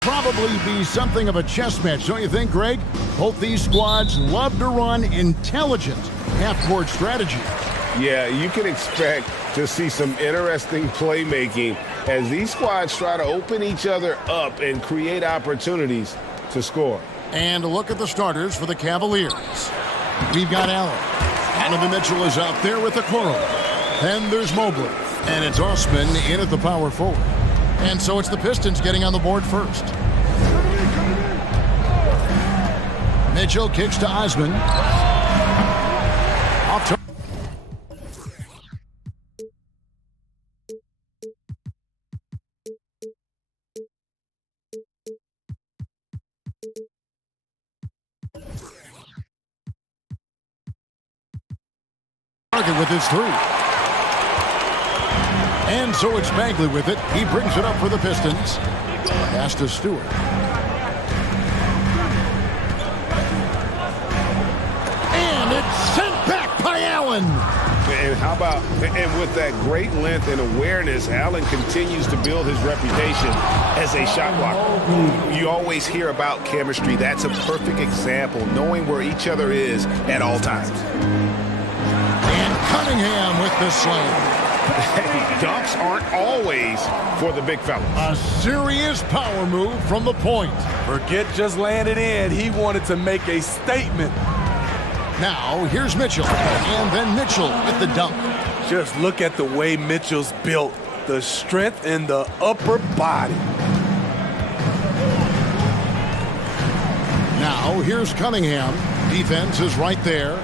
Probably be something of a chess match, don't you think, Greg? Both these squads love to run intelligent half-court strategy. Yeah, you can expect to see some interesting playmaking as these squads try to open each other up and create opportunities to score. And look at the starters for the Cavaliers. We've got Allen. Donovan Mitchell is out there with the Coral. Then there's Mobley. And it's Osman in at the power forward. And so it's the Pistons getting on the board first. Mitchell kicks to Osman. Off to target with his three. And so it's Bagley with it. He brings it up for the Pistons. Pass to Stewart. And it's sent back by Allen. And how about, and with that great length and awareness, Allen continues to build his reputation as a shot blocker. You always hear about chemistry. That's a perfect example, knowing where each other is at all times. And Cunningham with the slam. Dunks aren't always for the big fella. A serious power move from the point. Forget just laying it in. He wanted to make a statement. Now, here's Mitchell. And then Mitchell with the dunk. Just look at the way Mitchell's built. The strength in the upper body. Now, here's Cunningham. Defense is right there.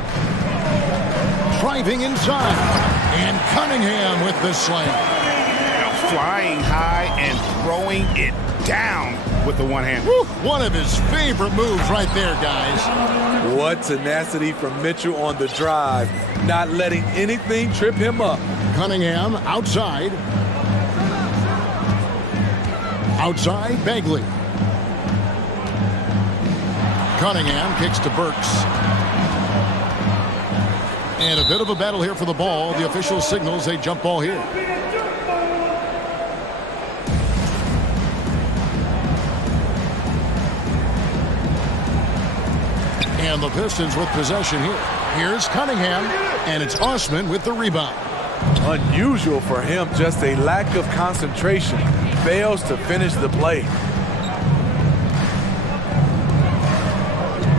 Driving inside. And Cunningham with the slam. Now flying high and throwing it down with the one hand. Woo, one of his favorite moves right there, guys. What tenacity from Mitchell on the drive. Not letting anything trip him up. Cunningham outside. Outside, Bagley. Cunningham kicks to Burks. And a bit of a battle here for the ball. The official signals a jump ball here. And the Pistons with possession here. Here's Cunningham, and it's Osman with the rebound. Unusual for him, just a lack of concentration. Fails to finish the play.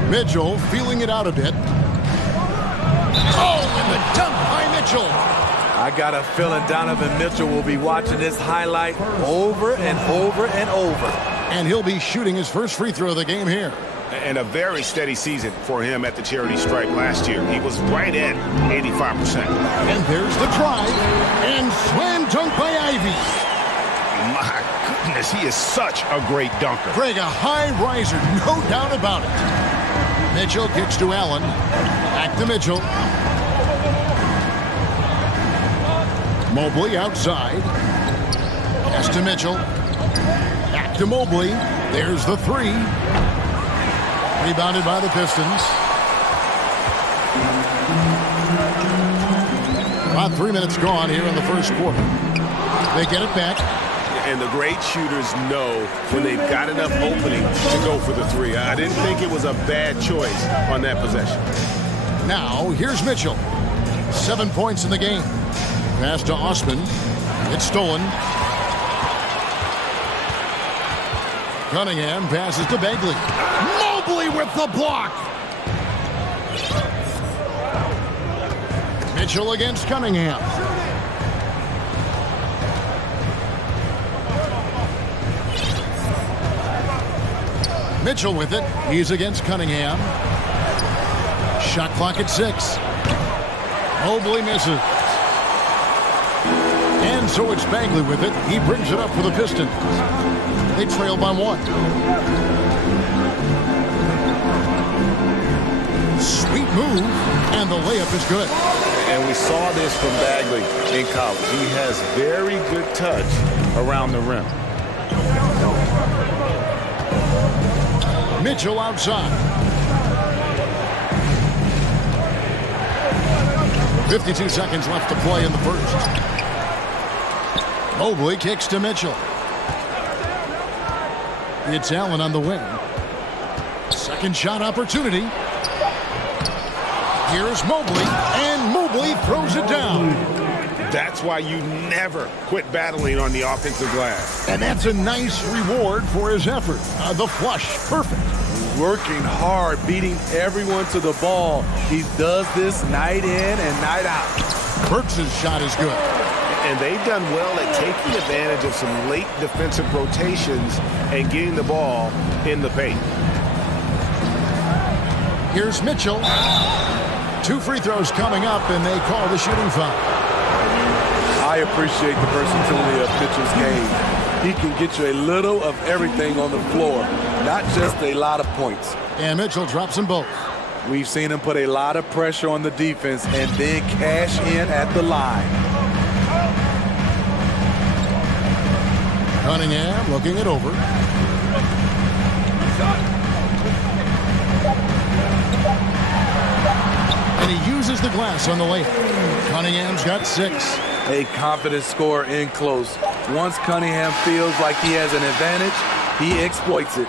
Mitchell feeling it out a bit. Oh, and the dunk by Mitchell. I got a feeling Donovan Mitchell will be watching this highlight over and over and over. And he'll be shooting his first free throw of the game here. And a very steady season for him at the charity stripe last year. He was right at 85%. And there's the drive. And slam dunk by Ivy. My goodness, he is such a great dunker. Greg, a high riser, no doubt about it. Mitchell kicks to Allen. Back to Mitchell. Mobley outside. Pass to Mitchell. Back to Mobley. There's the three. Rebounded by the Pistons. About 3 minutes gone here in the first quarter. They get it back. And the great shooters know when they've got enough opening to go for the three. I didn't think it was a bad choice on that possession. Now, here's Mitchell. 7 points in the game. Pass to Osman. It's stolen. Cunningham passes to Bagley. Mobley with the block. Mitchell against Cunningham. Mitchell with it. He's against Cunningham. Shot clock at 6. Mobley misses. And so it's Bagley with it. He brings it up for the Pistons. They trail by 1. Sweet move, and the layup is good. And we saw this from Bagley in college. He has very good touch around the rim. Mitchell outside. 52 seconds left to play in the first. Mobley kicks to Mitchell. It's Allen on the wing. Second shot opportunity. Here's Mobley, and Mobley throws it down. That's why you never quit battling on the offensive glass. And that's a nice reward for his effort. The flush, perfect. Working hard, beating everyone to the ball. He does this night in and night out. Burks' shot is good. And they've done well at taking advantage of some late defensive rotations and getting the ball in the paint. Here's Mitchell. 2 free throws coming up, and they call the shooting foul. I appreciate the versatility of Mitchell's game. He can get you a little of everything on the floor, not just a lot of points. And Mitchell drops them both. We've seen him put a lot of pressure on the defense and then cash in at the line. Cunningham looking it over. And he uses the glass on the layup. Cunningham's got 6. A confident scorer in close. Once Cunningham feels like he has an advantage, he exploits it.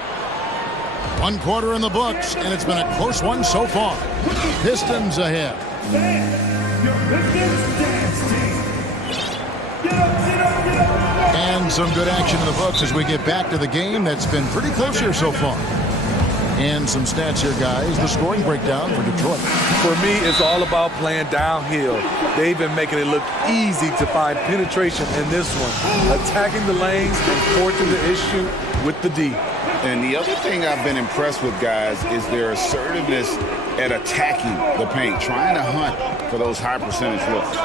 1 quarter in the books, and it's been a close one so far. Pistons ahead. And some good action in the books as we get back to the game that's been pretty close here so far. And some stats here, guys. The scoring breakdown for Detroit. For me, it's all about playing downhill. They've been making it look easy to find penetration in this one, attacking the lanes and forcing the issue with the D. And the other thing I've been impressed with, guys, is their assertiveness at attacking the paint, trying to hunt for those high percentage looks.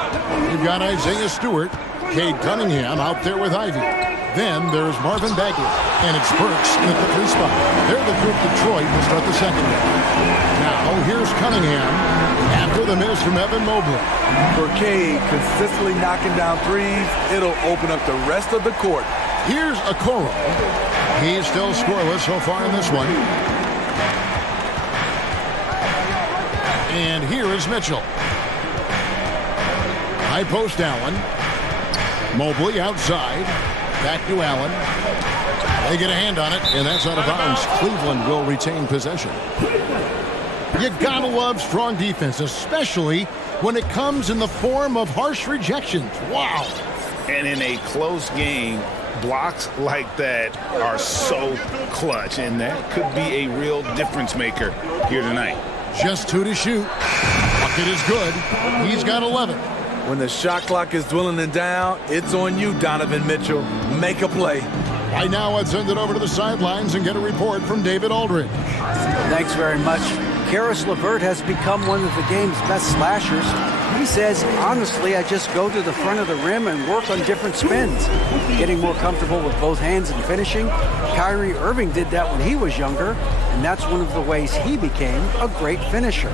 You've got Isaiah Stewart, Cade Cunningham out there with Ivy. Then there's Marvin Bagley, and it's Burks in at the 3 spot. They're the group Detroit will start the second half. Now here's Cunningham after the miss from Evan Mobley. For Cade, consistently knocking down threes, it'll open up the rest of the court. Here's Okoro. He's still scoreless so far in this one. And here is Mitchell. High post Allen. Mobley outside. Back to Allen. They get a hand on it, and that's out of bounds. Cleveland will retain possession. You gotta love strong defense, especially when it comes in the form of harsh rejections. Wow. And in a close game, blocks like that are so clutch, and that could be a real difference maker here tonight. Just 2 to shoot. Bucket is good. He's got 11. When the shot clock is dwindling down, it's on you, Donovan Mitchell. Make a play. Right now, let's send it over to the sidelines and get a report from David Aldridge. Thanks very much. Karis LeVert has become one of the game's best slashers. He says, honestly, I just go to the front of the rim and work on different spins. Getting more comfortable with both hands and finishing. Kyrie Irving did that when he was younger, and that's one of the ways he became a great finisher.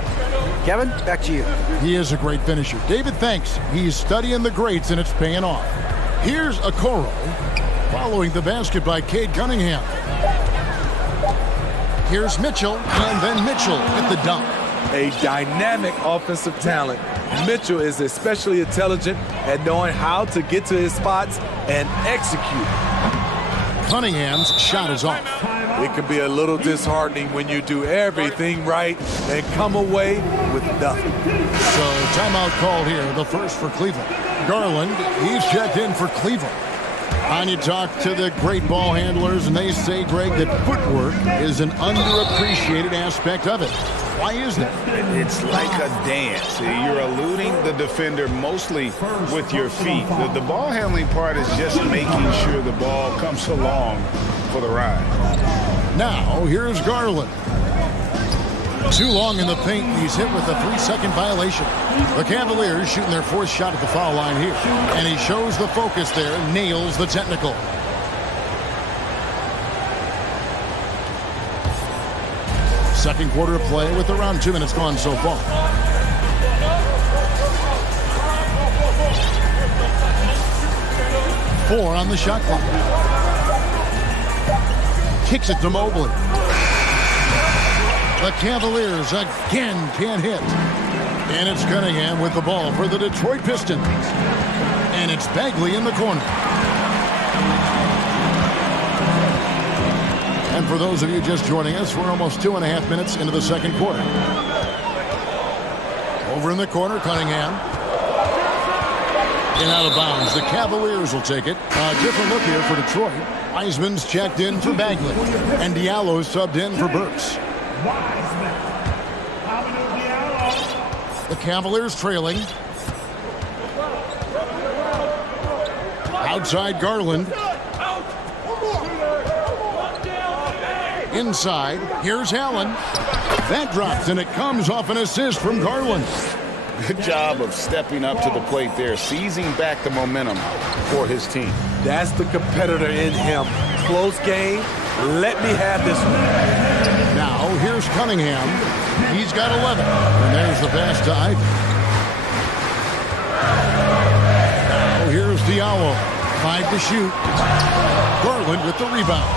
Kevin, back to you. He is a great finisher. David, thanks. He's studying the greats, and it's paying off. Here's Okoro, following the basket by Cade Cunningham. Here's Mitchell, and then Mitchell with the dunk. A dynamic offensive talent. Mitchell is especially intelligent at knowing how to get to his spots and execute. Cunningham's shot is off. It can be a little disheartening when you do everything right and come away with nothing. So timeout called here, the first for Cleveland. Garland, he's checked in for Cleveland. And you talk to the great ball handlers, and they say, Greg, that footwork is an underappreciated aspect of it. Why is that? It's like a dance. You're eluding the defender mostly with your feet. The ball handling part is just making sure the ball comes along for the ride. Now, here's Garland. Too long in the paint, and he's hit with a 3-second violation. The Cavaliers shooting their fourth shot at the foul line here. And he shows the focus there, nails the technical. Second quarter of play with around 2 minutes gone so far. Four on the shot clock. Kicks it to Mobley. The Cavaliers again can't hit. And it's Cunningham with the ball for the Detroit Pistons. And it's Bagley in the corner. And for those of you just joining us, we're almost 2.5 minutes into the second quarter. Over in the corner, Cunningham. And out of bounds. The Cavaliers will take it. A different look here for Detroit. Wiseman's checked in for Bagley. And Diallo's subbed in for Burks. The Cavaliers trailing. Outside Garland. Inside, here's Allen. That drops, and it comes off an assist from Garland. Good job of stepping up to the plate there, seizing back the momentum for his team. That's the competitor in him. Close game. Let me have this one. Now, here's Cunningham. He's got 11. And there's the pass to Ivy. Now, here's Diallo. 5 to shoot. Garland with the rebound.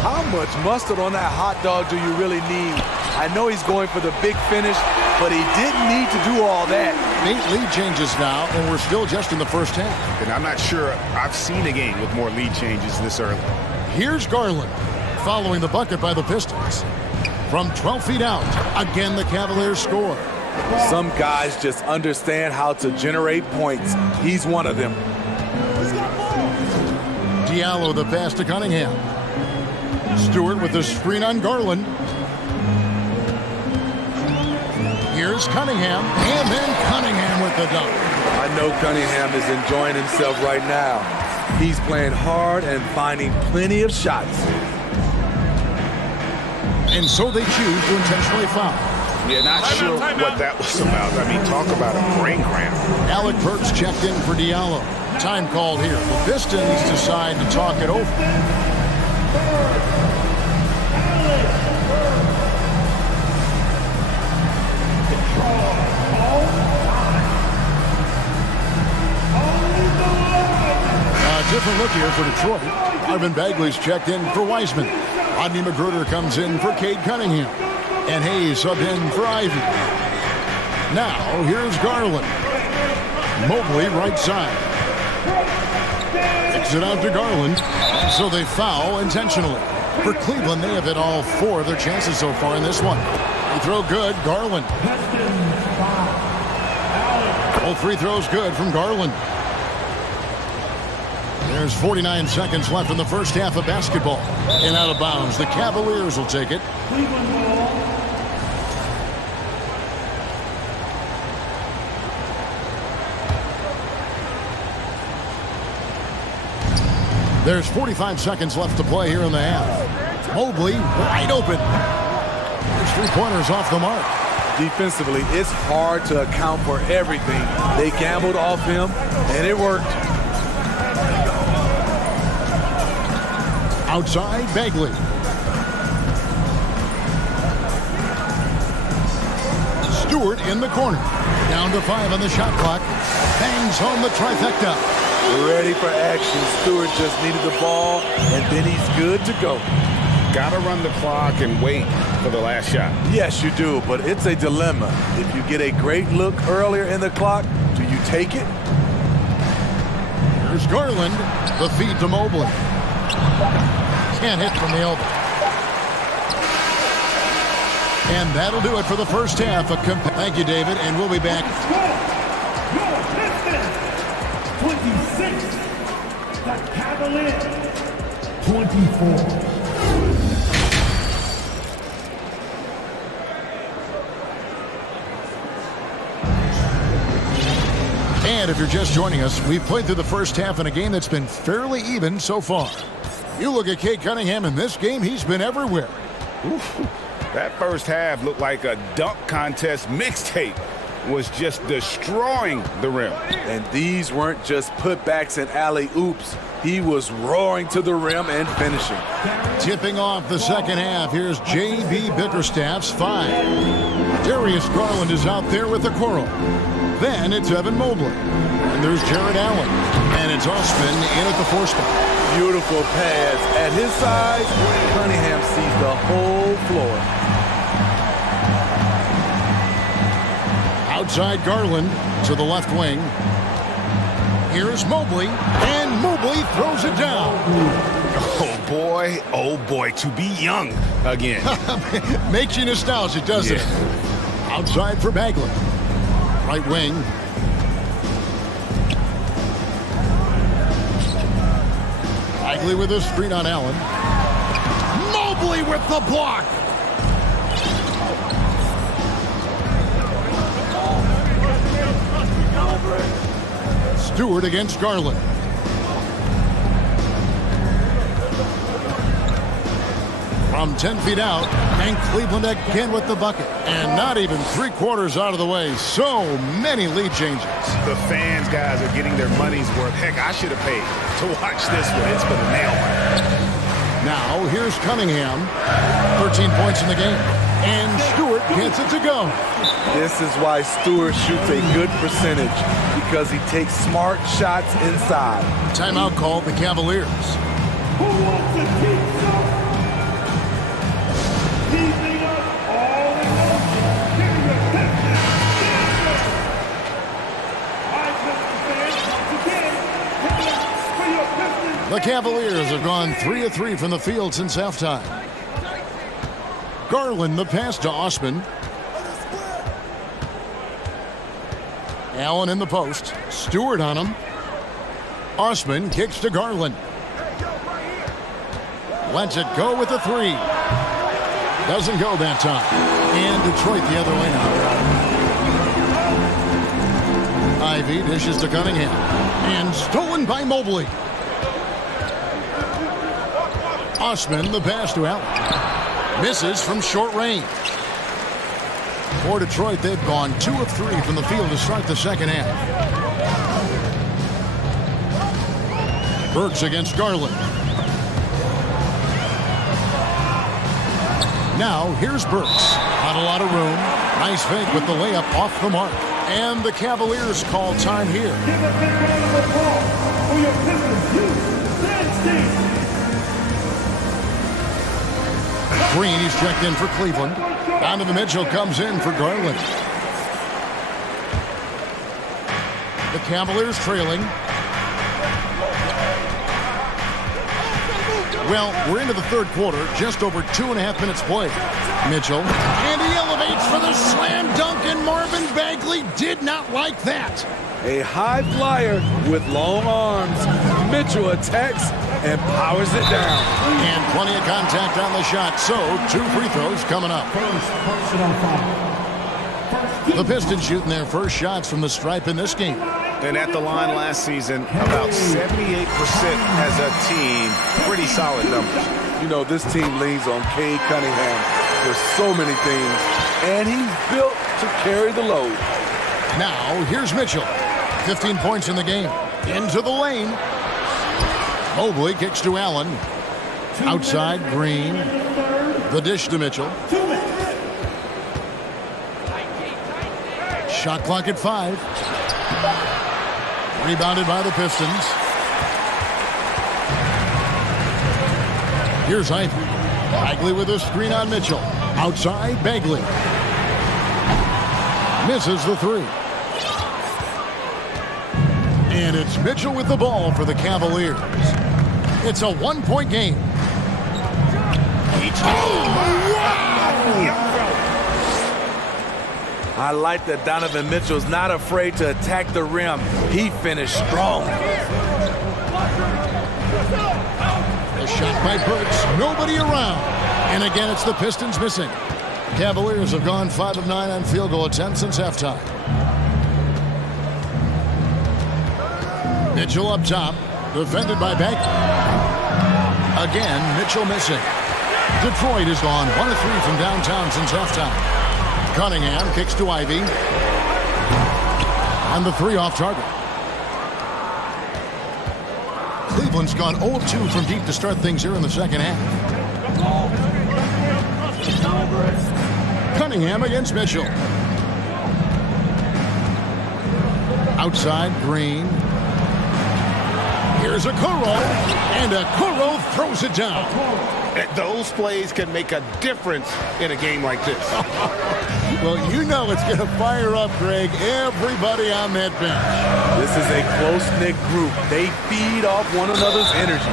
How much mustard on that hot dog do you really need? I know he's going for the big finish, but he didn't need to do all that. 8 lead changes now, and we're still just in the first half. And I'm not sure I've seen a game with more lead changes this early. Here's Garland, following the bucket by the Pistons. From 12 feet out, again the Cavaliers score. Some guys just understand how to generate points. He's one of them. Diallo the pass to Cunningham. Stewart with the screen on Garland. Here's Cunningham, and then Cunningham with the dunk. I know Cunningham is enjoying himself right now. He's playing hard and finding plenty of shots. And so they choose to intentionally foul. Yeah, not sure what that was about. I mean, talk about a brain cramp. Alec Burks checked in for Diallo. Time called here. The Pistons decide to talk it over. Different look here for Detroit. Marvin Bagley's checked in for Wiseman. Rodney McGruder comes in for Cade Cunningham. And Hayes subbed in for Ivy. Now, here's Garland. Mobley right side. Kicks it out to Garland. So they foul intentionally. For Cleveland, they have hit all 4 of their chances so far in this one. Free throw good, Garland. All free throws good from Garland. There's 49 seconds left in the first half of basketball. And out of bounds. The Cavaliers will take it. There's 45 seconds left to play here in the half. Mobley wide open. There's 3-pointers off the mark. Defensively, it's hard to account for everything. They gambled off him, and it worked. Outside, Bagley. Stewart in the corner. Down to 5 on the shot clock. Bangs home the trifecta. Ready for action. Stewart just needed the ball, and then he's good to go. Gotta run the clock and wait for the last shot. Yes, you do, but it's a dilemma. If you get a great look earlier in the clock, do you take it? Here's Garland. The feed to Mobley. Can't hit from the elbow. And that'll do it for the first half. Thank you, David, and we'll be back. 26, the Cavaliers, 24. And if you're just joining us, we've played through the first half in a game that's been fairly even so far. You look at Cade Cunningham in this game, he's been everywhere. That first half looked like a dunk contest mixtape. Was just destroying the rim. And these weren't just putbacks and alley-oops. He was roaring to the rim and finishing. Tipping off the second half, here's J.B. Bickerstaff's 5. Darius Garland is out there with the quarrel. Then it's Evan Mobley. And there's Jared Allen. And it's Osman in at the 4 spot. Beautiful pass. At his size, Cunningham sees the whole floor. Outside Garland to the left wing. Here's Mobley, and Mobley throws it down. Oh boy, to be young again. Makes you nostalgic, doesn't it? Outside for Bagley. Right wing. Bagley with a screen on Allen. Mobley with the block. Stewart against Garland. From 10 feet out, and Cleveland again with the bucket. And not even 3/4 out of the way. So many lead changes. The fans, guys, are getting their money's worth. Heck, I should have paid to watch this one. It's been a nail biter. Now, here's Cunningham. 13 points in the game. And Stewart gets it to go. This is why Stewart shoots a good percentage, because he takes smart shots inside. Timeout called the Cavaliers. Who wants to keep some? Keeping us all in one. Give me a touchdown. All right, Pistons fans, once again, hit it for your Pistons. The Cavaliers have gone 3 of 3 from the field since halftime. Garland the pass to Osman. Allen in the post. Stewart on him. Osman kicks to Garland. Lets it go with a 3. Doesn't go that time. And Detroit the other way now. Ivy dishes to Cunningham. And stolen by Mobley. Osman the pass to Allen. Misses from short range. For Detroit, they've gone 2 of 3 from the field to start the second half. Burks against Garland. Now, here's Burks. Not a lot of room. Nice fake with the layup off the mark. And the Cavaliers call time here. Give a big round of applause for your Pistons youth. Dance team. Green, he's checked in for Cleveland. Donovan Mitchell comes in for Garland. The Cavaliers trailing. Well, we're into the third quarter, just over 2.5 minutes played. Mitchell, and he elevates for the slam dunk, and Marvin Bagley did not like that. A high flyer with long arms. Mitchell attacks and powers it down. And plenty of contact on the shot, so 2 free throws coming up. First personal foul. The Pistons shooting their first shots from the stripe in this game. And at the line last season, about 78% as a team. Pretty solid numbers. You know, this team leans on Cade Cunningham for so many things, and he's built to carry the load. Now, here's Mitchell. 15 points in the game. Into the lane. Mobley kicks to Allen. Outside, Green. The dish to Mitchell. Shot clock at 5. Rebounded by the Pistons. Here's Ivy. Bagley with a screen on Mitchell. Outside, Bagley. Misses the 3. And it's Mitchell with the ball for the Cavaliers. It's a 1-point game. I like that Donovan Mitchell's not afraid to attack the rim. He finished strong. A shot by Burks. Nobody around. And again, it's the Pistons missing. Cavaliers have gone 5 of 9 on field goal attempts since halftime. Mitchell up top. Defended by Bagley. Again, Mitchell missing. Detroit has gone 1 of 3 from downtown since halftime. Cunningham kicks to Ivy. And the 3 off target. Cleveland's gone 0 of 2 from deep to start things here in the second half. Cunningham against Mitchell. Outside, Green. Here's a Okoro, and Okoro throws it down. Those plays can make a difference in a game like this. Well, you know it's going to fire up, Greg, everybody on that bench. This is a close-knit group. They feed off one another's energy.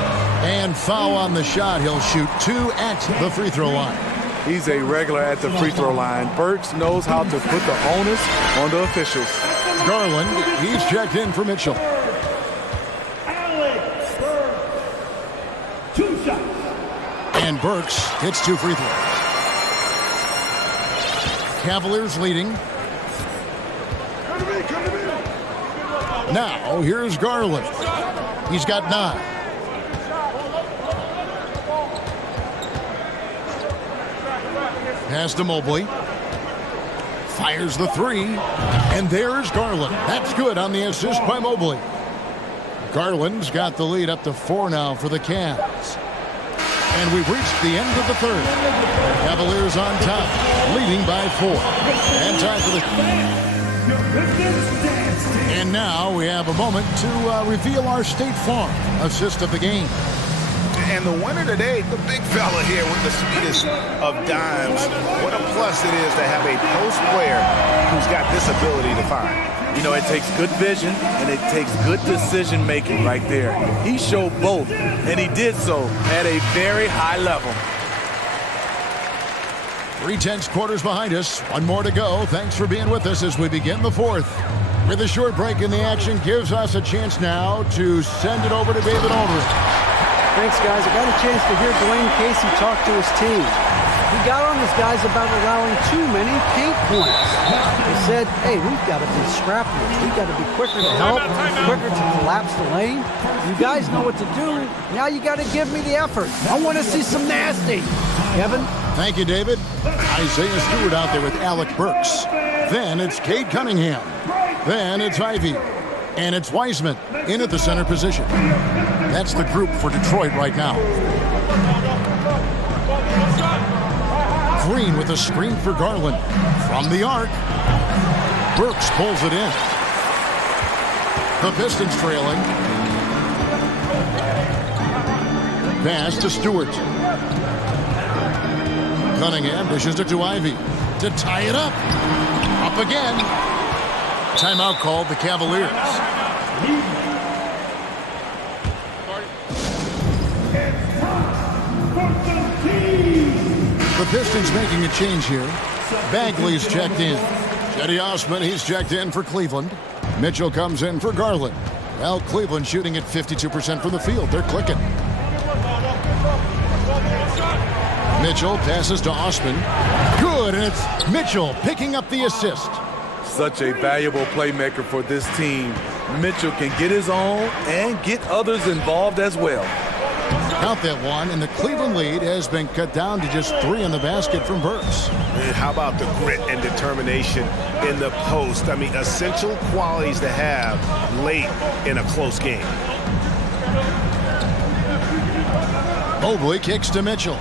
And foul on the shot. He'll shoot 2 at the free throw line. He's a regular at the free throw line. Burks knows how to put the onus on the officials. Garland, he's checked in for Mitchell. And Burks hits 2 free throws. Cavaliers leading. Now, here's Garland. He's got 9. Pass to Mobley. Fires the 3. And there's Garland. That's good on the assist by Mobley. Garland's got the lead up to 4 now for the Cavs. And we've reached the end of the third. Cavaliers on top, leading by 4. And time for the... And now we have a moment to reveal our State Farm assist of the game. And the winner today, the big fella here with the sweetest of dimes. What a plus it is to have a post player who's got this ability to find. You know, it takes good vision and it takes good decision making right there. He showed both, and he did so at a very high level. 3/10 quarters behind us. 1 more to go. Thanks for being with us as we begin the 4th. With a short break in the action, gives us a chance now to send it over to David Aldridge. Thanks, guys. I got a chance to hear Dwayne Casey talk to his team. He got on his guys about allowing too many paint points. He said, hey, we've got to be scrappier. We've got to be quicker to help, quicker to collapse the lane. You guys know what to do. Now you got to give me the effort. I want to see some nasty. Kevin? Thank you, David. Isaiah Stewart out there with Alec Burks. Then it's Cade Cunningham. Then it's Ivy. And it's Wiseman in at the center position. That's the group for Detroit right now. Green with a screen for Garland. From the arc. Burks pulls it in. The Pistons trailing. Pass to Stewart. Cunningham dishes it to Ivy to tie it up. Up again. Timeout called the Cavaliers. The Pistons making a change here. Bagley's checked in. Cedi Osman, he's checked in for Cleveland. Mitchell comes in for Garland. Well, Cleveland shooting at 52% from the field. They're clicking. Mitchell passes to Osman. Good, and it's Mitchell picking up the assist. Such a valuable playmaker for this team. Mitchell can get his own and get others involved as well. Count that one, and the Cleveland lead has been cut down to just 3 in the basket from Burks. And how about the grit and determination in the post? I mean, essential qualities to have late in a close game. Mobley kicks to Mitchell.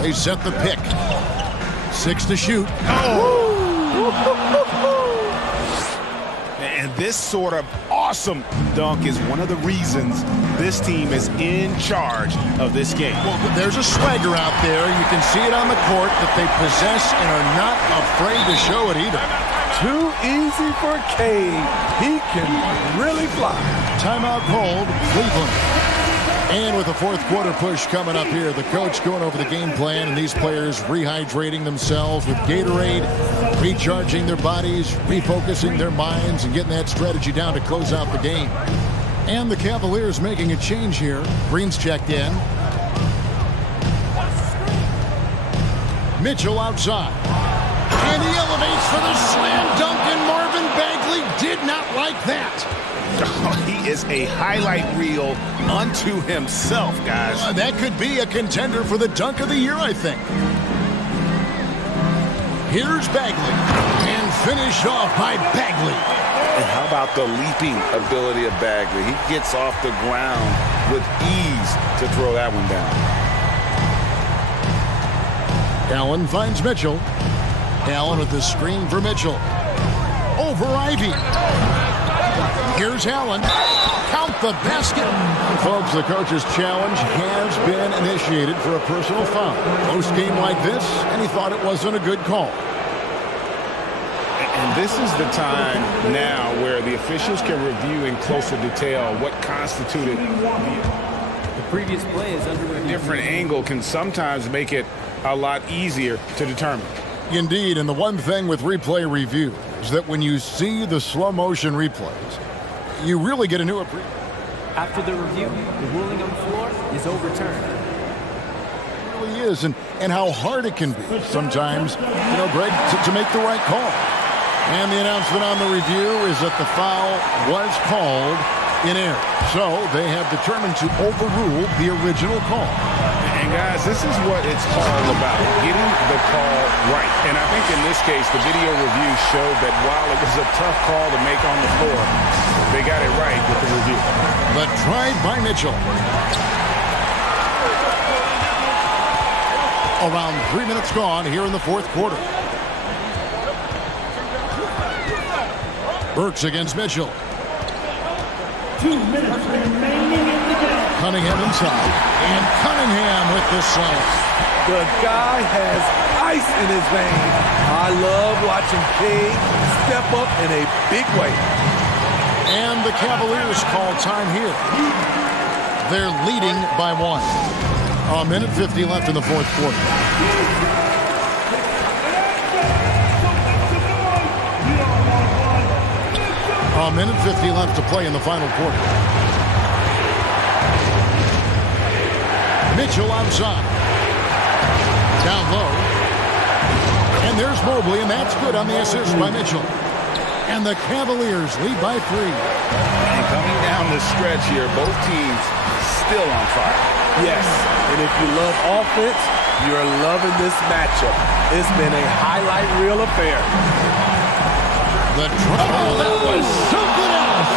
They set the pick. 6 to shoot. Oh! And this sort of awesome dunk is one of the reasons this team is in charge of this game. Well, there's a swagger out there. You can see it on the court that they possess and are not afraid to show it either. Too easy for Cade. He can really fly. Timeout called, Cleveland. And with the 4th quarter push coming up here, the coach going over the game plan and these players rehydrating themselves with Gatorade, recharging their bodies, refocusing their minds, and getting that strategy down to close out the game. And the Cavaliers making a change here. Green's checked in. Mitchell outside. And he elevates for the slam dunk, and Marvin Bagley did not like that. He is a highlight reel unto himself, guys. That could be a contender for the dunk of the year, I think. Here's Bagley, and finished off by Bagley. And how about the leaping ability of Bagley? He gets off the ground with ease to throw that one down. Allen finds Mitchell. Allen with the screen for Mitchell. Over Ivy. Here's Allen. Count the basket. Folks, the coach's challenge has been initiated for a personal foul. Close game like this, and he thought it wasn't a good call. And this is the time now where the officials can review in closer detail what constituted The previous play is under review. different angle can sometimes make it a lot easier to determine. Indeed, and the one thing with replay review is that when you see the slow motion replays, you really get a new appreciation. After the review, the ruling on the floor is overturned. It really is, and how hard it can be sometimes, Greg, to make the right call. And the announcement on the review is that the foul was called in error. So they have determined to overrule the original call. And guys, this is what it's all about, getting the call right. And I think in this case, the video review showed that while it was a tough call to make on the floor, they got it right with the review. But tried by Mitchell. Around 3 minutes gone here in the fourth quarter. Burks against Mitchell. 2 minutes remaining in the game. Cunningham inside. And Cunningham with the slam. The guy has ice in his veins. I love watching Cade step up in a big way. And the Cavaliers call time here. They're leading by 1. A minute 50 left in the fourth quarter. A minute 50 left to play in the final quarter. Mitchell outside. Down low. And there's Mobley, and that's good on the assist by Mitchell. And the Cavaliers lead by 3. And coming down the stretch here, both teams still on fire. Yes, and if you love offense, you're loving this matchup. It's been a highlight reel affair. The trouble, that was something else.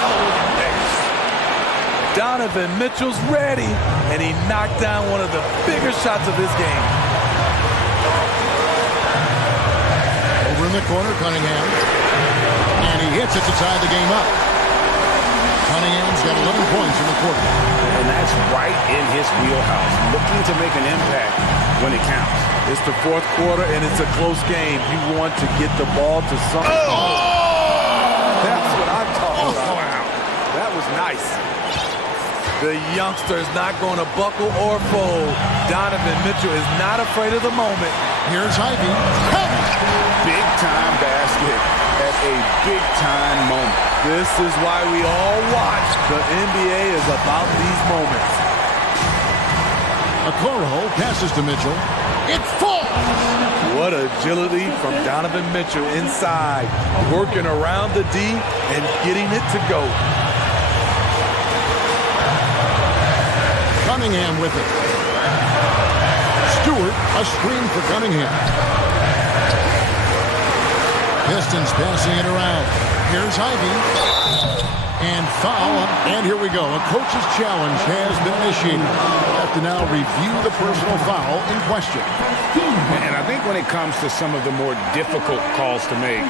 Donovan Mitchell's ready, and he knocked down one of the bigger shots of his game. Over in the corner, Cunningham. And he hits it to tie the game up. Cunningham's got 11 points in the quarter. And that's right in his wheelhouse, looking to make an impact when it counts. It's the fourth quarter, and it's a close game. You want to get the ball to someone. That's what I'm talking about. Wow. That was nice. The youngster is not going to buckle or fold. Donovan Mitchell is not afraid of the moment. Here's Ivy. Big time basket at a big time moment. This is why we all watch. The NBA is about these moments. Okoro passes to Mitchell. It falls! What agility from Donovan Mitchell inside, working around the D and getting it to go. Cunningham with it. Stewart, a screen for Cunningham. Pistons passing it around. Here's Ivy. And foul. And here we go. A coach's challenge has been initiated. We have to now review the personal foul in question. And I think when it comes to some of the more difficult calls to make,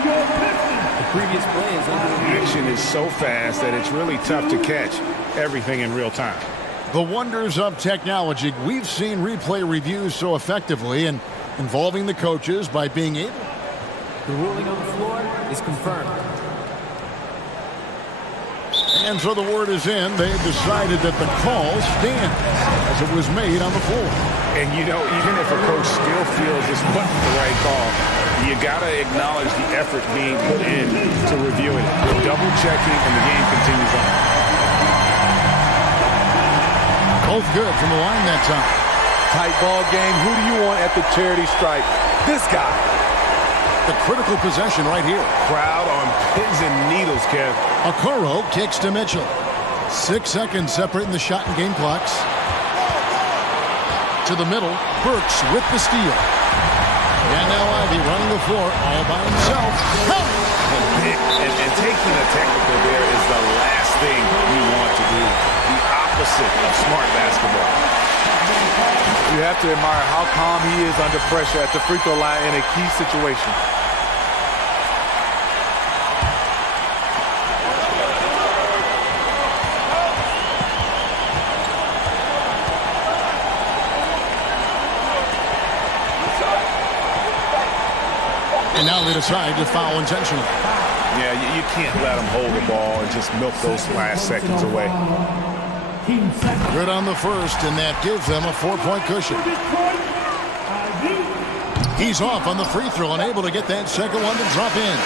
The previous play is under review. action is so fast that it's really tough to catch everything in real time. The wonders of technology. We've seen replay reviews so effectively and involving the coaches by being able. The ruling on the floor is confirmed. And so the word is in. They've decided that the call stands as it was made on the floor. And even if a coach still feels this wasn't the right call, you got to acknowledge the effort being put in to reviewing it. Double checking, and the game continues on. Both good from the line that time. Tight ball game. Who do you want at the charity stripe? This guy. The critical possession right here. Crowd on pins and needles, Kev. Okoro kicks to Mitchell. 6 seconds separating the shot and game clocks. To the middle, Burks with the steal. And now Ivy running the floor all by himself. And taking a technical there is the last thing you want to do. The opposite of smart basketball. You have to admire how calm he is under pressure at the free throw line in a key situation. And now they decide to foul intentionally. Yeah, you can't let them hold the ball and just milk those last seconds away. Good on the first, and that gives them a 4-point cushion. He's off on the free throw and able to get that second one to drop in.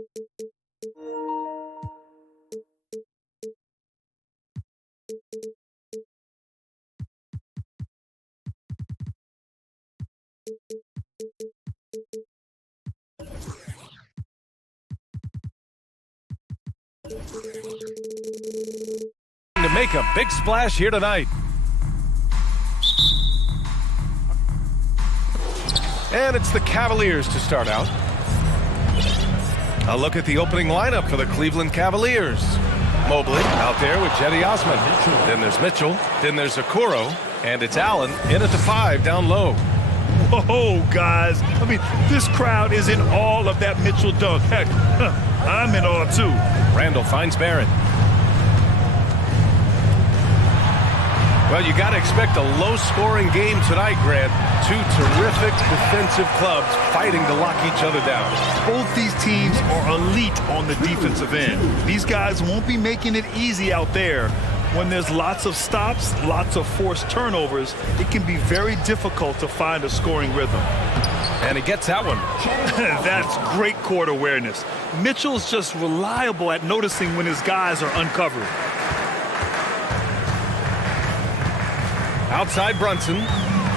To make a big splash here tonight. And it's the Cavaliers to start out. A look at the opening lineup for the Cleveland Cavaliers. Mobley out there with Jetty Osman. Then there's Mitchell. Then there's Okoro. And it's Allen in at the 5 down low. Oh, guys. I mean, this crowd is in awe of that Mitchell dunk. Heck, I'm in awe, too. Randall finds Barrett. Well, you got to expect a low-scoring game tonight, Grant. Two terrific defensive clubs fighting to lock each other down. Both these teams are elite on the defensive end. These guys won't be making it easy out there. When there's lots of stops, lots of forced turnovers, it can be very difficult to find a scoring rhythm. And he gets that one. That's great court awareness. Mitchell's just reliable at noticing when his guys are uncovered. Outside Brunson,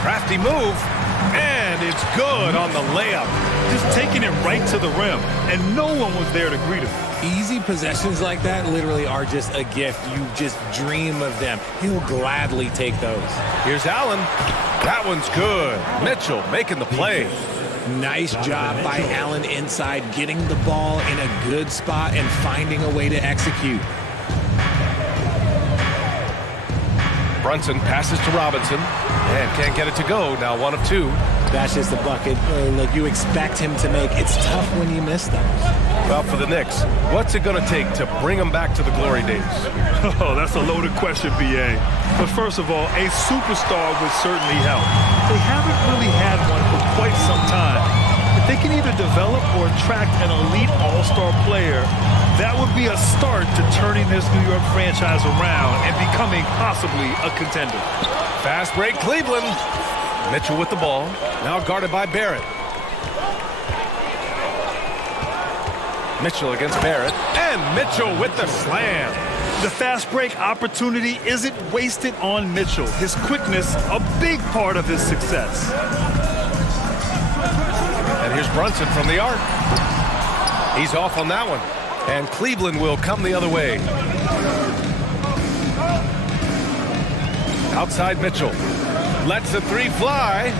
crafty move, and it's good on the layup. Just taking it right to the rim, and no one was there to greet him. Easy possessions like that literally are just a gift. You just dream of them. He'll gladly take those. Here's Allen. That one's good. Mitchell making the play. Nice job by Allen inside, getting the ball in a good spot and finding a way to execute. Brunson passes to Robinson and can't get it to go. Now 1 of 2. That's just a bucket. Look, you expect him to make. It's tough when you miss those. Well, for the Knicks, what's it going to take to bring them back to the glory days? Oh, that's a loaded question, B.A. But first of all, a superstar would certainly help. They haven't really had one for quite some time. If they can either develop or attract an elite all-star player, that would be a start to turning this New York franchise around and becoming possibly a contender. Fast break, Cleveland. Mitchell with the ball, now guarded by Barrett. Mitchell against Barrett, and Mitchell with the slam. The fast break opportunity isn't wasted on Mitchell. His quickness, a big part of his success. And here's Brunson from the arc. He's off on that one. And Cleveland will come the other way. Outside Mitchell. Lets the 3 fly.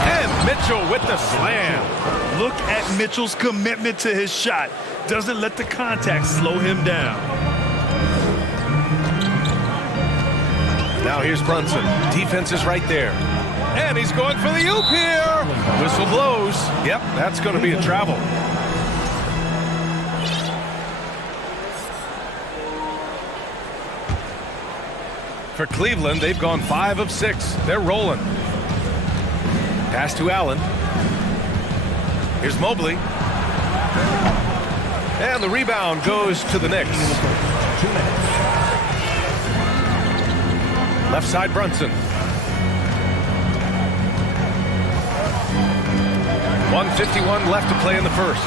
And Mitchell with the slam. Look at Mitchell's commitment to his shot. Doesn't let the contact slow him down. Now here's Brunson. Defense is right there. And he's going for the oop here. Whistle blows. Yep, that's going to be a travel. For Cleveland, they've gone 5 of 6. They're rolling. Pass to Allen. Here's Mobley. And the rebound goes to the Knicks. Left side Brunson. 1:51 left to play in the first.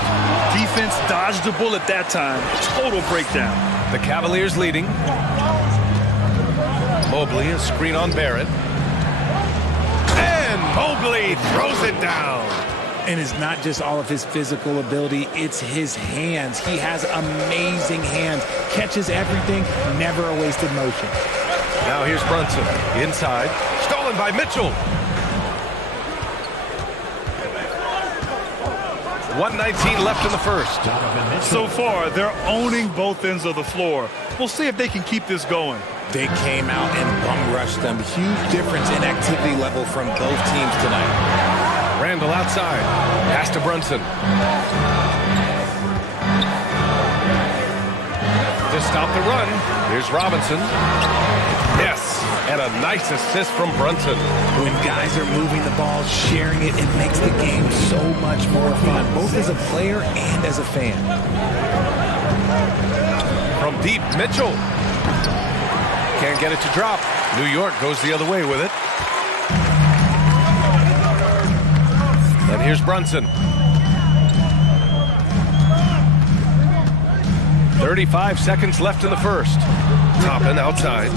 Defense dodged the bullet that time. Total breakdown. The Cavaliers leading. Mobley, a screen on Barrett. And Mobley throws it down. And it's not just all of his physical ability, it's his hands. He has amazing hands. Catches everything, never a wasted motion. Now here's Brunson. Inside. Stolen by Mitchell. 1:19 left in the first. So far, they're owning both ends of the floor. We'll see if they can keep this going. They came out and bum rushed them. Huge difference in activity level from both teams tonight. Randall outside. Pass to Brunson. To stop the run, here's Robinson. Yes, and a nice assist from Brunson. When guys are moving the ball, sharing it, it makes the game so much more fun, both as a player and as a fan. From deep, Mitchell. Can't get it to drop. New York goes the other way with it. Here's Brunson. 35 seconds left in the first. Toppin outside.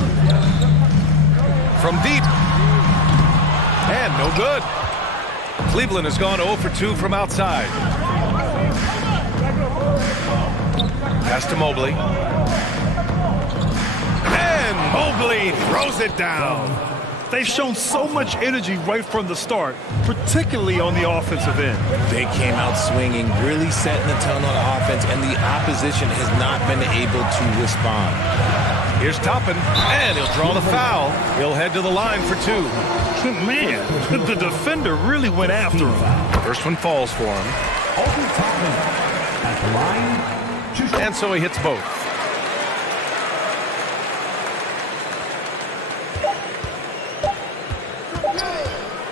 From deep. And no good. Cleveland has gone 0 for 2 from outside. Pass to Mobley. And Mobley throws it down. They've shown so much energy right from the start, particularly on the offensive end. They came out swinging, really setting the tone on offense, and the opposition has not been able to respond. Here's Toppin, and he'll draw the foul. He'll head to the line for 2. Man, the defender really went after him. First one falls for him. And so he hits both.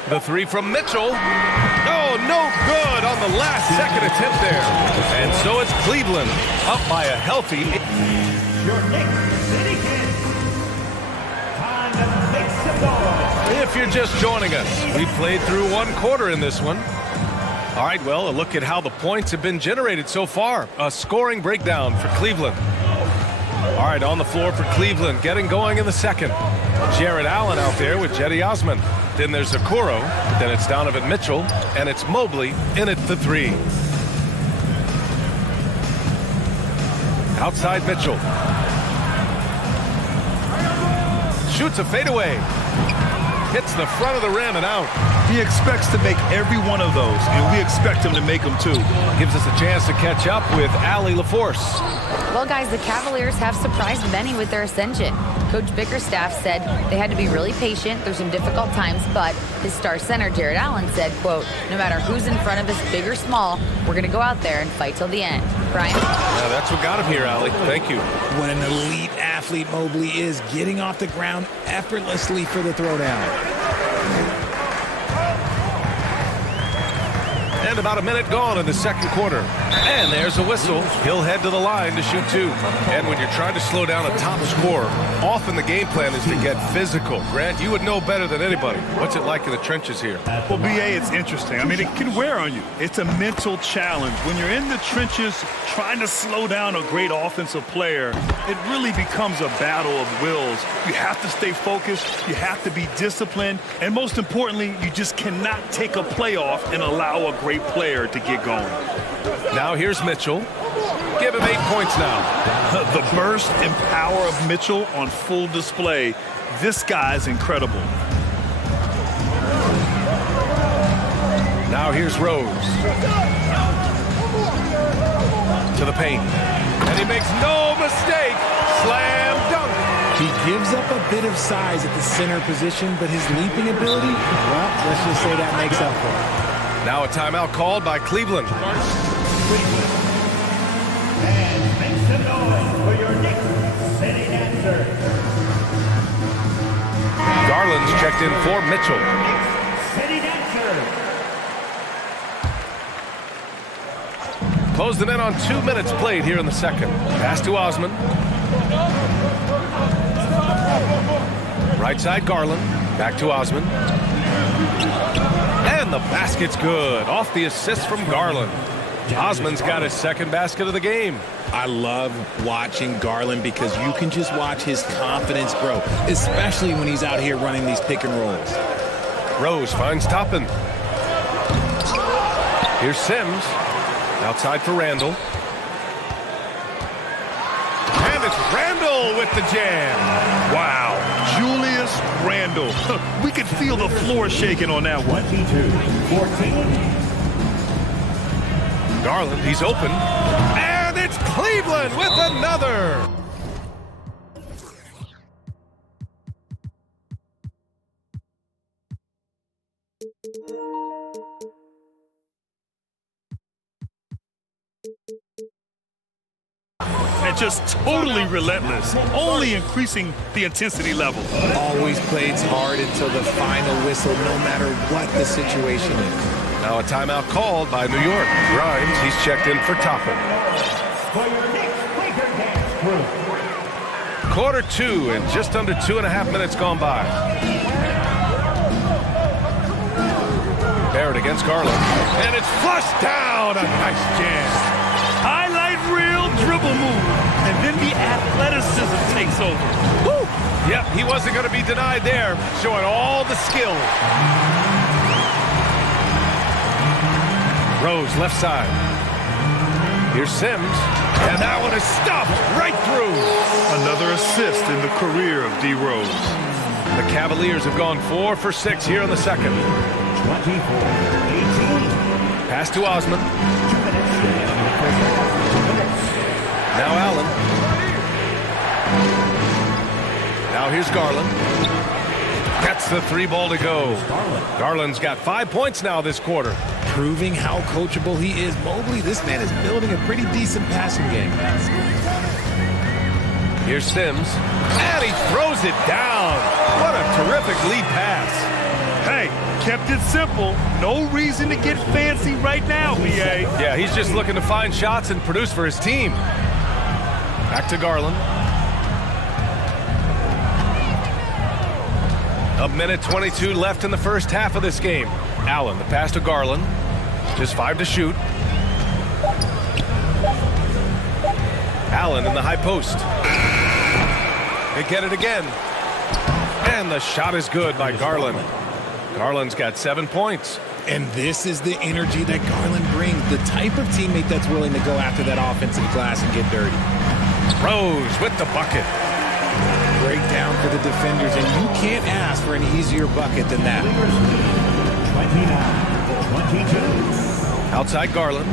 The 3 from Mitchell. Oh, no good on the last second attempt there. And so it's Cleveland up by a healthy. If you're just joining us, we played through 1 quarter in this one. All right, well, a look at how the points have been generated so far. A scoring breakdown for Cleveland. All right, on the floor for Cleveland, getting going in the second. Jared Allen out there with Jetty Osman. Then there's Okoro, then it's Donovan Mitchell, and it's Mobley in at the 3. Outside Mitchell. Shoots a fadeaway. Hits the front of the rim and out. He expects to make every one of those, and we expect him to make them too. Gives us a chance to catch up with Allie LaForce. Well, guys, the Cavaliers have surprised many with their ascension. Coach Bickerstaff said they had to be really patient through some difficult times, but his star center, Jared Allen, said, quote, no matter who's in front of us, big or small, we're going to go out there and fight till the end. Brian? Yeah, that's what got him here, Allie. Thank you. What an elite athlete Mobley is, getting off the ground effortlessly for the throwdown. And about a minute gone in the second quarter. And there's a whistle. He'll head to the line to shoot 2. And when you're trying to slow down a top scorer, often the game plan is to get physical. Grant, you would know better than anybody. What's it like in the trenches here? Well, BA, it's interesting. I mean, it can wear on you. It's a mental challenge. When you're in the trenches trying to slow down a great offensive player, it really becomes a battle of wills. You have to stay focused. You have to be disciplined. And most importantly, you just cannot take a play off and allow a great player to get going. Now here's Mitchell. Give him 8 points now. The burst and power of Mitchell on full display. This guy's incredible. Now here's Rose. To the paint. And he makes no mistake. Slam dunk. He gives up a bit of size at the center position, but his leaping ability, well, let's just say that makes up for it. Now a timeout called by Cleveland. And make some noise for your next setting answer. Garland's checked in for Mitchell. Setting answer. Close them in on 2 minutes played here in the second. Pass to Osman. Right side Garland. Back to Osman. And the basket's good. Off the assist from Garland. Osman's got his second basket of the game. I love watching Garland because you can just watch his confidence grow, especially when he's out here running these pick and rolls. Rose finds Toppin. Here's Sims. Outside for Randall. And it's Randall with the jam. Wow. Julius Randle. We could feel the floor shaking on that one. 22-14. Garland, he's open. And it's Cleveland with another. And just totally relentless, only increasing the intensity level. Always plays hard until the final whistle, no matter what the situation is. Now a timeout called by New York. Grimes, he's checked in for Toppin. For your next Quaker Dance group. Quarter 2 and just under 2.5 minutes gone by. Barrett against Garland. And it's flushed down. A nice jam. Highlight reel dribble move. And then the athleticism takes over. Woo! Yep, he wasn't going to be denied there. Showing all the skill. Rose, left side. Here's Sims. And that one is stuffed right through. Another assist in the career of D. Rose. The Cavaliers have gone 4 for 6 here in the second. 24-18. Pass to Osman. Now Allen. Now here's Garland. Gets the 3 ball to go. Garland's got 5 points now this quarter. Proving how coachable he is. Mobley, this man is building a pretty decent passing game. Here's Sims. And he throws it down. What a terrific lead pass. Hey, kept it simple. No reason to get fancy right now, BA. Yeah, he's just looking to find shots and produce for his team. Back to Garland. A minute 22 left in the first half of this game. Allen, the pass to Garland. Just 5 to shoot. Allen in the high post. They get it again. And the shot is good by Garland. Garland's got 7 points. And this is the energy that Garland brings. The type of teammate that's willing to go after that offensive glass and get dirty. Rose with the bucket. Breakdown for the defenders, and you can't ask for an easier bucket than that. 29-22. Outside Garland.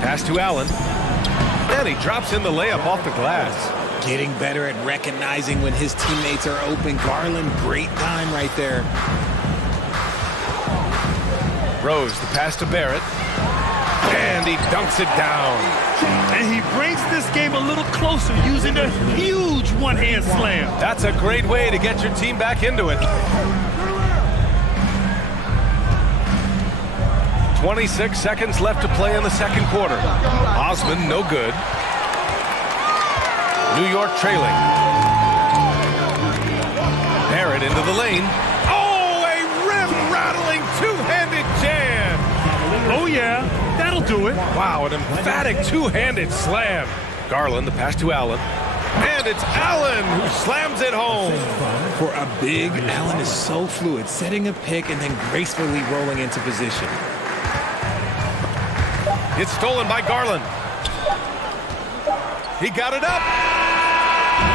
Pass to Allen. And he drops in the layup off the glass. Getting better at recognizing when his teammates are open. Garland, great time right there. Rose, the pass to Barrett. And he dunks it down. And he brings this game a little closer using a huge one-hand slam. That's a great way to get your team back into it. 26 seconds left to play in the second quarter. Osman, no good. New York trailing. Barrett into the lane. Oh, a rim-rattling two-handed jam. Oh, yeah. That'll do it. Wow, an emphatic two-handed slam. Garland, the pass to Allen. And it's Allen who slams it home. For a big, Allen is so fluid, setting a pick and then gracefully rolling into position. It's stolen by Garland. He got it up.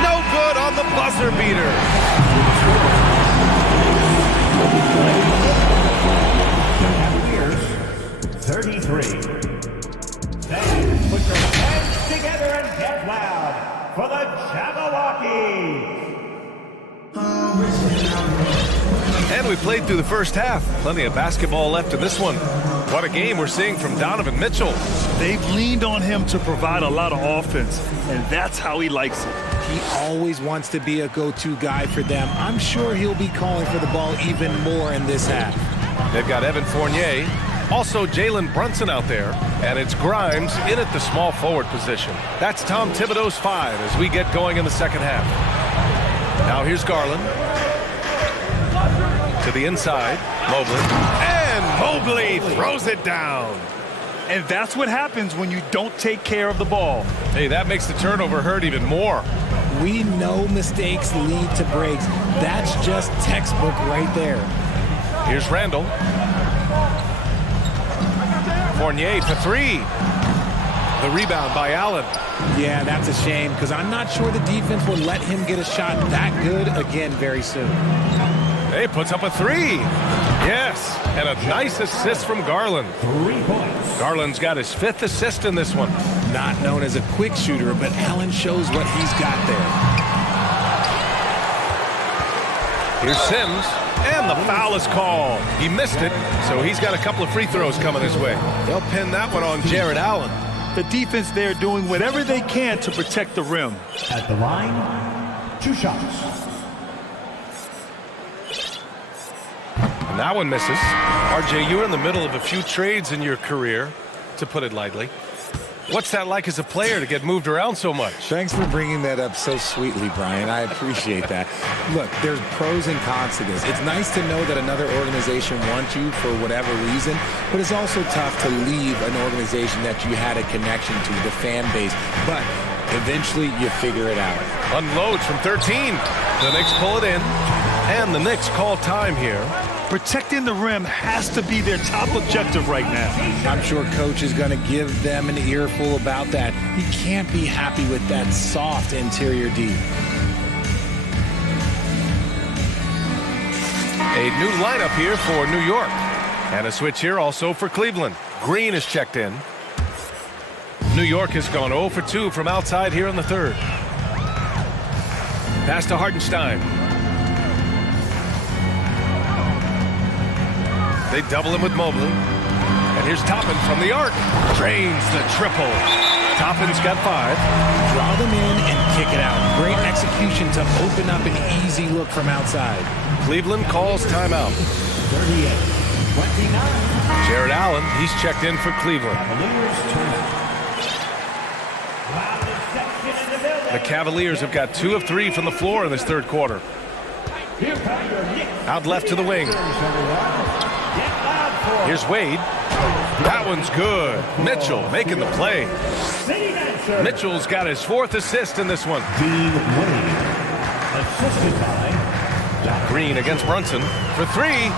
No good on the buzzer beater. Cavaliers, 33. Fans, put your hands together and get loud for the Jabberwockies. And we played through the first half. Plenty of basketball left in this one. What a game we're seeing from Donovan Mitchell. They've leaned on him to provide a lot of offense, and that's how he likes it. He always wants to be a go-to guy for them. I'm sure he'll be calling for the ball even more in this half. They've got Evan Fournier, also Jalen Brunson out there, and it's Grimes in at the small forward position. That's Tom Thibodeau's 5 as we get going in the second half. Now here's Garland. To the inside, Mobley. And Mobley throws it down. And that's what happens when you don't take care of the ball. Hey, that makes the turnover hurt even more. We know mistakes lead to breaks. That's just textbook right there. Here's Randall. Fournier for 3. The rebound by Allen. Yeah, that's a shame because I'm not sure the defense will let him get a shot that good again very soon. He puts up a 3. Yes, and a nice assist from Garland. 3 points. Garland's got his 5th assist in this one. Not known as a quick shooter, but Allen shows what he's got there. Here's Sims, and the foul is called. He missed it, so he's got a couple of free throws coming his way. They'll pin that one on Jared Allen. The defense there doing whatever they can to protect the rim. At the line, 2 shots. And that one misses. RJ, you were in the middle of a few trades in your career, to put it lightly. What's that like as a player to get moved around so much? Thanks for bringing that up so sweetly, Brian. I appreciate that. Look, there's pros and cons to this. It's nice to know that another organization wants you for whatever reason, but it's also tough to leave an organization that you had a connection to, the fan base. But eventually, you figure it out. Unloads from 13. The Knicks pull it in, and the Knicks call time here. Protecting the rim has to be their top objective right now. I'm sure coach is going to give them an earful about that. He can't be happy with that soft interior D. A new lineup here for New York. And a switch here also for Cleveland. Green is checked in. New York has gone 0 for 2 from outside here in the third. Pass to Hartenstein. They double him with Mobley. And here's Toppin from the arc. Drains the triple. Toppin's got 5. Draw them in and kick it out. Great execution to open up an easy look from outside. Cleveland calls timeout. 38-29. Jared Allen, he's checked in for Cleveland. The Cavaliers have got 2 of 3 from the floor in this third quarter. Out left to the wing. Here's Wade. That one's good. Mitchell making the play. Mitchell's got his 4th assist in this one. Assisted by Green against Brunson for 3.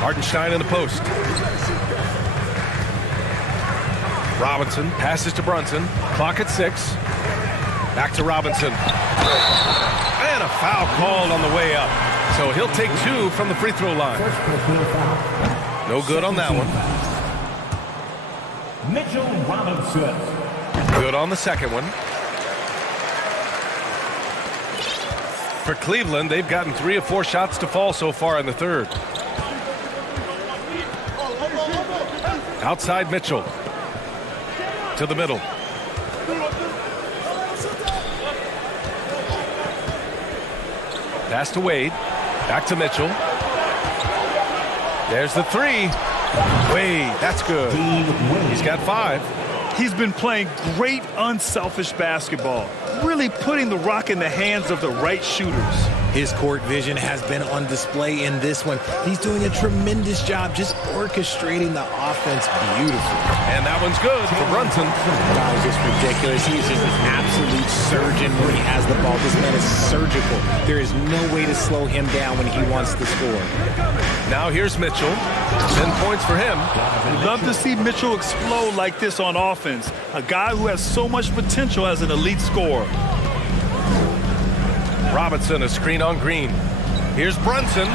Hartenstein in the post. Robinson passes to Brunson. Clock at 6. Back to Robinson. And a foul called on the way up. So he'll take 2 from the free throw line. No good on that one. Mitchell Robinson. Good on the second one. For Cleveland, they've gotten 3 of 4 shots to fall so far in the third. Outside Mitchell. To the middle. Pass to Wade. Back to Mitchell. There's the 3. Wade, that's good. He's got 5. He's been playing great unselfish basketball, really putting the rock in the hands of the right shooters. His court vision has been on display in this one. He's doing a tremendous job just orchestrating the offense beautifully. And that one's good for Brunson. That was just ridiculous. He's just an absolute surgeon when he has the ball. This man is surgical. There is no way to slow him down when he wants to score. Now here's Mitchell. 10 points for him. Love to see Mitchell explode like this on offense. A guy who has so much potential as an elite scorer. Robinson, a screen on Green. Here's Brunson.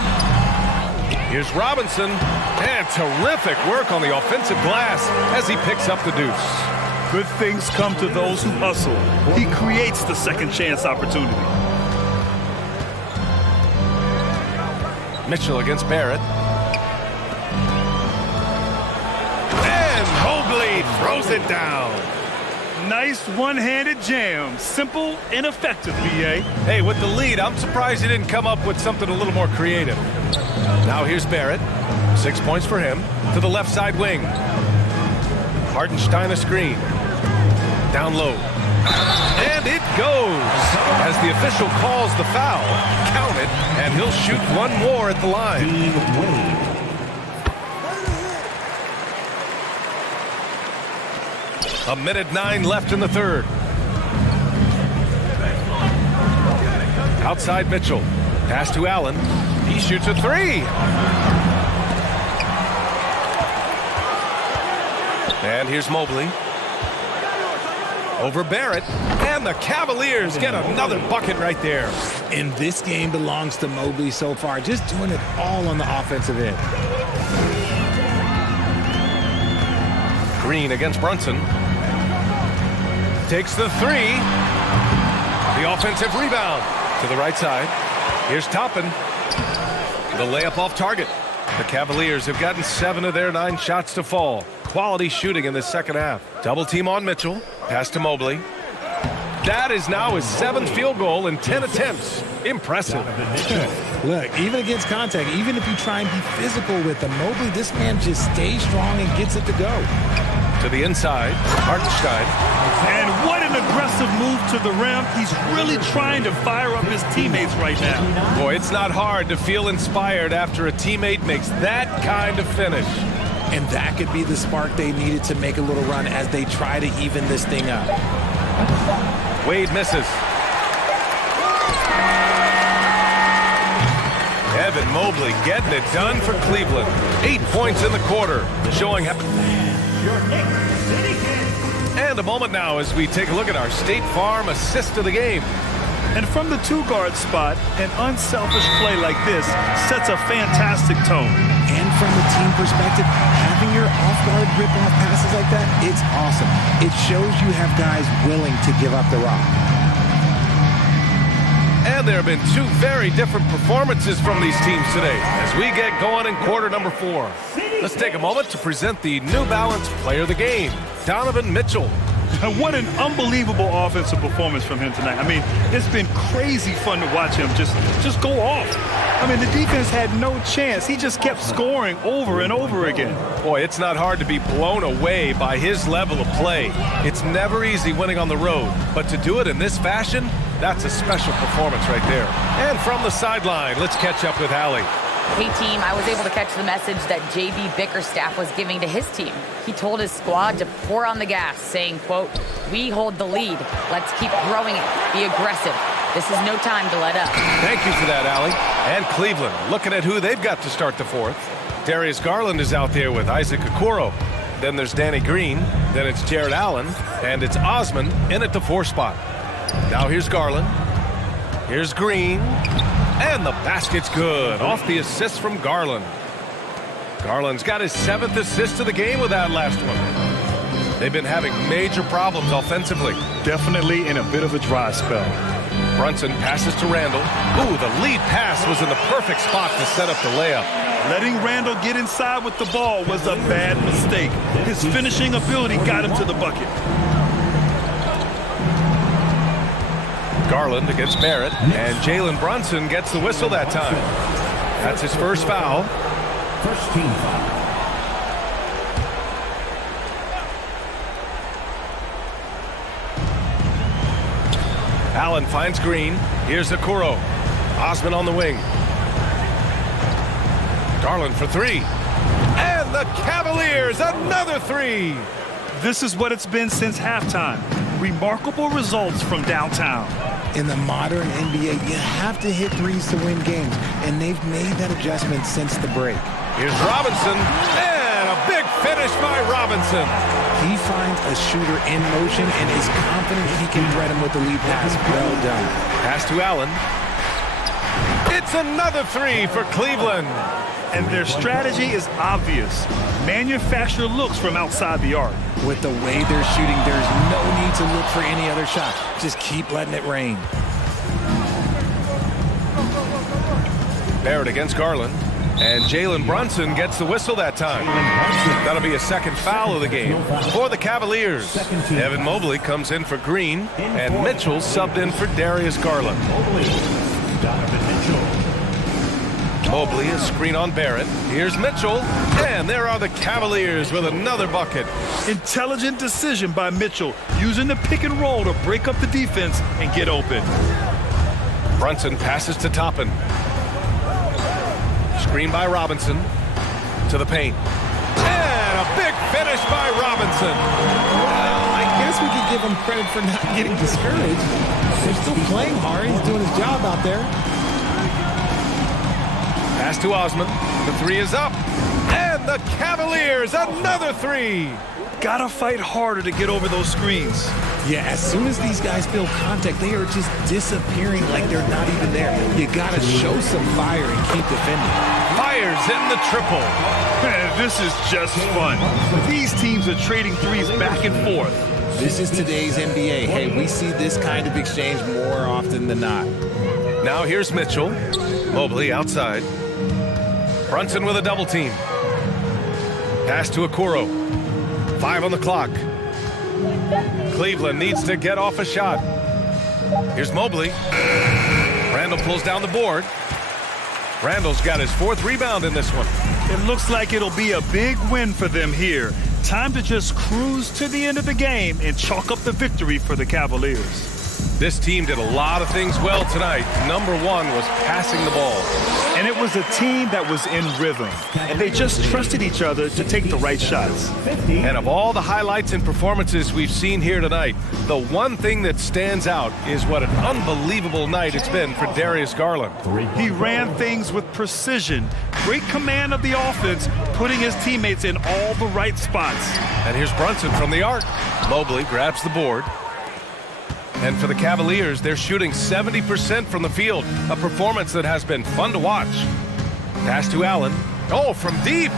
Here's Robinson. And terrific work on the offensive glass as he picks up the deuce. Good things come to those who hustle. He creates the second chance opportunity. Mitchell against Barrett. And Mobley throws it down. Nice one-handed jam. Simple and effective, B.A. Hey, with the lead, I'm surprised he didn't come up with something a little more creative. Now here's Barrett. 6 points for him. To the left side wing. Hartenstein a screen. Down low. And it goes. As the official calls the foul. Count it, and he'll shoot one more at the line. A minute 9 left in the third. Outside Mitchell. Pass to Allen. He shoots a 3. And here's Mobley. Over Barrett. And the Cavaliers get another bucket right there. And this game belongs to Mobley so far. Just doing it all on the offensive end. Green against Brunson. Takes the 3. The offensive rebound to the right side. Here's Toppin. The layup off target. The Cavaliers have gotten 7 of their 9 shots to fall. Quality shooting in the second half. Double team on Mitchell. Pass to Mobley. That is now his 7th field goal in 10 attempts. Impressive. Look, even against contact, even if you try and be physical with him, Mobley, this man just stays strong and gets it to go. To the inside, Hartenstein. And what an aggressive move to the rim. He's really trying to fire up his teammates right now. Boy, it's not hard to feel inspired after a teammate makes that kind of finish. And that could be the spark they needed to make a little run as they try to even this thing up. Wade misses. Evan Mobley getting it done for Cleveland. 8 points in the quarter, showing how... And a moment now as we take a look at our State Farm assist of the game. And from the two-guard spot, an unselfish play like this sets a fantastic tone. And from the team perspective, having your off-guard rip-off passes like that, it's awesome. It shows you have guys willing to give up the rock. And there have been 2 very different performances from these teams today as we get going in quarter number 4. Let's take a moment to present the New Balance Player of the Game, Donovan Mitchell. What an unbelievable offensive performance from him tonight. I mean, it's been crazy fun to watch him just go off. I mean, the defense had no chance. He just kept scoring over and over again. Boy, it's not hard to be blown away by his level of play. It's never easy winning on the road, but to do it in this fashion, that's a special performance right there. And from the sideline, let's catch up with Allie. Hey team, I was able to catch the message that JB Bickerstaff was giving to his team. He told his squad to pour on the gas, saying, quote, "We hold the lead. Let's keep growing it. Be aggressive. This is no time to let up." Thank you for that, Allie. And Cleveland, looking at who they've got to start the 4th. Darius Garland is out there with Isaac Okoro. Then there's Danny Green. Then it's Jared Allen. And it's Osman in at the 4 spot. Now here's Garland. Here's Green. And the basket's good. Off the assist from Garland. Garland's got his 7th assist of the game with that last one. They've been having major problems offensively. Definitely in a bit of a dry spell. Brunson passes to Randall. Ooh, the lead pass was in the perfect spot to set up the layup. Letting Randall get inside with the ball was a bad mistake. His finishing ability got him to the bucket. Garland against Barrett, and Jalen Brunson gets the whistle that time. That's his first foul. First team foul. Allen finds Green. Here's Okoro. Osman on the wing. Garland for 3. And the Cavaliers, another 3. This is what it's been since halftime. Remarkable results from downtown. In the modern NBA, you have to hit threes to win games, and they've made that adjustment since the break. Here's Robinson, and a big finish by Robinson. He finds a shooter in motion and is confident he can thread him with the lead pass. Well done. Pass to Allen. It's another 3 for Cleveland. And their strategy is obvious. Manufacture looks from outside the arc. With the way they're shooting, there's no need to look for any other shot. Just keep letting it rain. Barrett against Garland. And Jalen Brunson gets the whistle that time. That'll be a 2nd foul of the game for the Cavaliers. Evan Mobley comes in for Green, and Mitchell subbed in for Darius Garland. Mobley, a screen on Barrett. Here's Mitchell, and there are the Cavaliers with another bucket. Intelligent decision by Mitchell, using the pick and roll to break up the defense and get open. Brunson passes to Toppin. Screen by Robinson to the paint. And a big finish by Robinson. Well, I guess we could give him credit for not getting discouraged. They're still playing hard. He's doing his job out there. Pass to Osman. The 3 is up. And the Cavaliers, another 3. Gotta fight harder to get over those screens. Yeah, as soon as these guys feel contact, they are just disappearing like they're not even there. You gotta show some fire and keep defending. Fires in the triple. Man, this is just fun. These teams are trading threes back and forth. This is today's NBA. Hey, we see this kind of exchange more often than not. Now here's Mitchell. Mobley outside. Brunson with a double team. Pass to Okoro. 5 on the clock. Cleveland needs to get off a shot. Here's Mobley. Randall pulls down the board. Randall's got his 4th rebound in this one. It looks like it'll be a big win for them here. Time to just cruise to the end of the game and chalk up the victory for the Cavaliers. This team did a lot of things well tonight. Number 1 was passing the ball. And it was a team that was in rhythm. And they just trusted each other to take the right shots. And of all the highlights and performances we've seen here tonight, the one thing that stands out is what an unbelievable night it's been for Darius Garland. He ran things with precision, great command of the offense, putting his teammates in all the right spots. And here's Brunson from the arc. Mobley grabs the board. And for the Cavaliers, they're shooting 70% from the field, a performance that has been fun to watch. Pass to Allen. Oh, from deep.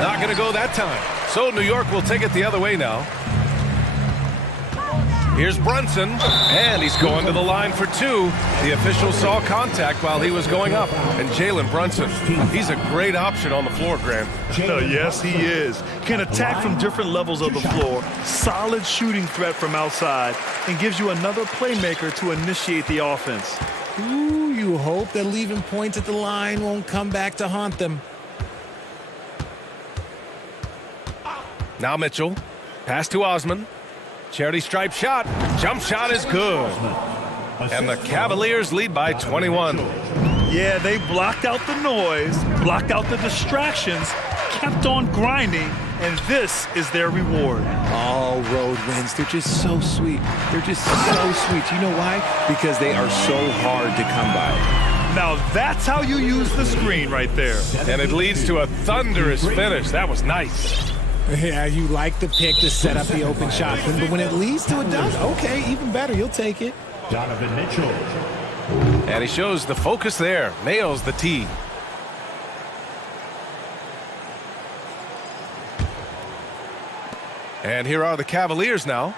Not going to go that time. So New York will take it the other way now. Here's Brunson, and he's going to the line for 2. The official saw contact while he was going up. And Jalen Brunson, he's a great option on the floor, Graham. Yes, he is. Can attack from different levels of the floor, solid shooting threat from outside, and gives you another playmaker to initiate the offense. Ooh, you hope that leaving points at the line won't come back to haunt them. Now Mitchell, pass to Osman. Charity stripe shot. Jump shot is good. And the Cavaliers lead by 21. Yeah, they blocked out the noise, blocked out the distractions, kept on grinding, and this is their reward. All road wins. They're just so sweet. They're just so sweet. You know why? Because they are so hard to come by. Now that's how you use the screen right there. And it leads to a thunderous finish. That was nice. Yeah, you like the pick to set up the open shot, but when it leads to a dunk, okay, even better, you'll take it. Donovan Mitchell. And he shows the focus there, nails the tee. And here are the Cavaliers now.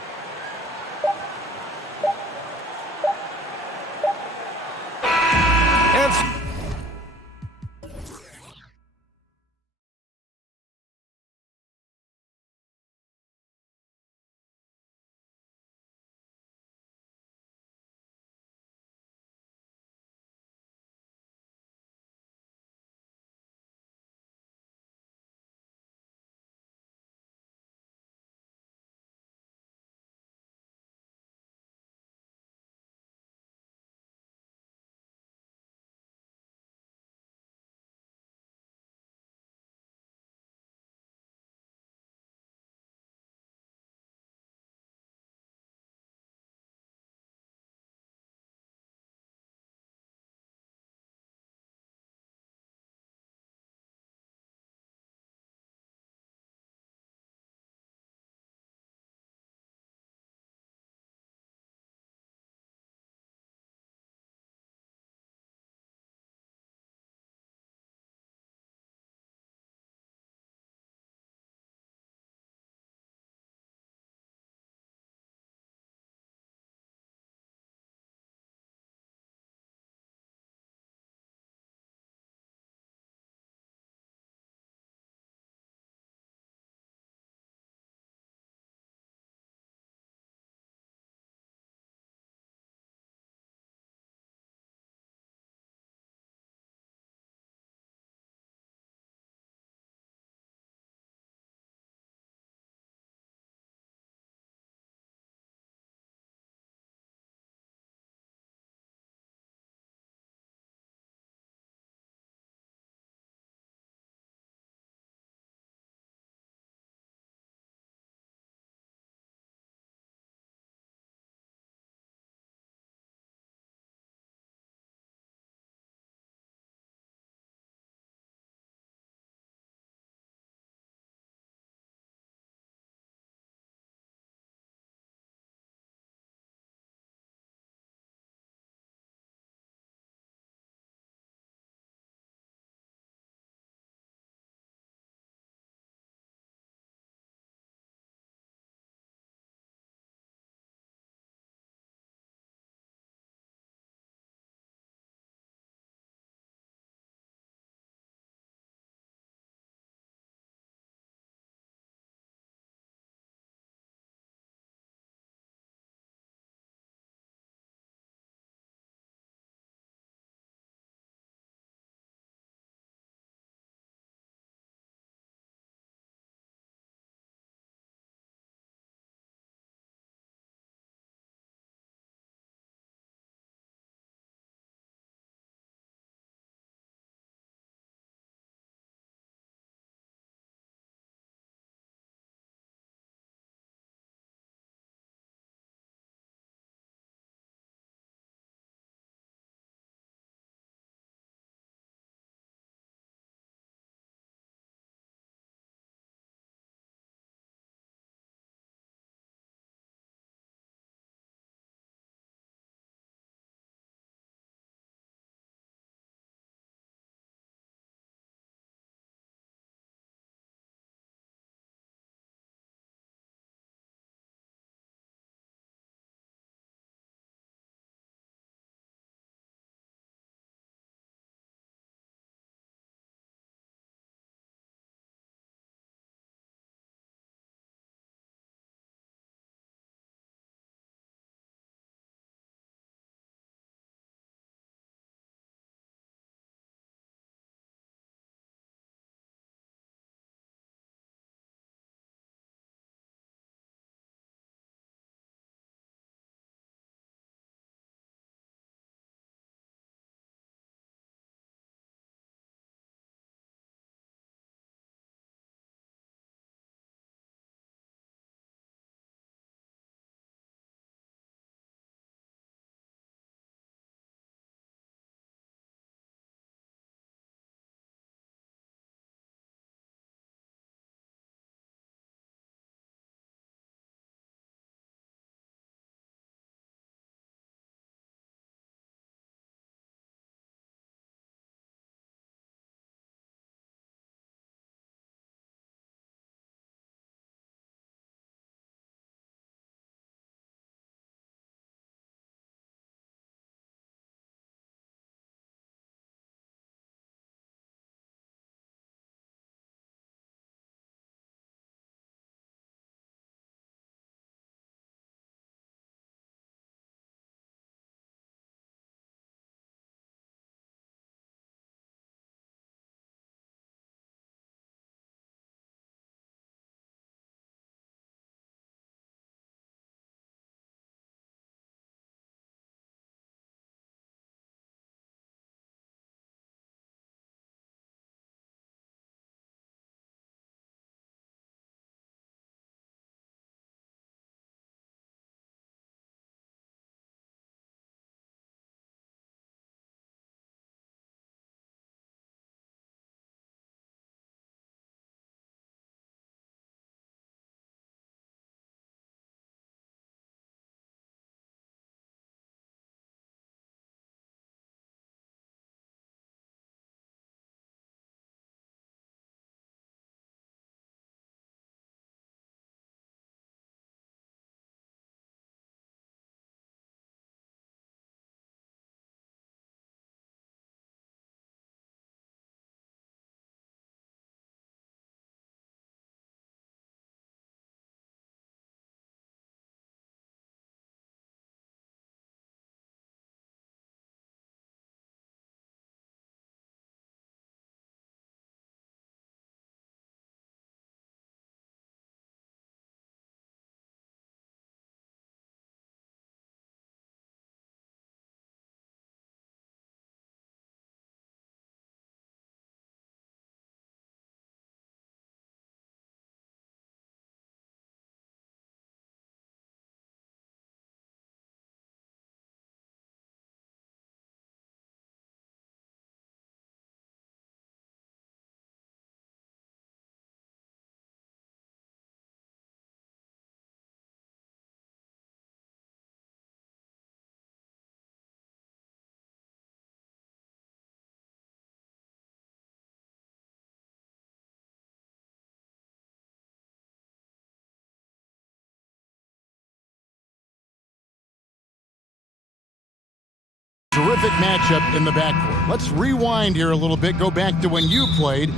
terrific matchup in the backcourt. Let's rewind here a little bit, go back to when you played.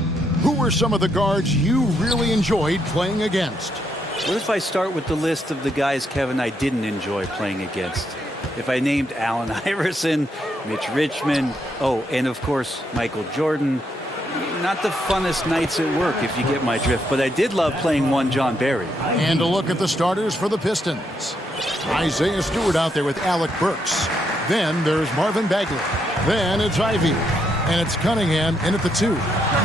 Who were some of the guards you really enjoyed playing against? What if I start with the list of the guys, Kevin, I didn't enjoy playing against? If I named Allen Iverson, Mitch Richmond, oh, and of course, Michael Jordan, not the funnest nights at work, if you get my drift, but I did love playing one John Barry. And a look at the starters for the Pistons. Isaiah Stewart out there with Alec Burks. Then there's Marvin Bagley. Then it's Ivy. And it's Cunningham in at the 2.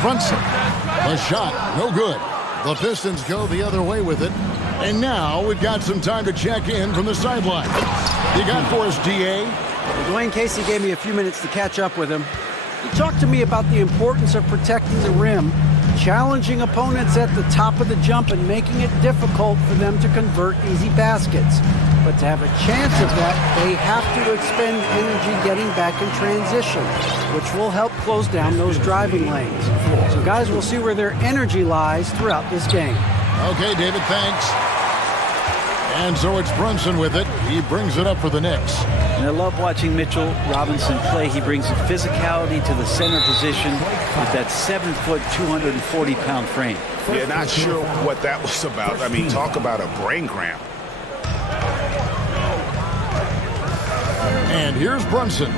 Brunson. The shot, no good. The Pistons go the other way with it. And now we've got some time to check in from the sideline. You got for us, D.A.? Dwayne Casey gave me a few minutes to catch up with him. He talked to me about the importance of protecting the rim, challenging opponents at the top of the jump and making it difficult for them to convert easy baskets. But to have a chance of that, they have to expend energy getting back in transition, which will help close down those driving lanes. So guys, we'll see where their energy lies throughout this game. Okay, David, thanks. And so it's Brunson with it. He brings it up for the Knicks. And I love watching Mitchell Robinson play. He brings a physicality to the center position with that 7-foot, 240-pound frame. Yeah, not sure what that was about. I mean, talk about a brain cramp. And here's Brunson.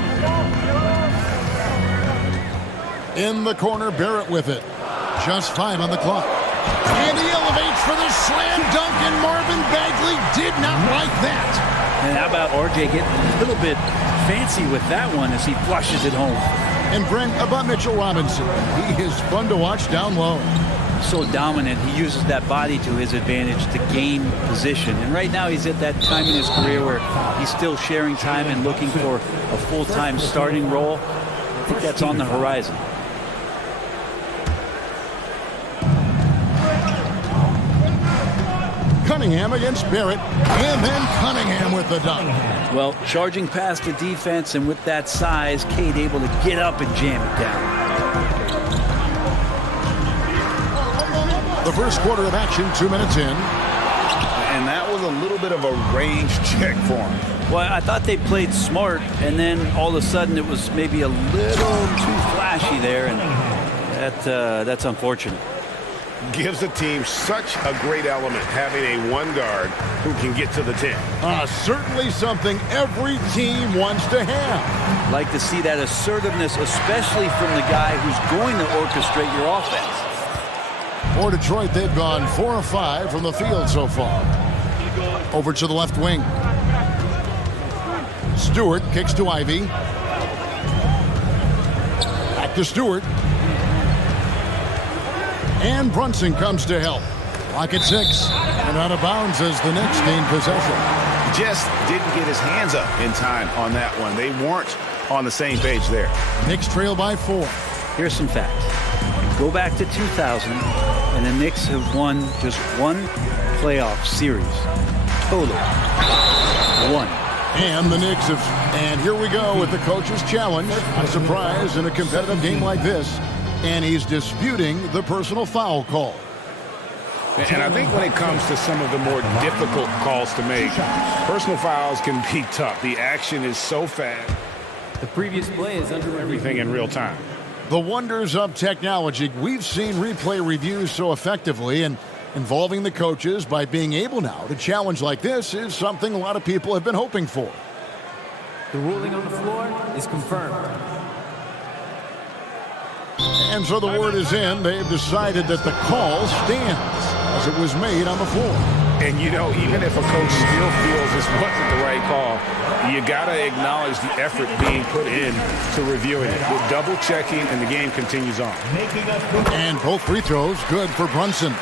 In the corner, Barrett with it. Just 5 on the clock. And he elevates for the slam dunk, and Marvin Bagley did not like that. And how about RJ getting a little bit fancy with that one as he flushes it home. And Brent, about Mitchell Robinson, he is fun to watch down low. So dominant, he uses that body to his advantage to gain position. And right now he's at that time in his career where he's still sharing time and looking for a full-time starting role. I think that's on the horizon. Cunningham against Barrett, and then Cunningham with the dunk. Well, charging past the defense, and with that size, Cade able to get up and jam it down. The first quarter of action, 2 minutes in. And that was a little bit of a range check for him. Well, I thought they played smart, and then all of a sudden it was maybe a little too flashy there, and that's unfortunate. Gives the team such a great element having a one guard who can get to the 10. Certainly something every team wants to have. Like to see that assertiveness, especially from the guy who's going to orchestrate your offense. For Detroit, they've gone 4 of 5 from the field so far. Over to the left wing. Stewart kicks to Ivy. Back to Stewart. And Brunson comes to help. Clock at 6. And out of bounds as the Knicks gain possession. Just didn't get his hands up in time on that one. They weren't on the same page there. Knicks trail by 4. Here's some facts. Go back to 2000, and the Knicks have won just one playoff series. Total. 1. And the Knicks have... And here we go with the coach's challenge. A surprise in a competitive game like this. And he's disputing the personal foul call. And I think when it comes to some of the more difficult calls to make, personal fouls can be tough. The action is so fast. The previous play is under everything in real time. The wonders of technology. We've seen replay reviews so effectively, and involving the coaches by being able now to challenge like this is something a lot of people have been hoping for. The ruling on the floor is confirmed. And so the word is in. They've decided that the call stands as it was made on the floor. And, you know, even if a coach still feels this wasn't the right call, you got to acknowledge the effort being put in to reviewing it. With double checking, and the game continues on. And both free throws good for Brunson.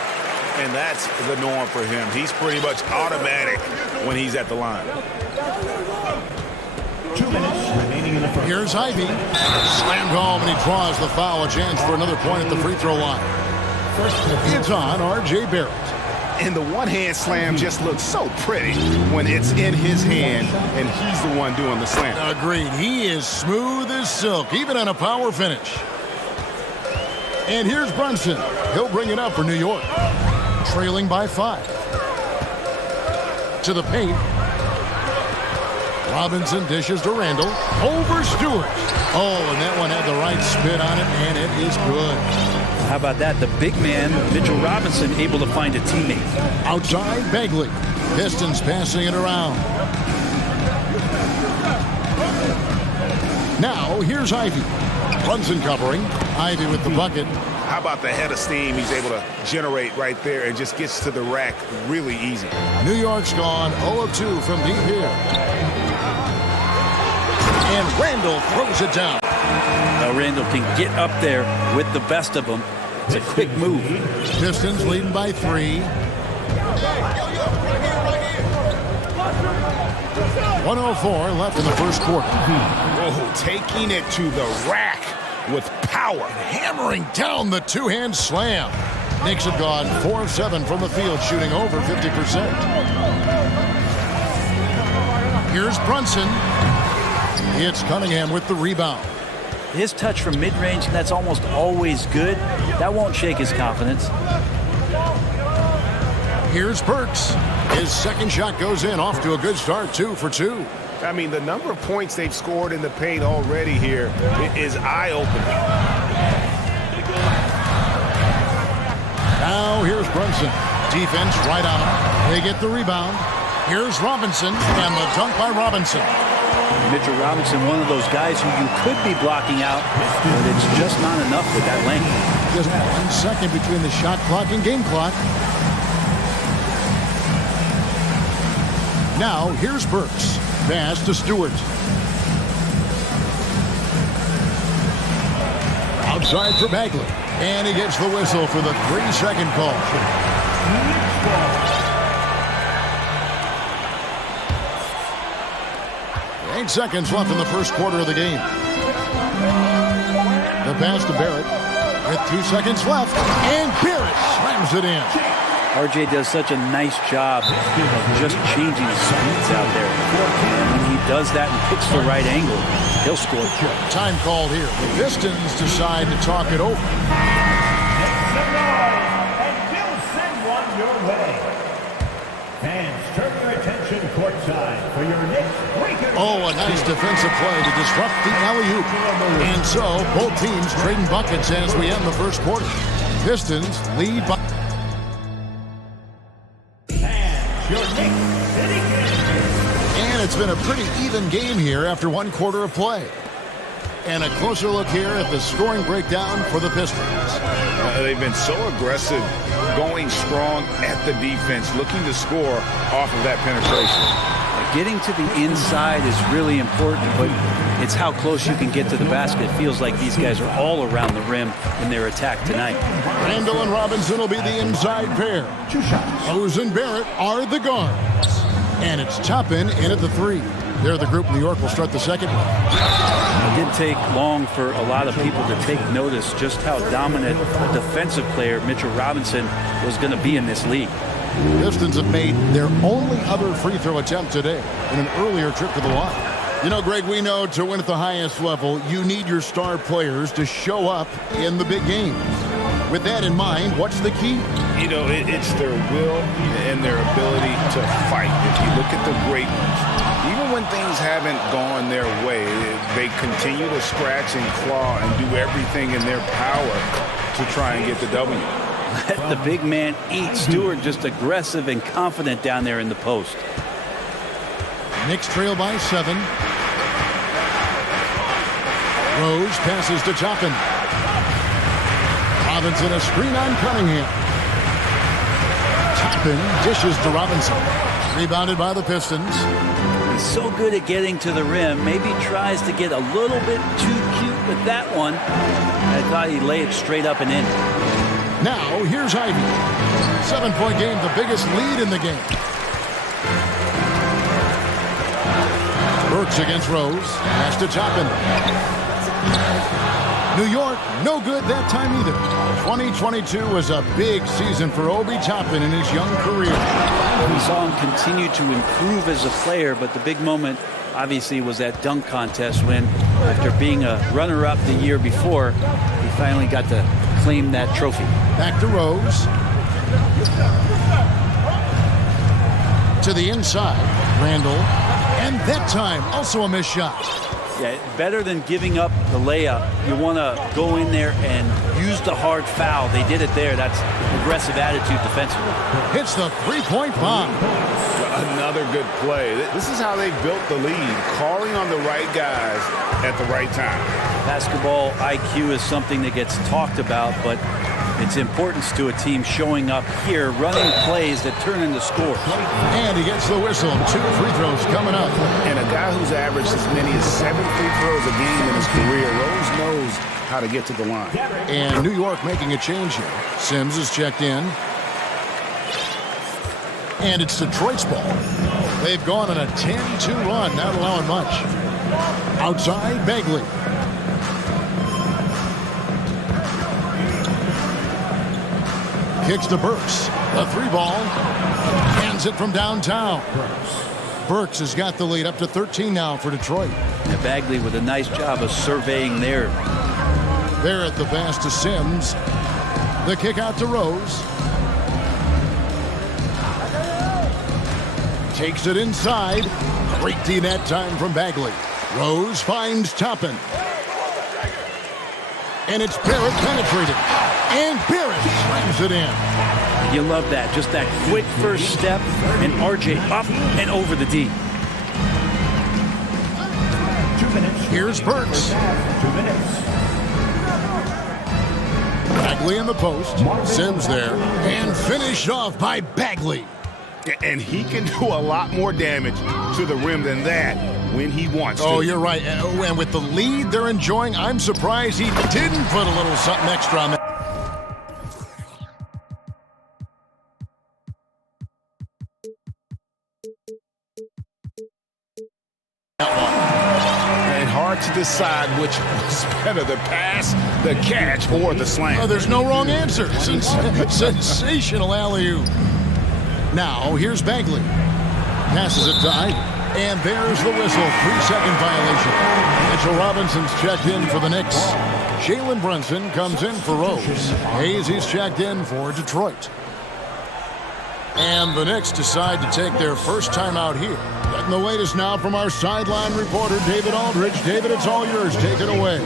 And that's the norm for him. He's pretty much automatic when he's at the line. 2 minutes remaining in the first. Here's Ivy. Slammed home, and he draws the foul. A chance for another point at the free throw line. It's on R.J. Barrett. And the one-hand slam just looks so pretty when it's in his hand and he's the one doing the slam. Agreed. He is smooth as silk, even on a power finish. And here's Brunson. He'll bring it up for New York. Trailing by 5. To the paint. Robinson dishes to Randall. Over Stewart. Oh, and that one had the right spin on it, and it is good. How about that? The big man, Mitchell Robinson, able to find a teammate. Outside, Bagley. Pistons passing it around. Now, here's Ivy. Brunson covering. Ivy with the bucket. How about the head of steam he's able to generate right there and just gets to the rack really easy. New York's gone 0 of 2 from deep here. And Randall throws it down. Now Randall can get up there with the best of them. It's a quick move. Pistons leading by 3. 1:04 left in the first quarter. Oh, taking it to the rack with power. Hammering down the two-hand slam. Knicks have gone 4 of 7 from the field, shooting over 50%. Here's Brunson. It's Cunningham with the rebound. His touch from mid-range, that's almost always good. That won't shake his confidence. Here's Burks. His second shot goes in, off to a good start, 2 for 2. I mean, the number of points they've scored in the paint already here is eye-opening. Now here's Brunson. Defense right on him. They get the rebound. Here's Robinson, and the dunk by Robinson. Mitchell Robinson, one of those guys who you could be blocking out, but it's just not enough with that length. Just 1 second between the shot clock and game clock. Now, here's Burks. Pass to Stewart. Outside for Bagley. And he gets the whistle for the 3-second call. 8 seconds left in the first quarter of the game. The pass to Barrett with 2 seconds left. And Barrett slams it in. RJ does such a nice job of just changing speeds out there. And when he does that and picks the right angle, he'll score. Time called here. The Pistons decide to talk it over. And we'll send one your way. Fans, turn your attention courtside for your next breaker. Oh, a nice defensive play to disrupt the alley-oop. And so, both teams trading buckets as we end the first quarter. Pistons lead by... And it's been a pretty even game here after 1 quarter of play. And a closer look here at the scoring breakdown for the Pistons. They've been so aggressive, going strong at the defense, looking to score off of that penetration. Getting to the inside is really important, but it's how close you can get to the basket. It feels like these guys are all around the rim in their attack tonight. Randall and Robinson will be the inside pair. Rose and Barrett are the guards. And it's Toppin in at the 3. They're the group New York will start the second one. It didn't take long for a lot of people to take notice just how dominant a defensive player Mitchell Robinson was going to be in this league. Pistons have made their only other free throw attempt today in an earlier trip to the line. You know, Greg, we know to win at the highest level, you need your star players to show up in the big games. With that in mind, what's the key? You know, it's their will and their ability to fight. If you look at the great ones, even when things haven't gone their way, they continue to scratch and claw and do everything in their power to try and get the W. Let the big man eat. Stewart just aggressive and confident down there in the post. Knicks trail by 7. Rose passes to Toppin. Robinson a screen on Cunningham. Toppin dishes to Robinson. Rebounded by the Pistons. He's so good at getting to the rim. Maybe tries to get a little bit too cute with that one. I thought he'd lay it straight up and in. Now, here's Ivy. 7-point game, the biggest lead in the game. Burks against Rose. Pass to Toppin. New York, no good that time either. 2022 was a big season for Obi Toppin in his young career. We saw him continue to improve as a player, but the big moment obviously was that dunk contest when, after being a runner-up the year before, he finally got to claim that trophy. Back to Rose. To the inside. Randall And that time, also a missed shot. Yeah, better than giving up the layup. You want to go in there and use the hard foul. They did it there. That's aggressive attitude defensively. Hits the three-point bomb. Another good play. This is how they built the lead, calling on the right guys at the right time. Basketball IQ is something that gets talked about, but its importance to a team showing up here, running plays that turn into scores. And he gets the whistle. 2 free throws coming up. And a guy who's averaged as many as 7 free throws a game in his career, Rose knows how to get to the line. And New York making a change here. Sims is checked in. And it's Detroit's ball. They've gone on a 10-2 run, not allowing much. Outside, Bagley. Kicks to Burks. The 3-ball. Hands it from downtown. Burks has got the lead up to 13 now for Detroit. And Bagley with a nice job of surveying there. There at the pass to Sims. The kick out to Rose. Takes it inside. Great D that time from Bagley. Rose finds Toppin. And it's Barrett penetrating. And Barrett slams it in. You love that. Just that quick first step. And RJ up and over the D. 2 minutes. Here's Burks. 2 minutes. Bagley in the post. Sims there. And finished off by Bagley. And he can do a lot more damage to the rim than that when he wants to. Oh, you're right. And with the lead they're enjoying, I'm surprised he didn't put a little something extra on that. And hard to decide which was better, the pass, the catch, or the slam. Oh, there's no wrong answer. Sensational alley-oop. Now, here's Bagley. Passes it to Ivey. And there's the whistle. 3-second violation. Mitchell Robinson's checked in for the Knicks. Jalen Brunson comes in for Rose. Hayes, he's checked in for Detroit. And the Knicks decide to take their first time out here. Getting the latest now from our sideline reporter, David Aldridge. David, it's all yours. Take it away.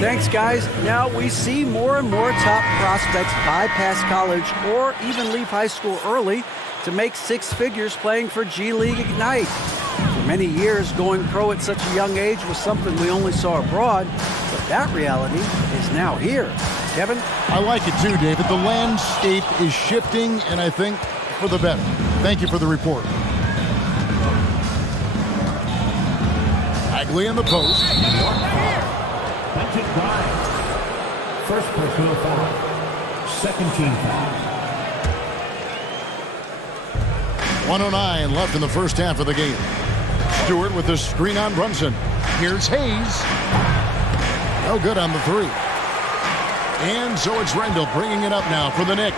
Thanks, guys. Now we see more and more top prospects bypass college or even leave high school early to make 6 figures playing for G League Ignite. For many years, going pro at such a young age was something we only saw abroad, but that reality is now here. Kevin? I like it too, David. The landscape is shifting, and I think for the better. Thank you for the report. Bagley in the post. Punted Bryant. First personal foul. Second team foul. 1:09 left in the first half of the game. Stewart with the screen on Brunson. Here's Hayes. No good on the 3. And so it's Rendell bringing it up now for the Knicks.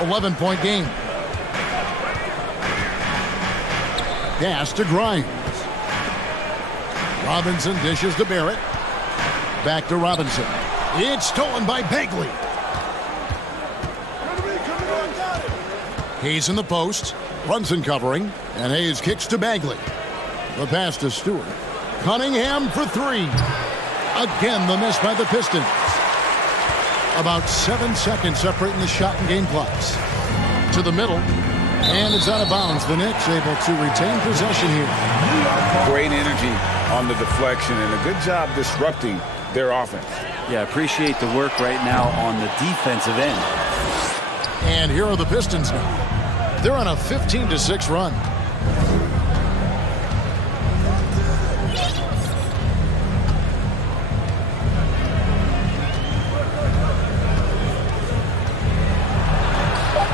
11-point game. Pass to Grimes. Robinson dishes to Barrett. Back to Robinson. It's stolen by Bagley. Hayes in the post. Brunson covering. And Hayes kicks to Bagley. The pass to Stewart. Cunningham for 3. Again, the miss by the Pistons. About 7 seconds separating the shot and game clocks. To the middle. And it's out of bounds. The Knicks able to retain possession here. Great energy on the deflection and a good job disrupting their offense. Yeah, appreciate the work right now on the defensive end. And here are the Pistons now. They're on a 15-6 run.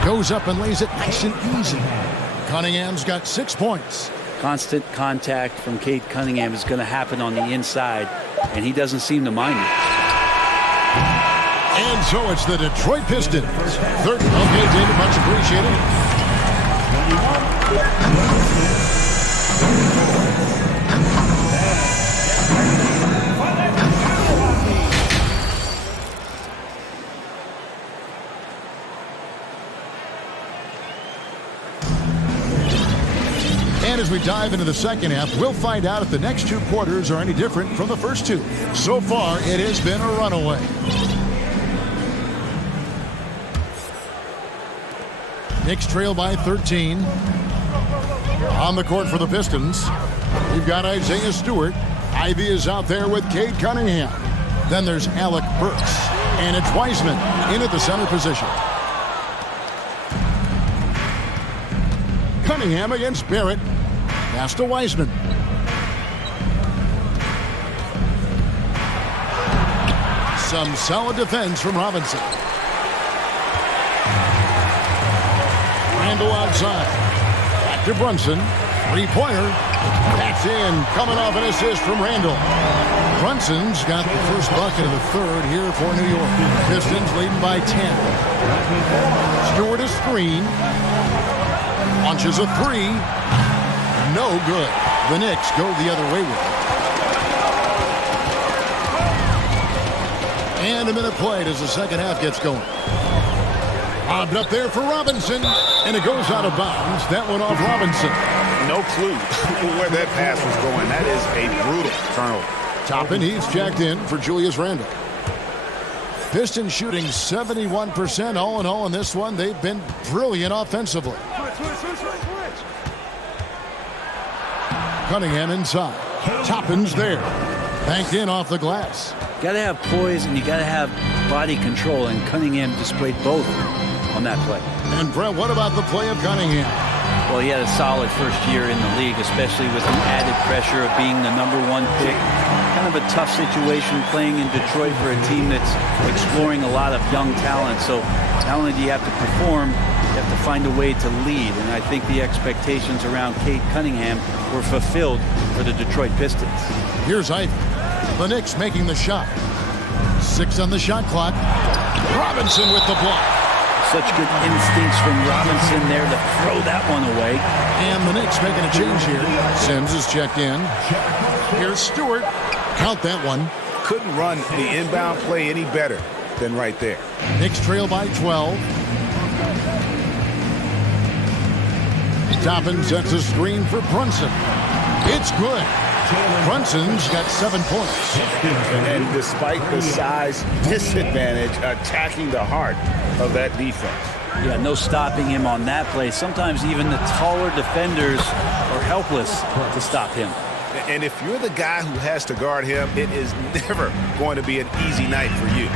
Goes up and lays it nice and easy. Cunningham's got 6 points. Constant contact from Cade Cunningham is going to happen on the inside, and he doesn't seem to mind it. And so it's the Detroit Pistons. Third. Okay, David, much appreciated. And as we dive into the second half, we'll find out if the next two quarters are any different from the first two. So far, it has been a runaway. Knicks trail by 13. On the court for the Pistons, we've got Isaiah Stewart. Ivy is out there with Cade Cunningham. Then there's Alec Burks. And it's Wiseman in at the center position. Cunningham against Barrett. Pass to Wiseman. Some solid defense from Robinson. Randall outside. Back to Brunson. Three-pointer. That's in. Coming off an assist from Randall. Brunson's got the first bucket of the third here for New York. Pistons leading by 10. Stewart a screen. Launches a three. No good. The Knicks go the other way with it. And a minute played as the second half gets going. Lobbed up there for Robinson, and it goes out of bounds. That one off Robinson. No clue where that pass was going. That is a brutal turnover. Toppin, he's checked in for Julius Randle. Pistons shooting 71% all in all in this one. They've been brilliant offensively. Cunningham inside. Toppin's there. Banked in off the glass. Got to have poise and you got to have body control, and Cunningham displayed both on that play. And Brett, what about the play of Cunningham? Well, he had a solid first year in the league, especially with the added pressure of being the #1 pick. Kind of a tough situation playing in Detroit for a team that's exploring a lot of young talent. So not only do you have to perform, you have to find a way to lead. And I think the expectations around Cade Cunningham were fulfilled for the Detroit Pistons. Here's Ivy. The Knicks making the shot. 6 on the shot clock. Robinson with the block. Such good instincts from Robinson there to throw that one away. And the Knicks making a change here. Sims is checked in. Here's Stewart. Count that one. Couldn't run the inbound play any better than right there. Knicks trail by 12. Toppin sets a screen for Brunson. It's good. Brunson's got 7 points. And despite the size disadvantage, attacking the heart of that defense. Yeah, no stopping him on that play. Sometimes even the taller defenders are helpless to stop him. And if you're the guy who has to guard him, it is never going to be an easy night for you.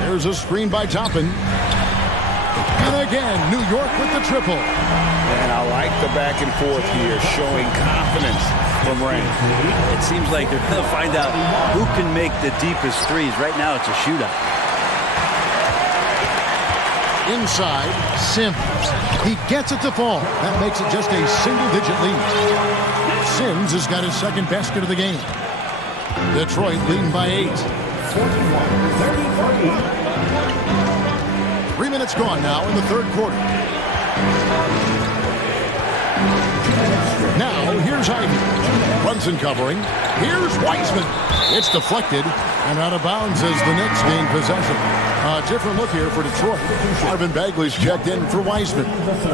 There's a screen by Toppin. And again, New York with the triple. And I like the back and forth here, showing confidence from Rain. It seems like they're going to find out who can make the deepest threes. Right now, it's a shootout. Inside, Sims. He gets it to fall. That makes it just a single-digit lead. Sims has got his second basket of the game. Detroit leading by 8. 3 minutes gone now in the third quarter. Now, here's Ivy. Brunson covering. Here's Wiseman. It's deflected and out of bounds as the Knicks gain possession. A different look here for Detroit. Marvin Bagley's checked in for Wiseman.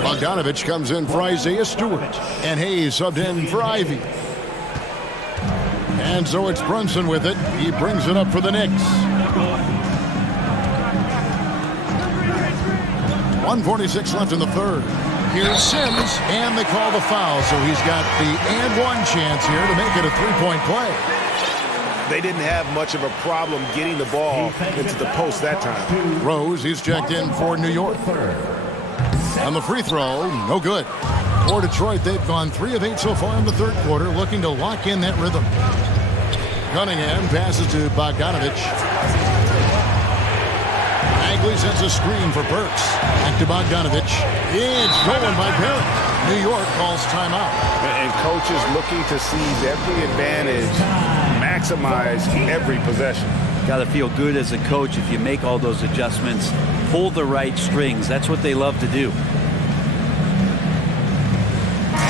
Bogdanovich comes in for Isaiah Stewart. And Hayes subbed in for Ivy. And so it's Brunson with it. He brings it up for the Knicks. 1:46 left in the third. Here's Sims, and they call the foul, so he's got the and one chance here to make it a three-point play. They didn't have much of a problem getting the ball into the post that time. Rose, he's checked in for New York. On the free throw, no good. For Detroit, they've gone 3 of 8 so far in the third quarter, looking to lock in that rhythm. Cunningham passes to Bogdanovich. Bagley sends a screen for Burks. Back to Bogdanovich. It's stolen by Barrett. New York calls timeout. And coaches looking to seize every advantage, maximize every possession. Got to feel good as a coach if you make all those adjustments, pull the right strings. That's what they love to do.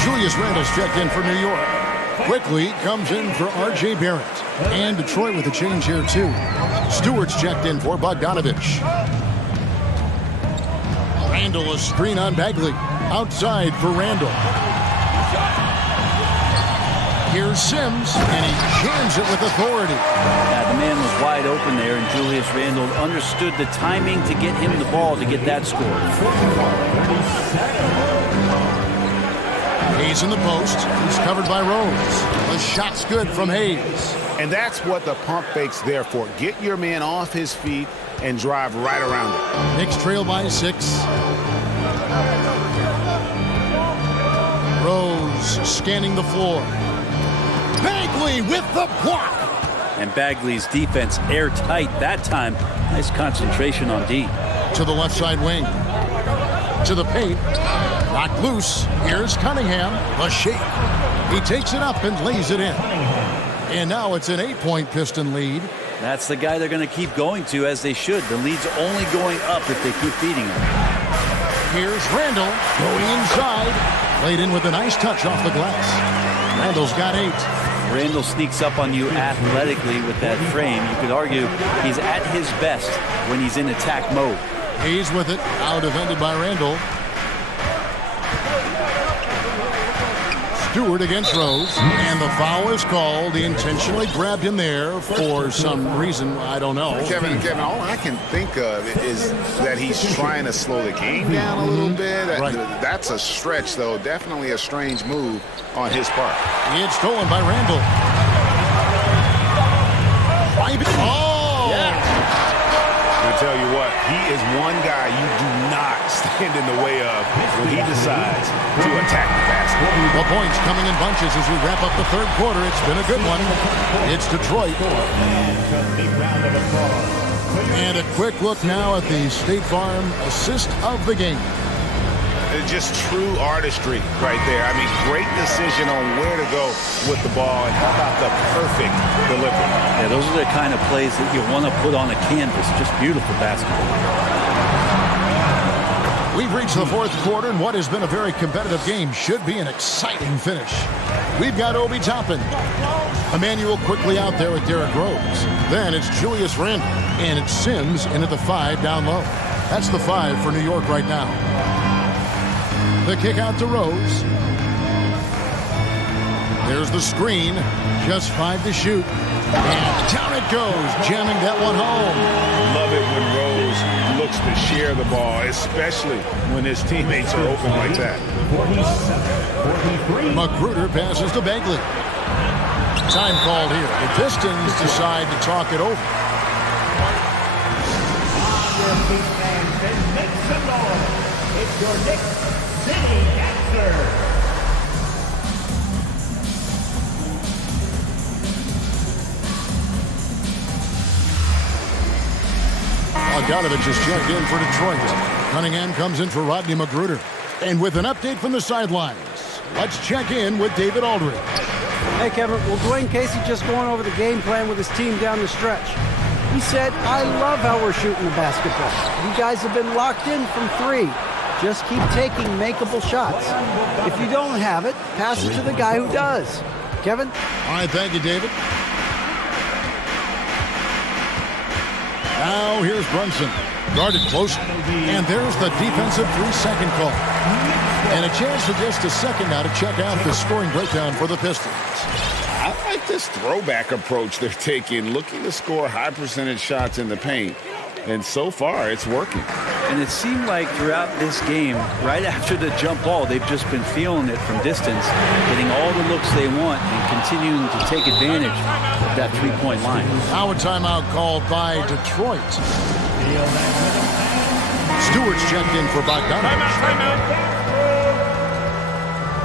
Julius Randle's checked in for New York. Quickly comes in for R.J. Barrett. And Detroit with a change here, too. Stewart's checked in for Bogdanovich. Randle a screen on Bagley. Outside for Randall. Here's Sims, and he jams it with authority. Yeah, the man was wide open there, and Julius Randle understood the timing to get him the ball to get that score. Hayes in the post. He's covered by Rose. The shot's good from Hayes. And that's what the pump fake's there for. Get your man off his feet and drive right around it. Knicks trail by 6. Rose scanning the floor. Bagley with the block. And Bagley's defense airtight that time. Nice concentration on D. To the left side wing. To the paint. Knocked loose. Here's Cunningham. The shake. He takes it up and lays it in. And now it's an 8-point Piston lead. That's the guy they're going to keep going to, as they should. The lead's only going up if they keep feeding him. Here's Randall going inside. Laid in with a nice touch off the glass. Randall's got 8. Randall sneaks up on you athletically with that frame. You could argue he's at his best when he's in attack mode. He's with it. Out defended by Randall. Stewart against Rose, and the foul is called. He intentionally grabbed him there for some reason. I don't know. Kevin, all I can think of is that he's trying to slow the game down a little bit. Right. That's a stretch, though. Definitely a strange move on his part. It's stolen by Randall. Oh! Yeah. I tell you what, he is one guy you do not stand in the way of when he decides to attack the basket. Well, points coming in bunches as we wrap up the third quarter. It's been a good one. It's Detroit. And a quick look now at the State Farm assist of the game. Just true artistry right there. I mean, great decision on where to go with the ball, and how about the perfect delivery? Yeah, those are the kind of plays that you want to put on a canvas. Just beautiful basketball. We've reached the fourth quarter, and what has been a very competitive game should be an exciting finish. We've got Obi Toppin. Emmanuel quickly out there with Derrick Rose. Then it's Julius Randle, and it's Sims in at the 5 down low. That's the 5 for New York right now. The kick out to Rose. There's the screen. Just 5 to shoot. And down it goes, jamming that one home. Love it when Rose looks to share the ball, especially when his teammates are open like that. Magruder passes to Bagley. Time called here. The Pistons decide to talk it over. It's your Knicks City Dancer. Bogdanovich is checked in for Detroit. Cunningham comes in for Rodney Magruder. And with an update from the sidelines, let's check in with David Aldridge. Hey, Kevin. Well, Dwayne Casey just going over the game plan with his team down the stretch. He said, I love how we're shooting the basketball. You guys have been locked in from 3. Just keep taking makeable shots. If you don't have it, pass it to the guy who does. Kevin? All right, thank you, David. Now here's Brunson. Guarded close. And there's the defensive 3-second call. And a chance for just a second now to check out the scoring breakdown for the Pistons. I like this throwback approach they're taking, looking to score high percentage shots in the paint. And so far, it's working. And it seemed like throughout this game, right after the jump ball, they've just been feeling it from distance, getting all the looks they want and continuing to take advantage of that three-point line. Now a timeout called by Detroit. Stewart's checked in for Bogdanovich.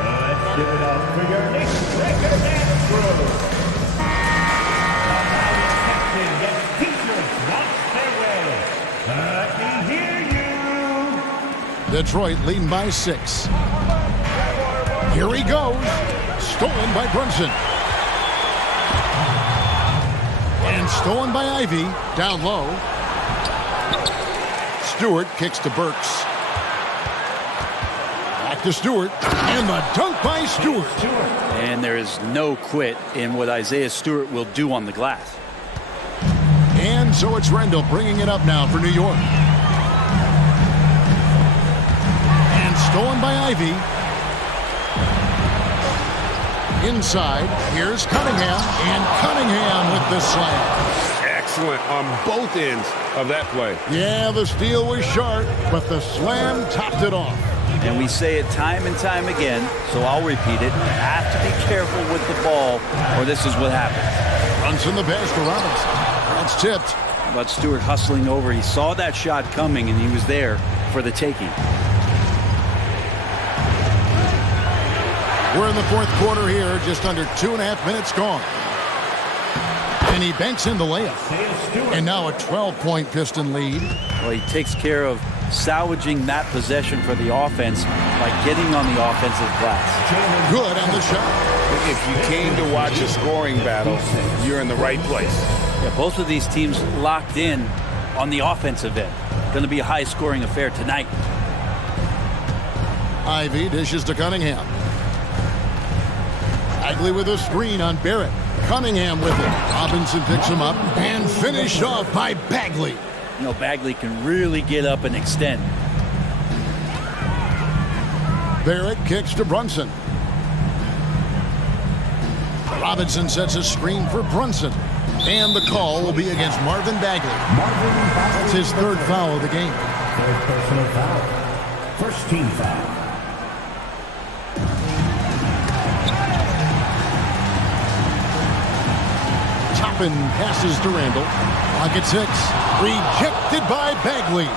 Let's give it up for your Knicks record dance crew. Detroit leading by 6. Here he goes. Stolen by Brunson. And stolen by Ivy. Down low. Stewart kicks to Burks. Back to Stewart. And the dunk by Stewart. And there is no quit in what Isaiah Stewart will do on the glass. And so it's Randall bringing it up now for New York. Stolen by Ivy. Inside, here's Cunningham, and Cunningham with the slam. Excellent on both ends of that play. Yeah, the steal was sharp, but the slam topped it off. And we say it time and time again, so I'll repeat it. You have to be careful with the ball, or this is what happens. Brunson the pass to Robinson. That's tipped. How about Stewart hustling over? He saw that shot coming, and he was there for the taking. We're in the fourth quarter here, just under 2.5 minutes gone. And he banks in the layup. And now a 12-point Piston lead. Well, he takes care of salvaging that possession for the offense by getting on the offensive glass. Good on the shot. If you came to watch a scoring battle, you're in the right place. Yeah, both of these teams locked in on the offensive end. Going to be a high-scoring affair tonight. Ivy dishes to Cunningham. Bagley with a screen on Barrett. Cunningham with it. Robinson picks him up and finished off by Bagley. You know, Bagley can really get up and extend. Barrett kicks to Brunson. Robinson sets a screen for Brunson. And the call will be against Marvin Bagley. That's his third foul of the game. Third personal foul. First team foul. Toppin passes to Randall. Clock at 6. Rejected by Bagley.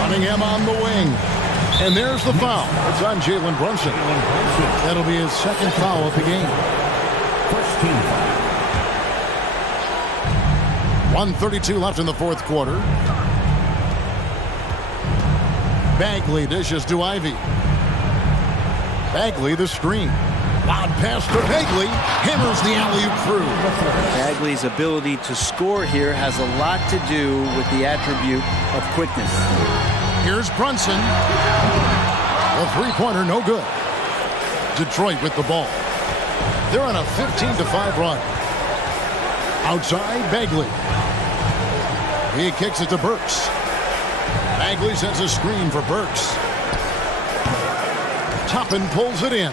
Cunningham on the wing. And there's the foul. It's on Jalen Brunson. That'll be his second foul of the game. First team foul. 1:32 left in the fourth quarter. Bagley dishes to Ivy. Bagley the screen. Loud pass to Bagley. Hammers the alley-oop through. Bagley's ability to score here has a lot to do with the attribute of quickness. Here's Brunson. A three-pointer, no good. Detroit with the ball. They're on a 15-5 run. Outside, Bagley. He kicks it to Burks. Bagley sets a screen for Burks. Toppin pulls it in.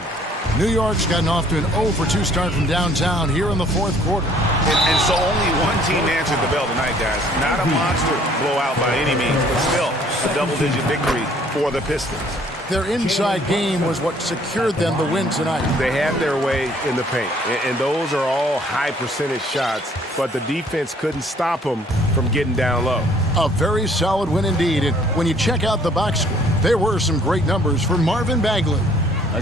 New York's gotten off to an 0-for-2 start from downtown here in the fourth quarter. And so only one team answered the bell tonight, guys. Not a monster blowout by any means, but still a double-digit victory for the Pistons. Their inside game was what secured them the win tonight. They had their way in the paint, and those are all high-percentage shots, but the defense couldn't stop them from getting down low. A very solid win indeed, and when you check out the box score, there were some great numbers for Marvin Bagley.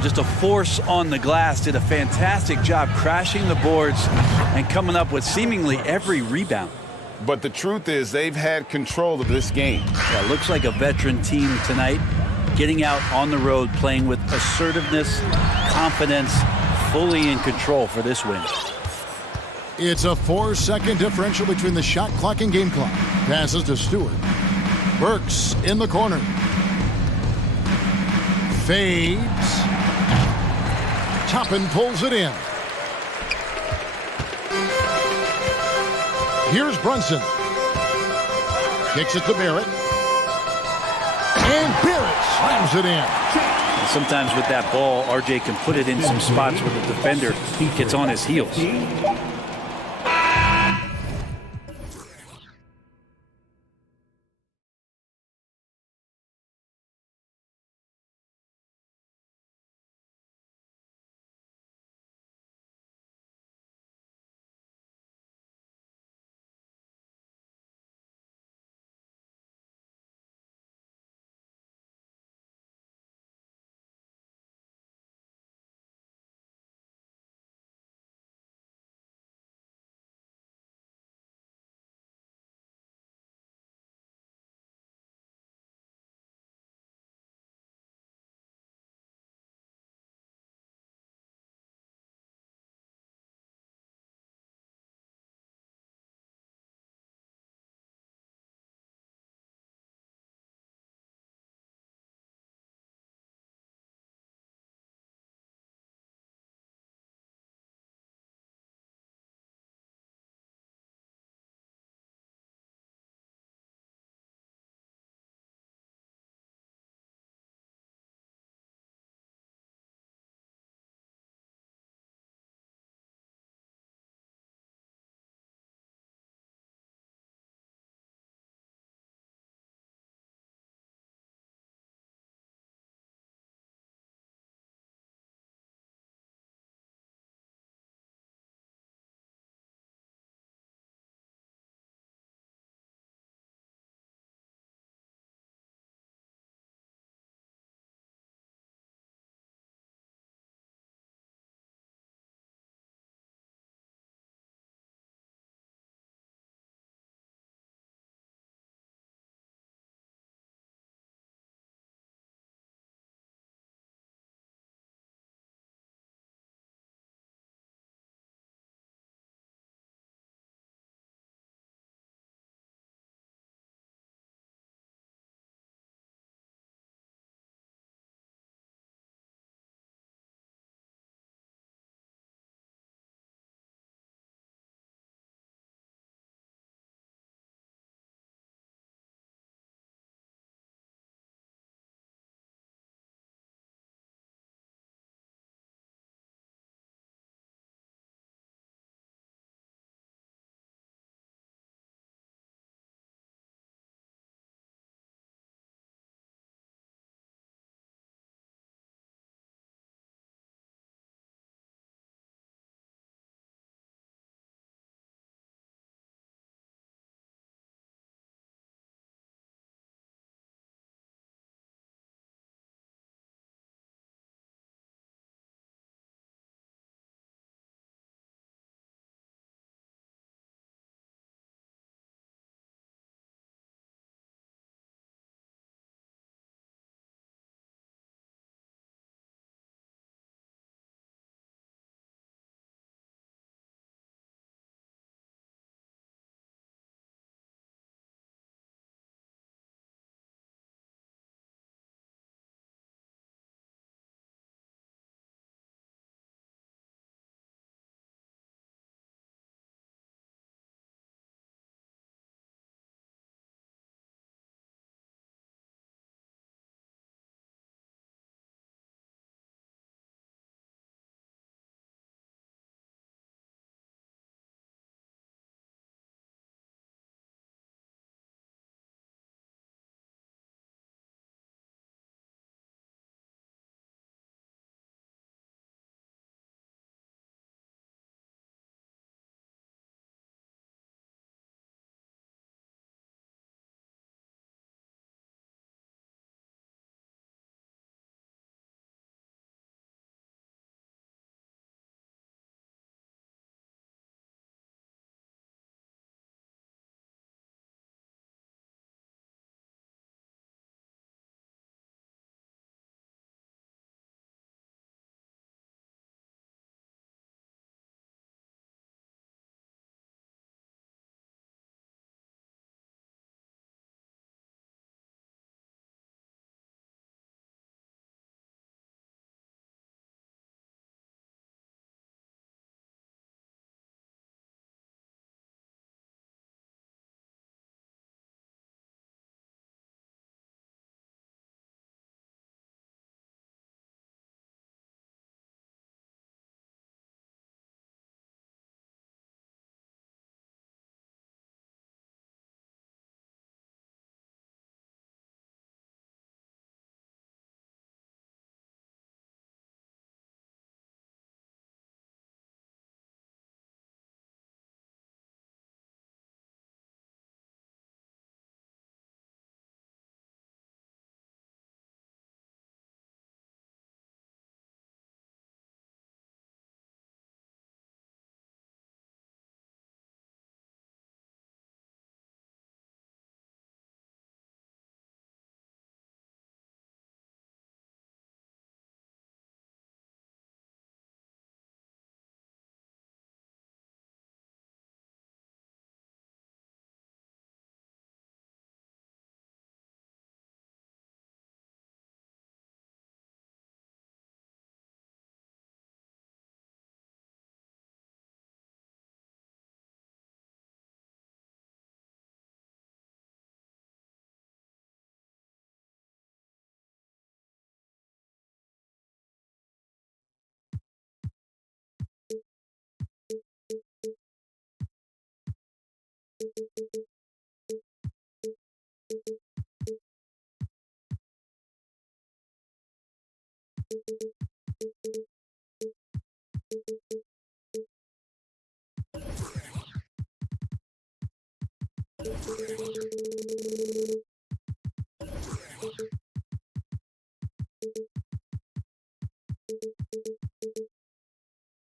Just a force on the glass, did a fantastic job crashing the boards and coming up with seemingly every rebound. But the truth is they've had control of this game. Yeah, looks like a veteran team tonight, getting out on the road, playing with assertiveness, confidence, fully in control for this win. It's a 4-second differential between the shot clock and game clock. Passes to Stewart. Burks in the corner. Fades. Toppin pulls it in. Here's Brunson. Kicks it to Barrett. And Barrett slams it in. Sometimes with that ball, RJ can put it in some spots where the defender gets on his heels.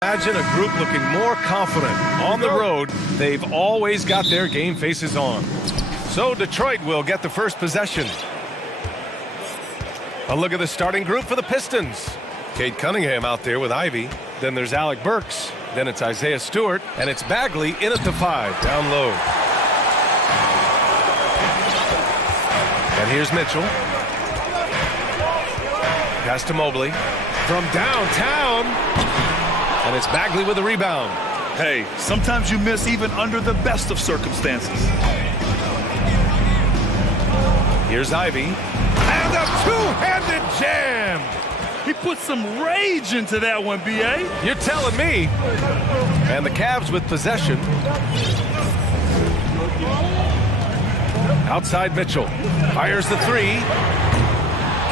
Imagine a group looking more confident. On the road, they've always got their game faces on. So Detroit will get the first possession. A look at the starting group for the Pistons. Cade Cunningham out there with Ivy. Then there's Alec Burks. Then it's Isaiah Stewart. And it's Bagley in at the 5, down low. And here's Mitchell. Pass to Mobley. From downtown. And it's Bagley with the rebound. Hey, sometimes you miss even under the best of circumstances. Here's Ivy. And a two-handed jam! He put some rage into that one, B.A. You're telling me. And the Cavs with possession. Outside Mitchell. Fires the 3.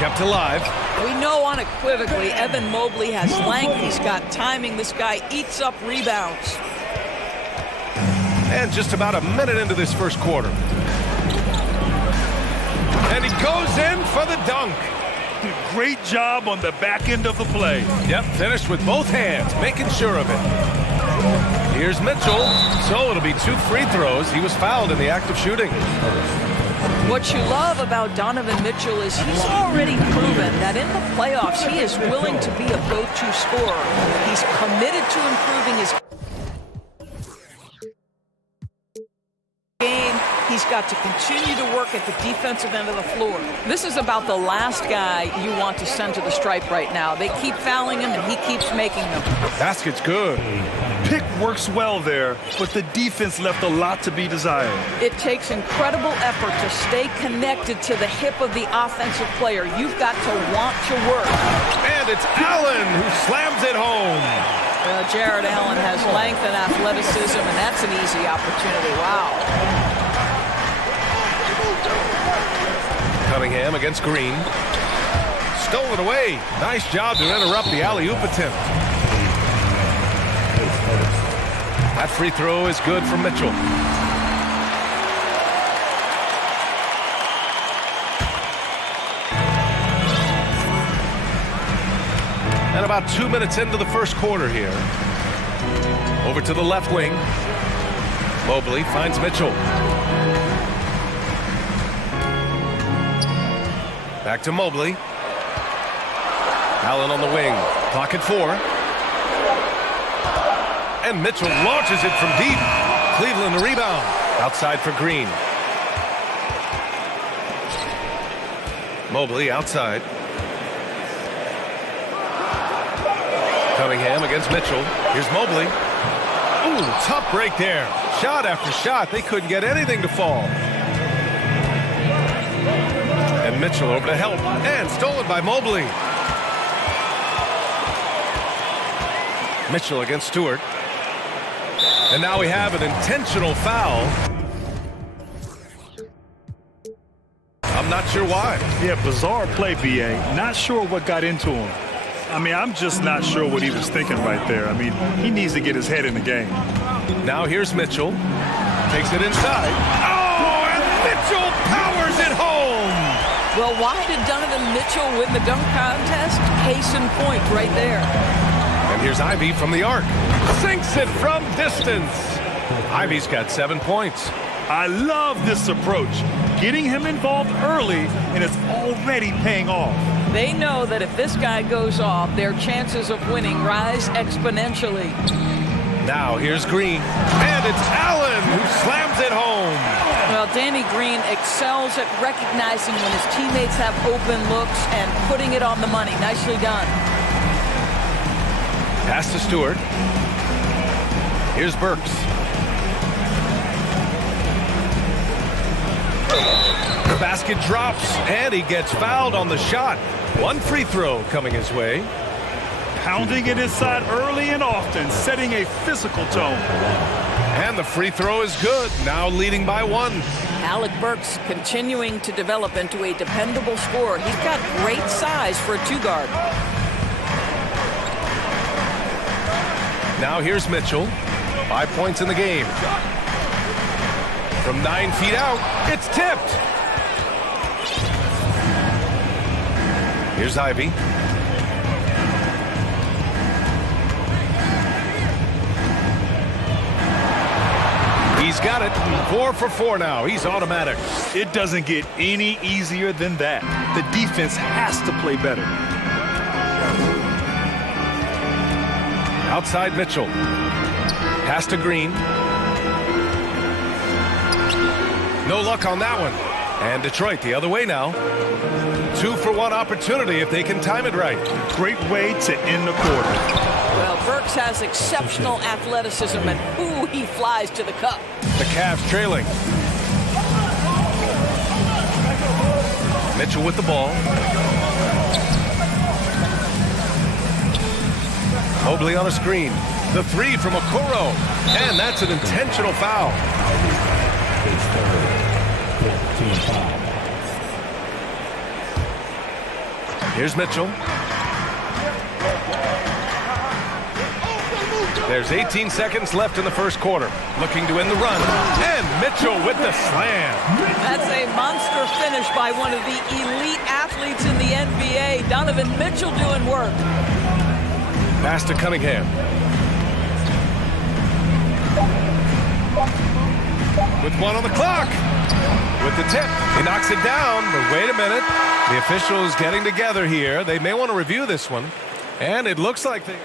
Kept alive. We know unequivocally Evan Mobley has length. He's got timing. This guy eats up rebounds. And just about a minute into this first quarter. And he goes in for the dunk. Great job on the back end of the play. Yep, finished with both hands, making sure of it. Here's Mitchell. So it'll be 2 free throws. He was fouled in the act of shooting. What you love about Donovan Mitchell is he's already proven that in the playoffs he is willing to be a go-to scorer. He's committed to improving his game. He's got to continue to work at the defensive end of the floor. This is about the last guy you want to send to the stripe right now. They keep fouling him and he keeps making them. Basket's good. Pick works well there, but the defense left a lot to be desired. It takes incredible effort to stay connected to the hip of the offensive player. You've got to want to work. And it's Allen who slams it home. Jared Allen has length and athleticism, and that's an easy opportunity. Wow. Cunningham against Green. Stole it away. Nice job to interrupt the alley-oop attempt. That free throw is good for Mitchell. And about 2 minutes into the first quarter here. Over to the left wing. Mobley finds Mitchell. Back to Mobley. Allen on the wing. Clock at 4. And Mitchell launches it from deep. Cleveland the rebound. Outside for Green. Mobley outside. Cunningham against Mitchell. Here's Mobley. Ooh, tough break there. Shot after shot. They couldn't get anything to fall. And Mitchell over to help. And stolen by Mobley. Mitchell against Stewart. And now we have an intentional foul. I'm not sure why. Yeah, bizarre play, B.A. Not sure what got into him. I mean, I'm just not sure what he was thinking right there. I mean, he needs to get his head in the game. Now here's Mitchell. Takes it inside. Oh, and Mitchell powers it home. Well, why did Donovan Mitchell win the dunk contest? Case in point right there. And here's Ivy from the arc. Sinks it from distance. Ivy's got 7 points. I love this approach. Getting him involved early, and it's already paying off. They know that if this guy goes off, their chances of winning rise exponentially. Now here's Green. And it's Allen who slams it home. Well, Danny Green excels at recognizing when his teammates have open looks and putting it on the money. Nicely done. Pass to Stewart. Here's Burks. The basket drops, and he gets fouled on the shot. 1 free throw coming his way. Pounding it inside early and often, setting a physical tone. And the free throw is good, now leading by 1. Alec Burks continuing to develop into a dependable scorer. He's got great size for a 2-guard. Now here's Mitchell. 5 points in the game. From 9 feet out, it's tipped. Here's Ivy. He's got it. 4 for 4 now. He's automatic. It doesn't get any easier than that. The defense has to play better. Outside Mitchell. Pass to Green. No luck on that one. And Detroit the other way now. 2 for 1 opportunity if they can time it right. Great way to end the quarter. Well, Burks has exceptional athleticism, and ooh, he flies to the cup. The Cavs trailing. Mitchell with the ball. Mobley on a screen. The 3 from Okoro. And that's an intentional foul. Here's Mitchell. There's 18 seconds left in the first quarter. Looking to end the run. And Mitchell with the slam. That's a monster finish by one of the elite athletes in the NBA. Donovan Mitchell doing work. Pass to Cunningham. With 1 on the clock. With the tip. He knocks it down, but wait a minute. The officials getting together here. They may want to review this one. And it looks like they...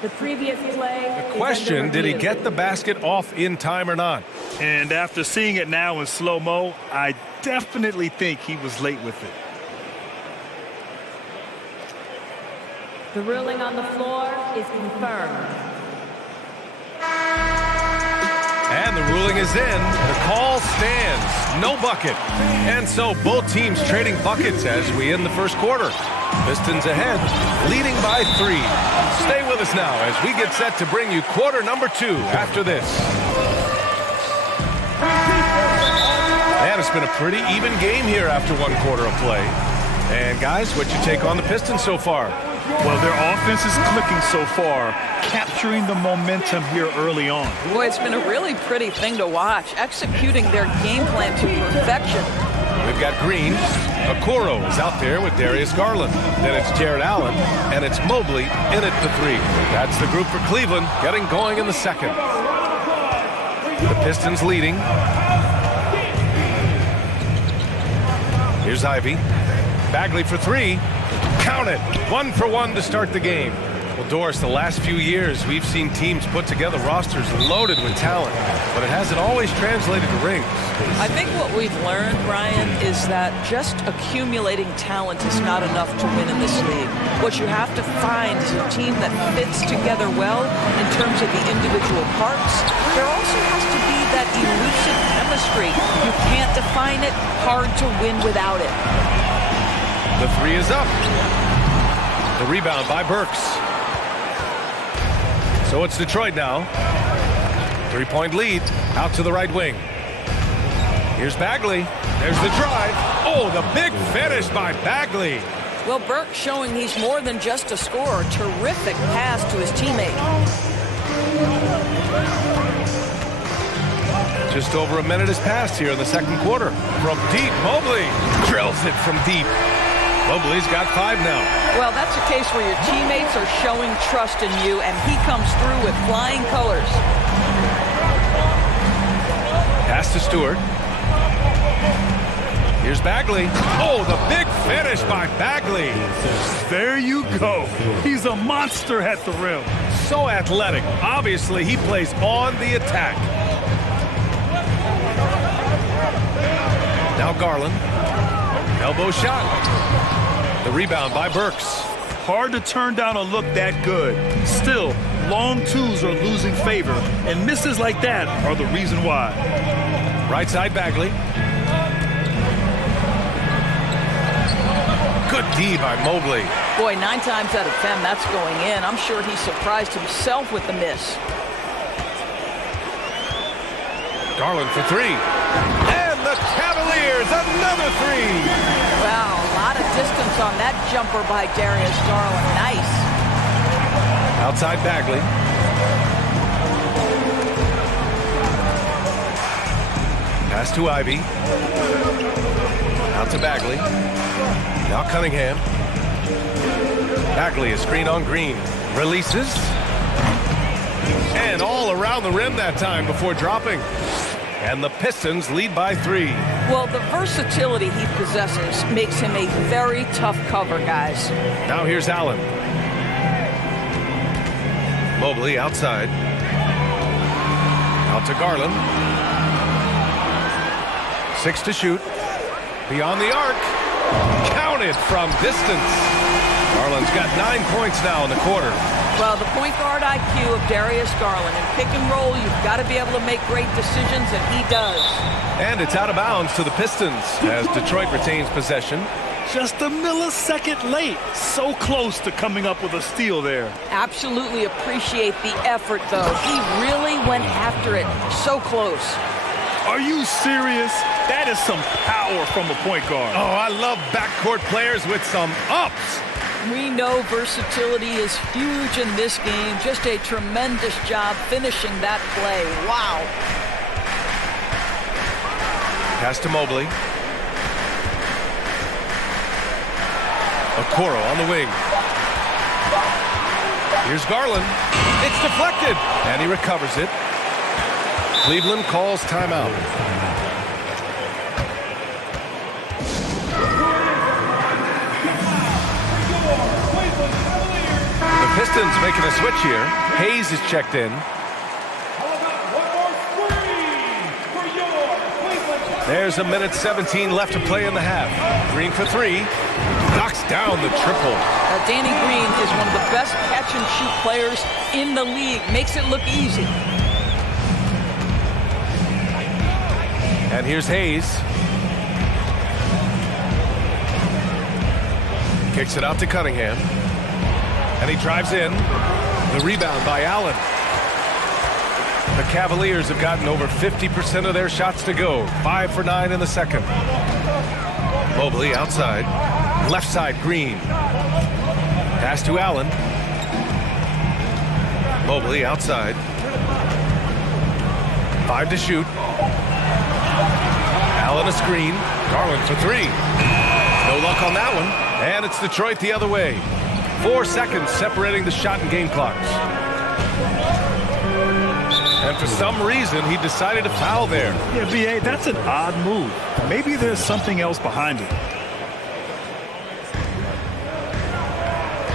The previous play. The question, did he get the basket off in time or not? And after seeing it now in slow-mo, I definitely think he was late with it. The ruling on the floor is confirmed. And the ruling is in. The call stands. No bucket. And so both teams trading buckets as we end the first quarter. Pistons ahead, leading by 3. Stay with us now as we get set to bring you quarter number 2 after this. And it's been a pretty even game here after 1 quarter of play. And guys, what's your take on the Pistons so far? Well, their offense is clicking so far, capturing the momentum here early on. Boy, it's been a really pretty thing to watch, executing their game plan to perfection. We've got Green. Okoro is out there with Darius Garland. Then it's Jared Allen, and it's Mobley in at the 3. That's the group for Cleveland, getting going in the second. The Pistons leading. Here's Ivy. Bagley for 3. Count it. 1 for 1 to start the game. Well, Doris, the last few years, we've seen teams put together rosters loaded with talent, but it hasn't always translated to rings. I think what we've learned, Brian, is that just accumulating talent is not enough to win in this league. What you have to find is a team that fits together well in terms of the individual parts. There also has to be that elusive chemistry. You can't define it, hard to win without it. The 3 is up. The rebound by Burks. So it's Detroit now. 3-point lead out to the right wing. Here's Bagley. There's the drive. Oh, the big finish by Bagley. Well, Burke showing he's more than just a scorer. Terrific pass to his teammate. Just over a minute has passed here in the second quarter. From deep, Mobley drills it from deep. Mobley's got 5 now. Well, that's a case where your teammates are showing trust in you, and he comes through with flying colors. Pass to Stewart. Here's Bagley. Oh, the big finish by Bagley. There you go. He's a monster at the rim. So athletic. Obviously, he plays on the attack. Now Garland. Elbow shot. The rebound by Burks. Hard to turn down a look that good. Still, long twos are losing favor, and misses like that are the reason why. Right side Bagley. Good D by Mobley. Boy, 9 times out of 10, that's going in. I'm sure he surprised himself with the miss. Garland for three. And the Cavaliers, another three. Wow, a lot of distance on that jumper by Darius Garland. Nice. Outside Bagley. Pass to Ivy. Out to Bagley. Now Cunningham. Bagley, a screen on Green. Releases. And all around the rim that time before dropping. And the Pistons lead by 3. Well, the versatility he possesses makes him a very tough cover, guys. Now here's Allen. Mobley outside. Out to Garland. 6 to shoot. Beyond the arc. Counted from distance. Garland's got 9 points now in the quarter. Well, the point guard IQ of Darius Garland. In pick and roll, you've got to be able to make great decisions, and he does. And it's out of bounds to the Pistons as Detroit retains possession. Just a millisecond late. So close to coming up with a steal there. Absolutely appreciate the effort, though. He really went after it. So close. Are you serious? That is some power from a point guard. Oh, I love backcourt players with some ups. We know versatility is huge in this game. Just a tremendous job finishing that play. Wow. Pass to Mobley. Okoro on the wing. Here's Garland. It's deflected. And he recovers it. Cleveland calls timeout. The Pistons making a switch here. Hayes is checked in. There's a minute 17 left to play in the half. Green for 3. Knocks down the triple. Danny Green is one of the best catch-and-shoot players in the league. Makes it look easy. And here's Hayes. Kicks it out to Cunningham. And he drives in. The rebound by Allen. The Cavaliers have gotten over 50% of their shots to go. 5 for 9 in the second. Mobley outside. Left side, Green. Pass to Allen. Mobley outside. 5 to shoot. Allen a screen. Garland for 3. No luck on that one. And it's Detroit the other way. 4 seconds separating the shot and game clocks. And for some reason, he decided to foul there. Yeah, B.A., that's an odd move. Maybe there's something else behind it.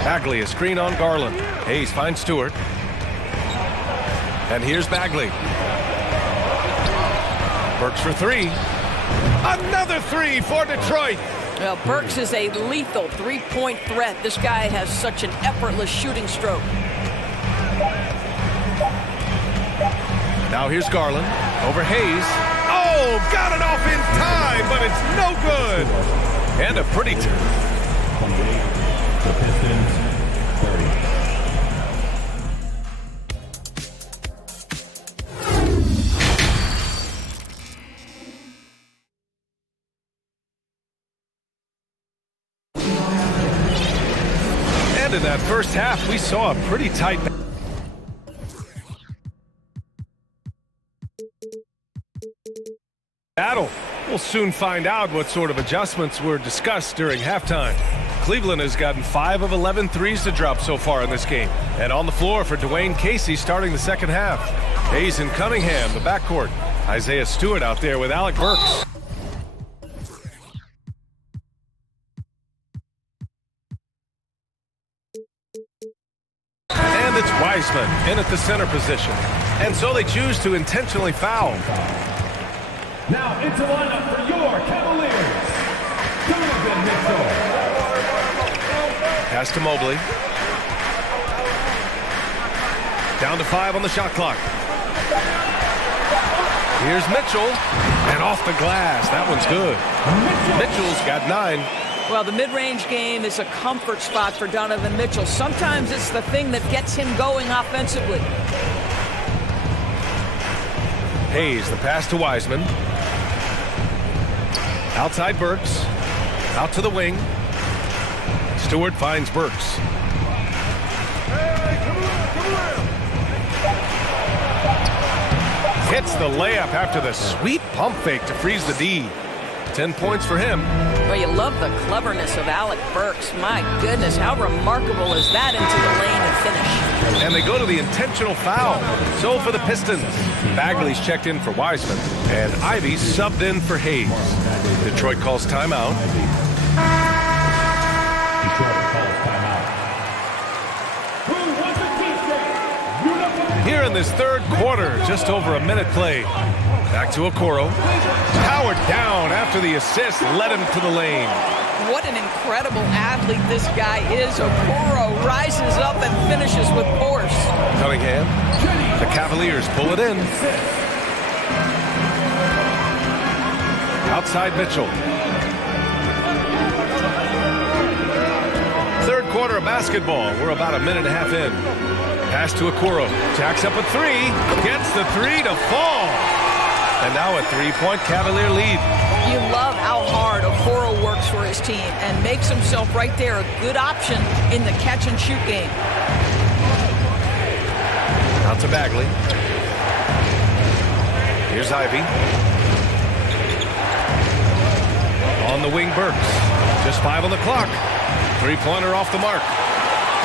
Bagley, a screen on Garland. Hayes finds Stewart. And here's Bagley. Burks for 3. Another 3 for Detroit. Well, Burks is a lethal three-point threat. This guy has such an effortless shooting stroke. Now here's Garland over Hayes. Oh, got it off in time, but it's no good. And a pretty The Pistons, 30. And in that first half, we saw a pretty tight battle. We'll soon find out what sort of adjustments were discussed during halftime. Cleveland has gotten 5 of 11 threes to drop so far in this game. And on the floor for Dwayne Casey starting the second half. Hayes and Cunningham, the backcourt. Isaiah Stewart out there with Alec Burks. And it's Wiseman in at the center position. And so they choose to intentionally foul. Now into lineup for your Cavaliers, Donovan Mitchell. Pass to Mobley. Down to 5 on the shot clock. Here's Mitchell. And off the glass. That one's good. Mitchell's got 9. Well, the mid-range game is a comfort spot for Donovan Mitchell. Sometimes it's the thing that gets him going offensively. Hayes, the pass to Wiseman. Outside Burks. Out to the wing. Stewart finds Burks. Hits the layup after the sweet pump fake to freeze the D. 10 points for him. Well, you love the cleverness of Alec Burks. My goodness, how remarkable is that into the lane and finish? And they go to the intentional foul. So for the Pistons, Bagley's checked in for Wiseman, and Ivy subbed in for Hayes. Detroit calls timeout. Here in this third quarter, just over a minute played. Back to Okoro. Powered down after the assist led him to the lane. What an incredible athlete this guy is. Okoro rises up and finishes with force. Cunningham. The Cavaliers pull it in. Outside Mitchell. Third quarter of basketball. We're about a minute and a half in. Pass to Okoro. Jacks up a three. Gets the three to fall. And now a three-point Cavalier lead. You love how hard Okoro works for his team and makes himself right there a good option in the catch-and-shoot game. Out to Bagley. Here's Ivy. On the wing, Burks. Just 5 on the clock. Three-pointer off the mark.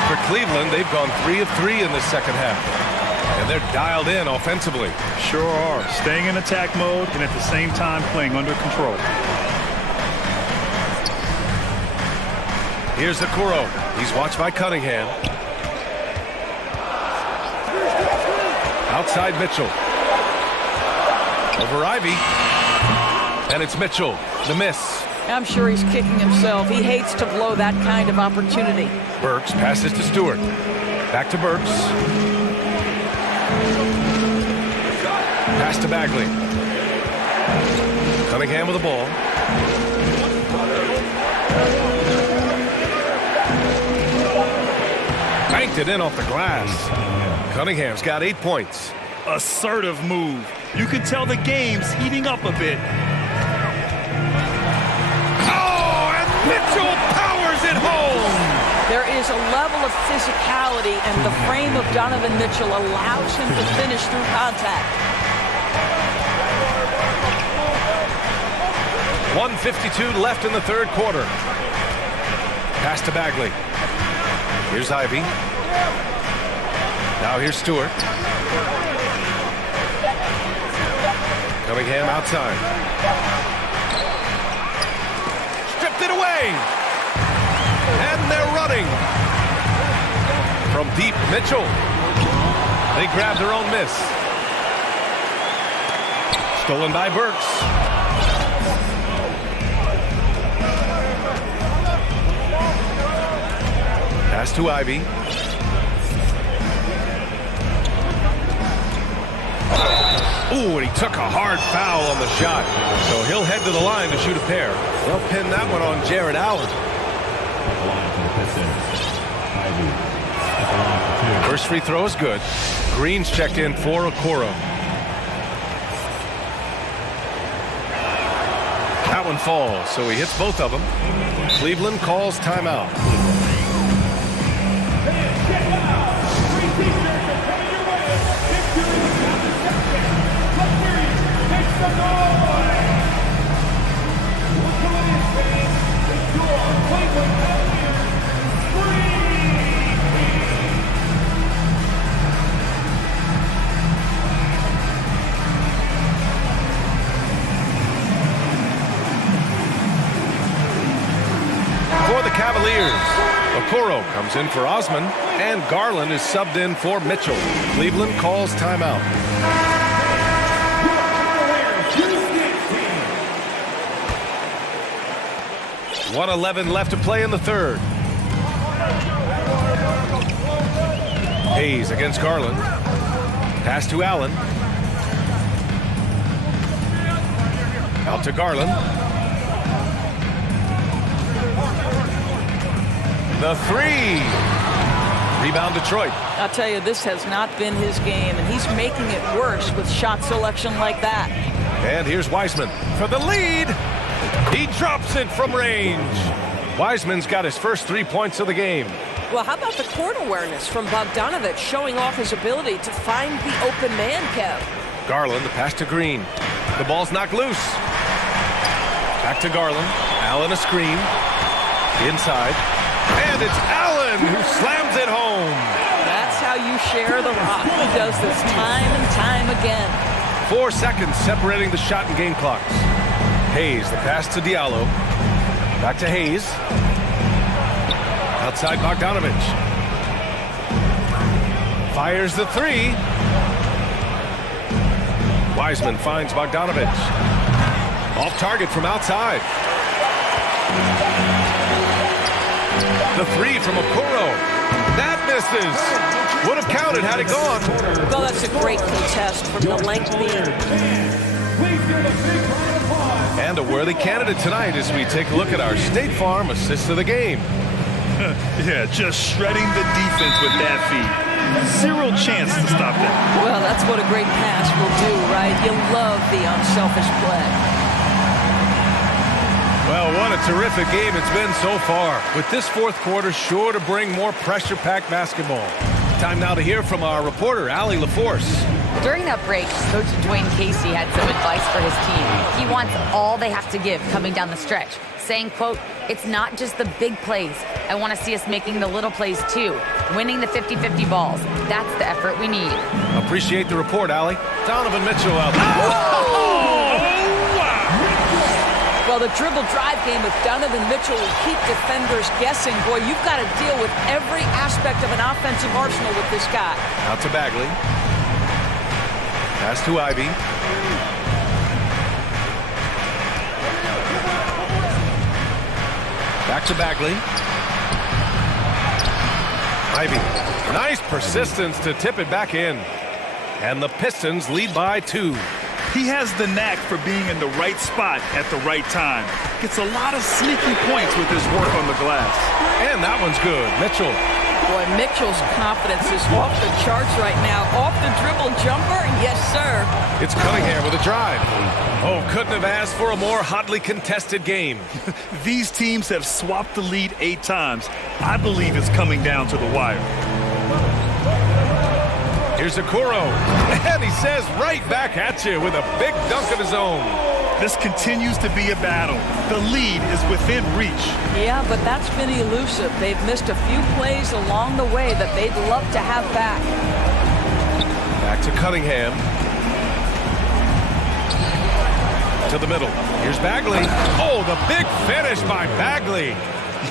For Cleveland, they've gone 3 of 3 in the second half. And they're dialed in offensively. Sure are. Staying in attack mode and at the same time playing under control. Here's Okoro. He's watched by Cunningham. Outside Mitchell. Over Ivy. And it's Mitchell. The miss. I'm sure he's kicking himself. He hates to blow that kind of opportunity. Burks passes to Stewart. Back to Burks. Pass to Bagley. Cunningham with the ball. Banked it in off the glass. Cunningham's got 8 points. Assertive move. You can tell the game's heating up a bit. Mitchell powers it home! There is a level of physicality, and the frame of Donovan Mitchell allows him to finish through contact. 1:52 left in the third quarter. Pass to Bagley. Here's Ivy. Now here's Stewart. Cunningham outside. Stripped it away. And they're running. From deep, Mitchell. They grab their own miss. Stolen by Burks. Pass to Ivy. Ooh, and he took a hard foul on the shot. So he'll head to the line to shoot a pair. They'll pin that one on Jared Allen. First free throw is good. Green's checked in for Okoro. That one falls, so he hits both of them. Cleveland calls timeout. For the Cavaliers, Okoro comes in for Osman, and Garland is subbed in for Mitchell. Cleveland calls timeout. 1:11 left to play in the third. Hayes against Garland. Pass to Allen. Out to Garland. The three. Rebound Detroit. I'll tell you, this has not been his game, and he's making it worse with shot selection like that. And here's Wiseman for the lead. He drops it from range. Wiseman's got his first 3 points of the game. Well, how about the court awareness from Bogdanovic showing off his ability to find the open man, Kev? Garland, the pass to Green. The ball's knocked loose. Back to Garland. Allen a screen. Inside. And it's Allen who slams it home. That's how you share the rock. He does this time and time again. 4 seconds separating the shot and game clocks. Hayes, the pass to Diallo. Back to Hayes. Outside Bogdanovic. Fires the 3. Wiseman finds Bogdanovic. Off target from outside. The 3 from Okoro. That misses. Would have counted had it gone. Well, that's a great contest from the length beam. And a worthy candidate tonight as we take a look at our State Farm assist of the game. Yeah, just shredding the defense with that feed. Zero chance to stop that. Well, that's what a great pass will do, right? You love the unselfish play. Well, what a terrific game it's been so far. With this fourth quarter sure to bring more pressure-packed basketball. Time now to hear from our reporter, Allie LaForce. During that break, Coach Dwayne Casey had some advice for his team. He wants all they have to give coming down the stretch, saying, quote, "It's not just the big plays. I want to see us making the little plays too, winning the 50-50 balls. That's the effort we need." Appreciate the report, Allie. Donovan Mitchell out there. Well, the dribble drive game of Donovan Mitchell will keep defenders guessing. Boy, you've got to deal with every aspect of an offensive arsenal with this guy. Out to Bagley. Pass to Ivy. Back to Bagley. Ivy. Nice persistence to tip it back in. And the Pistons lead by 2. He has the knack for being in the right spot at the right time. Gets a lot of sneaky points with his work on the glass. And that one's good. Mitchell. Boy, Mitchell's confidence is off the charts right now. Off the dribble jumper, yes, sir. It's Cunningham with a drive. Oh, couldn't have asked for a more hotly contested game. These teams have swapped the lead 8 times. I believe it's coming down to the wire. Here's Okoro, and he says right back at you with a big dunk of his own. This continues to be a battle. The lead is within reach. Yeah, but that's been elusive. They've missed a few plays along the way that they'd love to have back. Back to Cunningham. To the middle. Here's Bagley. Oh, the big finish by Bagley.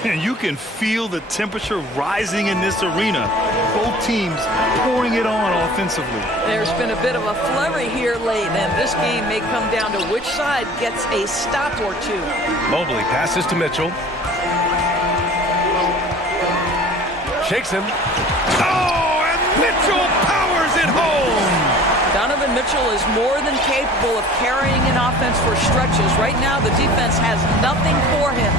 You can feel the temperature rising in this arena. Both teams pouring it on offensively. There's been a bit of a flurry here late, and this game may come down to which side gets a stop or two. Mobley passes to Mitchell. Shakes him. Oh, and Mitchell powers it home! Donovan Mitchell is more than capable of carrying an offense for stretches. Right now, the defense has nothing for him.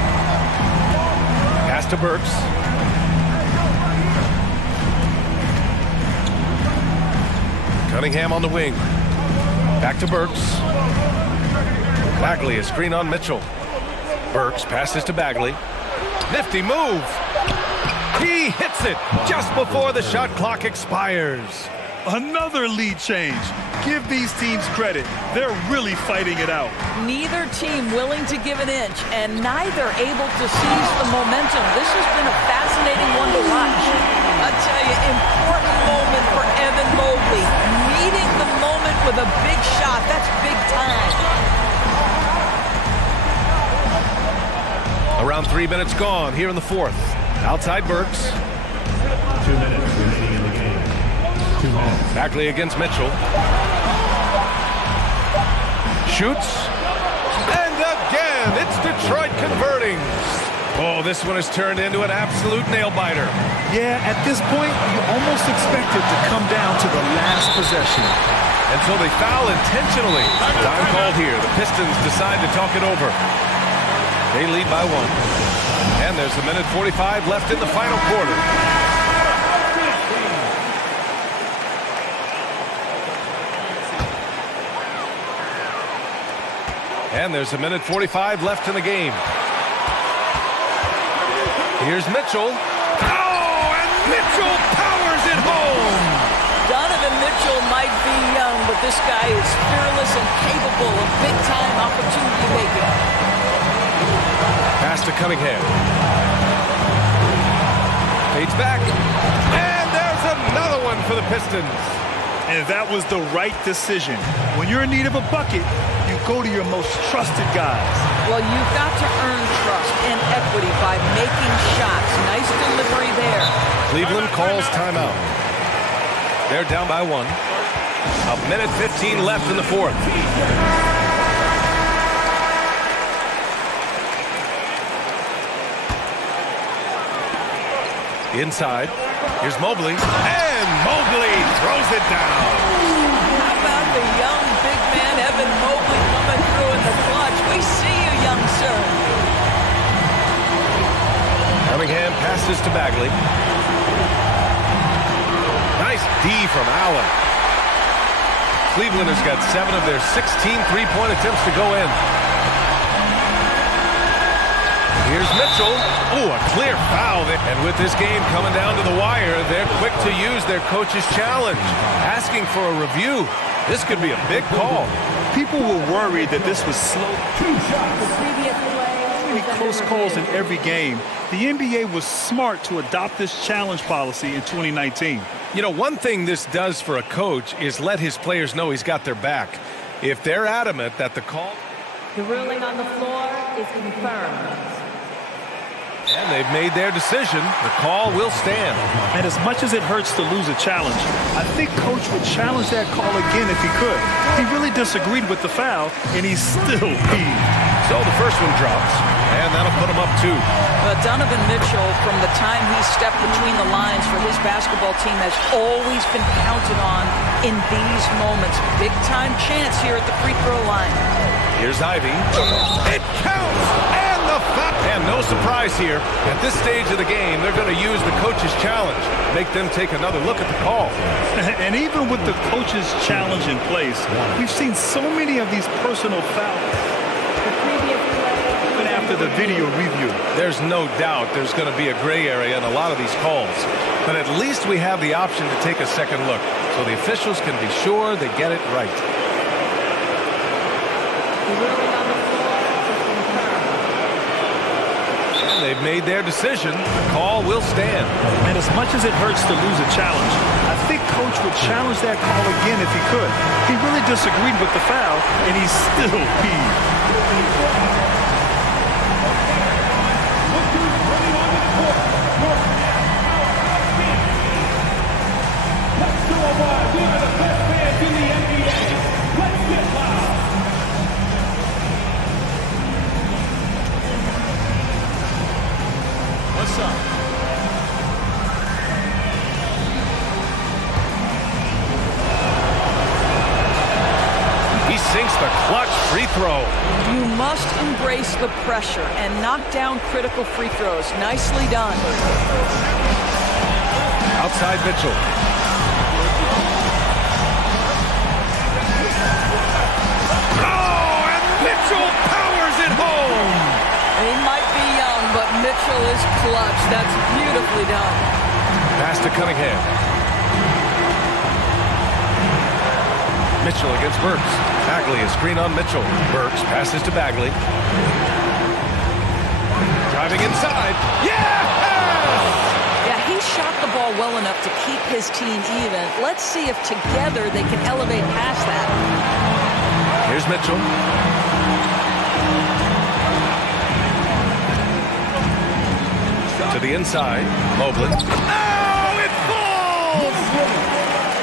Pass to Burks. Cunningham on the wing. Back to Burks. Bagley, a screen on Mitchell. Burks passes to Bagley. Nifty move. He hits it just before the shot clock expires. Another lead change. Give these teams credit. They're really fighting it out. Neither team willing to give an inch, and neither able to seize the momentum. This has been a fascinating one to watch. I tell you, important moment for Evan Mobley. Meeting the moment with a big shot. That's big time. Around 3 minutes gone here in the fourth. Outside Burks. 2 minutes remaining in the game. 2 minutes. Bagley against Mitchell. Shoots. And again, it's Detroit converting. Oh, this one has turned into an absolute nail-biter. Yeah, at this point, you almost expect it to come down to the last possession. And so they foul intentionally. Time called here. The Pistons decide to talk it over. They lead by 1. And there's a minute 45 left in the final quarter. And there's a minute 45 left in the game. Here's Mitchell. Oh, and Mitchell powers it home! Donovan Mitchell might be young, but this guy is fearless and capable of big-time opportunity making. Pass to Cunningham. Fades back. And there's another one for the Pistons. And that was the right decision. When you're in need of a bucket, you go to your most trusted guys. Well, you've got to earn trust and equity by making shots. Nice delivery there. Cleveland calls timeout. They're down by 1. A minute 15 left in the fourth. Inside. Here's Mobley. And Mobley throws it down. How about the young big man, Evan Mobley, coming through in the clutch? We see you, young sir. Cunningham passes to Bagley. Nice D from Allen. Cleveland has got 7 of their 16 three-point attempts to go in. Here's Mitchell. Ooh, a clear foul. And with this game coming down to the wire, they're quick to use their coach's challenge, asking for a review. This could be a big call. People were worried that this was slow. The previous play. Many close calls in every game. The NBA was smart to adopt this challenge policy in 2019. You know, one thing this does for a coach is let his players know he's got their back. If they're adamant that the call... The ruling on the floor is confirmed. And they've made their decision. The call will stand. And as much as it hurts to lose a challenge, I think Coach would challenge that call again if he could. He really disagreed with the foul, and he's still peeved. So the first one drops, and that'll put him up 2. But Donovan Mitchell, from the time he stepped between the lines for his basketball team, has always been counted on in these moments. Big-time chance here at the free throw line. Here's Ivy. It counts! And the foul! And no surprise here. At this stage of the game, they're going to use the coach's challenge. Make them take another look at the call. And even with the coach's challenge in place, we've seen so many of these personal fouls. Even after the video review. There's no doubt there's going to be a gray area in a lot of these calls. But at least we have the option to take a second look, so the officials can be sure they get it right. And they've made their decision. The call will stand. And as much as it hurts to lose a challenge, I think Coach would challenge that call again if he could. He really disagreed with the foul, and he's still peeved. What's up? He sinks the clutch free throw. You must embrace the pressure and knock down critical free throws. Nicely done. Outside Mitchell. Oh, and Mitchell powers it home. He might be young, but Mitchell is clutch. That's beautifully done. Pass to Cunningham. Mitchell against Burks. Bagley, a screen on Mitchell. Burks passes to Bagley. Driving inside. Yeah! Yeah, he shot the ball well enough to keep his team even. Let's see if together they can elevate past that. Here's Mitchell. To the inside. Mobley. Oh, it falls!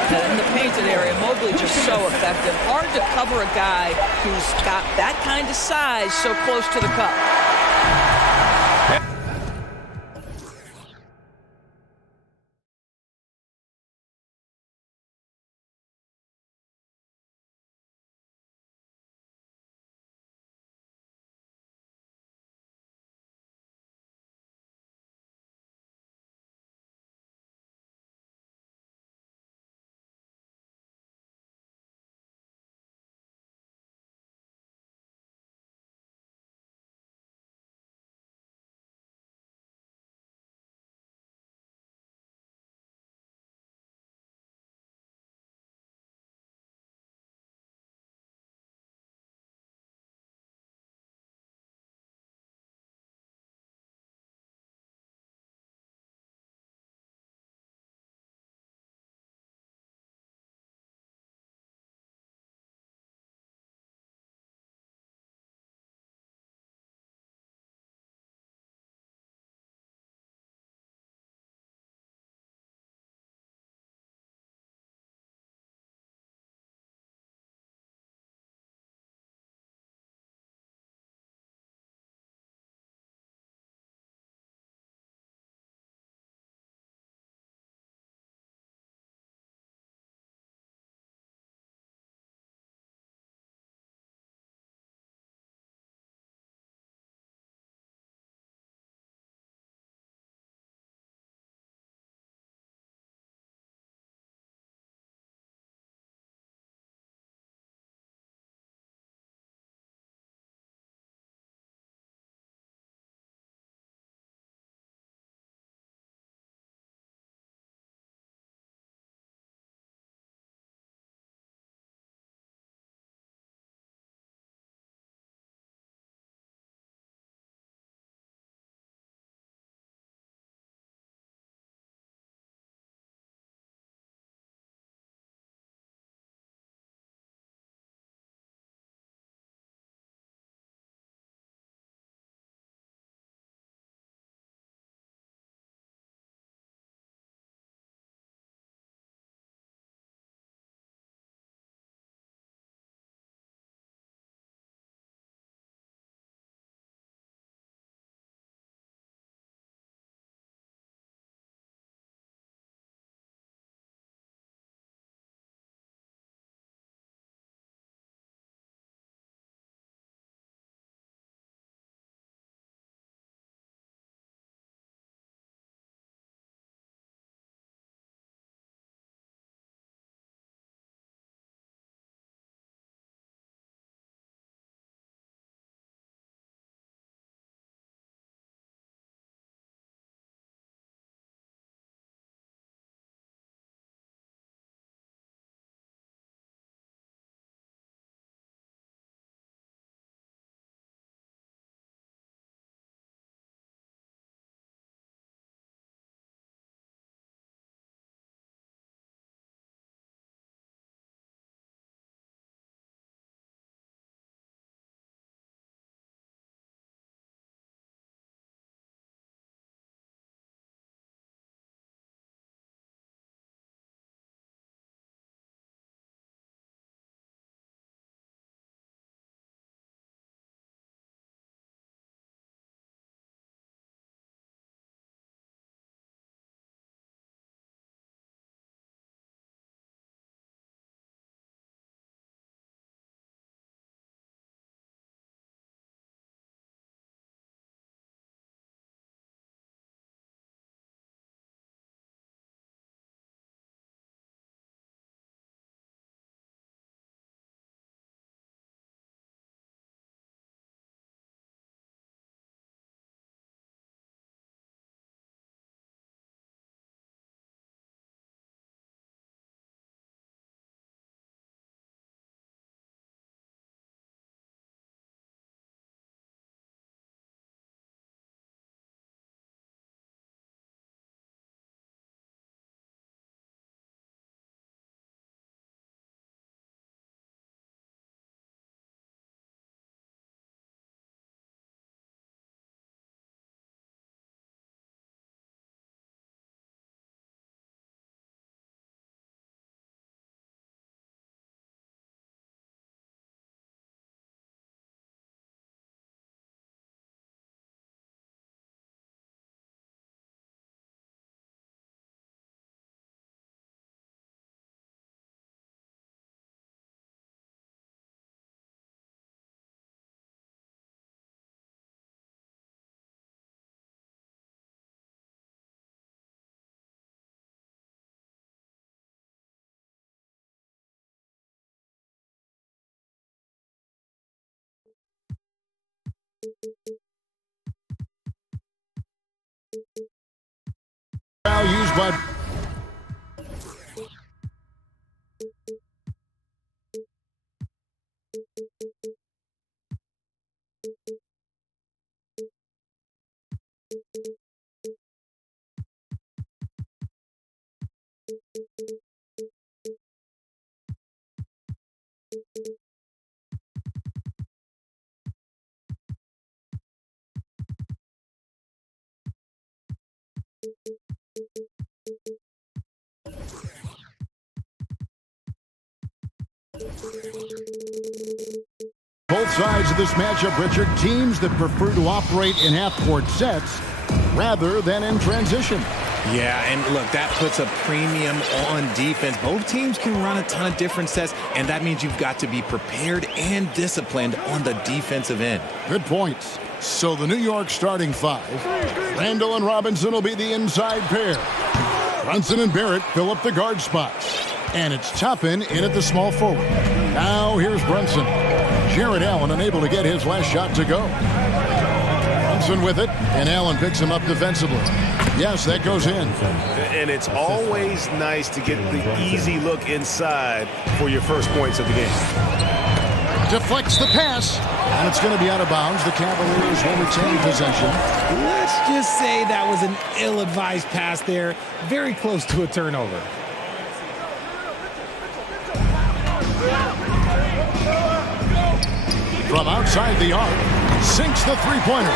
In the painted area, Mobley just so effective. Hard to cover a guy who's got that kind of size so close to the cup. Foul used by... Both sides of this matchup, Richard, teams that prefer to operate in half-court sets rather than in transition. Yeah, and look, that puts a premium on defense. Both teams can run a ton of different sets, and that means you've got to be prepared and disciplined on the defensive end. Good points. So the New York starting five. Randall and Robinson will be the inside pair. Brunson and Barrett fill up the guard spots. And it's Toppin in at the small forward. Now here's Brunson. Jared Allen unable to get his last shot to go. Brunson with it, and Allen picks him up defensively. Yes, that goes in. And it's always nice to get the easy look inside for your first points of the game. Deflects the pass, and it's going to be out of bounds. The Cavaliers will retain possession. Let's just say that was an ill-advised pass there. Very close to a turnover. From outside the arc, sinks the three-pointer.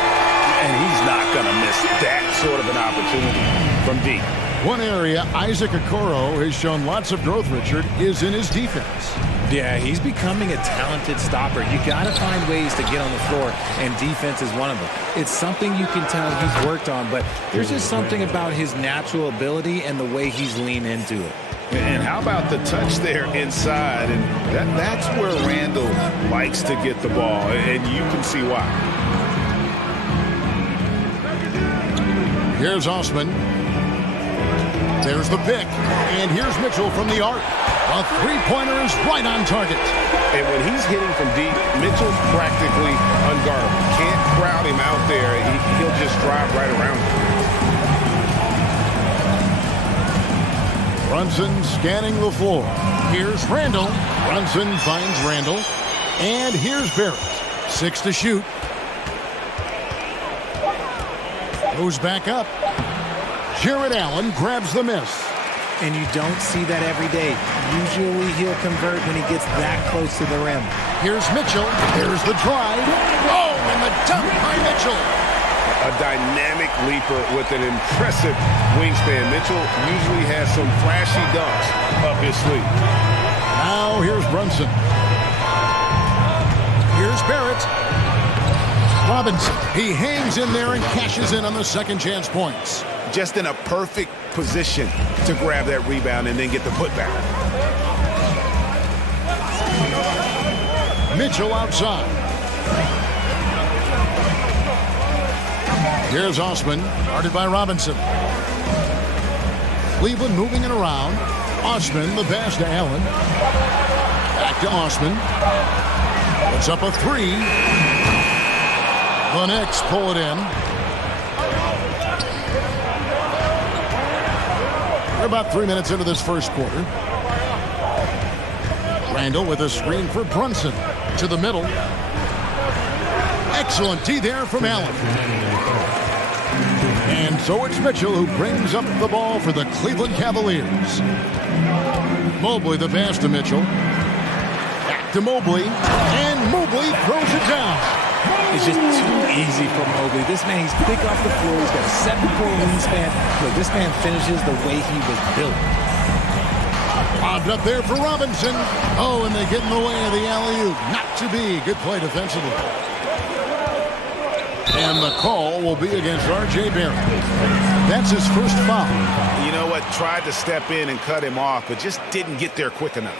And he's not going to miss that sort of an opportunity from deep. One area Isaac Okoro has shown lots of growth, Richard, is in his defense. Yeah, he's becoming a talented stopper. You got to find ways to get on the floor, and defense is one of them. It's something you can tell he's worked on, but there's just something about his natural ability and the way he's leaned into it. And how about the touch there inside? And that's where Randall likes to get the ball, and you can see why. Here's Osman. There's the pick. And here's Mitchell from the arc. A three-pointer is right on target. And when he's hitting from deep, Mitchell's practically unguardable. Can't crowd him out there. He'll just drive right around him. Brunson scanning the floor. Here's Randall. Brunson finds Randall. And here's Barrett. 6 to shoot. Goes back up. Jared Allen grabs the miss. And you don't see that every day. Usually he'll convert when he gets that close to the rim. Here's Mitchell. Here's the drive. Oh, and the dunk by Mitchell. A dynamic leaper with an impressive wingspan. Mitchell usually has some flashy dunks up his sleeve. Now here's Brunson. Here's Barrett. Robinson. He hangs in there and cashes in on the second chance points. Just in a perfect position to grab that rebound and then get the putback. Mitchell outside. Here's Osman, guarded by Robinson. Cleveland moving it around. Osman, the pass to Allen. Back to Osman. Puts up a three. The Knicks pull it in. We're about 3 minutes into this first quarter. Randall with a screen for Brunson. To the middle. Excellent D there from Allen. And so it's Mitchell who brings up the ball for the Cleveland Cavaliers. Mobley the pass to Mitchell. Back to Mobley. And Mobley throws it down. It's just too easy for Mobley. This man, he's quick off the floor. He's got a 7'4" wingspan. Look, this man finishes the way he was built. Lobbed up there for Robinson. Oh, and they get in the way of the alley-oop. Not to be. Good play defensively. And the call will be against R.J. Barrett. That's his first foul. You know what? Tried to step in and cut him off, but just didn't get there quick enough.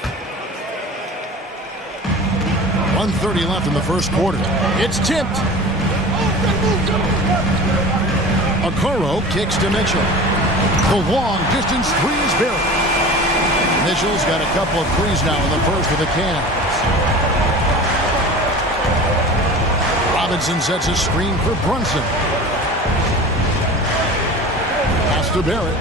1:30 left in the first quarter. It's tipped. Okoro kicks to Mitchell. The long distance three is Barrett. Mitchell's got a couple of threes now in the first for the Cavs. Robinson sets a screen for Brunson. Pass to Barrett.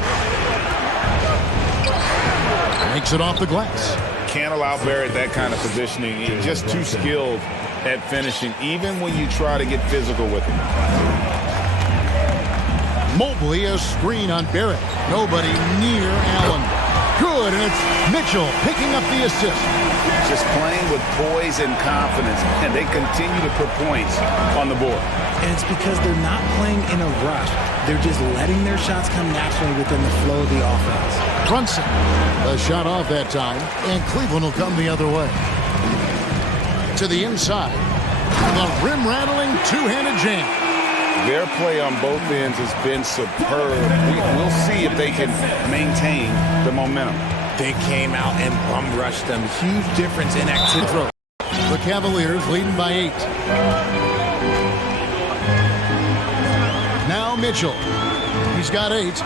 Makes it off the glass. Can't allow Barrett that kind of positioning. He's just too skilled at finishing, even when you try to get physical with him. Mobley, a screen on Barrett. Nobody near Allen. Good, and it's Mitchell picking up the assist. Just playing with poise and confidence, and they continue to put points on the board. And it's because they're not playing in a rush. They're just letting their shots come naturally within the flow of the offense. Brunson, a shot off that time, and Cleveland will come the other way. To the inside, the rim-rattling two-handed jam. Their play on both ends has been superb. We'll see if they can maintain the momentum. They came out and bum-rushed them. Huge difference in activity. The Cavaliers leading by 8. Now Mitchell. He's got 8.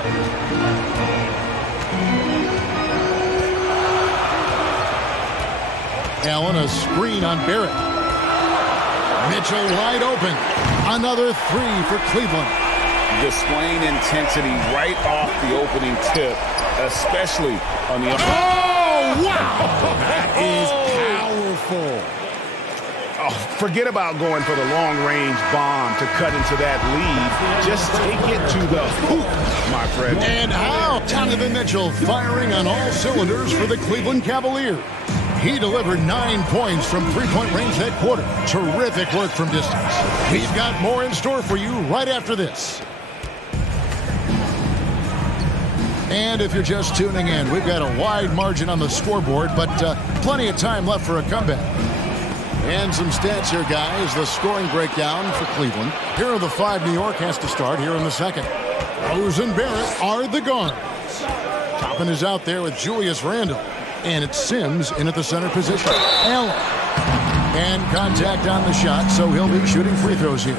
Allen, a screen on Barrett. Mitchell wide open. Another 3 for Cleveland. Displaying intensity right off the opening tip, especially on the... Oh, wow! That is powerful. Oh, forget about going for the long-range bomb to cut into that lead. Just take it to the hoop, my friend. And how Donovan Mitchell firing on all cylinders for the Cleveland Cavaliers. He delivered 9 points from three-point range that quarter. Terrific work from distance. We've got more in store for you right after this. And if you're just tuning in, we've got a wide margin on the scoreboard, but plenty of time left for a comeback. And some stats here, guys. The scoring breakdown for Cleveland. Here are the 5 New York has to start here in the second. Rose and Barrett are the guards. Toppin is out there with Julius Randle. And it's Sims in at the center position. Allen. And contact on the shot, so he'll be shooting free throws here.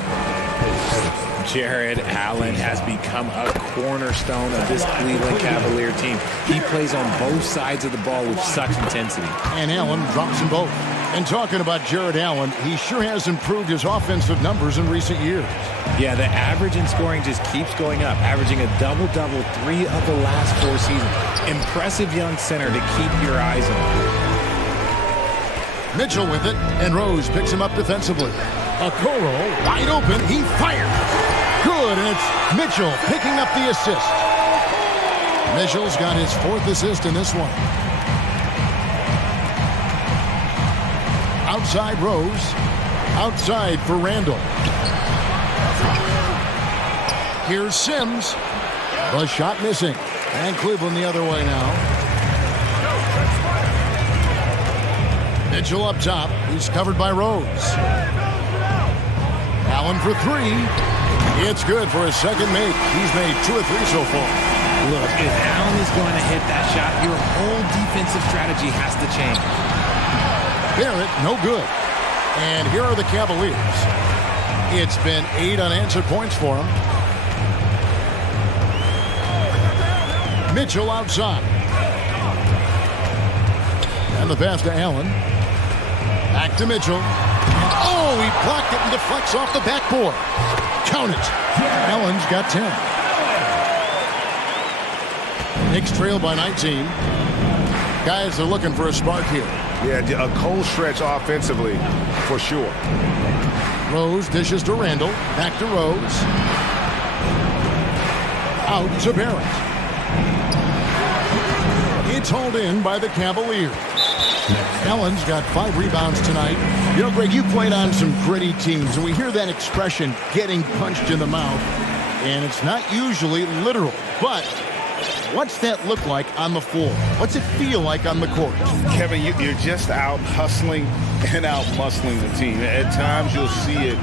Jared Allen has become a cornerstone of this Cleveland Cavalier team. He plays on both sides of the ball with such intensity. And Allen drops them both. And talking about Jared Allen, he sure has improved his offensive numbers in recent years. Yeah, the average in scoring just keeps going up, averaging a double-double 3 of the last 4 seasons. Impressive young center to keep your eyes on. Mitchell with it, and Rose picks him up defensively. Okoro wide open, he fires. Good, and it's Mitchell picking up the assist. Mitchell's got his 4th assist in this one. Outside Rose. Outside for Randle. Here's Sims. The shot missing. And Cleveland the other way now. Mitchell up top. He's covered by Rose. Allen for 3. It's good for his second make. He's made 2 or 3 so far. Look, if Allen is going to hit that shot, your whole defensive strategy has to change. Barrett, no good. And here are the Cavaliers. It's been 8 unanswered points for him. Mitchell outside. And the pass to Allen. Back to Mitchell. Oh, he blocked it and deflects off the backboard. Count it. Allen's got 10. Knicks trail by 19. Guys are looking for a spark here. Yeah, a cold stretch offensively, for sure. Rose dishes to Randle. Back to Rose. Out to Barrett. It's hauled in by the Cavaliers. Allen's got 5 rebounds tonight. You know, Greg, you played on some gritty teams, and we hear that expression, getting punched in the mouth. And it's not usually literal, but what's that look like on the floor? What's it feel like on the court? Kevin, you're just out hustling and out muscling the team. At times you'll see it.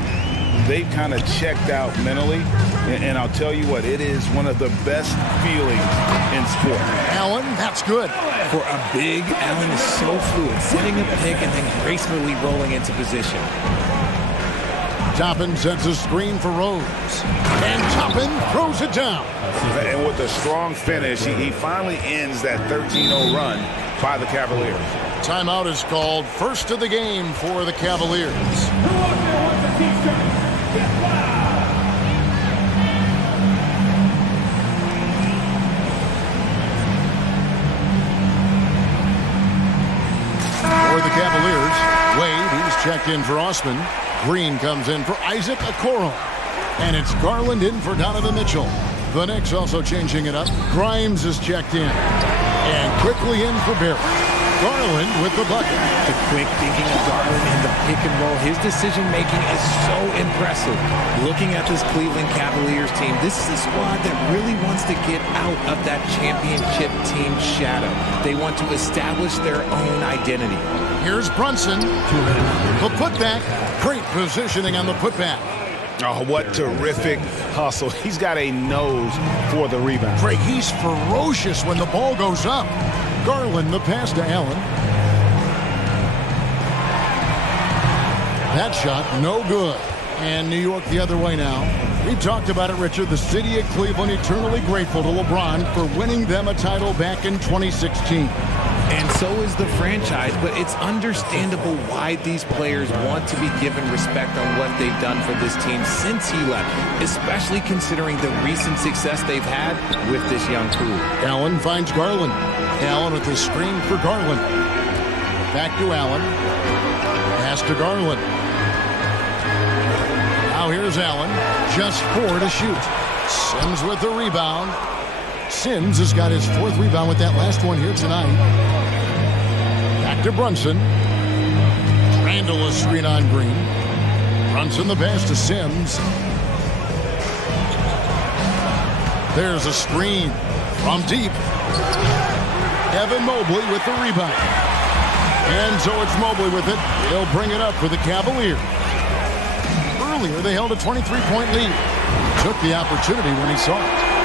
They've kind of checked out mentally. And I'll tell you what, it is one of the best feelings in sport. Allen, that's good. For a big, Allen is so fluid, setting a pick and then gracefully rolling into position. Toppin sets a screen for Rose. And Toppin throws it down. And with a strong finish, he finally ends that 13-0 run by the Cavaliers. Timeout is called. First of the game for the Cavaliers. checked in for Osman. Green comes in for Isaac Okoro. And it's Garland in for Donovan Mitchell. The Knicks also changing it up. Grimes is checked in. And quickly in for Barry. Garland with the bucket. The quick thinking of Garland in the pick and roll. His decision-making is so impressive. Looking at this Cleveland Cavaliers team, this is a squad that really wants to get out of that championship team shadow. They want to establish their own identity. Here's Brunson. The putback. Great positioning on the putback. Oh, what terrific hustle. He's got a nose for the rebound. Craig, he's ferocious when the ball goes up. Garland, the pass to Allen. That shot, no good. And New York the other way now. We talked about it, Richard. The city of Cleveland eternally grateful to LeBron for winning them a title back in 2016. And so is the franchise, but it's understandable why these players want to be given respect on what they've done for this team since he left, especially considering the recent success they've had with this young crew. Allen finds Garland. Allen with the screen for Garland. Back to Allen. Pass to Garland. Now here's Allen. Just 4 to shoot. Sims with the rebound. Sims has got his 4th rebound with that last one here tonight. Back to Brunson. Randall a screen on Green. Brunson the pass to Sims. There's a screen from deep. Evan Mobley with the rebound. And so it's Mobley with it. He'll bring it up for the Cavaliers. Earlier they held a 23-point lead. Took the opportunity when he saw it.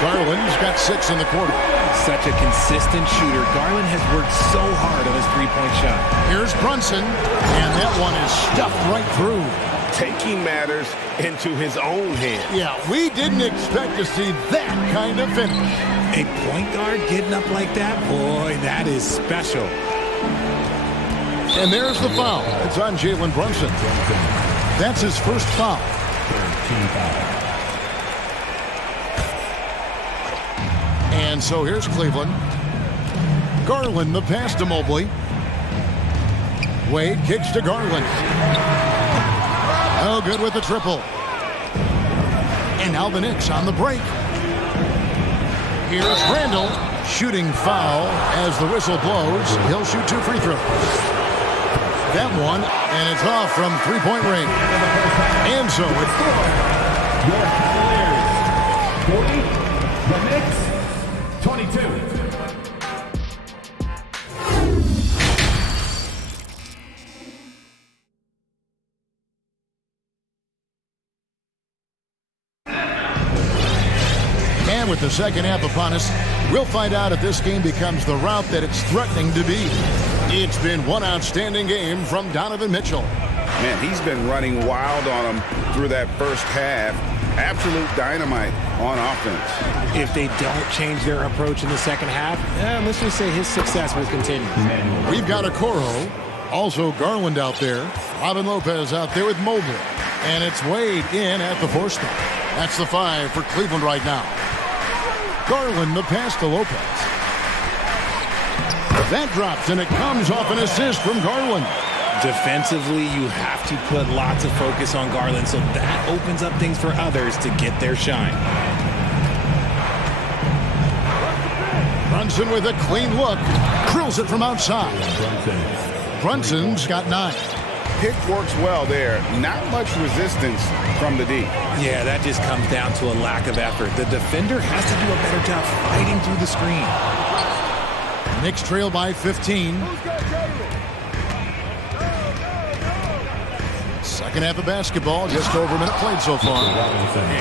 Garland's got 6 in the quarter. Such a consistent shooter. Garland has worked so hard on his three-point shot. Here's Brunson, and that one is stuffed right through. Taking matters into his own hands. Yeah, we didn't expect to see that kind of finish. A point guard getting up like that? Boy, that is special. And there's the foul. It's on Jalen Brunson. That's his first foul. And so here's Cleveland. Garland, the pass to Mobley. Wade kicks to Garland. Oh, good with the triple. And now the Knicks on the break. Here's Randall. Shooting foul as the whistle blows. He'll shoot 2 free throws. That one, and it's off from three-point range. And so it's your Cavaliers 40, the Knicks 22. And with the second half upon us, we'll find out if this game becomes the route that it's threatening to be. It's been one outstanding game from Donovan Mitchell. Man, he's been running wild on him through that first half. Absolute dynamite on offense. If they don't change their approach in the second half, let's just say his success will continue. We've got Okoro, also Garland out there, Robin Lopez out there with Mobley, and it's Wade in at the 4 spot. That's the 5 for Cleveland right now. Garland, the pass to Lopez. That drops, and it comes off an assist from Garland. Defensively, you have to put lots of focus on Garland, so that opens up things for others to get their shine. Brunson with a clean look. Drills it from outside. Brunson's got 9. Pick works well there. Not much resistance from the D. Yeah, that just comes down to a lack of effort. The defender has to do a better job fighting through the screen. Knicks trail by 15. Second half of basketball, just over a minute played so far.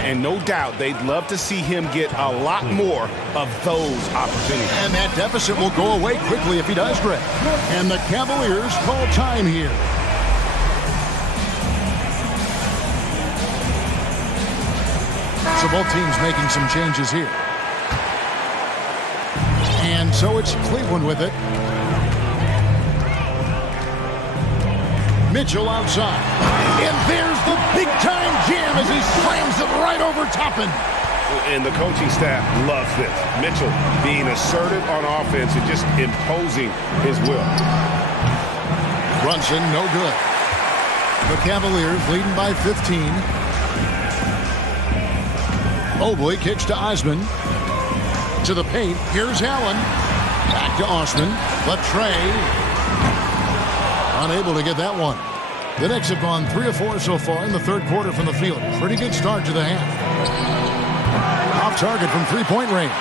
And no doubt they'd love to see him get a lot more of those opportunities. And that deficit will go away quickly if he does, Greg. And the Cavaliers call time here. So both teams making some changes here. And so it's Cleveland with it. Mitchell outside. And there's the big-time jam as he slams it right over Toppin. And the coaching staff loves this. Mitchell being assertive on offense and just imposing his will. Brunson, no good. The Cavaliers leading by 15. Mobley kicks to Osman. To the paint. Here's Allen. Back to Osman. Latre. Unable to get that one. The Knicks have gone 3 of 4 so far in the third quarter from the field. Pretty good start to the half. Off target from three-point range.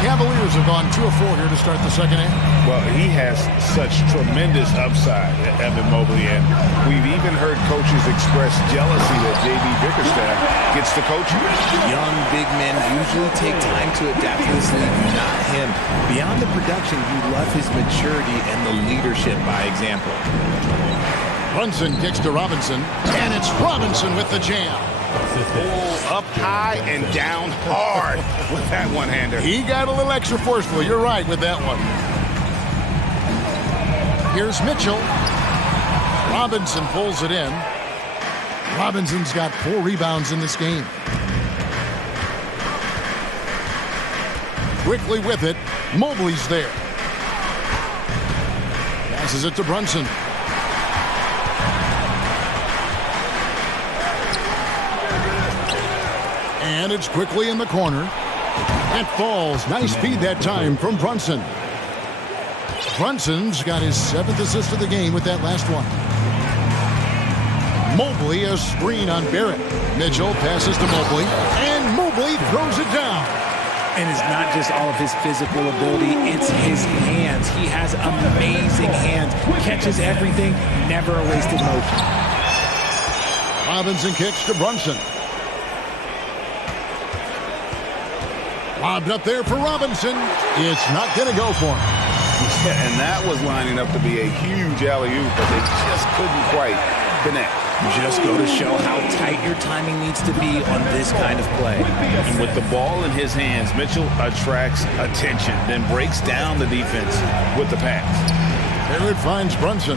Cavaliers have gone 2 of 4 here to start the second half. Well, he has such tremendous upside, Evan Mobley, and we've even heard coaches express jealousy that J.B. Bickerstaff gets to coaching. Young big men usually take time to adapt to this league, not him. Beyond the production, you love his maturity and the leadership by example. Brunson kicks to Robinson, and it's Robinson with the jam. Oh, up high and down hard with that one-hander. He got a little extra forceful. You're right with that one. Here's Mitchell. Robinson pulls it in. Robinson's got 4 rebounds in this game. Quickly with it. Mobley's there. Passes it to Brunson. And it's quickly in the corner. It falls. Nice feed that time from Brunson. Brunson's got his 7th assist of the game with that last one. Mobley, a screen on Barrett. Mitchell passes to Mobley, and Mobley throws it down. And it's not just all of his physical ability, it's his hands. He has amazing hands. Catches everything, never a wasted motion. Robinson kicks to Brunson. Lobbed up there for Robinson. It's not going to go for him. Yeah, and that was lining up to be a huge alley-oop, but they just couldn't quite connect. Just go to show how tight your timing needs to be on this kind of play. And with the ball in his hands, Mitchell attracts attention, then breaks down the defense with the pass. Barrett finds Brunson.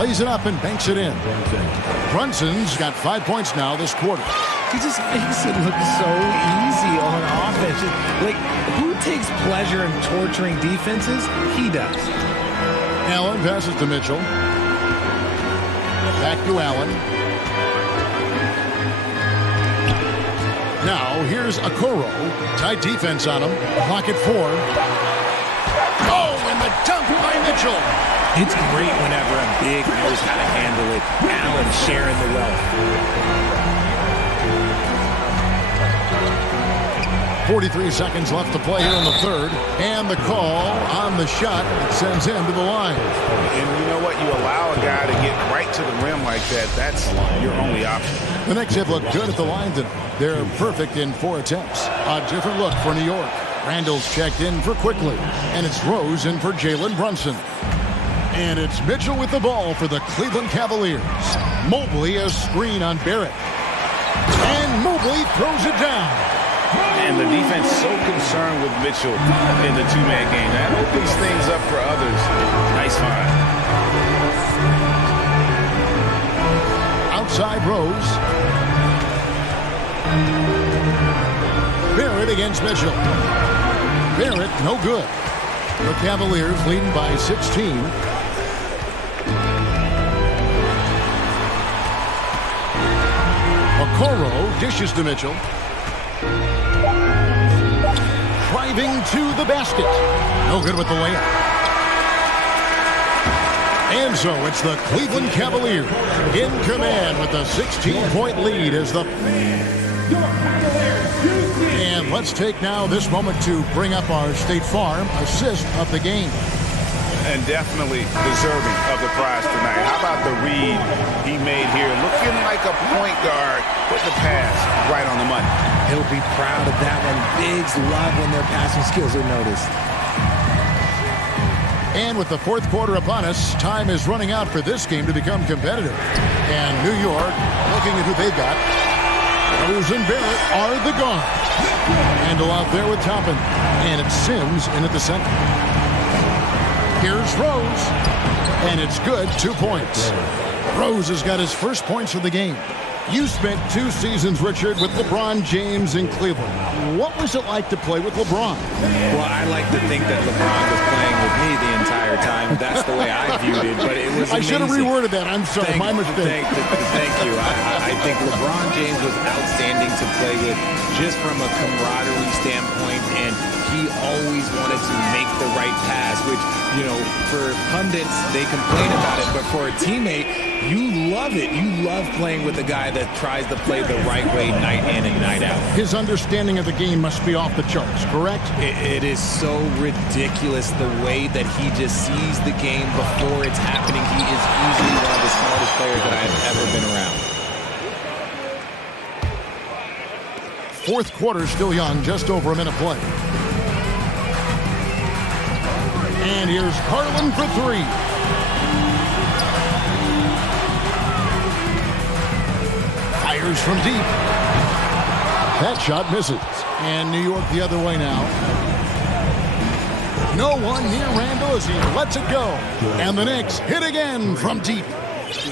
Lays it up and banks it in. Brunson's got 5 points now this quarter. He just makes it look so easy on offense. Like, who takes pleasure in torturing defenses? He does. Allen passes to Mitchell. Back to Allen. Now, here's Okoro. Tight defense on him. Pocket 4. Oh, and the dunk by Mitchell. It's great whenever a big knows how to handle it. Allen sharing the wealth. 43 seconds left to play here in the third. And the call on the shot sends him to the line. And you know what? You allow a guy to get right to the rim like that. That's your only option. The Knicks have looked good at the line tonight. They're perfect in 4 attempts. A different look for New York. Randall's checked in for Quickly. And it's Rose in for Jalen Brunson. And it's Mitchell with the ball for the Cleveland Cavaliers. Mobley a screen on Barrett. And Mobley throws it down. And the defense so concerned with Mitchell in the two-man game. That opens things up for others. Nice find. Outside Rose. Barrett against Mitchell. Barrett, no good. The Cavaliers leading by 16. Okoro dishes to Mitchell. Driving to the basket. No good with the layup. And so it's the Cleveland Cavaliers in command with a 16-point lead as the... And let's take now this moment to bring up our State Farm assist of the game. And definitely deserving of the prize tonight. How about the read he made here? Looking like a point guard with the pass right on the money. He'll be proud of that one. Bigs love when their passing skills are noticed. And with the fourth quarter upon us, time is running out for this game to become competitive. And New York, looking at who they've got, Rose and Barrett are the guards. Handle out there with Toppin. And it's Sims in at the center. Here's Rose. And it's good, 2 points. Rose has got his first points of the game. You spent 2 seasons, Richard, with LeBron James in Cleveland. What was it like to play with LeBron? Well, I like to think that LeBron was playing with me the entire time. That's the way I viewed it, but it was amazing. I should have reworded that. I'm sorry, my mistake. Thank you. I think LeBron James was outstanding to play with just from a camaraderie standpoint, and he always wanted to make the right pass, which, you know, for pundits, they complain about it, but for a teammate, you love it. You love playing with a guy that tries to play the right way night in and night out. His understanding of the game must be off the charts, correct? It is so ridiculous the way that he just sees the game before it's happening. He is easily one of the smartest players that I have ever been around. Fourth quarter still young, just over a minute play. And here's Garland for 3. Fires from deep. That shot misses. And New York the other way now. No one near Randall as he lets it go. And the Knicks hit again from deep.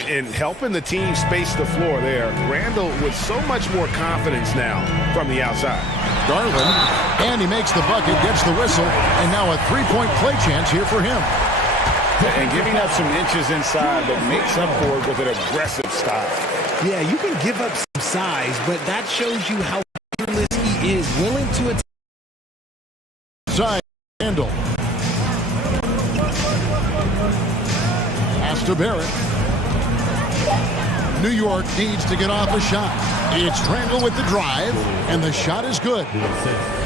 And helping the team space the floor there. Randall with so much more confidence now from the outside. Garland, and he makes the bucket, gets the whistle, and now a 3-point play chance here for him. And giving up some inches inside, but makes up for it with an aggressive style. Yeah, you can give up some size, but that shows you how fearless he is, willing to attack. Side handle. Pass to Barrett. New York needs to get off a shot. It's Randall with the drive, and the shot is good.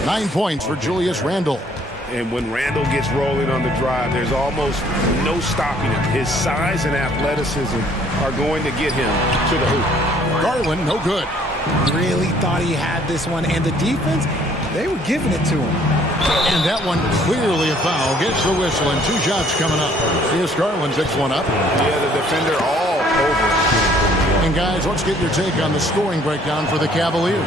9 points for Julius Randle. And when Randall gets rolling on the drive, there's almost no stopping him. His size and athleticism are going to get him to the hoop. Garland, no good. Really thought he had this one, and the defense, they were giving it to him. And that one clearly a foul. Gets the whistle, and 2 shots coming up. Here's Garland, picks one up. Yeah, the defender all over. And guys, let's get your take on the scoring breakdown for the Cavaliers.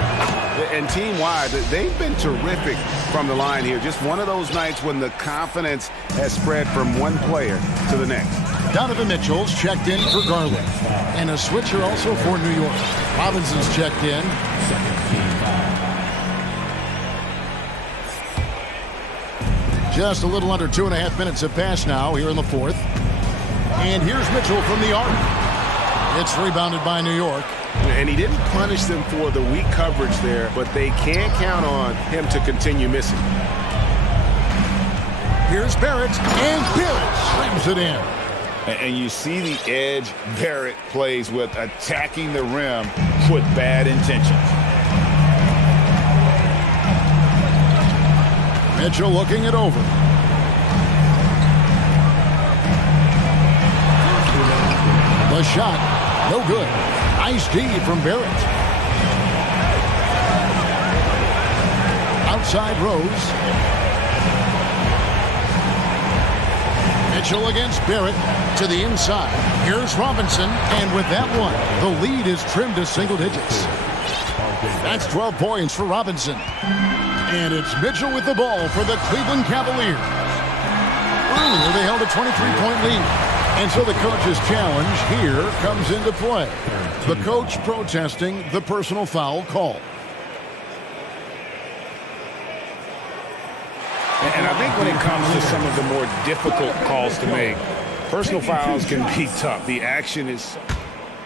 And team-wide, they've been terrific from the line here. Just one of those nights when the confidence has spread from one player to the next. Donovan Mitchell's checked in for Garland. And a switcher also for New York. Robinson's checked in. Just a little under 2.5 minutes have passed now here in the fourth. And here's Mitchell from the arc. It's rebounded by New York. And he didn't punish them for the weak coverage there, but they can't count on him to continue missing. Here's Barrett, and Barrett slams it in. And you see the edge Barrett plays with, attacking the rim with bad intentions. Mitchell looking it over. The shot, no good. Nice D from Barrett. Outside Rose. Mitchell against Barrett to the inside. Here's Robinson, and with that one, the lead is trimmed to single digits. That's 12 points for Robinson. And it's Mitchell with the ball for the Cleveland Cavaliers. Earlier, they held a 23-point lead. And so the coach's challenge here comes into play. The coach protesting the personal foul call. And I think when it comes to some of the more difficult calls to make, personal fouls can be tough. The action is...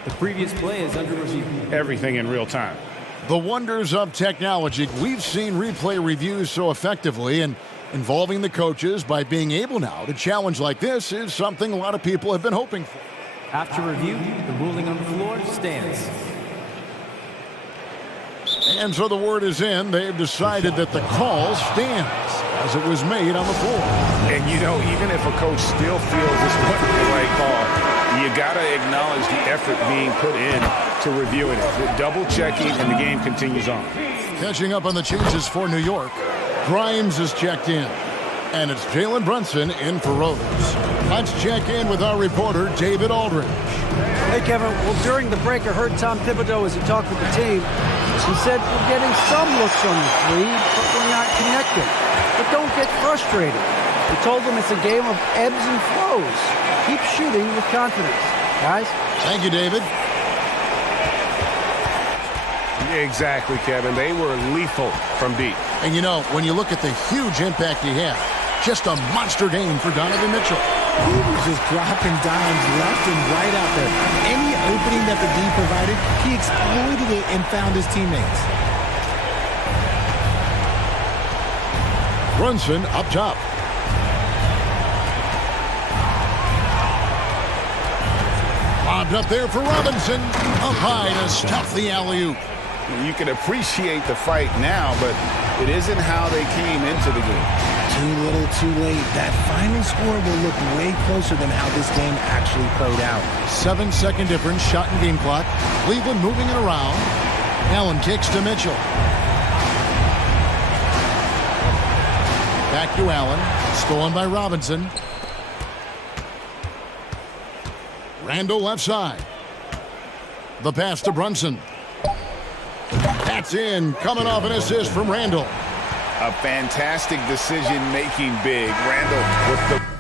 The previous play is under review. Everything in real time. The wonders of technology. We've seen replay reviews so effectively, and involving the coaches by being able now to challenge like this is something a lot of people have been hoping for. After review, the ruling on the floor stands. And so the word is in. They've decided that the call stands as it was made on the floor. And you know, even if a coach still feels this wasn't the right call, you got to acknowledge the effort being put in to reviewing it. Double checking, and the game continues on. Catching up on the changes for New York. Grimes is checked in, and it's Jalen Brunson in for Rose. Let's check in with our reporter, David Aldridge. Hey, Kevin. Well, during the break, I heard Tom Thibodeau as he talked with the team. He said, we're getting some looks on the three, but we're not connected. But don't get frustrated. He told them it's a game of ebbs and flows. Keep shooting with confidence. Guys? Thank you, David. Exactly, Kevin. They were lethal from deep. And you know, when you look at the huge impact he had, just a monster game for Donovan Mitchell. He was just dropping dimes left and right out there. Any opening that the D provided, he exploited it and found his teammates. Brunson up top. Lobbed up there for Robinson. Up high to stuff the alley-oop. You can appreciate the fight now, but it isn't how they came into the game. Too little, too late. That final score will look way closer than how this game actually played out. 7-second difference, shot and game clock. Cleveland moving it around. Allen kicks to Mitchell. Back to Allen. Stolen by Robinson. Randall left side. The pass to Brunson. That's in, coming off an assist from Randall. A fantastic decision-making big. Randall with the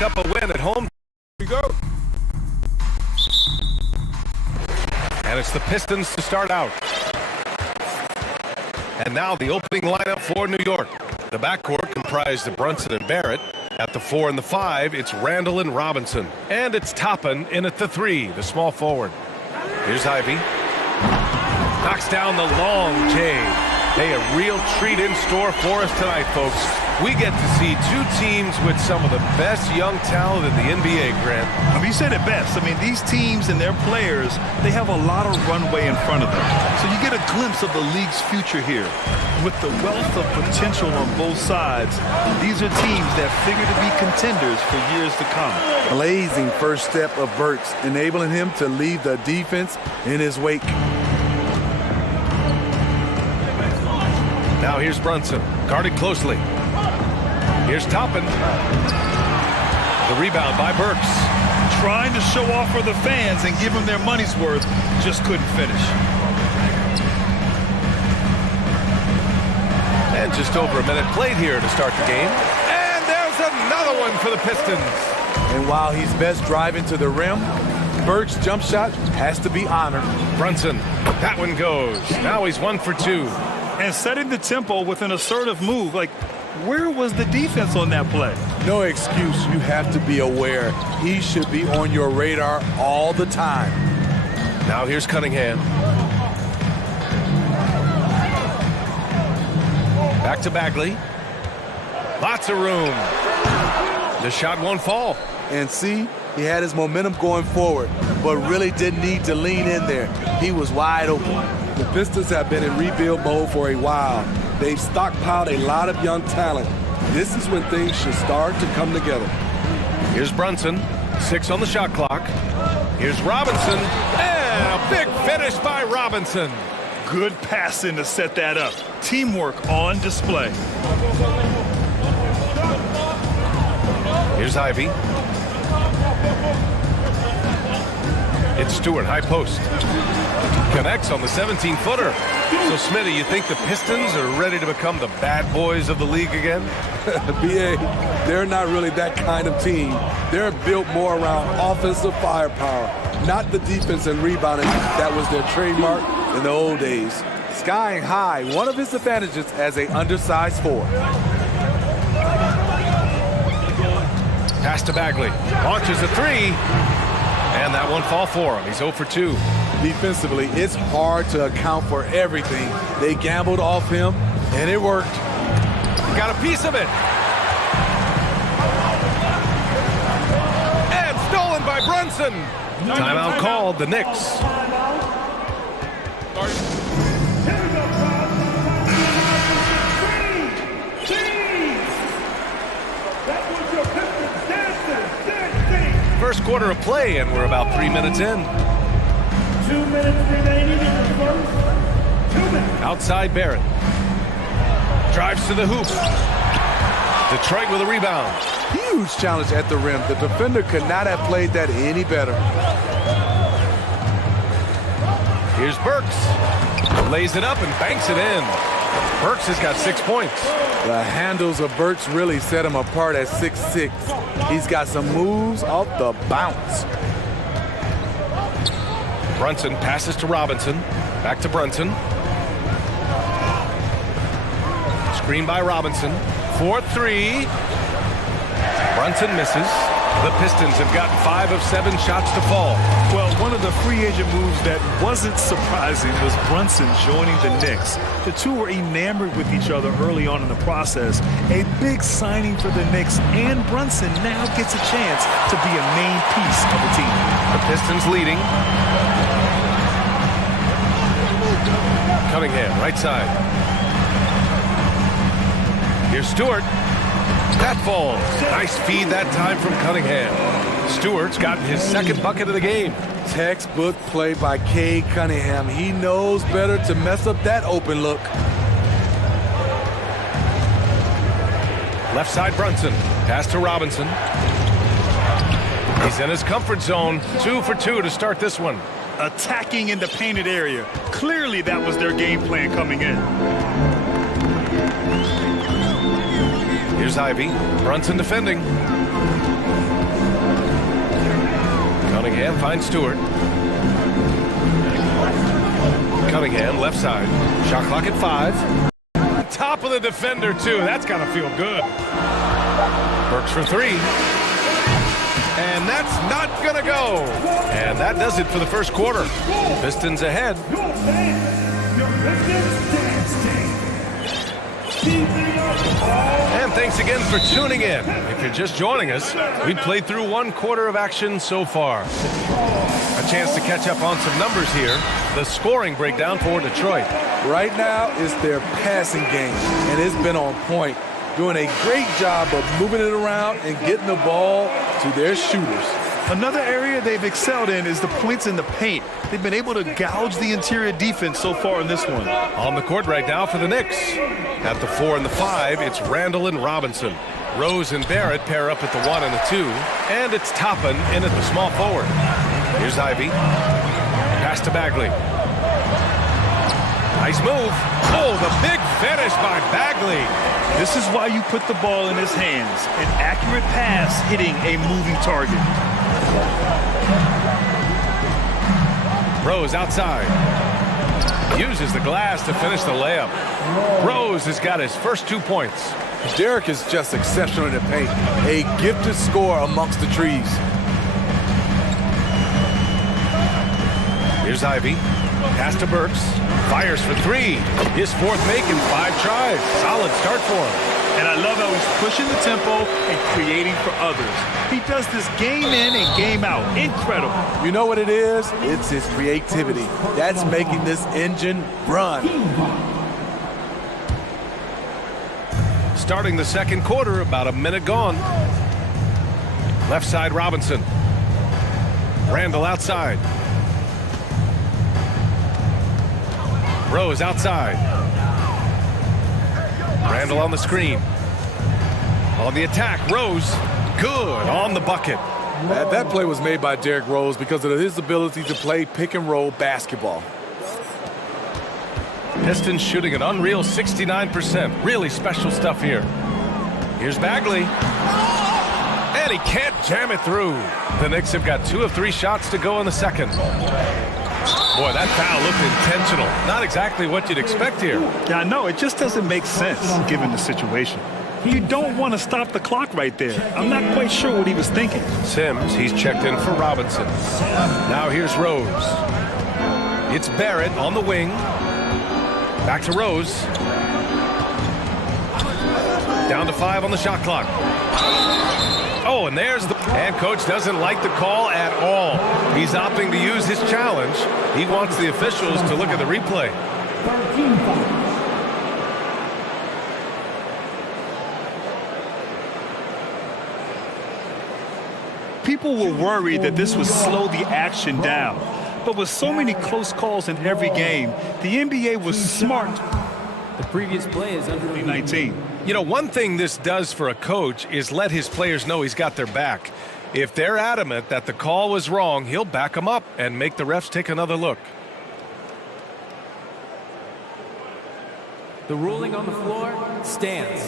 pick up a win at home. Here we go. And it's the Pistons to start out. And now the opening lineup for New York. The backcourt comprised of Brunson and Barrett. At the 4 and the 5, it's Randall and Robinson. And it's Toppin in at the 3, the small forward. Here's Ivy. Knocks down the long J. Hey, a real treat in store for us tonight, folks. We get to see two teams with some of the best young talent in the NBA, Grant. I mean, you said it best. I mean, these teams and their players, they have a lot of runway in front of them. So you get a glimpse of the league's future here. With the wealth of potential on both sides, these are teams that figure to be contenders for years to come. Blazing first step of Burks, enabling him to leave the defense in his wake. Now here's Brunson, guarded closely. Here's Toppin. The rebound by Burks. Trying to show off for the fans and give them their money's worth, just couldn't finish. And just over a minute played here to start the game. And there's another one for the Pistons. And while he's best driving to the rim, Burks' jump shot has to be honored. Brunson, that one goes. Now he's 1 for 2. And setting the tempo with an assertive move. Like, where was the defense on that play? No excuse. You have to be aware. He should be on your radar all the time. Now here's Cunningham. Back to Bagley. Lots of room. The shot won't fall. And see, he had his momentum going forward, but really didn't need to lean in there. He was wide open. The Pistons have been in rebuild mode for a while. They've stockpiled a lot of young talent. This is when things should start to come together. Here's Brunson, 6 on the shot clock. Here's Robinson, and a big finish by Robinson. Good passing to set that up. Teamwork on display. Here's Ivy. It's Stewart, high post. Connects on the 17-footer. So, Smitty, you think the Pistons are ready to become the bad boys of the league again? B.A., they're not really that kind of team. They're built more around offensive firepower, not the defense and rebounding that was their trademark in the old days. Skying high, one of his advantages as an undersized forward. Pass to Bagley. Launches a 3. And that one fall for him. He's 0 for 2. Defensively, it's hard to account for everything. They gambled off him, and it worked. Got a piece of it. And stolen by Brunson. Timeout called, the Knicks. First quarter of play, and we're about 3 minutes in. 2 minutes remaining in the first. 2 minutes. Outside Barrett. Drives to the hoop. Detroit with a rebound. Huge challenge at the rim. The defender could not have played that any better. Here's Burks. Lays it up and banks it in. Burks has got 6 points. The handles of Burks really set him apart at 6'6". He's got some moves off the bounce. Brunson passes to Robinson. Back to Brunson. Screen by Robinson. 4-3. Brunson misses. The Pistons have gotten 5 of 7 shots to fall. Well, one of the free agent moves that wasn't surprising was Brunson joining the Knicks. The two were enamored with each other early on in the process. A big signing for the Knicks, and Brunson now gets a chance to be a main piece of the team. The Pistons leading. Cunningham, right side. Here's Stewart. That falls. Nice feed that time from Cunningham. Stewart's gotten his second bucket of the game. Textbook play by Cade Cunningham. He knows better to mess up that open look. Left side Brunson. Pass to Robinson. He's in his comfort zone. 2 for 2 to start this one. Attacking in the painted area. Clearly that was their game plan coming in. Here's Ivy. Brunson defending. Cunningham finds Stewart. Cunningham, left side. Shot clock at 5. Top of the defender, too. That's got to feel good. Burks for 3. And that's not going to go. And that does it for the first quarter. Pistons ahead. And thanks again for tuning in. If you're just joining us, we played through 1 quarter of action so far. A chance to catch up on some numbers here. The scoring breakdown for Detroit. Right now, it's their passing game, and it's been on point. Doing a great job of moving it around and getting the ball to their shooters. Another area they've excelled in is the points in the paint. They've been able to gouge the interior defense so far in this one. On the court right now for the Knicks. At the 4 and the 5, it's Randall and Robinson. Rose and Barrett pair up at the 1 and the 2. And it's Toppin in at the small forward. Here's Ivy. Pass to Bagley. Nice move. Oh, the big finish by Bagley. This is why you put the ball in his hands. An accurate pass hitting a moving target. Rose outside. Uses the glass to finish the layup. Rose has got his first 2 points. Derek is just exceptional in the paint. A gifted scorer amongst the trees. Here's Ivy. Pass to Burks. Fires for 3. His 4th make in 5 tries. Solid start for him. And I love how he's pushing the tempo and creating for others. He does this game in and game out. Incredible. You know what it is? It's his creativity. That's making this engine run. Starting the second quarter, about a minute gone. Left side, Robinson. Randall outside. Rose outside. Randall on the screen. On the attack, Rose. Good on the bucket. That play was made by Derrick Rose because of his ability to play pick-and-roll basketball. Pistons shooting an unreal 69%. Really special stuff here. Here's Bagley. And he can't jam it through. The Knicks have got 2 of 3 shots to go in the second. Boy, that foul looked intentional. Not exactly what you'd expect here. Yeah, I know. It just doesn't make sense given the situation. You don't want to stop the clock right there. I'm not quite sure what he was thinking. Sims, he's checked in for Robinson. Now here's Rose. It's Barrett on the wing. Back to Rose. Down to 5 on the shot clock. Oh, and there's the... And coach doesn't like the call at all. He's opting to use his challenge. He wants the officials to look at the replay. People were worried that this would slow the action down. But with so many close calls in every game, the NBA was smart. The previous play is under 19. You know, one thing this does for a coach is let his players know he's got their back. If they're adamant that the call was wrong, he'll back them up and make the refs take another look. The ruling on the floor stands.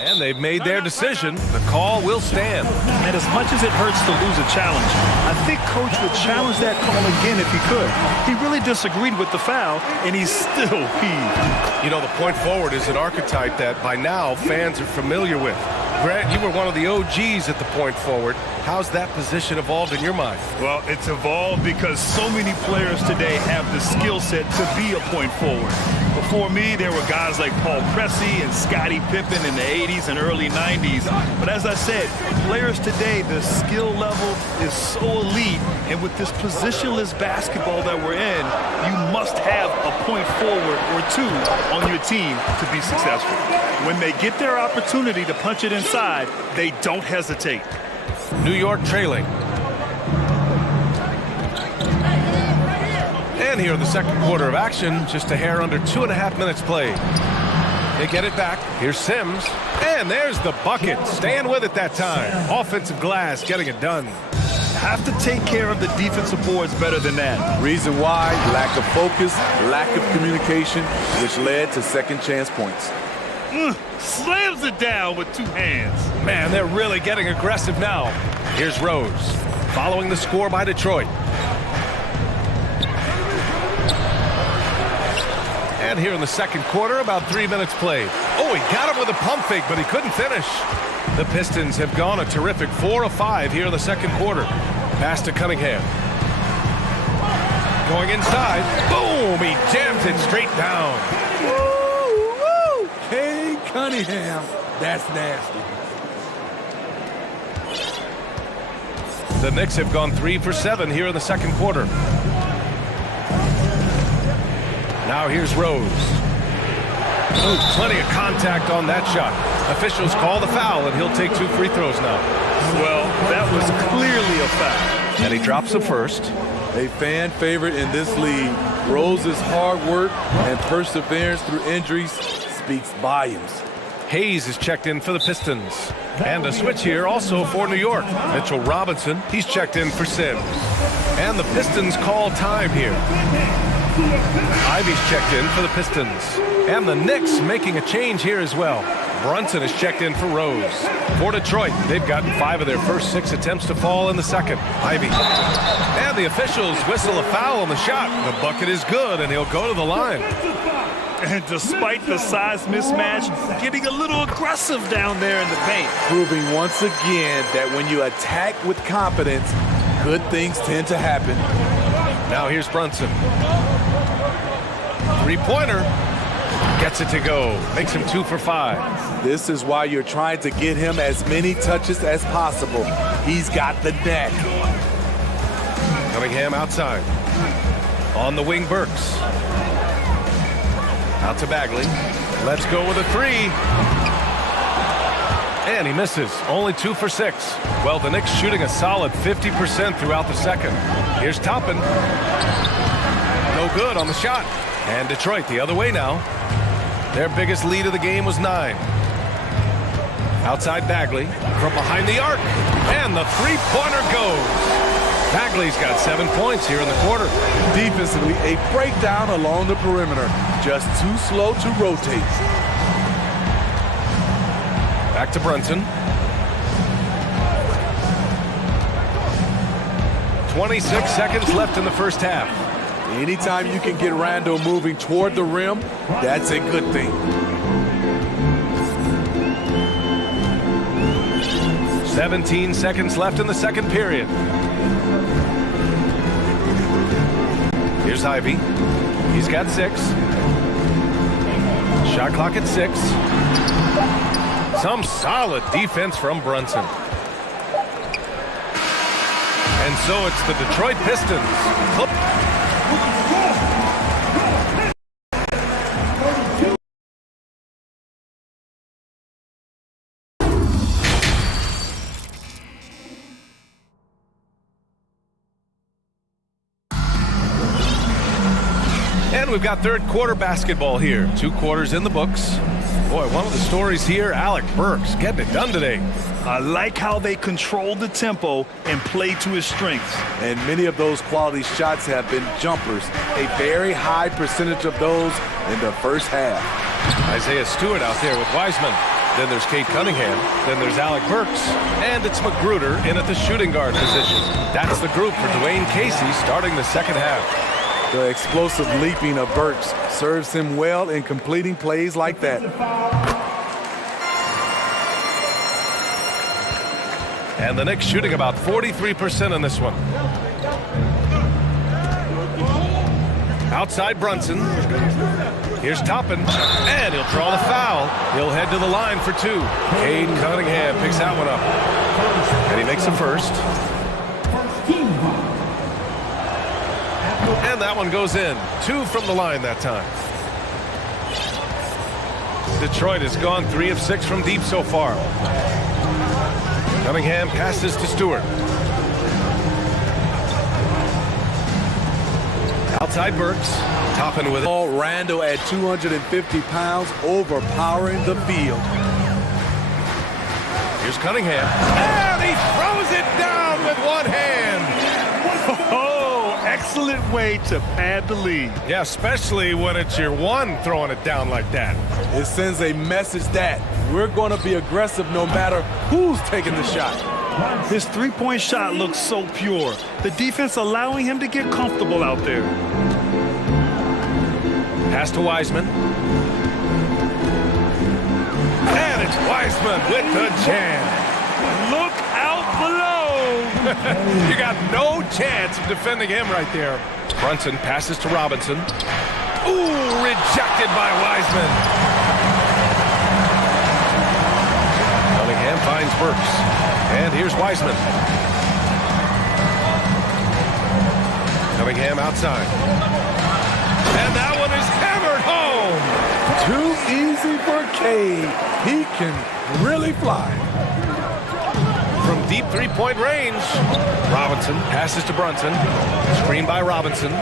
And they've made their decision. The call will stand. And as much as it hurts to lose a challenge, I think coach would challenge that call again if he could. He really disagreed with the foul, and he's still peeved. You know, the point forward is an archetype that by now fans are familiar with. Grant, you were one of the OGs at the point forward. How's that position evolved in your mind? Well, it's evolved because so many players today have the skill set to be a point forward. Before me, there were guys like Paul Pressey and Scottie Pippen in the 80s and early 90s. But as I said, players today, the skill level is so elite. And with this positionless basketball that we're in, you must have a point forward or 2 on your team to be successful. When they get their opportunity to punch it inside, they don't hesitate. New York trailing. And here in the second quarter of action, just a hair under 2.5 minutes played. They get it back. Here's Sims. And there's the bucket. Staying with it that time. Offensive glass, getting it done. Have to take care of the defensive boards better than that. Reason why? Lack of focus, lack of communication, which led to second chance points. Slams it down with 2 hands. Man, they're really getting aggressive now. Here's Rose. following the score by Detroit. And here in the second quarter, about 3 minutes played. Oh, he got him with a pump fake, but he couldn't finish. The Pistons have gone a terrific 4 of 5 here in the second quarter. Pass to Cunningham. Going inside. Boom! He jams it straight down. Woo! Woo! Hey, Cunningham. That's nasty. The Knicks have gone 3 for 7 here in the second quarter. Now here's Rose. Oh, plenty of contact on that shot. Officials call the foul, and he'll take 2 free throws now. Well, that was clearly a foul. And he drops the first. A fan favorite in this league. Rose's hard work and perseverance through injuries speaks volumes. Hayes is checked in for the Pistons. And a switch here also for New York. Mitchell Robinson, he's checked in for Sims. And the Pistons call time here. Ivy's checked in for the Pistons. And the Knicks making a change here as well. Brunson is checked in for Rose. For Detroit, they've gotten 5 of their first 6 attempts to fall in the second. Ivy. And the officials whistle a foul on the shot. The bucket is good, and he'll go to the line. And despite the size mismatch, getting a little aggressive down there in the paint. Proving once again that when you attack with confidence, good things tend to happen. Now here's Brunson. Three-pointer. Gets it to go. Makes him 2 for 5. This is why you're trying to get him as many touches as possible. He's got the knack. Cunningham outside. On the wing, Burks. Out to Bagley. Let's go with a 3. And he misses. Only 2 for 6. Well, the Knicks shooting a solid 50% throughout the second. Here's Toppin. No good on the shot. And Detroit the other way now. Their biggest lead of the game was 9. Outside Bagley from behind the arc. And the three-pointer goes. Bagley's got 7 points here in the quarter. Defensively, a breakdown along the perimeter. Just too slow to rotate. Back to Brunson. 26 seconds left in the first half. Anytime you can get Randle moving toward the rim, that's a good thing. 17 seconds left in the second period. Here's Ivy. He's got 6. Shot clock at 6. Some solid defense from Brunson. And so it's the Detroit Pistons. And we've got third quarter basketball here. 2 quarters in the books. Boy, one of the stories here, Alec Burks getting it done today. I like how they controlled the tempo and played to his strengths. And many of those quality shots have been jumpers. A very high percentage of those in the first half. Isaiah Stewart out there with Wiseman. Then there's Kate Cunningham. Then there's Alec Burks. And it's Magruder in at the shooting guard position. That's the group for Dwayne Casey starting the second half. The explosive leaping of Burks serves him well in completing plays like that. And the Knicks shooting about 43% in this one. Outside Brunson. Here's Toppin. And he'll draw the foul. He'll head to the line for 2. Cade Cunningham picks that one up. And he makes the first. And that one goes in. 2 from the line that time. Detroit has gone 3 of 6 from deep so far. Cunningham passes to Stewart. Outside Burks. Toppin with it. Randle at 250 pounds, overpowering the field. Here's Cunningham. And he throws it down with one hand. Oh, excellent way to pad the lead. Yeah, especially when it's your one throwing it down like that. It sends a message that we're going to be aggressive no matter who's taking the shot. His three-point shot looks so pure. The defense allowing him to get comfortable out there. Pass to Wiseman. And it's Wiseman with the jam. Look out below. You got no chance of defending him right there. Brunson passes to Robinson. Ooh, rejected by Wiseman. Cunningham finds Burks. And here's Wiseman. Cunningham outside. And that one is hammered home. Too easy for Cade. He can really fly. From deep three-point range, Robinson passes to Brunson. Screen by Robinson.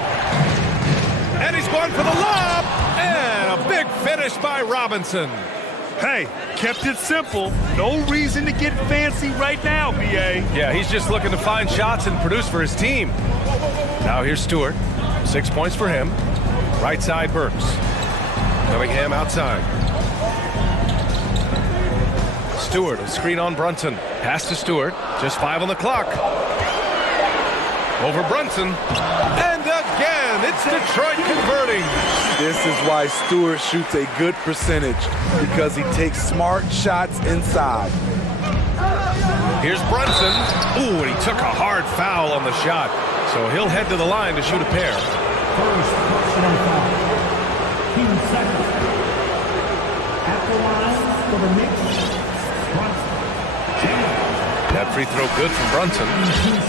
And he's going for the lob. And a big finish by Robinson. Hey, kept it simple. No reason to get fancy right now, BA. Yeah, he's just looking to find shots and produce for his team. Now here's Stewart. 6 points for him. Right side, Burks. Cunningham outside. Stewart, a screen on Brunson. Pass to Stewart. Just 5 on the clock. Over Brunson. And again, it's Detroit converting. This is why Stewart shoots a good percentage, because he takes smart shots inside. Here's Brunson. Ooh, and he took a hard foul on the shot. So he'll head to the line to shoot a pair. First personal foul. Team second. At the line for the Knicks, Brunson. That free throw good from Brunson.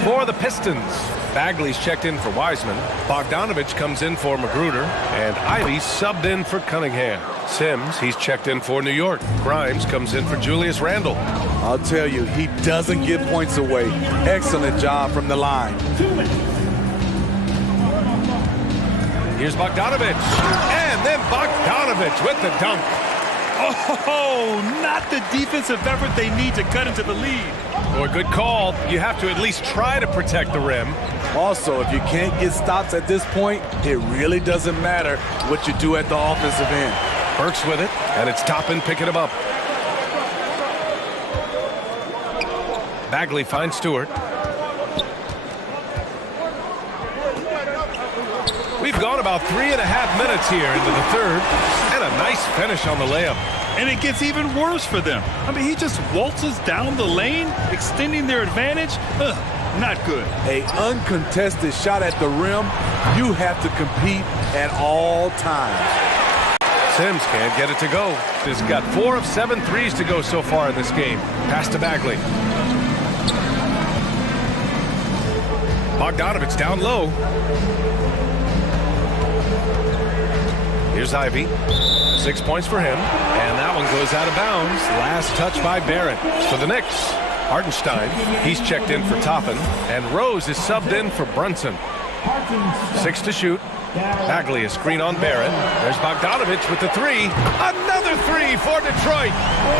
For the Pistons, Bagley's checked in for Wiseman. Bogdanovich comes in for Magruder. And Ivy subbed in for Cunningham. Sims, he's checked in for New York. Grimes comes in for Julius Randle. I'll tell you, he doesn't give points away. Excellent job from the line. Here's Bogdanovich. And then Bogdanovich with the dunk. Oh, not the defensive effort they need to cut into the lead. Or good call. You have to at least try to protect the rim. Also, if you can't get stops at this point, it really doesn't matter what you do at the offensive end. Burks with it, and it's Toppin picking him up. Bagley finds Stewart. We've gone about 3.5 minutes here into the third, and a nice finish on the layup. And it gets even worse for them. I mean, he just waltzes down the lane, extending their advantage. Not good. A uncontested shot at the rim, you have to compete at all times. Sims can't get it to go. He's got 4 of 7 threes to go so far in this game. Pass to Bagley. Bogdanovich down low. Here's Ivy. 6 points for him. And that one goes out of bounds. Last touch by Barrett. For the Knicks, Hartenstein, he's checked in for Toppin. And Rose is subbed in for Brunson. 6 to shoot. Bagley, a screen on Barrett. There's Bogdanovich with the 3. Another 3 for Detroit.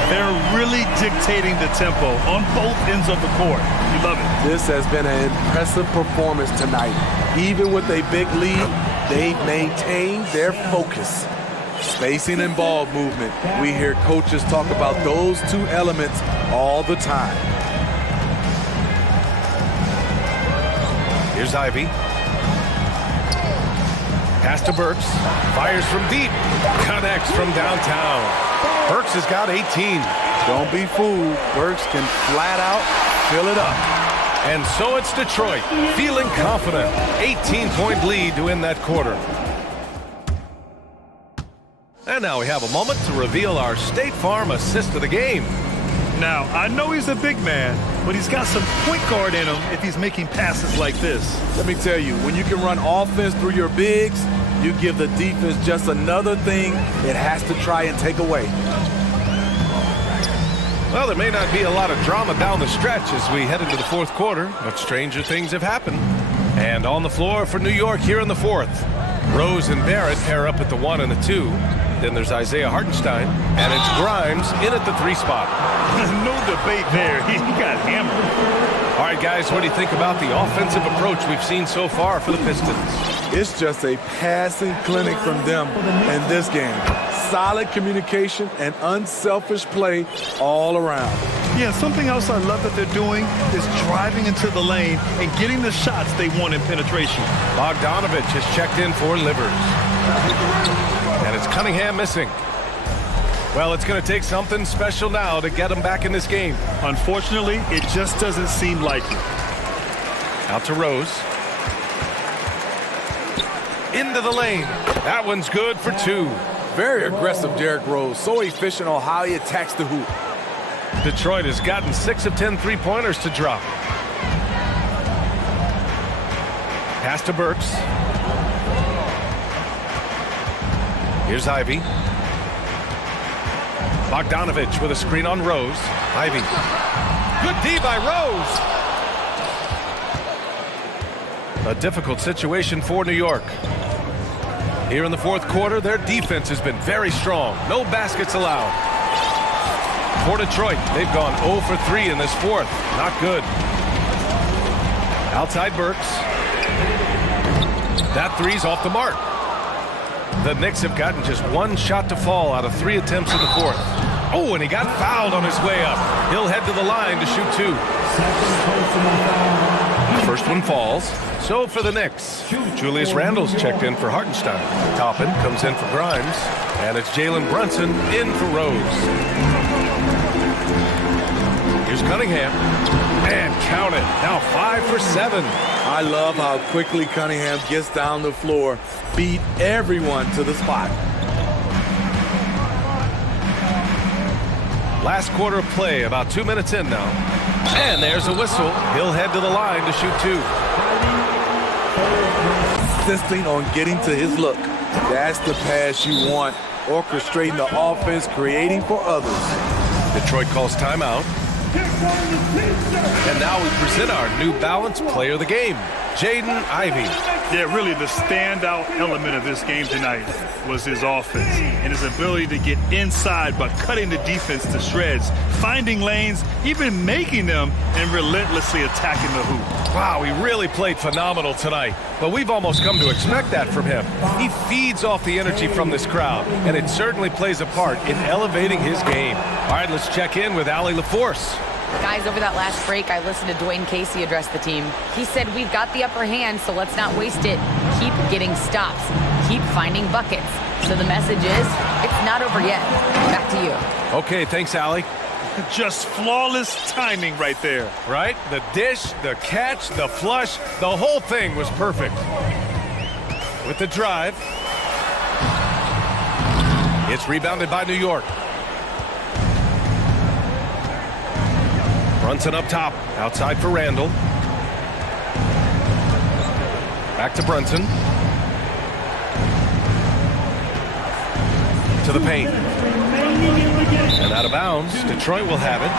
They're really dictating the tempo on both ends of the court. You love it. This has been an impressive performance tonight. Even with a big lead, they've maintained their focus. Spacing and ball movement. We hear coaches talk about those 2 elements all the time. Here's Ivy. Pass to Burks. Fires from deep. Connects from downtown. Burks has got 18. Don't be fooled. Burks can flat out fill it up. And so it's Detroit, feeling confident. 18-point lead to win that quarter. And now we have a moment to reveal our State Farm assist of the game. Now, I know he's a big man, but he's got some point guard in him if he's making passes like this. Let me tell you, when you can run offense through your bigs, you give the defense just another thing it has to try and take away. Well, there may not be a lot of drama down the stretch as we head into the fourth quarter, but stranger things have happened. And on the floor for New York here in the fourth, Rose and Barrett pair up at the 1 and the 2. Then there's Isaiah Hartenstein, and it's Grimes in at the 3 spot. No debate there. He got hammered. All right, guys, what do you think about the offensive approach we've seen so far for the Pistons? It's just a passing clinic from them in this game. Solid communication and unselfish play all around. Yeah, something else I love that they're doing is driving into the lane and getting the shots they want in penetration. Bogdanovich has checked in for Livers. And it's Cunningham missing. Well, it's going to take something special now to get him back in this game. Unfortunately, it just doesn't seem likely. Out to Rose. Into the lane. That one's good for two. Very aggressive, Derrick Rose. So efficient on how he attacks the hoop. Detroit has gotten 6 of 10 three-pointers to drop. Pass to Burks. Here's Ivy. Bogdanovich with a screen on Rose. Ivy. Good D by Rose. A difficult situation for New York. Here in the fourth quarter, their defense has been very strong. No baskets allowed. For Detroit, they've gone 0 for 3 in this fourth. Not good. Outside Burks. That three's off the mark. The Knicks have gotten just one shot to fall out of 3 attempts in the fourth. Oh, and he got fouled on his way up. He'll head to the line to shoot 2. First one falls. So for the Knicks, Julius Randle's checked in for Hartenstein. Toppin comes in for Grimes. And it's Jalen Brunson in for Rose. Here's Cunningham. And count it. Now 5 for 7. I love how quickly Cunningham gets down the floor. Beat everyone to the spot. Last quarter of play, about 2 minutes in now. And there's a whistle. He'll head to the line to shoot 2. Insisting on getting to his look. That's the pass you want. Orchestrating the offense, creating for others. Detroit calls timeout. And now we present our New Balance Player of the Game, Jaden Ivey. Yeah, really the standout element of this game tonight was his offense and his ability to get inside by cutting the defense to shreds, finding lanes, even making them, and relentlessly attacking the hoop. Wow, he really played phenomenal tonight, but we've almost come to expect that from him. He feeds off the energy from this crowd, and it certainly plays a part in elevating his game. All right, let's check in with Allie LaForce. Guys, over that last break, I listened to Dwayne Casey address the team. He said, we've got the upper hand, so let's not waste it. Keep getting stops. Keep finding buckets. So the message is, it's not over yet. Back to you. Okay, thanks, Allie. Just flawless timing right there. Right? The dish, the catch, the flush, the whole thing was perfect. With the drive. It's rebounded by New York. Brunson up top, outside for Randle. Back to Brunson. To the paint. And out of bounds, Detroit will have it.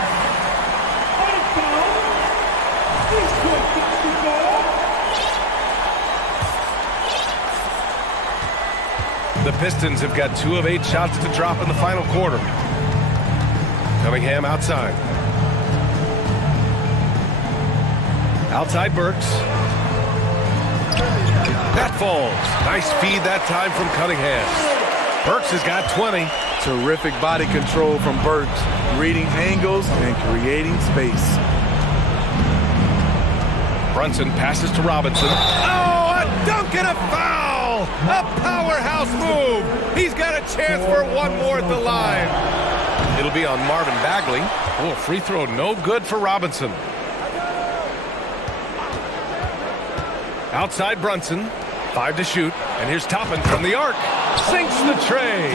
The Pistons have got 2 of 8 shots to drop in the final quarter. Cunningham outside. Outside Burks. That falls. Nice feed that time from Cunningham. Burks has got 20. Terrific body control from Burks, reading angles and creating space. Brunson passes to Robinson. Oh, a dunk and a foul! A powerhouse move. He's got a chance for one more at the line. It'll be on Marvin Bagley. Oh, free throw no good for Robinson. Outside Brunson, 5 to shoot, and here's Toppin from the arc. Sinks the tray.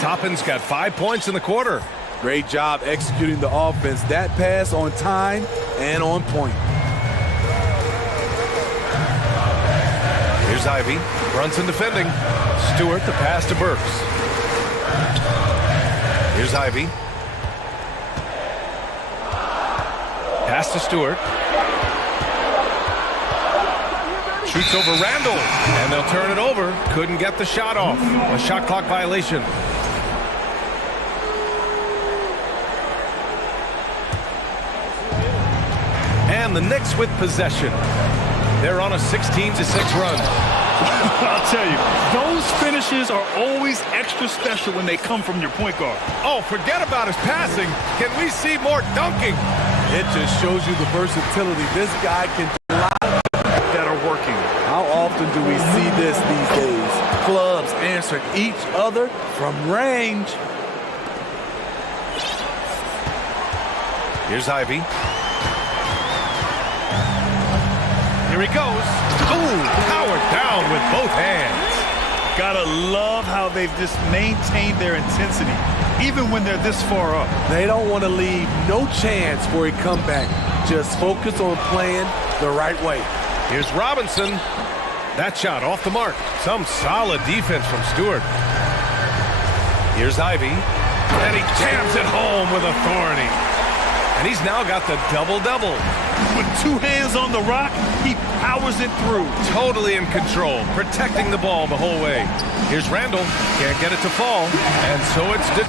Toppin's got 5 points in the quarter. Great job executing the offense. That pass on time and on point. Here's Ivy. Brunson defending. Stewart the pass to Burks. Here's Ivy. Pass to Stewart. Shoots over Randle, and they'll turn it over. Couldn't get the shot off. A shot clock violation. And the Knicks with possession. They're on a 16-6 run. I'll tell you, those finishes are always extra special when they come from your point guard. Oh, forget about his passing. Can we see more dunking? It just shows you the versatility. This guy can do a lot of things that are working. How often do we see this these days? Clubs answering each other from range. Here's Ivy. Here he goes. Ooh, powered down with both hands. Gotta love how they've just maintained their intensity, even when they're this far up. They don't want to leave no chance for a comeback. Just focus on playing the right way. Here's Robinson. That shot off the mark. Some solid defense from Stewart. Here's Ivy. And he jams it home with authority. And he's now got the double-double. With two hands on the rock, he powers it through. Totally in control, protecting the ball the whole way. Here's Randall. Can't get it to fall. And so it's...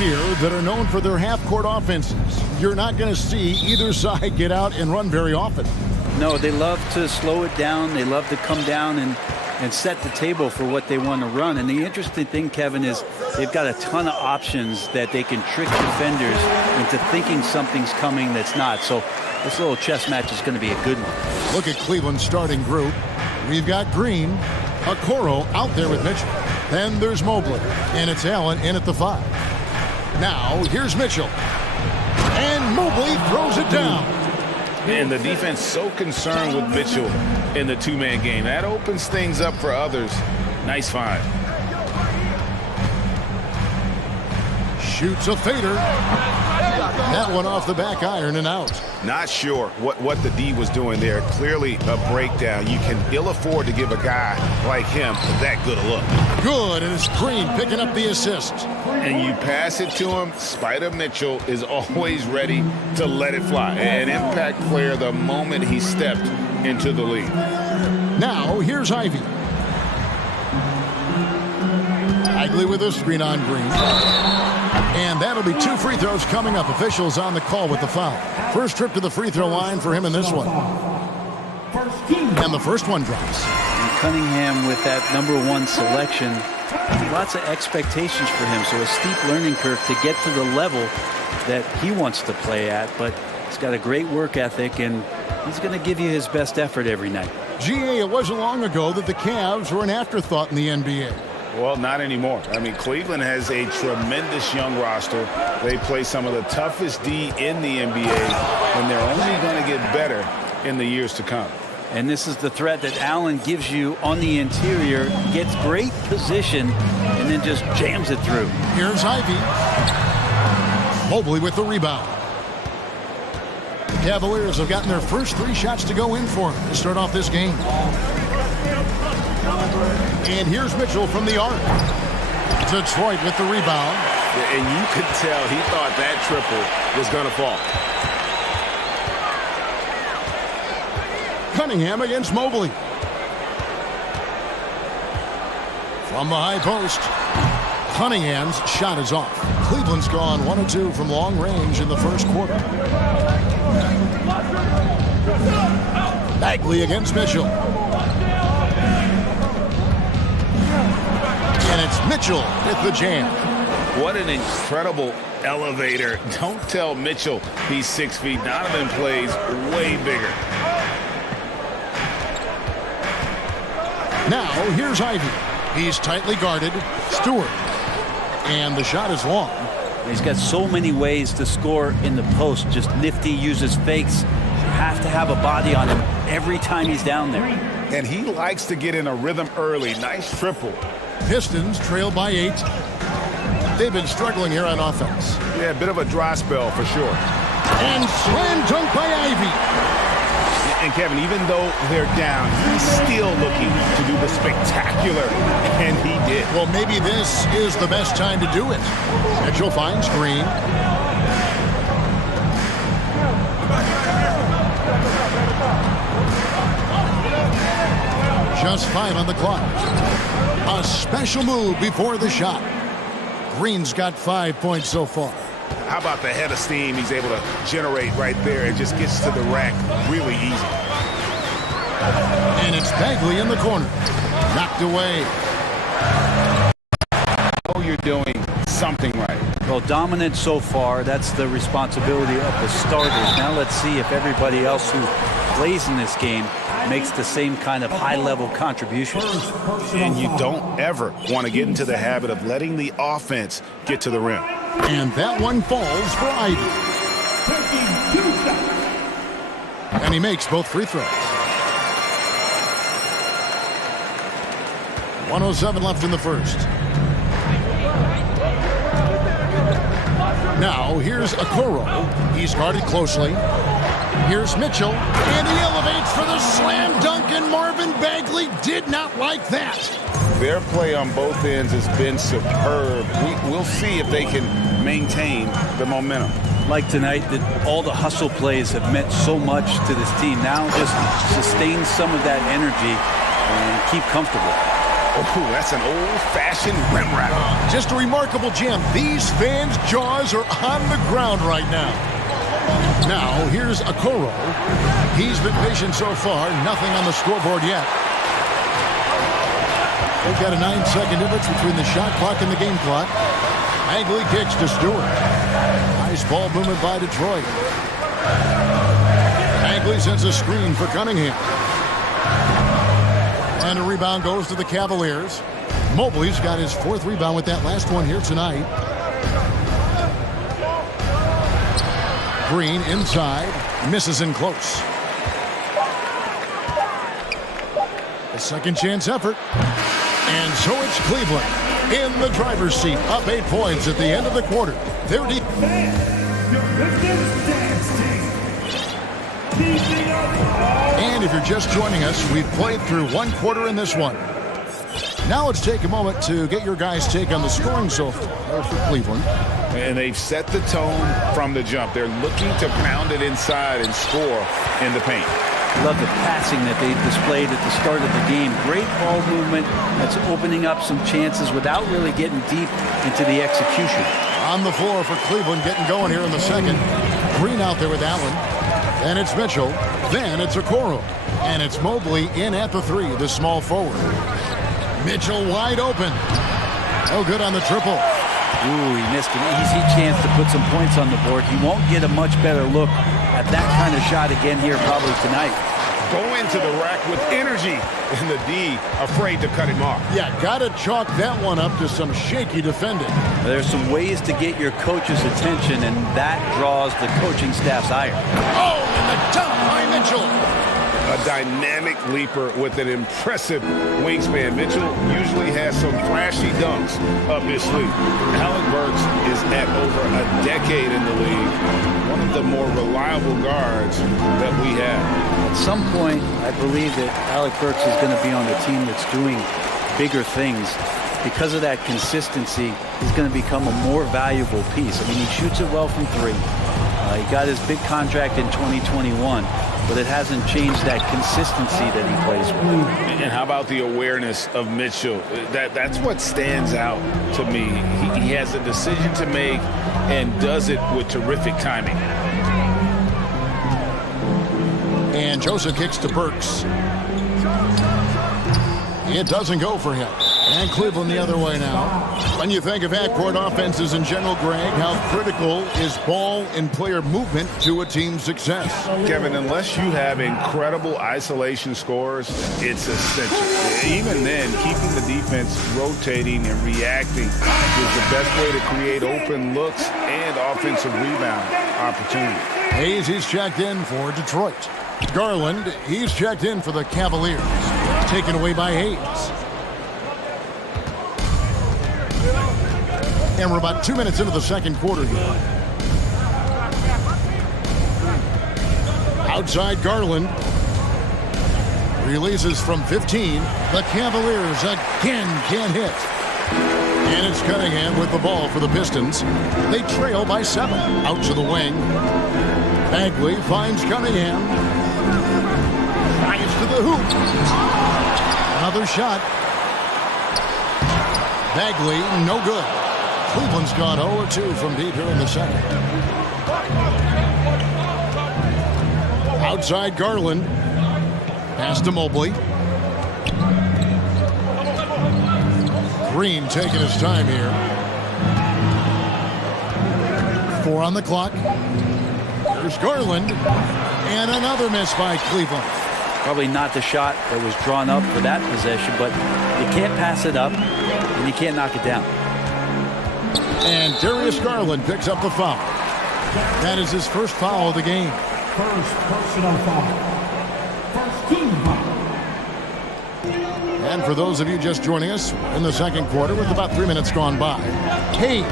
here that are known for their half-court offenses. You're not going to see either side get out and run very often. No, they love to slow it down. They love to come down and set the table for what they want to run. And the interesting thing, Kevin, is they've got a ton of options that they can trick defenders into thinking something's coming that's not. So this little chess match is going to be a good one. Look at Cleveland's starting group. We've got Green, Okoro out there with Mitchell. Then there's Mobley, and it's Allen in at the 5. Now, here's Mitchell. And Mobley throws it down. And the defense so concerned with Mitchell in the two-man game. That opens things up for others. Nice find. Shoots a fader. That one off the back iron and out. Not sure what the D was doing there. Clearly a breakdown. You can ill afford to give a guy like him that good a look. Good, and it's Green picking up the assist. And you pass it to him. Spider Mitchell is always ready to let it fly. An impact player the moment he stepped into the league. Now, here's Ivy. Bagley with a screen on Green. And that'll be 2 free throws coming up. Officials on the call with the foul. First trip to the free throw line for him in this one. And the first one drops. And Cunningham with that #1 selection. Lots of expectations for him. So a steep learning curve to get to the level that he wants to play at. But he's got a great work ethic, and he's going to give you his best effort every night. GA, it wasn't long ago that the Cavs were an afterthought in the NBA. Well, not anymore. I mean, Cleveland has a tremendous young roster. They play some of the toughest D in the NBA, and they're only going to get better in the years to come. And this is the threat that Allen gives you on the interior, gets great position, and then just jams it through. Here's Ivy. Mobley with the rebound. The Cavaliers have gotten their first 3 shots to go in for them to start off this game. And here's Mitchell from the arc. Detroit with the rebound. And you could tell he thought that triple was going to fall. Cunningham against Mobley. From the high post. Cunningham's shot is off. Cleveland's gone 1 of 2 from long range in the first quarter. Bagley against Mitchell. And it's Mitchell with the jam. What an incredible elevator. Don't tell Mitchell he's 6 feet. Donovan plays way bigger. Now, here's Ivy. He's tightly guarded. Stewart. And the shot is long. He's got so many ways to score in the post. Just nifty, uses fakes. You have to have a body on him every time he's down there. And he likes to get in a rhythm early. Nice triple. Pistons trail by 8. They've been struggling here on offense. Yeah, a bit of a dry spell for sure. And slam dunk by Ivy. And Kevin, even though they're down, he's still looking to do the spectacular, and he did. Well, maybe this is the best time to do it. Mitchell finds Green. Just 5 on the clock. A special move before the shot. Green's got 5 points so far. How about the head of steam he's able to generate right there? It just gets to the rack really easy. And it's Bagley in the corner. Knocked away. Oh, you're doing something right. Well, dominant so far. That's the responsibility of the starters. Now let's see if everybody else who plays in this game makes the same kind of high-level contribution. And you don't ever want to get into the habit of letting the offense get to the rim. And that one falls for Ivy. And he makes both free throws. 1:07 left in the first. Now, here's Okoro. He's guarded closely. Here's Mitchell. And he elevates for the slam dunk, and Marvin Bagley did not like that. Their play on both ends has been superb. We'll see if they can maintain the momentum. Like tonight, that all the hustle plays have meant so much to this team. Now just sustain some of that energy and keep comfortable. Oh, that's an old-fashioned rim wrap. Just a remarkable jam. These fans' jaws are on the ground right now. Now, here's Okoro. He's been patient so far. Nothing on the scoreboard yet. They've got a 9-second difference between the shot clock and the game clock. Bagley kicks to Stewart. Nice ball movement by Detroit. Bagley sends a screen for Cunningham. And a rebound goes to the Cavaliers. Mobley's got his 4th rebound with that last one here tonight. Green inside, misses in close. A second chance effort. And so it's Cleveland in the driver's seat, up 8 points at the end of the quarter. 30. And if you're just joining us, we've played through 1 quarter in this one. Now let's take a moment to get your guys' take on the scoring so far for Cleveland. And they've set the tone from the jump. They're looking to pound it inside and score in the paint. Love the passing that they displayed at the start of the game. Great ball movement that's opening up some chances without really getting deep into the execution. On the floor for Cleveland, getting going here in the second. Green out there with Allen. Then it's Mitchell. Then it's Okoro. And it's Mobley in at the 3, the small forward. Mitchell wide open. No good on the triple. Ooh, he missed an easy chance to put some points on the board. He won't get a much better look at that kind of shot again here probably tonight. Go into the rack with energy, and the D afraid to cut him off. Yeah, gotta chalk that one up to some shaky defending. There's some ways to get your coach's attention, and that draws the coaching staff's ire. Oh, and the dunk by Mitchell. A dynamic leaper with an impressive wingspan. Mitchell usually has some flashy dunks up his sleeve. Alec Burks is at over a decade in the league. One of the more reliable guards that we have. At some point, I believe that Alec Burks is going to be on a team that's doing bigger things. Because of that consistency, he's going to become a more valuable piece. I mean, he shoots it well from 3. He got his big contract in 2021. But it hasn't changed that consistency that he plays with. And how about the awareness of Mitchell? That's what stands out to me. He has a decision to make and does it with terrific timing. And Joseph kicks to Burks. It doesn't go for him. And Cleveland the other way now. When you think of half-court offenses in general, Greg, how critical is ball and player movement to a team's success? Kevin, unless you have incredible isolation scores, it's essential. Even then, keeping the defense rotating and reacting is the best way to create open looks and offensive rebound opportunities. Hayes, he's checked in for Detroit. Garland, he's checked in for the Cavaliers. Taken away by Hayes. And we're about 2 minutes into the second quarter here. Outside Garland. Releases from 15. The Cavaliers again can't hit. And it's Cunningham with the ball for the Pistons. They trail by 7. Out to the wing. Bagley finds Cunningham. Drives to the hoop. Another shot. Bagley, no good. Cleveland's gone 0-2 from deep here in the second. Outside Garland. Pass to Mobley. Green taking his time here. 4 on the clock. There's Garland. And another miss by Cleveland. Probably not the shot that was drawn up for that possession, but you can't pass it up and you can't knock it down. And Darius Garland picks up the foul. That is his first foul of the game. First personal foul. First team foul. And for those of you just joining us in the second quarter with about 3 minutes gone by, Hayes,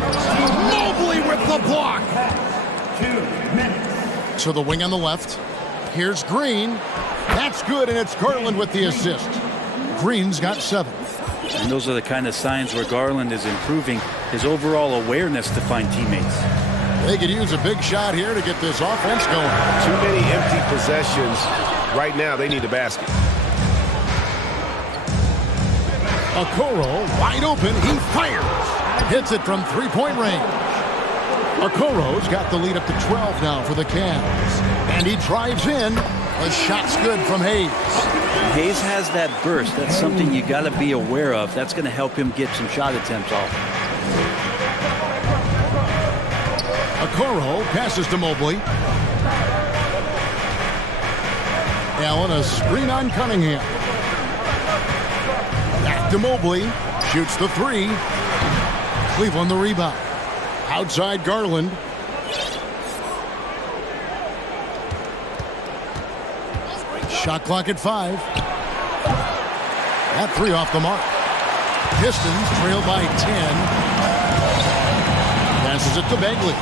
Mobley with the block. 2 minutes. To the wing on the left. Here's Green. That's good, and it's Garland with the assist. Green's got 7. And those are the kind of signs where Garland is improving his overall awareness to find teammates. They could use a big shot here to get this offense going. Too many empty possessions. Right now, they need a basket. Okoro wide open. He fires. Hits it from three-point range. Okoro's got the lead up to 12 now for the Cavs. And he drives in. The shot's good from Hayes. Hayes has that burst. That's something you got to be aware of. That's going to help him get some shot attempts off. Okoro passes to Mobley. Allen, a screen on Cunningham. Back to Mobley. Shoots the three. Cleveland the rebound. Outside Garland. Shot clock at 5. That three off the mark. Pistons trail by 10. Passes it to Bagley.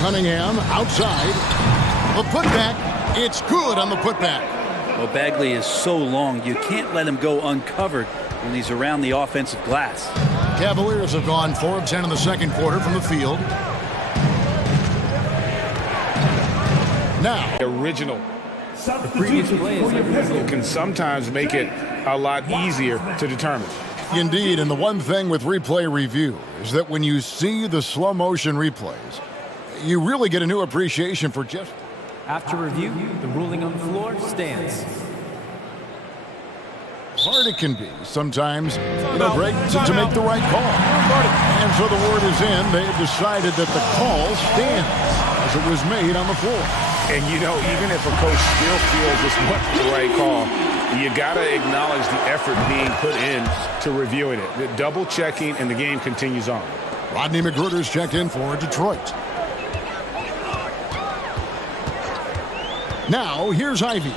Cunningham outside. The putback. It's good on the putback. Well, Bagley is so long, you can't let him go uncovered when he's around the offensive glass. Cavaliers have gone 4 of 10 in the second quarter from the field. Now, Original. The previous play is can sometimes make it a lot easier to determine. Indeed, and the one thing with replay review is that when you see the slow motion replays, you really get a new appreciation for just... After review, the ruling on the floor stands. Hard it can be sometimes in a break to make the right call. And so the word is in. They have decided that the call stands as it was made on the floor. And you know, even if a coach still feels this wasn't the right call, you got to acknowledge the effort being put in to reviewing it. The double checking, and the game continues on. Rodney McGruder's checked in for Detroit. Now, here's Ivy.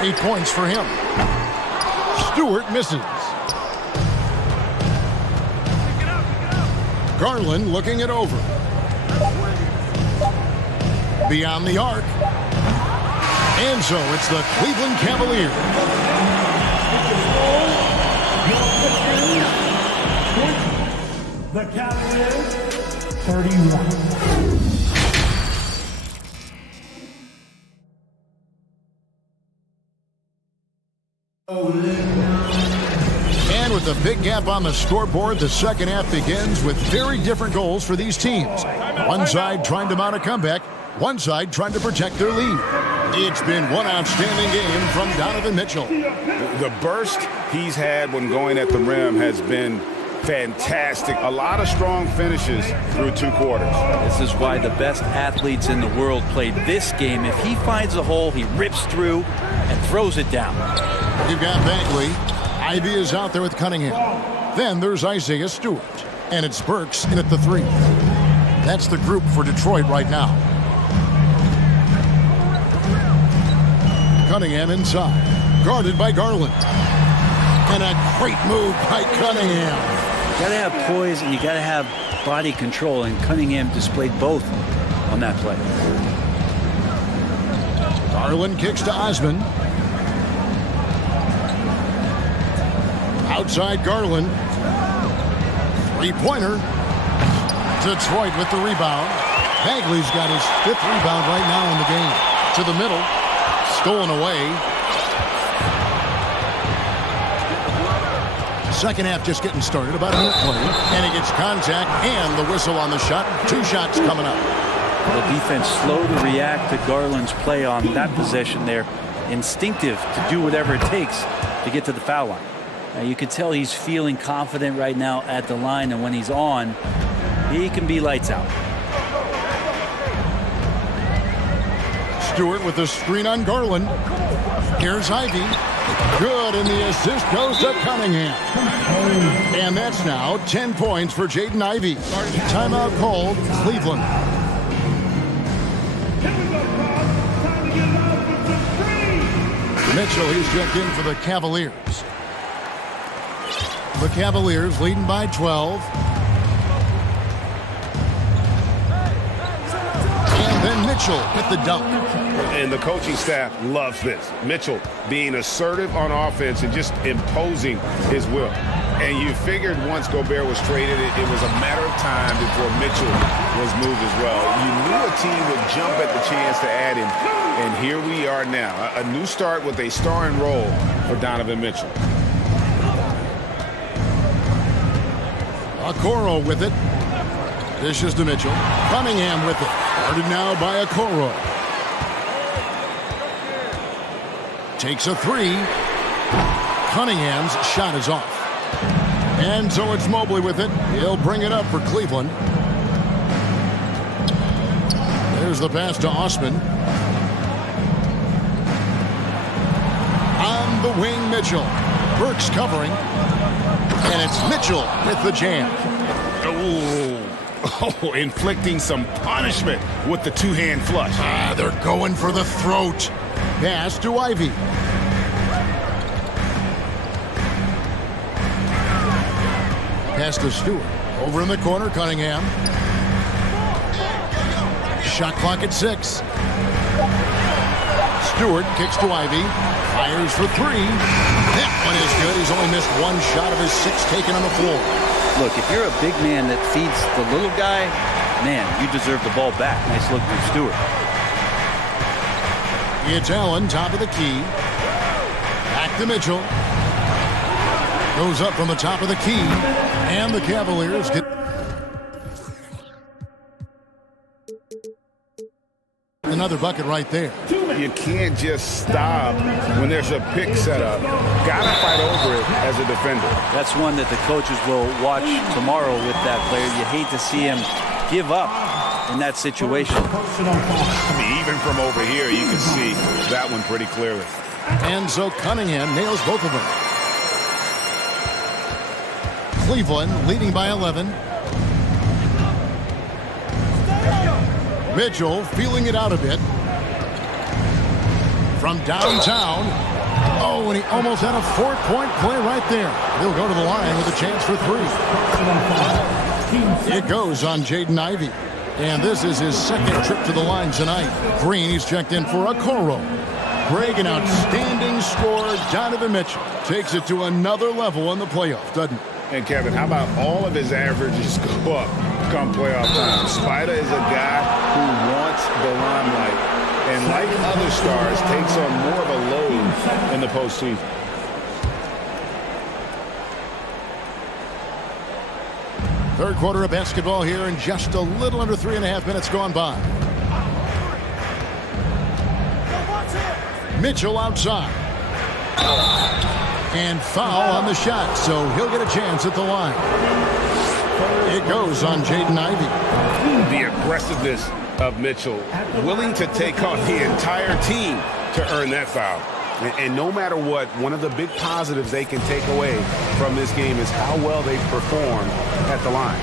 8 points for him. Stewart misses. Garland looking it over. Beyond the arc. And so it's the Cleveland Cavaliers. The Cavaliers, 31. And with a big gap on the scoreboard, the second half begins with very different goals for these teams. One side trying to mount a comeback, one side trying to protect their lead. It's been one outstanding game from Donovan Mitchell. The burst he's had when going at the rim has been fantastic. A lot of strong finishes through 2 quarters. This is why the best athletes in the world play this game. If he finds a hole, he rips through and throws it down. You've got Bagley. Ivy is out there with Cunningham. Then there's Isaiah Stewart. And it's Burks in at the 3. That's the group for Detroit right now. Cunningham inside. Guarded by Garland. And a great move by Cunningham. You got to have poise and you got to have body control, and Cunningham displayed both on that play. Garland kicks to Osman. Outside Garland. 3-pointer. Detroit with the rebound. Bagley's got his 5th rebound right now in the game. To the middle. Stolen away. Second half just getting started. About a minute play. And he gets contact and the whistle on the shot. 2 shots coming up. The defense slow to react to Garland's play on that possession there. Instinctive to do whatever it takes to get to the foul line. Now you can tell he's feeling confident right now at the line, and when he's on, he can be lights out. Stewart with the screen on Garland. Here's Ivy. Good, and the assist goes to Cunningham. And that's now 10 points for Jaden Ivey. Timeout called, Cleveland. Mitchell, he's checked in for the Cavaliers. The Cavaliers leading by 12. And then Mitchell with the dunk. And the coaching staff loves this. Mitchell being assertive on offense and just imposing his will. And you figured once Gobert was traded, it was a matter of time before Mitchell was moved as well. You knew a team would jump at the chance to add him. And here we are now, a new start with a starring role for Donovan Mitchell. Okoro with it. Dishes to Mitchell. Cunningham with it. Guarded now by Okoro. Takes a three. Cunningham's shot is off. And so it's Mobley with it. He'll bring it up for Cleveland. There's the pass to Osman. On the wing, Mitchell. Burks covering. And it's Mitchell with the jam. Oh, inflicting some punishment with the two-hand flush. They're going for the throat. Pass to Ivy. Pass to Stewart. Over in the corner, Cunningham. Shot clock at 6. Stewart kicks to Ivy. Fires for 3. That one is good. He's only missed one shot of his 6 taken on the floor. Look, if you're a big man that feeds the little guy, man, you deserve the ball back. Nice look from Stewart. It's Allen, top of the key. Back to Mitchell. Goes up from the top of the key. And the Cavaliers get... Another bucket right there. You can't just stop when there's a pick set up. Gotta fight over it as a defender. That's one that the coaches will watch tomorrow with that player. You hate to see him give up in that situation. I mean, even from over here, you can see that one pretty clearly. And so Cunningham nails both of them. Cleveland leading by 11. Mitchell feeling it out a bit. From downtown. Oh, and he almost had a 4-point play right there. He'll go to the line with a chance for 3. It goes on Jaden Ivey. And this is his second trip to the line tonight. Green, he's checked in for Okoro. Greg, an outstanding scorer. Donovan Mitchell takes it to another level in the playoff, doesn't he? And Kevin, how about all of his averages go up come playoff time? Spider is a guy who wants the limelight, and like other stars, takes on more of a load in the postseason. Third quarter of basketball here, and just a little under 3.5 minutes gone by. Mitchell outside. And foul on the shot, so he'll get a chance at the line. It goes on Jaden Ivey. The aggressiveness of Mitchell, willing to take on the entire team to earn that foul. And no matter what, one of the big positives they can take away from this game is how well they perform at the line.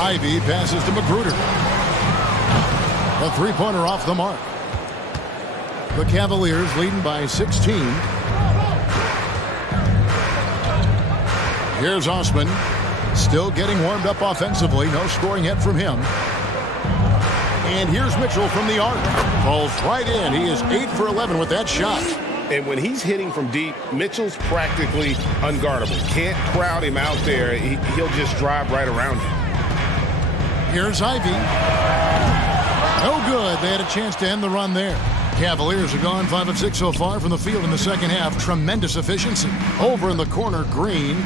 Ivey passes to Magruder. A three-pointer off the mark. The Cavaliers leading by 16. Here's Osman. Still getting warmed up offensively. No scoring hit from him. And here's Mitchell from the arc. Falls right in. He is 8 for 11 with that shot. And when he's hitting from deep, Mitchell's practically unguardable. Can't crowd him out there. He'll just drive right around you. Here's Ivey. No good. They had a chance to end the run there. Cavaliers are gone 5 of 6 so far from the field in the second half. Tremendous efficiency. Over in the corner, Green.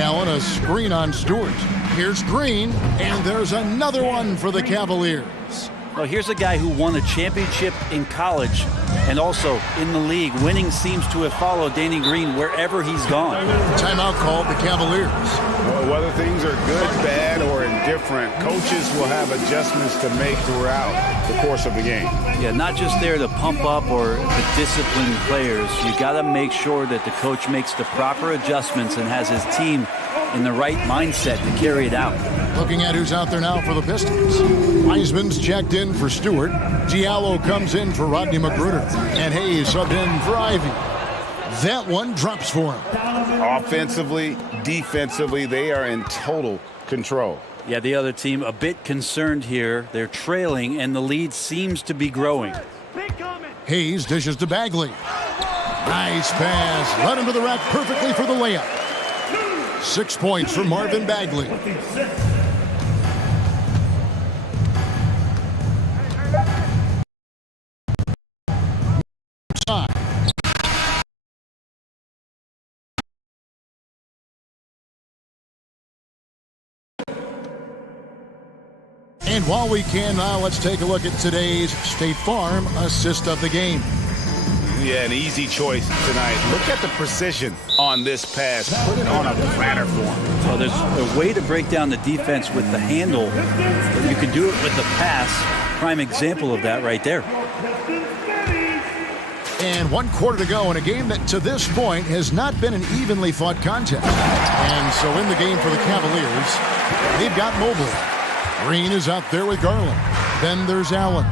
Allen, a screen on Stewart. Here's Green, and there's another one for the Cavaliers. Well, here's a guy who won a championship in college and also in the league. Winning seems to have followed Danny Green wherever he's gone. Timeout called the Cavaliers. Well, whether things are good, bad, or indifferent, coaches will have adjustments to make throughout the course of the game. Yeah, not just there to pump up or to discipline players. You got to make sure that the coach makes the proper adjustments and has his team in the right mindset to carry it out. Looking at who's out there now for the Pistons. Wiseman's checked in for Stewart. Diallo comes in for Rodney Magruder. And Hayes subbed in for Ivey. That one drops for him. Offensively, defensively, they are in total control. Yeah, the other team a bit concerned here. They're trailing, and the lead seems to be growing. Hayes dishes to Bagley. Nice pass. Led him to the rack perfectly for the layup. 6 points for Marvin Bagley. And while we can now, let's take a look at today's State Farm assist of the game. Yeah, an easy choice tonight. Look at the precision on this pass. Put it on a platter for him. Well, there's a way to break down the defense with the handle, but you can do it with the pass. Prime example of that right there. And 1 quarter to go in a game that to this point has not been an evenly fought contest. And so in the game for the Cavaliers, they've got Mobley. Green is out there with Garland. Then there's Allen.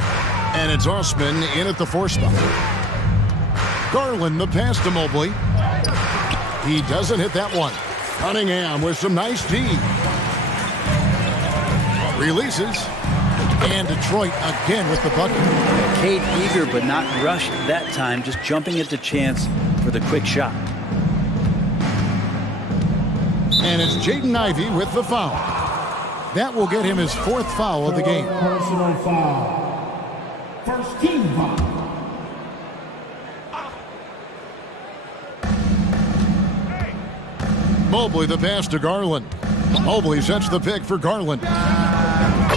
And it's Osman in at the 4 spot. Garland the pass to Mobley. He doesn't hit that one. Cunningham with some nice D. Releases. And Detroit again with the bucket. Cade eager but not rushed that time, just jumping at the chance for the quick shot. And it's Jaden Ivey with the foul. That will get him his 4th foul of the game. Personal foul. First team foul. Mobley the pass to Garland. Mobley sets the pick for Garland.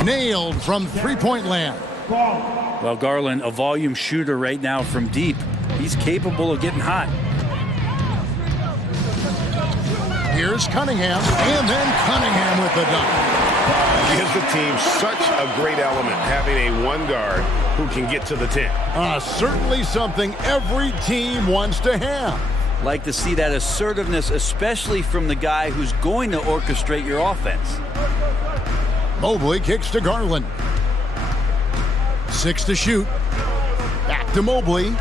Nailed from three-point land. Well, Garland, a volume shooter right now from deep. He's capable of getting hot. Here's Cunningham, and then Cunningham with the dunk. Gives the team such a great element, having a 1 guard who can get to the 10. Certainly something every team wants to have. Like to see that assertiveness, especially from the guy who's going to orchestrate your offense. Mobley kicks to Garland. 6 to shoot. Back to Mobley.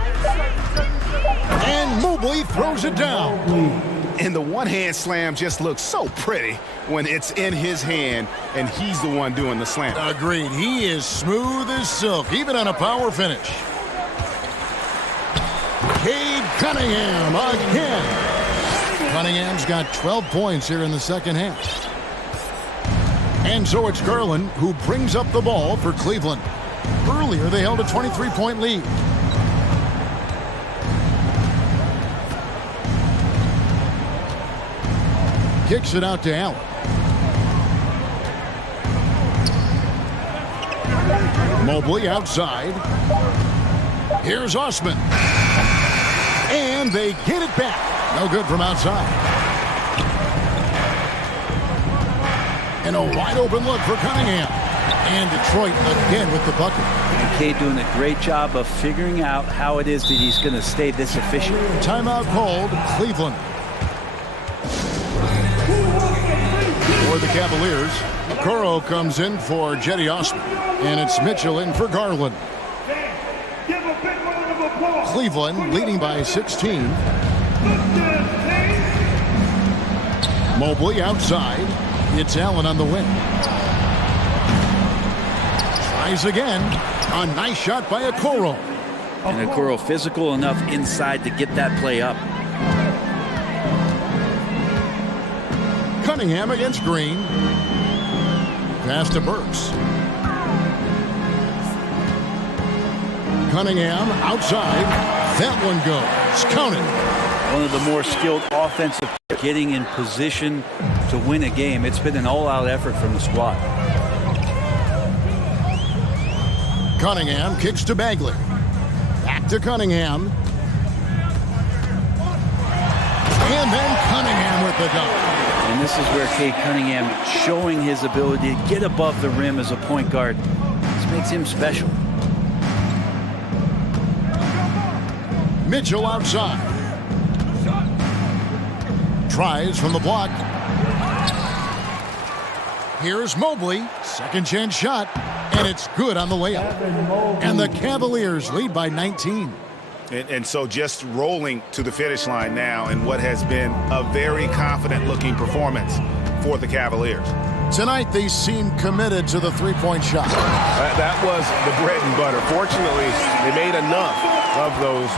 And Mobley throws it down. And the one-hand slam just looks so pretty when it's in his hand and he's the one doing the slam. Agreed. He is smooth as silk, even on a power finish. Cade Cunningham again. Cunningham's got 12 points here in the second half. And so it's Garland who brings up the ball for Cleveland. Earlier, they held a 23-point lead. Kicks it out to Allen. Mobley outside. Here's Osman. And they get it back. No good from outside. And a wide open look for Cunningham. And Detroit again with the bucket. And Cade doing a great job of figuring out how it is that he's going to stay this efficient. Timeout called, Cleveland. For the Cavaliers, Okoro comes in for Jetty Osman. And it's Mitchell in for Garland. Cleveland leading by 16. Mobley outside. It's Allen on the wing. Tries again. A nice shot by Okoro. And Okoro physical enough inside to get that play up. Cunningham against Green. Pass to Burks. Cunningham outside. That one goes. Counted. One of the more skilled offensive getting in position to win a game. It's been an all-out effort from the squad. Cunningham kicks to Bagley. Back to Cunningham. And then Cunningham with the dunk. And this is where Cade Cunningham showing his ability to get above the rim as a point guard. This makes him special. Mitchell outside. Tries from the block. Here's Mobley. Second chance shot. And it's good on the layup. And the Cavaliers lead by 19. And so just rolling to the finish line now in what has been a very confident-looking performance for the Cavaliers. Tonight, they seem committed to the three-point shot. That was the bread and butter. Fortunately, they made enough of those,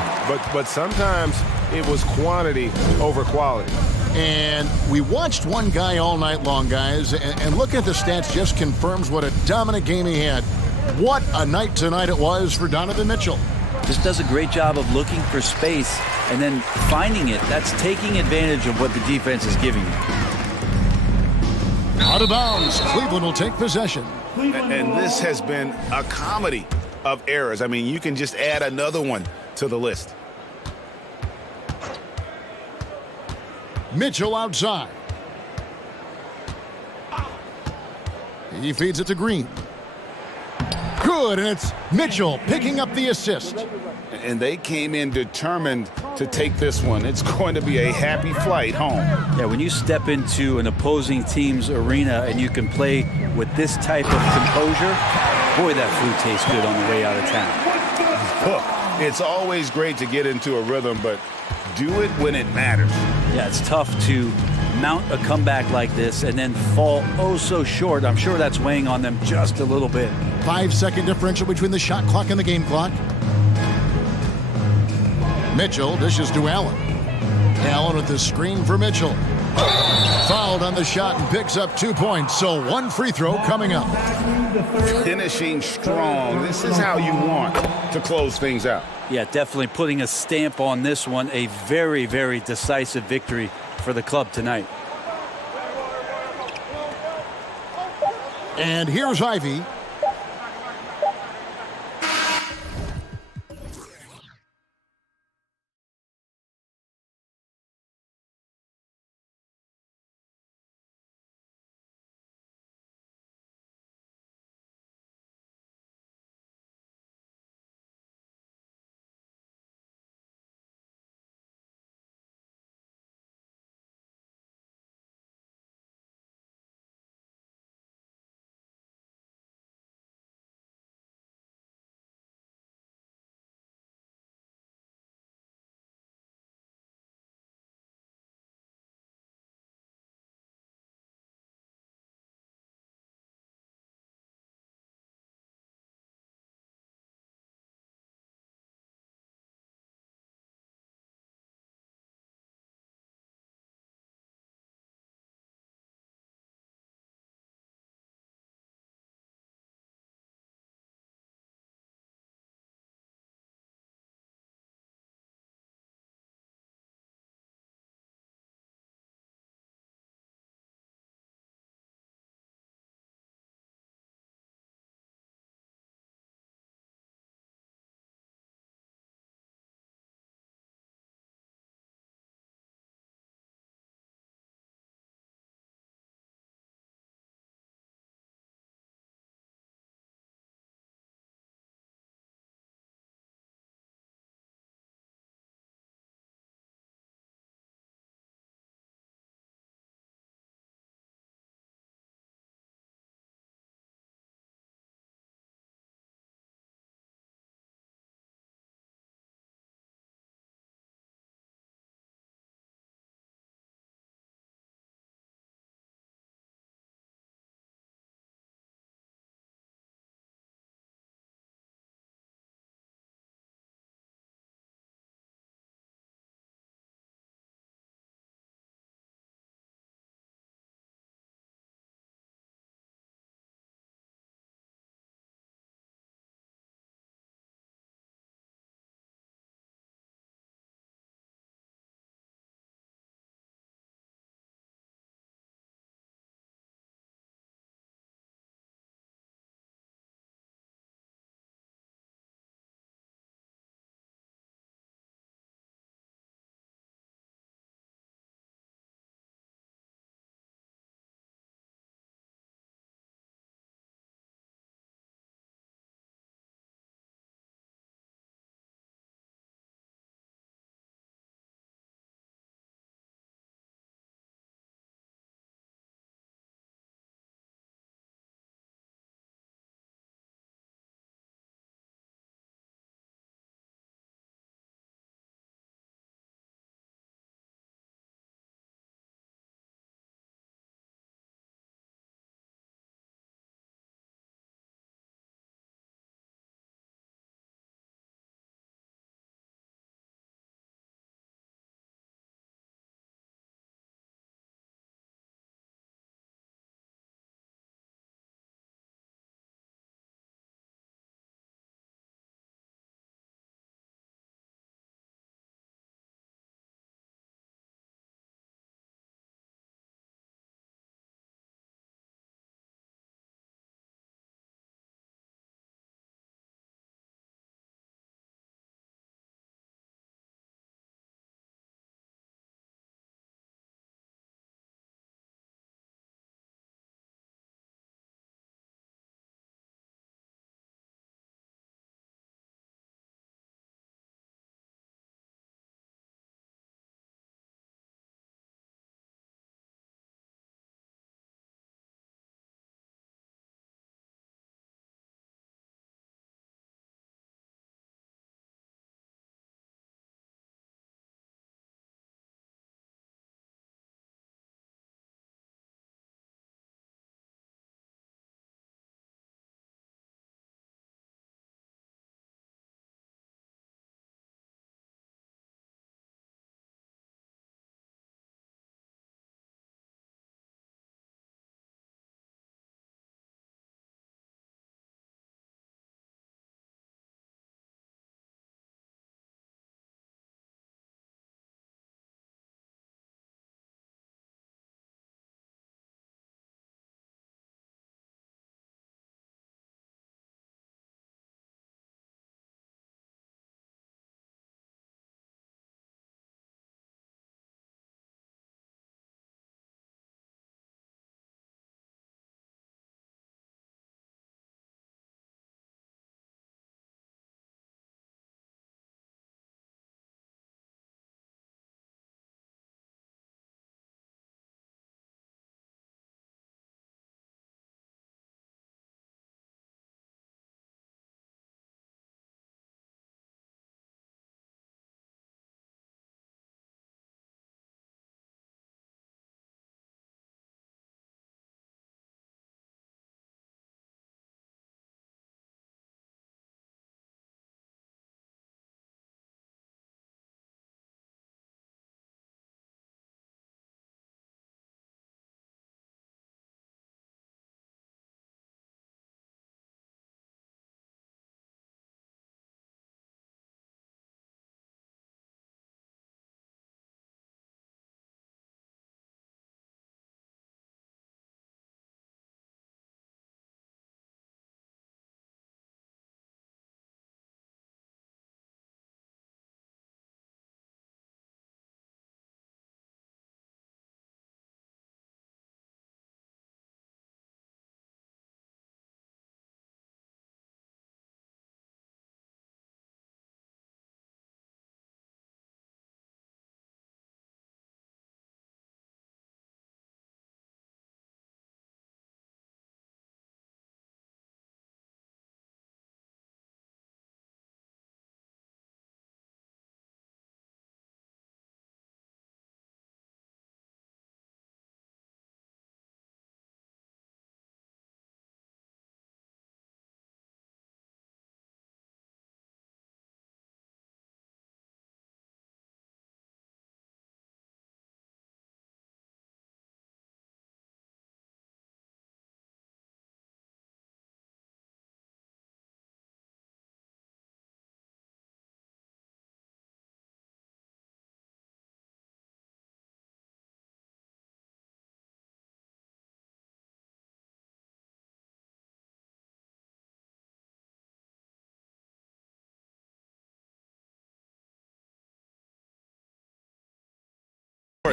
but sometimes it was quantity over quality. And we watched one guy all night long, guys, and look at the stats just confirms what a dominant game he had. What a night tonight it was for Donovan Mitchell. Just does a great job of looking for space and then finding it. That's taking advantage of what the defense is giving you. Out of bounds. Cleveland will take possession. And this has been a comedy of errors. I mean, you can just add another one to the list. Mitchell outside. He feeds it to Green. Good, and it's Mitchell picking up the assist. And they came in determined to take this one. It's going to be a happy flight home. Yeah, when you step into an opposing team's arena and you can play with this type of composure, boy, that food tastes good on the way out of town. Look, it's always great to get into a rhythm, but do it when it matters. Yeah, it's tough to mount a comeback like this and then fall oh so short. I'm sure that's weighing on them just a little bit. 5-second differential between the shot clock and the game clock. Mitchell dishes to Allen. Allen with the screen for Mitchell. Fouled on the shot and picks up 2 points, so one free throw coming up. Finishing strong. This is how you want to close things out. Yeah, definitely putting a stamp on this one. A very, very decisive victory for the club tonight. And here's Ivy.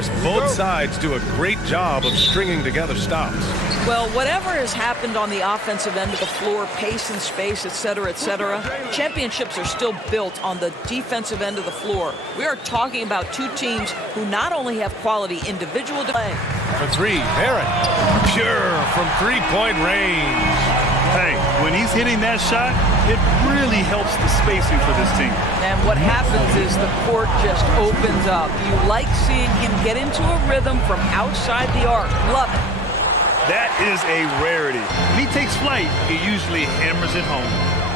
course, both sides do a great job of stringing together stops. Well, whatever has happened on the offensive end of the floor, pace and space, et cetera, championships are still built on the defensive end of the floor. We are talking about two teams who not only have quality individual play. For three, Barrett. Pure from three-point range. Hey, when he's hitting that shot, it really helps the spacing for this team. And what happens is the court just opens up. You like seeing him get into a rhythm from outside the arc. Love it. That is a rarity. When he takes flight, he usually hammers it home.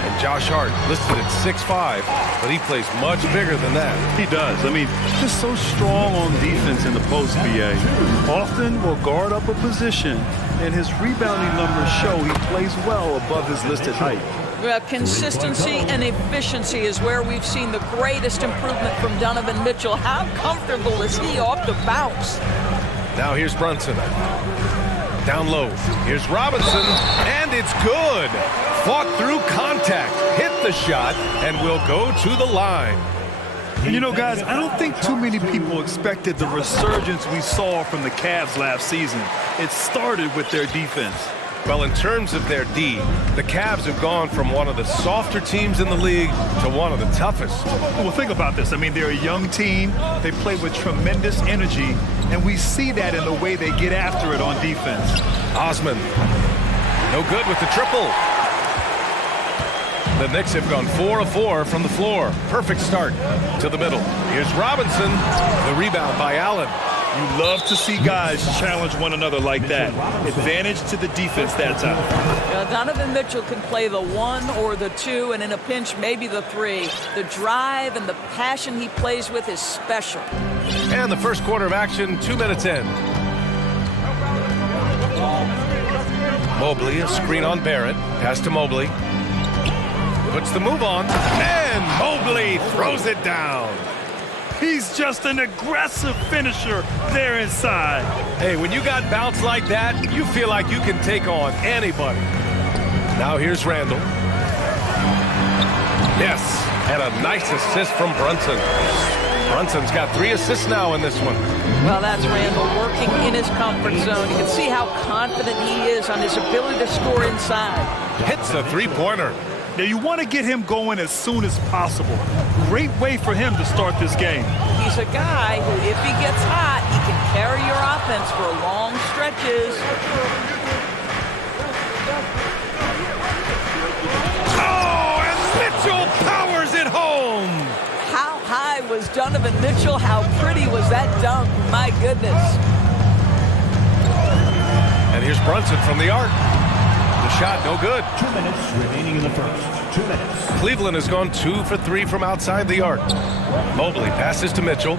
And Josh Hart listed at 6'5", but he plays much bigger than that. He does. I mean, just so strong on defense in the post, BA. Often will guard up a position, and his rebounding numbers show he plays well above his listed height. Consistency and efficiency is where we've seen the greatest improvement from Donovan Mitchell. How comfortable is he off the bounce? Now here's Brunson. Down low. Here's Robinson, and it's good. Fought through contact, hit the shot, and will go to the line. And you know, guys, I don't think too many people expected the resurgence we saw from the Cavs last season. It started with their defense. Well, in terms of their D, the Cavs have gone from one of the softer teams in the league to one of the toughest. Well, think about this. I mean, they're a young team. They play with tremendous energy, and we see that in the way they get after it on defense. Osman, no good with the triple. The Knicks have gone 4 of 4 from the floor. Perfect start to the middle. Here's Robinson, the rebound by Allen. You love to see guys challenge one another like that. Advantage to the defense that time. Donovan Mitchell can play the 1 or the 2, and in a pinch, maybe the 3. The drive and the passion he plays with is special. And the first quarter of action, 2 minutes in. Mobley, a screen on Barrett. Pass to Mobley. Puts the move on, and Mobley throws it down. He's just an aggressive finisher there inside. Hey, when you got bounce like that, you feel like you can take on anybody. Now here's Randall. Yes, and a nice assist from Brunson. Brunson's got 3 assists now in this one. Well, that's Randall working in his comfort zone. You can see how confident he is on his ability to score inside. Hits a three-pointer. Now, you want to get him going as soon as possible. Great way for him to start this game. He's a guy who, if he gets hot, he can carry your offense for long stretches. Oh, and Mitchell powers it home. How high was Donovan Mitchell? How pretty was that dunk? My goodness. And here's Brunson from the arc. The shot, no good. 2 minutes remaining in the first. 2 minutes. Cleveland has gone 2 for 3 from outside the arc. Mobley passes to Mitchell.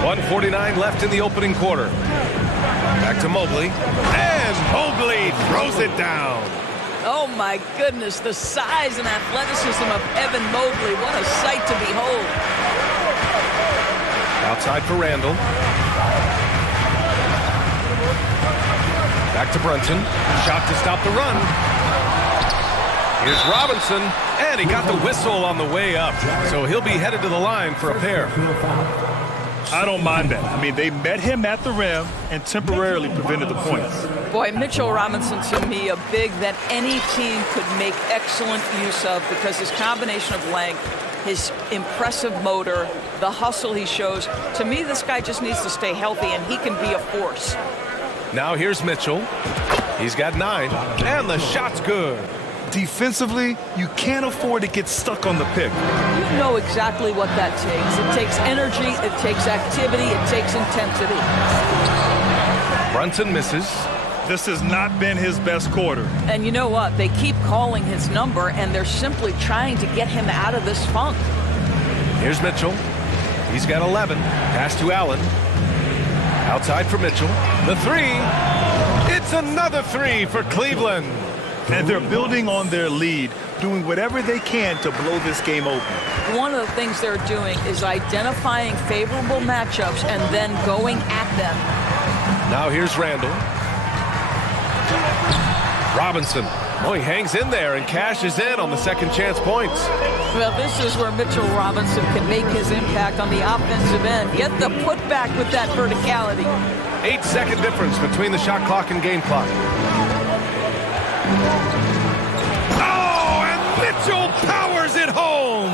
1:49 left in the opening quarter. Back to Mobley. And Mobley throws it down. Oh, my goodness. The size and athleticism of Evan Mobley. What a sight to behold. Outside for Randall. Back to Brunson. Shot to stop the run. Here's Robinson, and he got the whistle on the way up. So he'll be headed to the line for a pair. I don't mind that. I mean, they met him at the rim and temporarily prevented the points. Boy, Mitchell Robinson, to me, a big that any team could make excellent use of because his combination of length, his impressive motor, the hustle he shows. To me, this guy just needs to stay healthy, and he can be a force. Now here's Mitchell. He's got 9, and the shot's good. Defensively, you can't afford to get stuck on the pick. You know exactly what that takes. It takes energy, it takes activity, it takes intensity. Brunson misses. This has not been his best quarter. And you know what? They keep calling his number, and they're simply trying to get him out of this funk. Here's Mitchell. He's got 11. Pass to Allen. Outside for Mitchell. The 3. It's another 3 for Cleveland. And they're building on their lead, doing whatever they can to blow this game open. One of the things they're doing is identifying favorable matchups and then going at them. Now here's Randall. Robinson Oh, he hangs in there and cashes in on the second chance points. Well, this is where Mitchell Robinson can make his impact on the offensive end. Get the putback with that verticality. 8-second difference between the shot clock and game clock. Oh, and Mitchell powers it home.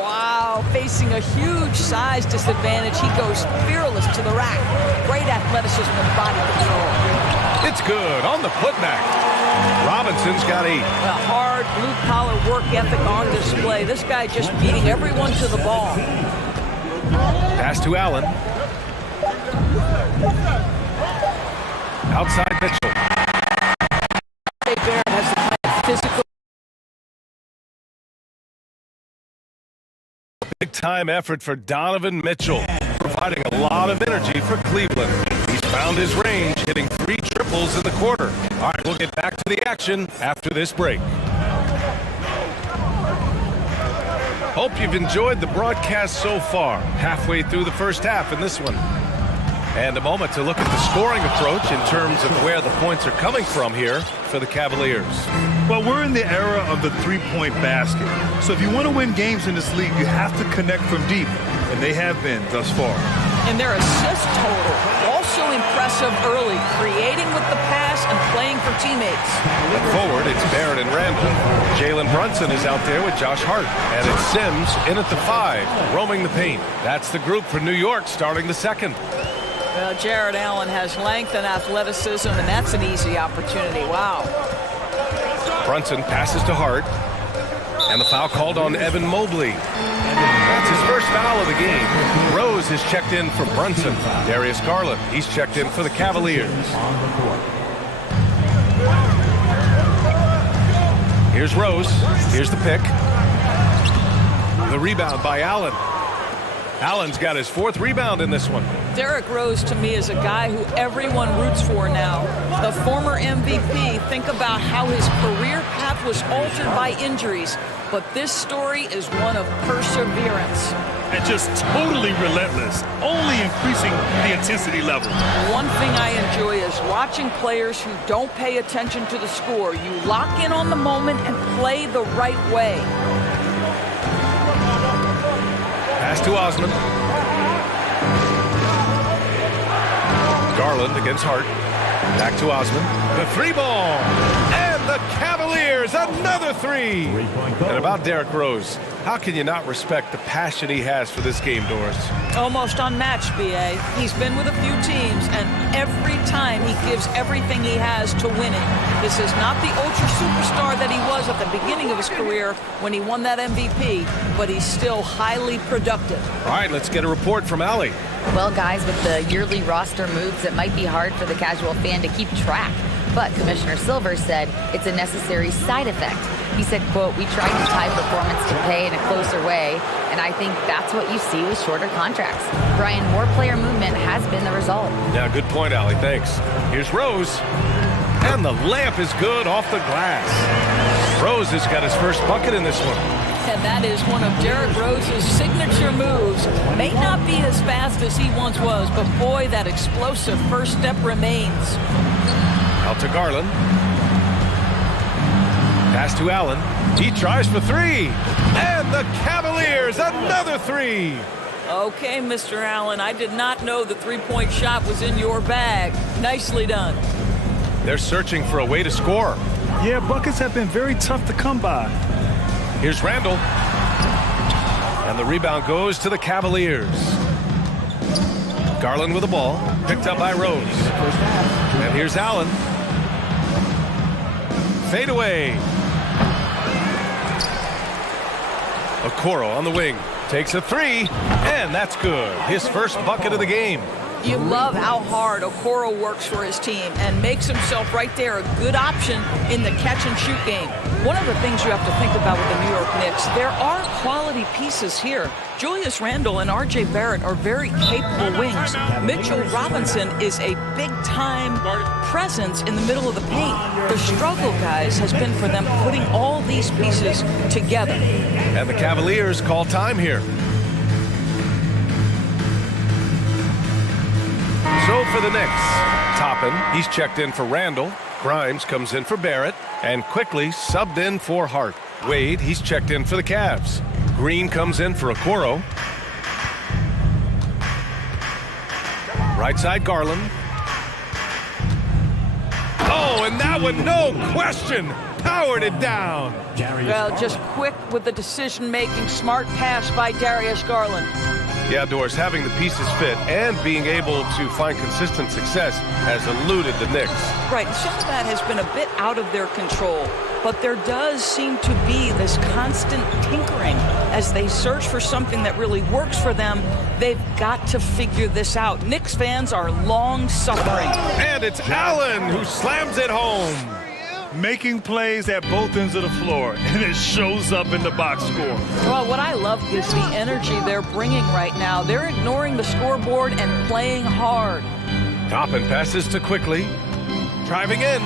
Wow, facing a huge size disadvantage, he goes fearless to the rack. Great athleticism and body control. It's good on the putback. Robinson's got 8. A hard blue-collar work ethic on display. This guy just beating everyone to the ball. Pass to Allen. Outside Mitchell. Barrett has the kind of physical. Big-time effort for Donovan Mitchell, providing a lot of energy for Cleveland. He's found his range, hitting 3 triples in the quarter. All right, we'll get back to the action after this break. Hope you've enjoyed the broadcast so far, halfway through the first half in this one. And a moment to look at the scoring approach in terms of where the points are coming from here for the Cavaliers. Well, we're in the era of the three-point basket. So if you want to win games in this league, you have to connect from deep, and they have been thus far. And their assist total, also impressive early, creating with the pass and playing for teammates. And forward, it's Barrett and Randall. Jalen Brunson is out there with Josh Hart. And it's Sims in at the 5, roaming the paint. That's the group for New York starting the second. Well, Jared Allen has length and athleticism, and that's an easy opportunity. Wow. Brunson passes to Hart. And the foul called on Evan Mobley. That's his first foul of the game. Rose is checked in for Brunson. Darius Garland, he's checked in for the Cavaliers. Here's Rose. Here's the pick. The rebound by Allen. Allen's got his 4th rebound in this one. Derrick Rose, to me, is a guy who everyone roots for now. The former MVP, think about how his career path was altered by injuries. But this story is one of perseverance. And just totally relentless, only increasing the intensity level. One thing I enjoy is watching players who don't pay attention to the score. You lock in on the moment and play the right way. Pass to Osman. Garland against Hart. Back to Osman. The 3-ball. And the Cavaliers, another 3. And about Derrick Rose, how can you not respect the passion he has for this game, Doris? Almost unmatched, B.A. He's been with a few teams, and every time he gives everything he has to win it. This is not the ultra superstar that he was at the beginning of his career when he won that MVP, but he's still highly productive. All right, let's get a report from Allie. Well, guys, with the yearly roster moves, it might be hard for the casual fan to keep track. But Commissioner Silver said it's a necessary side effect. He said, quote, "We tried to tie performance to pay in a closer way, and I think that's what you see with shorter contracts." Brian, more player movement has been the result. Yeah, good point, Allie. Thanks. Here's Rose. And the layup is good off the glass. Rose has got his first bucket in this one. And that is one of Derrick Rose's signature moves. May not be as fast as he once was, but boy, that explosive first step remains. Out to Garland. Pass to Allen. He tries for 3. And the Cavaliers, another 3. Okay, Mr. Allen, I did not know the three-point shot was in your bag. Nicely done. They're searching for a way to score. Yeah, buckets have been very tough to come by. Here's Randall. And the rebound goes to the Cavaliers. Garland with the ball, picked up by Rose. And here's Allen. Fade away. Okoro on the wing. Takes a 3, and that's good. His first bucket of the game. You love how hard Okoro works for his team and makes himself right there a good option in the catch-and-shoot game. One of the things you have to think about with the New York Knicks, there are quality pieces here. Julius Randle and R.J. Barrett are very capable wings. Mitchell Robinson is a big-time presence in the middle of the paint. The struggle, guys, has been for them putting all these pieces together. And the Cavaliers call time here. So for the Knicks, Toppin, he's checked in for Randall. Grimes comes in for Barrett and quickly subbed in for Hart. Wade, he's checked in for the Cavs. Green comes in for Okoro. Right side, Garland. Oh, and that one, no question, powered it down. Well, just quick with the decision-making, smart pass by Darius Garland. Yeah, Doris, having the pieces fit and being able to find consistent success has eluded the Knicks. Right, some of that has been a bit out of their control, but there does seem to be this constant tinkering as they search for something that really works for them. They've got to figure this out. Knicks fans are long-suffering. And it's Allen who slams it home. Making plays at both ends of the floor, and it shows up in the box score. Well, what I love is the energy they're bringing right now. They're ignoring the scoreboard and playing hard. Toppin passes to Quickly. Driving in.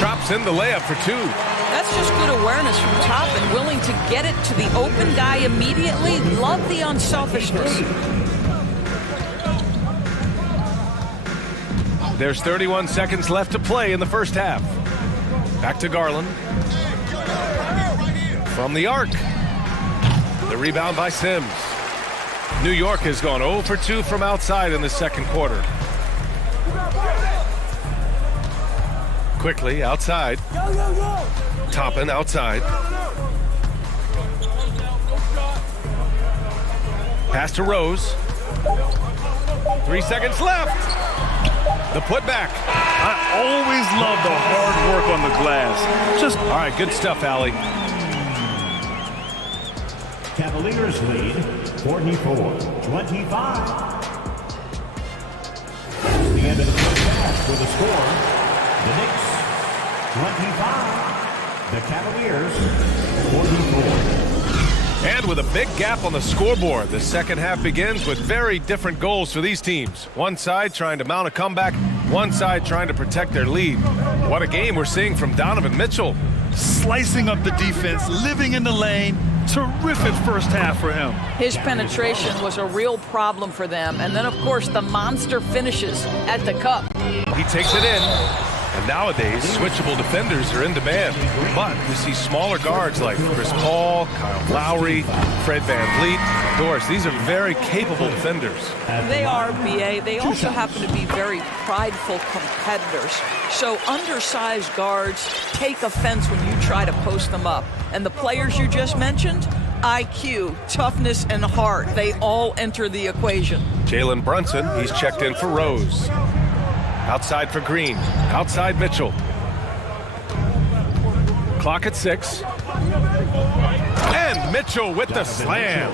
Drops in the layup for two. That's just good awareness from Toppin, willing to get it to the open guy immediately. Love the unselfishness. There's 31 seconds left to play in the first half. Back to Garland. From the arc. The rebound by Sims. New York has gone 0 for 2 from outside in the second quarter. Quickly outside. Toppin outside. Pass to Rose. 3 seconds left. The putback. I always love the hard work on the glass. Just all right, good stuff, Allie. Cavaliers lead 44-25. The end of the first half with a score. The Knicks 25. The Cavaliers 44. And with a big gap on the scoreboard, the second half begins with very different goals for these teams. One side trying to mount a comeback, one side trying to protect their lead. What a game we're seeing from Donovan Mitchell. slicing up the defense, living in the lane. Terrific first half for him. His penetration was a real problem for them. And then, of course, the monster finishes at the cup. He takes it in. And nowadays, switchable defenders are in demand. But you see smaller guards like Chris Paul, Kyle Lowry, Fred VanVleet. Doris, these are very capable defenders. They are, BA. They also happen to be very prideful competitors. So undersized guards take offense when you try to post them up. And the players you just mentioned, IQ, toughness, and heart, they all enter the equation. Jalen Brunson, he's checked in for Rose. Outside for Green. Outside Mitchell. Clock at 6. And Mitchell with the slam.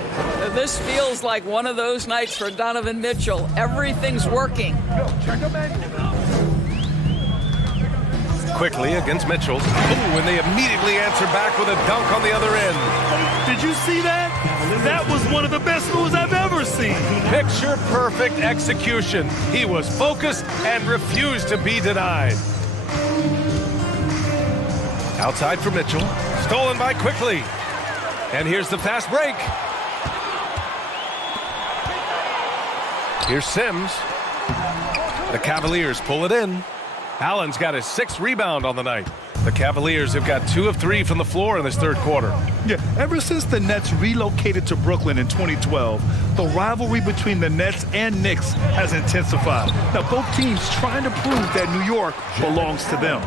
This feels like one of those nights for Donovan Mitchell. Everything's working. Quickly against Mitchell. Ooh, and they immediately answer back with a dunk on the other end. Did you see that? That was one of the best moves I've ever seen. Picture perfect execution. He was focused and refused to be denied. Outside for Mitchell. Stolen by Quickly. And here's the fast break. Here's Sims. The Cavaliers pull it in. Allen's got his 6th rebound on the night. The Cavaliers have got 2 of 3 from the floor in this third quarter. Yeah, ever since the Nets relocated to Brooklyn in 2012, the rivalry between the Nets and Knicks has intensified. Now, both teams trying to prove that New York belongs to them.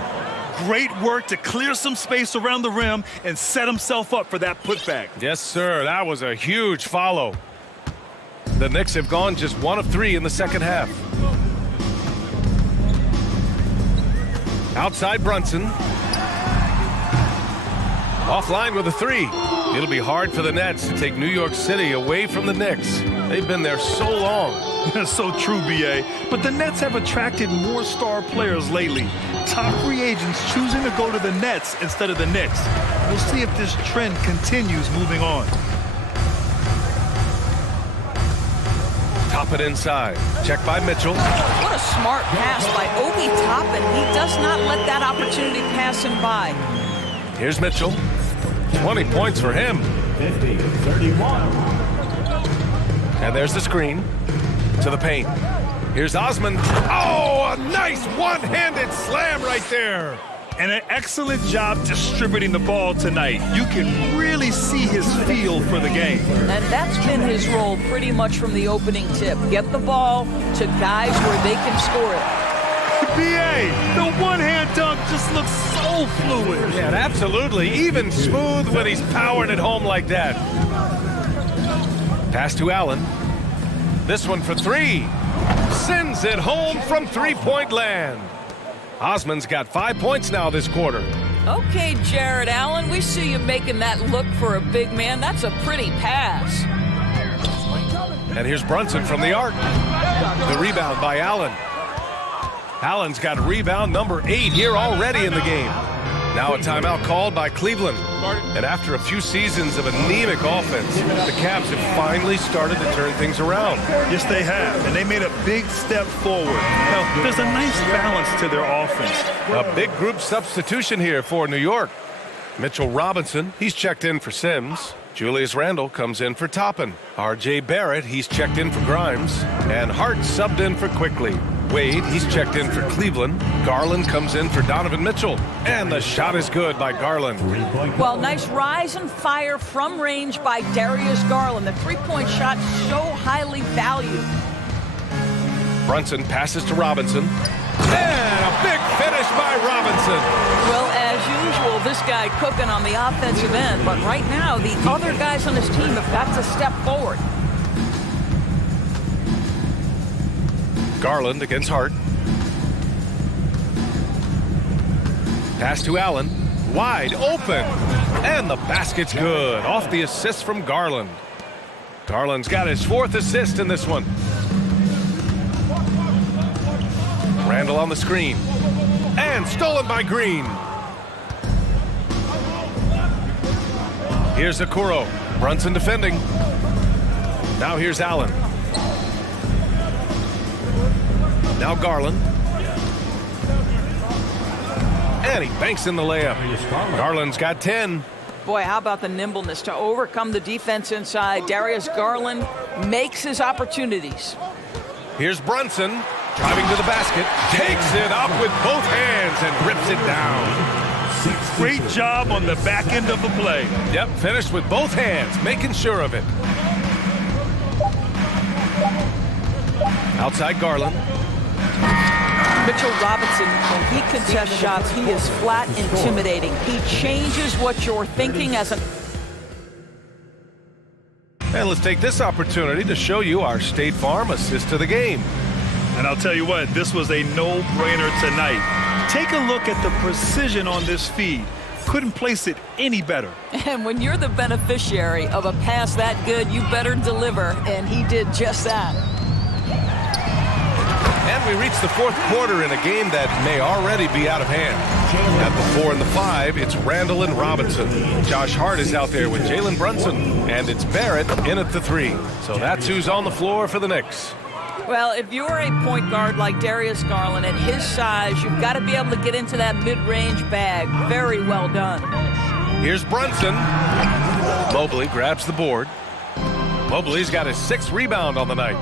Great work to clear some space around the rim and set himself up for that putback. Yes, sir. That was a huge follow. The Knicks have gone just 1 of 3 in the second half. Outside Brunson. Offline with a 3. It'll be hard for the Nets to take New York City away from the Knicks. They've been there so long. That's so true, BA. But the Nets have attracted more star players lately. Top free agents choosing to go to the Nets instead of the Knicks. We'll see if this trend continues moving on. Top it inside. Check by Mitchell. What a smart pass by Obi Toppin. He does not let that opportunity pass him by. Here's Mitchell. 20 points for him. 50-31. And there's the screen to the paint. Here's Osman. Oh, a nice one-handed slam right there. And an excellent job distributing the ball tonight. You can really see his feel for the game. And that's been his role pretty much from the opening tip. Get the ball to guys where they can score it. BA, the one-hand dunk just looks so fluid. Yeah, absolutely. Even smooth when he's powering it home like that. Pass to Allen. This one for three. Sends it home from three-point land. Osman's got 5 points now this quarter. Okay, Jared Allen, we see you making that look for a big man. That's a pretty pass. And here's Brunson from the arc. The rebound by Allen. Allen's got rebound number 8 here already in the game. Now a timeout called by Cleveland. And after a few seasons of anemic offense, the Cavs have finally started to turn things around. Yes, they have, and they made a big step forward. Now, there's a nice balance to their offense. A big group substitution here for New York. Mitchell Robinson, he's checked in for Sims. Julius Randle comes in for Toppin. R.J. Barrett, he's checked in for Grimes. And Hart subbed in for Quickly. Wade, he's checked in for Cleveland. Garland comes in for Donovan Mitchell. And the shot is good by Garland. Well, nice rise and fire from range by Darius Garland. The three-point shot so highly valued. Brunson passes to Robinson. And a big finish by Robinson. Well, as usual, this guy cooking on the offensive end. But right now, the other guys on his team have got to step forward. Garland against Hart. Pass to Allen. Wide open. And the basket's good. Off the assist from Garland. Garland's got his 4th assist in this one. Randle on the screen. And stolen by Green. Here's Okoro. Brunson defending. Now here's Allen. Now Garland. And he banks in the layup. Garland's got 10. Boy, how about the nimbleness to overcome the defense inside. Darius Garland makes his opportunities. Here's Brunson. Driving to the basket. Takes it up with both hands and rips it down. Great job on the back end of the play. Yep, finished with both hands, making sure of it. Outside Garland. Mitchell Robinson, when he contests shots, he is flat intimidating. He changes what you're thinking as an... And let's take this opportunity to show you our State Farm assist to the game. And I'll tell you what, this was a no-brainer tonight. Take a look at the precision on this feed. Couldn't place it any better. And when you're the beneficiary of a pass that good, you better deliver, and he did just that. And we reach the 4th quarter in a game that may already be out of hand. At the 4 and the 5, it's Randle and Robinson. Josh Hart is out there with Jalen Brunson. And it's Barrett in at the 3. So that's who's on the floor for the Knicks. Well, if you're a point guard like Darius Garland, at his size, you've got to be able to get into that mid-range bag. Very well done. Here's Brunson. Mobley grabs the board. Mobley's got his 6th rebound on the night.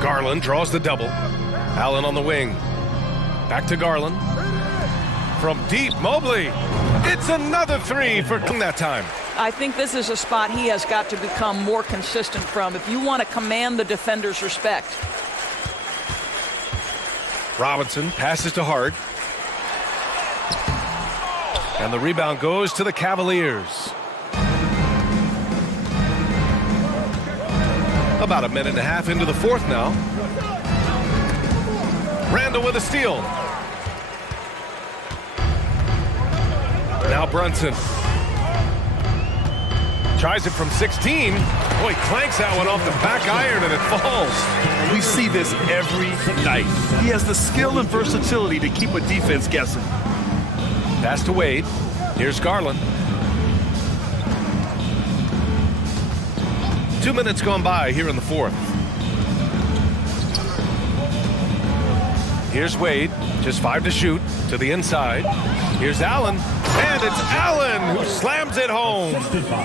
Garland draws the double. Allen on the wing. Back to Garland. From deep, Mobley. It's another 3 for that time. I think this is a spot he has got to become more consistent from if you want to command the defender's respect. Robinson passes to Hart. And the rebound goes to the Cavaliers. About a minute and a half into the 4th now. Randle with a steal. Now Brunson. Tries it from 16. Boy, clanks that one off the back iron and it falls. We see this every night. He has the skill and versatility to keep a defense guessing. Pass to Wade. Here's Garland. 2 minutes gone by here in the 4th. Here's Wade, just 5 to shoot, to the inside. Here's Allen, and it's Allen who slams it home.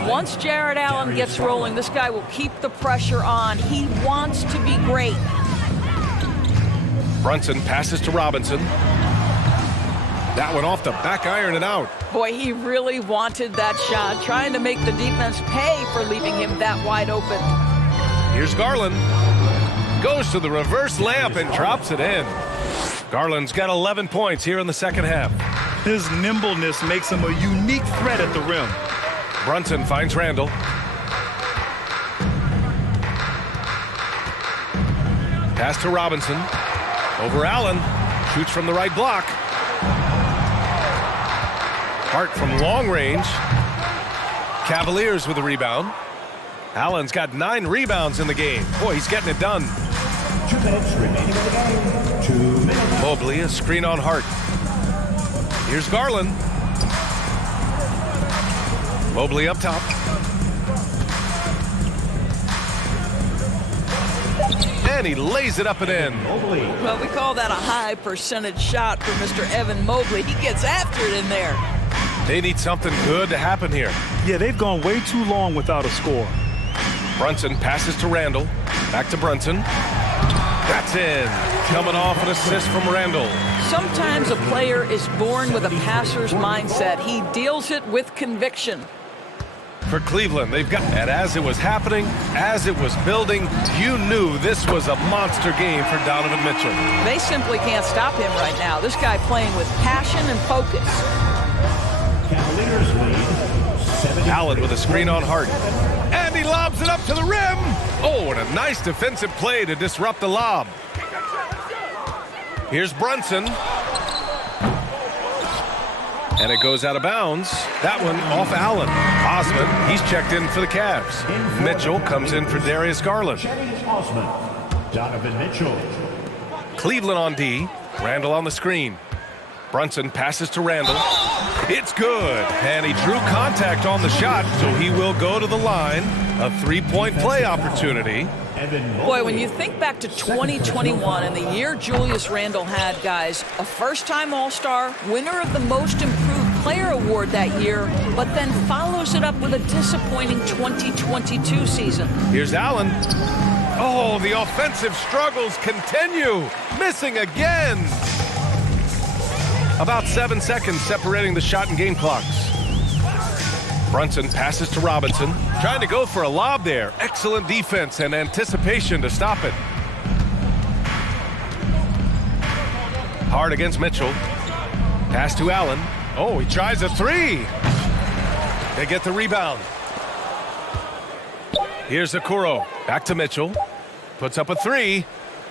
Once Jared Allen gets rolling, this guy will keep the pressure on. He wants to be great. Brunson passes to Robinson. That one off the back iron and out. Boy, he really wanted that shot, trying to make the defense pay for leaving him that wide open. Here's Garland. Goes to the reverse layup and drops it in. Garland's got 11 points here in the second half. His nimbleness makes him a unique threat at the rim. Brunson finds Randall. Pass to Robinson. Over Allen. Shoots from the right block. Hart from long range. Cavaliers with a rebound. Allen's got 9 rebounds in the game. Boy, he's getting it done. 2 minutes remaining in the game. 2 minutes. Mobley, a screen on Hart. Here's Garland. Mobley up top. And he lays it up and in. Well, we call that a high percentage shot for Mr. Evan Mobley. He gets after it in there. They need something good to happen here. Yeah, they've gone way too long without a score. Brunson passes to Randall. Back to Brunson. That's in. Coming off an assist from Randall. Sometimes a player is born with a passer's mindset. He deals it with conviction. For Cleveland, they've got... And as it was happening, as it was building, you knew this was a monster game for Donovan Mitchell. They simply can't stop him right now. This guy playing with passion and focus. Cavaliers lead. Allen with a screen on Hart. And he lobs it up to the rim. Oh, and a nice defensive play to disrupt the lob. Here's Brunson. And it goes out of bounds. That one off Allen. Osman, he's checked in for the Cavs. Mitchell comes in for Darius Garland. Osman. Donovan Mitchell. Cleveland on D. Randall on the screen. Brunson passes to Randall. It's good. And he drew contact on the shot, so he will go to the line. A 3-point play opportunity. Boy, when you think back to 2021 and the year Julius Randle had, guys, a first-time All-Star, winner of the Most Improved Player Award that year, but then follows it up with a disappointing 2022 season. Here's Allen. Oh, the offensive struggles continue. Missing again. About 7 seconds separating the shot and game clocks. Brunson passes to Robinson. Trying to go for a lob there. Excellent defense and anticipation to stop it. Hard against Mitchell. Pass to Allen. Oh, he tries a 3. They get the rebound. Here's Okoro. Back to Mitchell. Puts up a 3.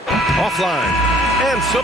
Offline. And so...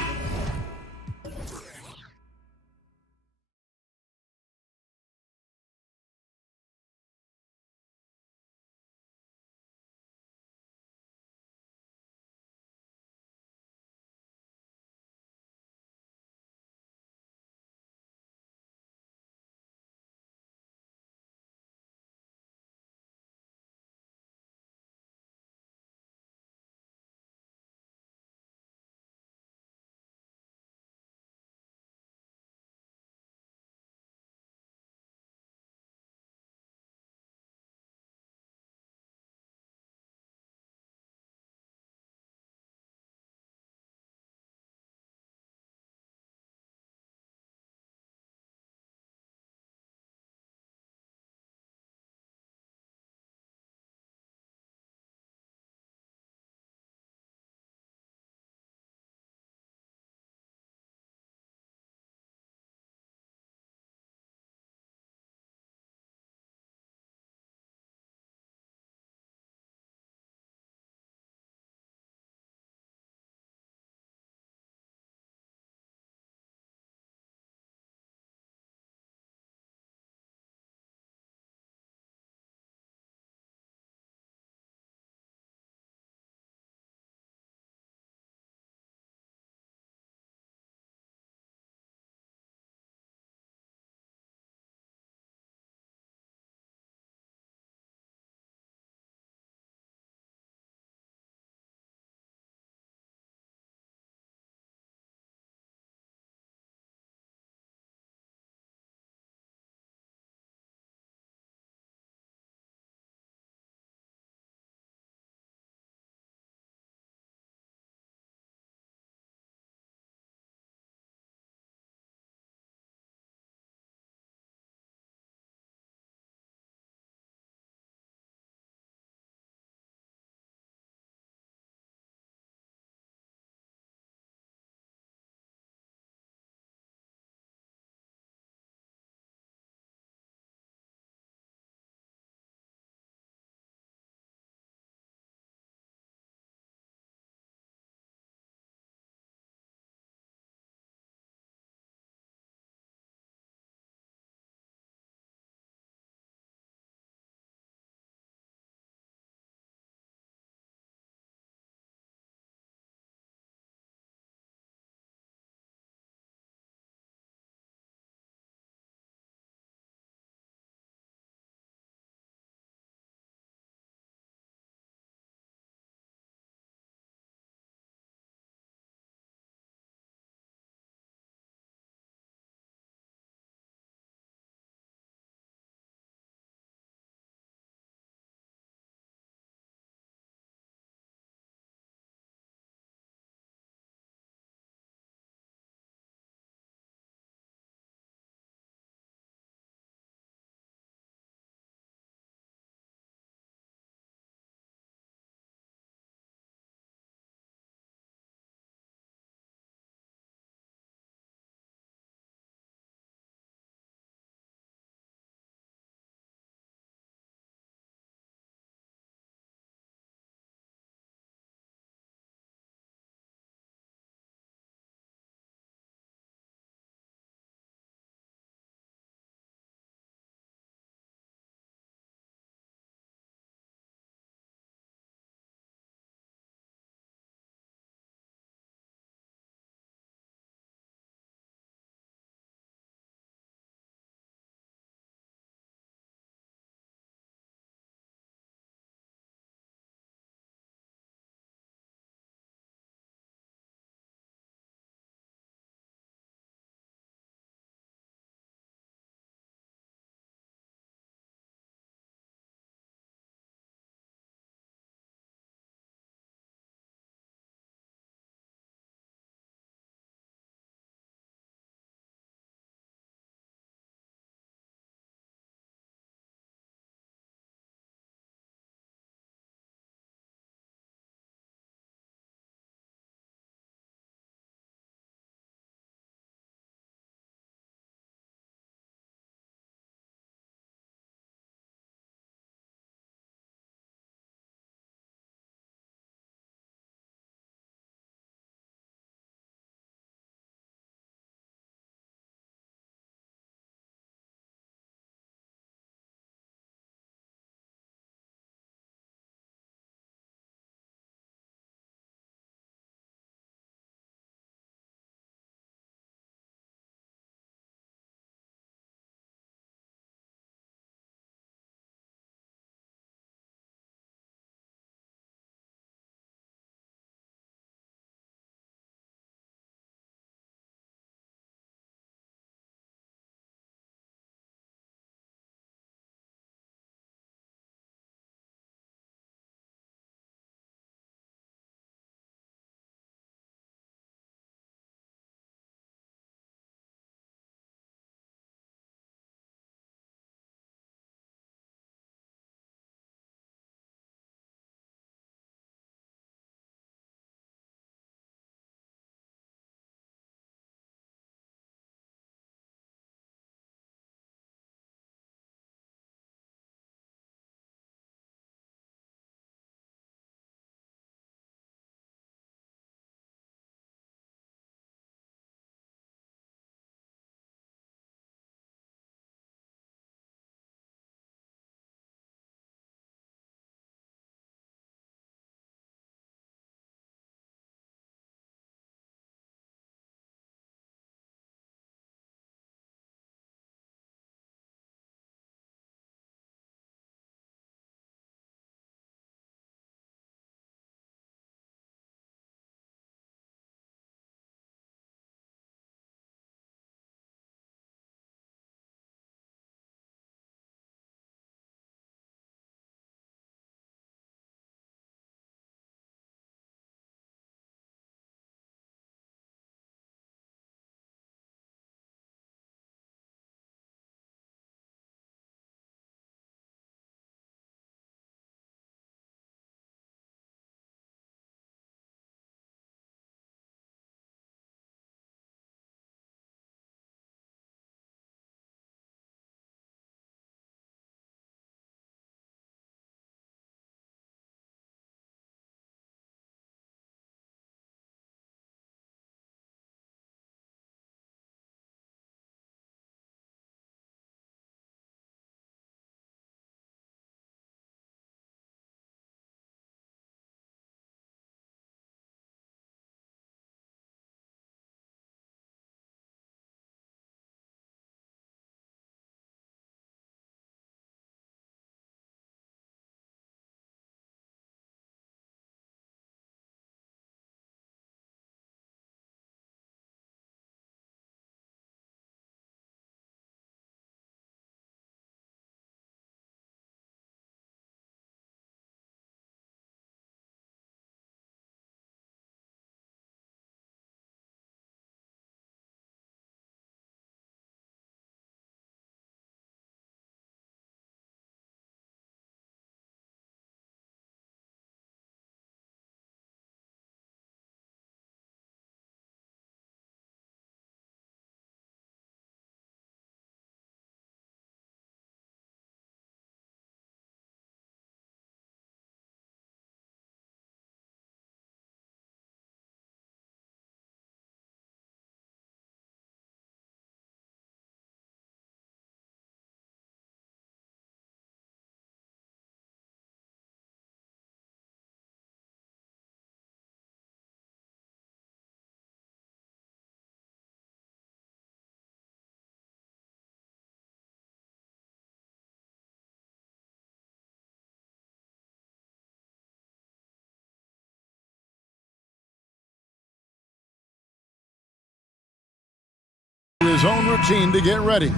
his own routine to get ready.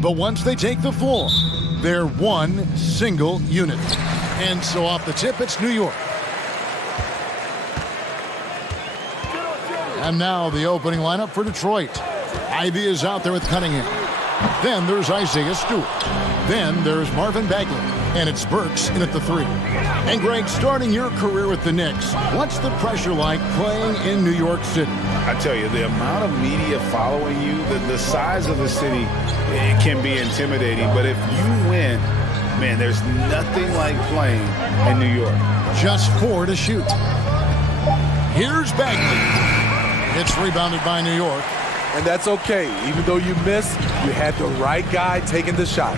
But once they take the floor, they're one single unit. And so off the tip, it's New York. And now the opening lineup for Detroit. Ivy is out there with Cunningham. Then there's Isaiah Stewart. Then there's Marvin Bagley. And it's Burks in at the 3. And Greg, starting your career with the Knicks, what's the pressure like playing in New York City? I tell you, the amount of media following you, the size of the city, it can be intimidating. But if you win, man, there's nothing like playing in New York. Just 4 to shoot. Here's Bagley. It's rebounded by New York. And that's okay. Even though you missed, you had the right guy taking the shot.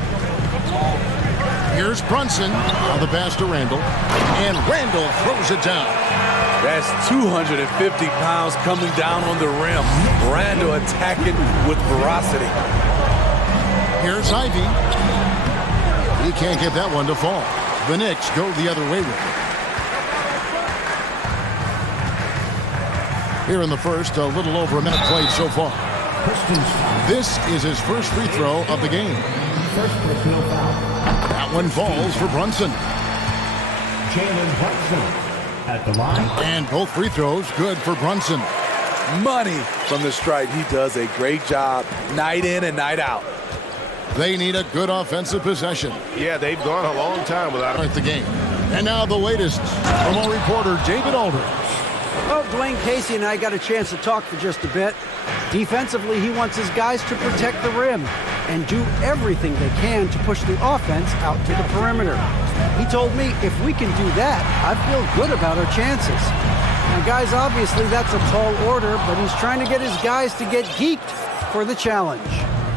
Here's Brunson on the pass to Randall. And Randall throws it down. That's 250 pounds coming down on the rim. Randall attacking with ferocity. Here's Ivy. He can't get that one to fall. The Knicks go the other way with it. Here in the first, a little over a minute played so far. This is his first free throw of the game. That one falls for Brunson. Jalen Brunson at the line. And both free throws good for Brunson. Money from the stripe. He does a great job night in and night out. They need a good offensive possession. Yeah, they've gone a long time without the game. And now the latest from our reporter, David Aldridge. Well, Dwayne Casey and I got a chance to talk for just a bit. Defensively, he wants his guys to protect the rim and do everything they can to push the offense out to the perimeter. He told me if we can do that, I feel good about our chances. Now, guys, obviously that's a tall order, but he's trying to get his guys to get geeked for the challenge.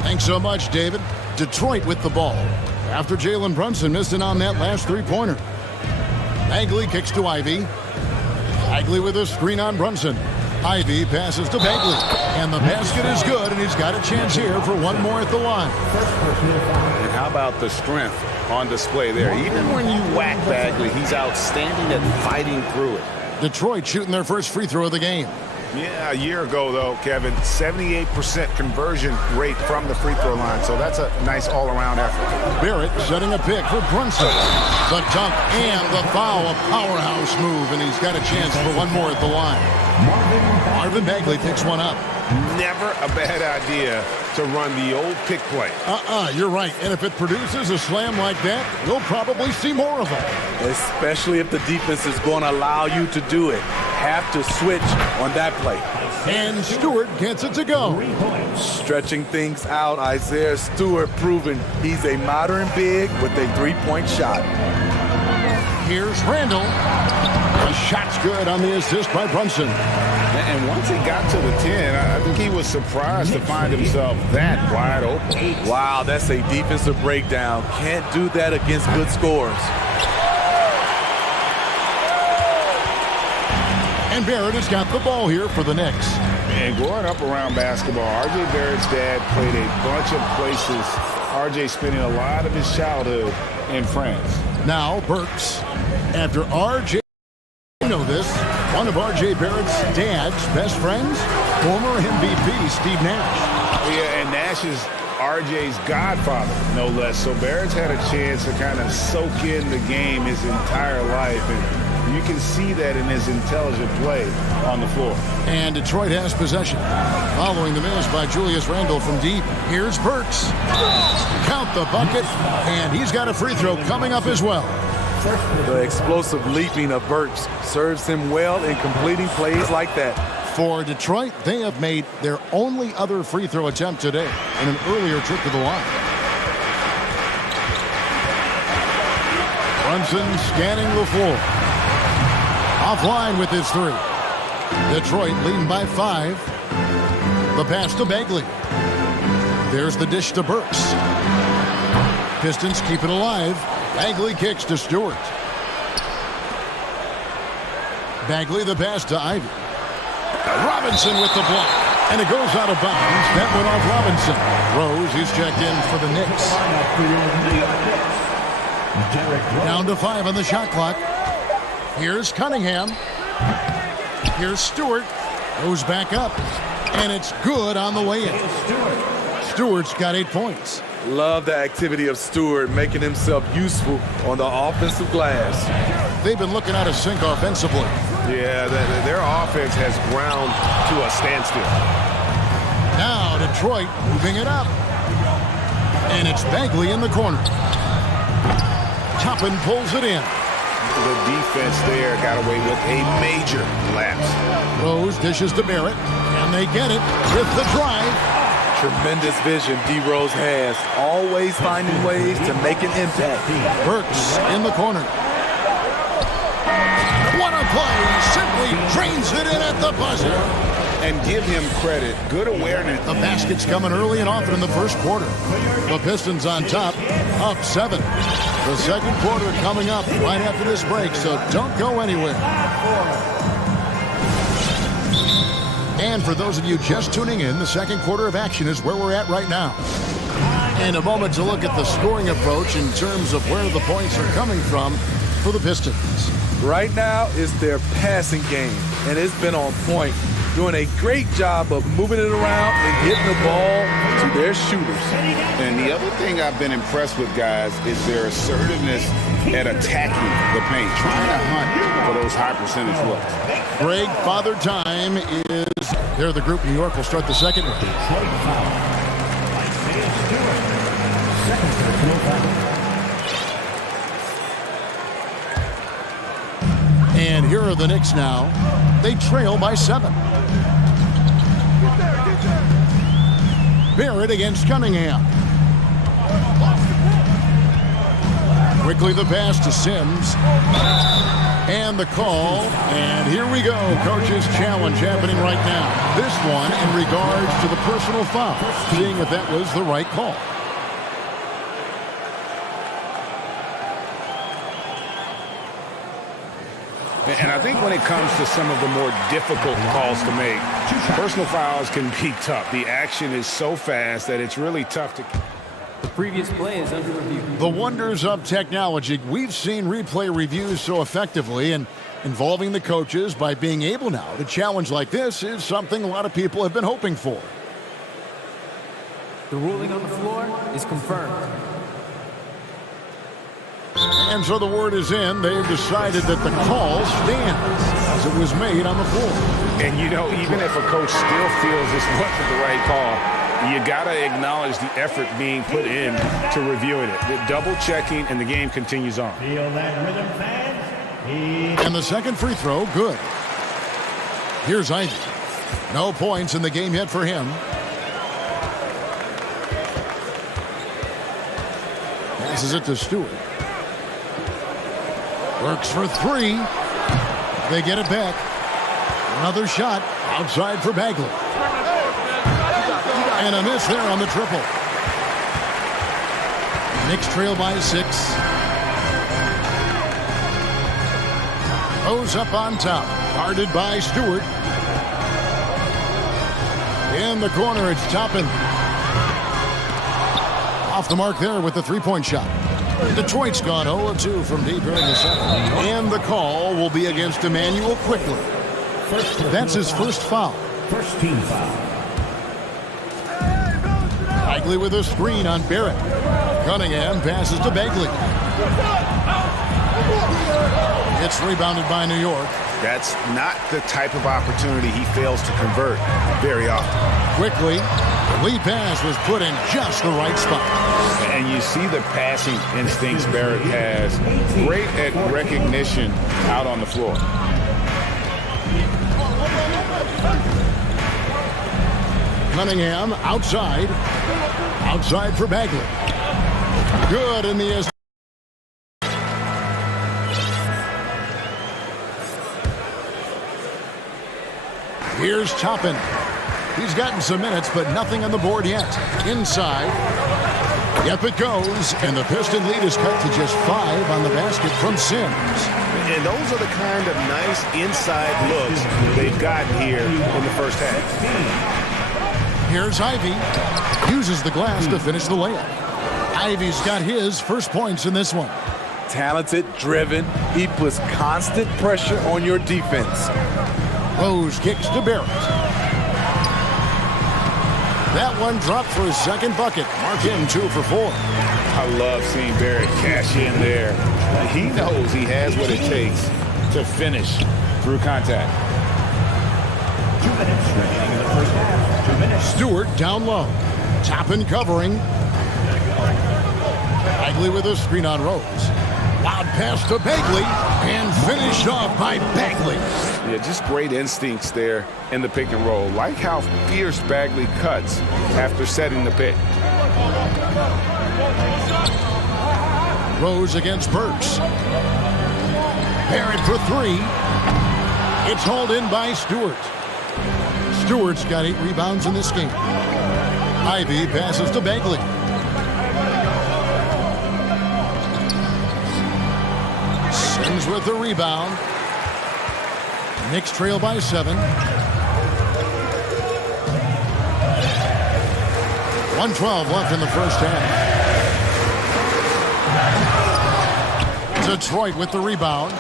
Thanks so much, David. Detroit with the ball after Jalen Brunson missing on that last three-pointer. Bagley kicks to Ivy. Bagley with a screen on Brunson. Ivy passes to Bagley. And the basket is good, and he's got a chance here for one more at the line. And how about the strength on display there? Even when you whack Bagley, he's outstanding at fighting through it. Detroit shooting their first free throw of the game. Yeah, a year ago, though, Kevin, 78% conversion rate from the free throw line. So that's a nice all-around effort. Barrett setting a pick for Brunson. The dunk and the foul, a powerhouse move, and he's got a chance for one more at the line. Marvin Bagley picks one up. Never a bad idea to run the old pick play. You're right. And if it produces a slam like that, we'll probably see more of them. Especially if the defense is going to allow you to do it. Have to switch on that play. And Stewart gets it to go. Stretching things out, Isaiah Stewart proving he's a modern big with a three-point shot. Here's Randall. The shot's good on the assist by Brunson. And once he got to the 10, I think he was surprised to find himself that wide open. Wow, that's a defensive breakdown. Can't do that against good scores. And Barrett has got the ball here for the Knicks. And growing up around basketball, R.J. Barrett's dad played a bunch of places. R.J. spending a lot of his childhood in France. Now Burks. After R.J. You know this, one of R.J. Barrett's dad's best friends, former MVP Steve Nash. Yeah, and Nash is R.J.'s godfather, no less. So Barrett's had a chance to kind of soak in the game his entire life. And you can see that in his intelligent play on the floor. And Detroit has possession. Following the miss by Julius Randle from deep. Here's Burks. Count the bucket, and he's got a free throw coming up as well. The explosive leaping of Burks serves him well in completing plays like that. For Detroit, they have made their only other free throw attempt today in an earlier trip to the line. Brunson scanning the floor. Offline with his three. Detroit leading by 5. The pass to Bagley. There's the dish to Burks. Pistons keep it alive. Bagley kicks to Stewart. Bagley the pass to Ivy. Robinson with the block. And it goes out of bounds. That went off Robinson. Rose, he's checked in for the Knicks. Down to 5 on the shot clock. Here's Cunningham. Here's Stewart. Goes back up. And it's good on the way in. Stewart's got 8 points. Love the activity of Stewart, making himself useful on the offensive glass. They've been looking out of sync offensively. Yeah, their offense has ground to a standstill. Now Detroit moving it up. And it's Bagley in the corner. Toppin pulls it in. The defense there got away with a major lapse. Rose dishes to Barrett, and they get it with the drive. Tremendous vision D. Rose has, always finding ways to make an impact. Burks in the corner. What a play! Simply drains it in at the buzzer. And give him credit. Good awareness. The basket's coming early and often in the first quarter. The Pistons on top, up 7. The second quarter coming up right after this break, so don't go anywhere. And for those of you just tuning in, the second quarter of action is where we're at right now. In a moment to look at the scoring approach in terms of where the points are coming from for the Pistons. Right now, it's their passing game, and it's been on point. Doing a great job of moving it around and getting the ball to their shooters. And the other thing I've been impressed with, guys, is their assertiveness at attacking the paint, trying to hunt for those high percentage looks. Greg, Father Time is there. The group New York will start the second. And here are the Knicks now. They trail by 7. Barrett against Cunningham. Quickly the pass to Sims. And the call. And here we go. Coach's challenge happening right now. This one in regards to the personal foul. Seeing if that was the right call. And I think when it comes to some of the more difficult calls to make, personal fouls can be tough. The action is so fast that it's really tough to... The previous play is under review. The wonders of technology. We've seen replay reviews so effectively, and involving the coaches by being able now to challenge like this is something a lot of people have been hoping for. The ruling on the floor is confirmed. And so the word is in. They've decided that the call stands as it was made on the floor. And, you know, even if a coach still feels this wasn't the right call, you got to acknowledge the effort being put in to reviewing it. The double checking, and the game continues on. Feel that rhythm, fans? And the second free throw, good. Here's Ivy. No points in the game yet for him. Passes it to Stewart. Works for 3. They get it back. Another shot outside for Bagley. And a miss there on the triple. Knicks trail by 6. Rose up on top. Guarded by Stewart. In the corner, it's Toppin. Off the mark there with the three-point shot. Detroit's gone 0-2 from deep here in the second. And the call will be against Emmanuel quickly. That's his first foul. First team foul. Bagley with a screen on Barrett. Cunningham passes to Bagley. It's rebounded by New York. That's not the type of opportunity he fails to convert very often. Quickly, lead pass was put in just the right spot. And you see the passing instincts Barrett has. Great at recognition out on the floor. Cunningham outside. Outside for Bagley. Good in the... Here's Toppin. He's gotten some minutes, but nothing on the board yet. Inside. Yep, it goes. And the Piston lead is cut to just 5 on the basket from Sims. And those are the kind of nice inside looks they've gotten here in the first half. Here's Ivy. Uses the glass to finish the layup. Ivy's got his first points in this one. Talented, driven. He puts constant pressure on your defense. Rose kicks to Barrett. That one dropped for his second bucket. Mark him 2 for 4. I love seeing Barrett cash in there. He knows he has what it takes to finish through contact. 2 minutes remaining in the first half. 2 minutes. Stewart down low. Toppin covering. Bagley with a screen on Rose. Loud pass to Bagley and finished off by Bagley. Yeah, just great instincts there in the pick and roll. Like how fierce Bagley cuts after setting the pick. Rose against Burks. Barrett for 3. It's hauled in by Stewart. Stewart's got 8 rebounds in this game. Ivy passes to Bagley. Sims with the rebound. Knicks trail by 7. 1:12 left in the first half. Detroit with the rebound.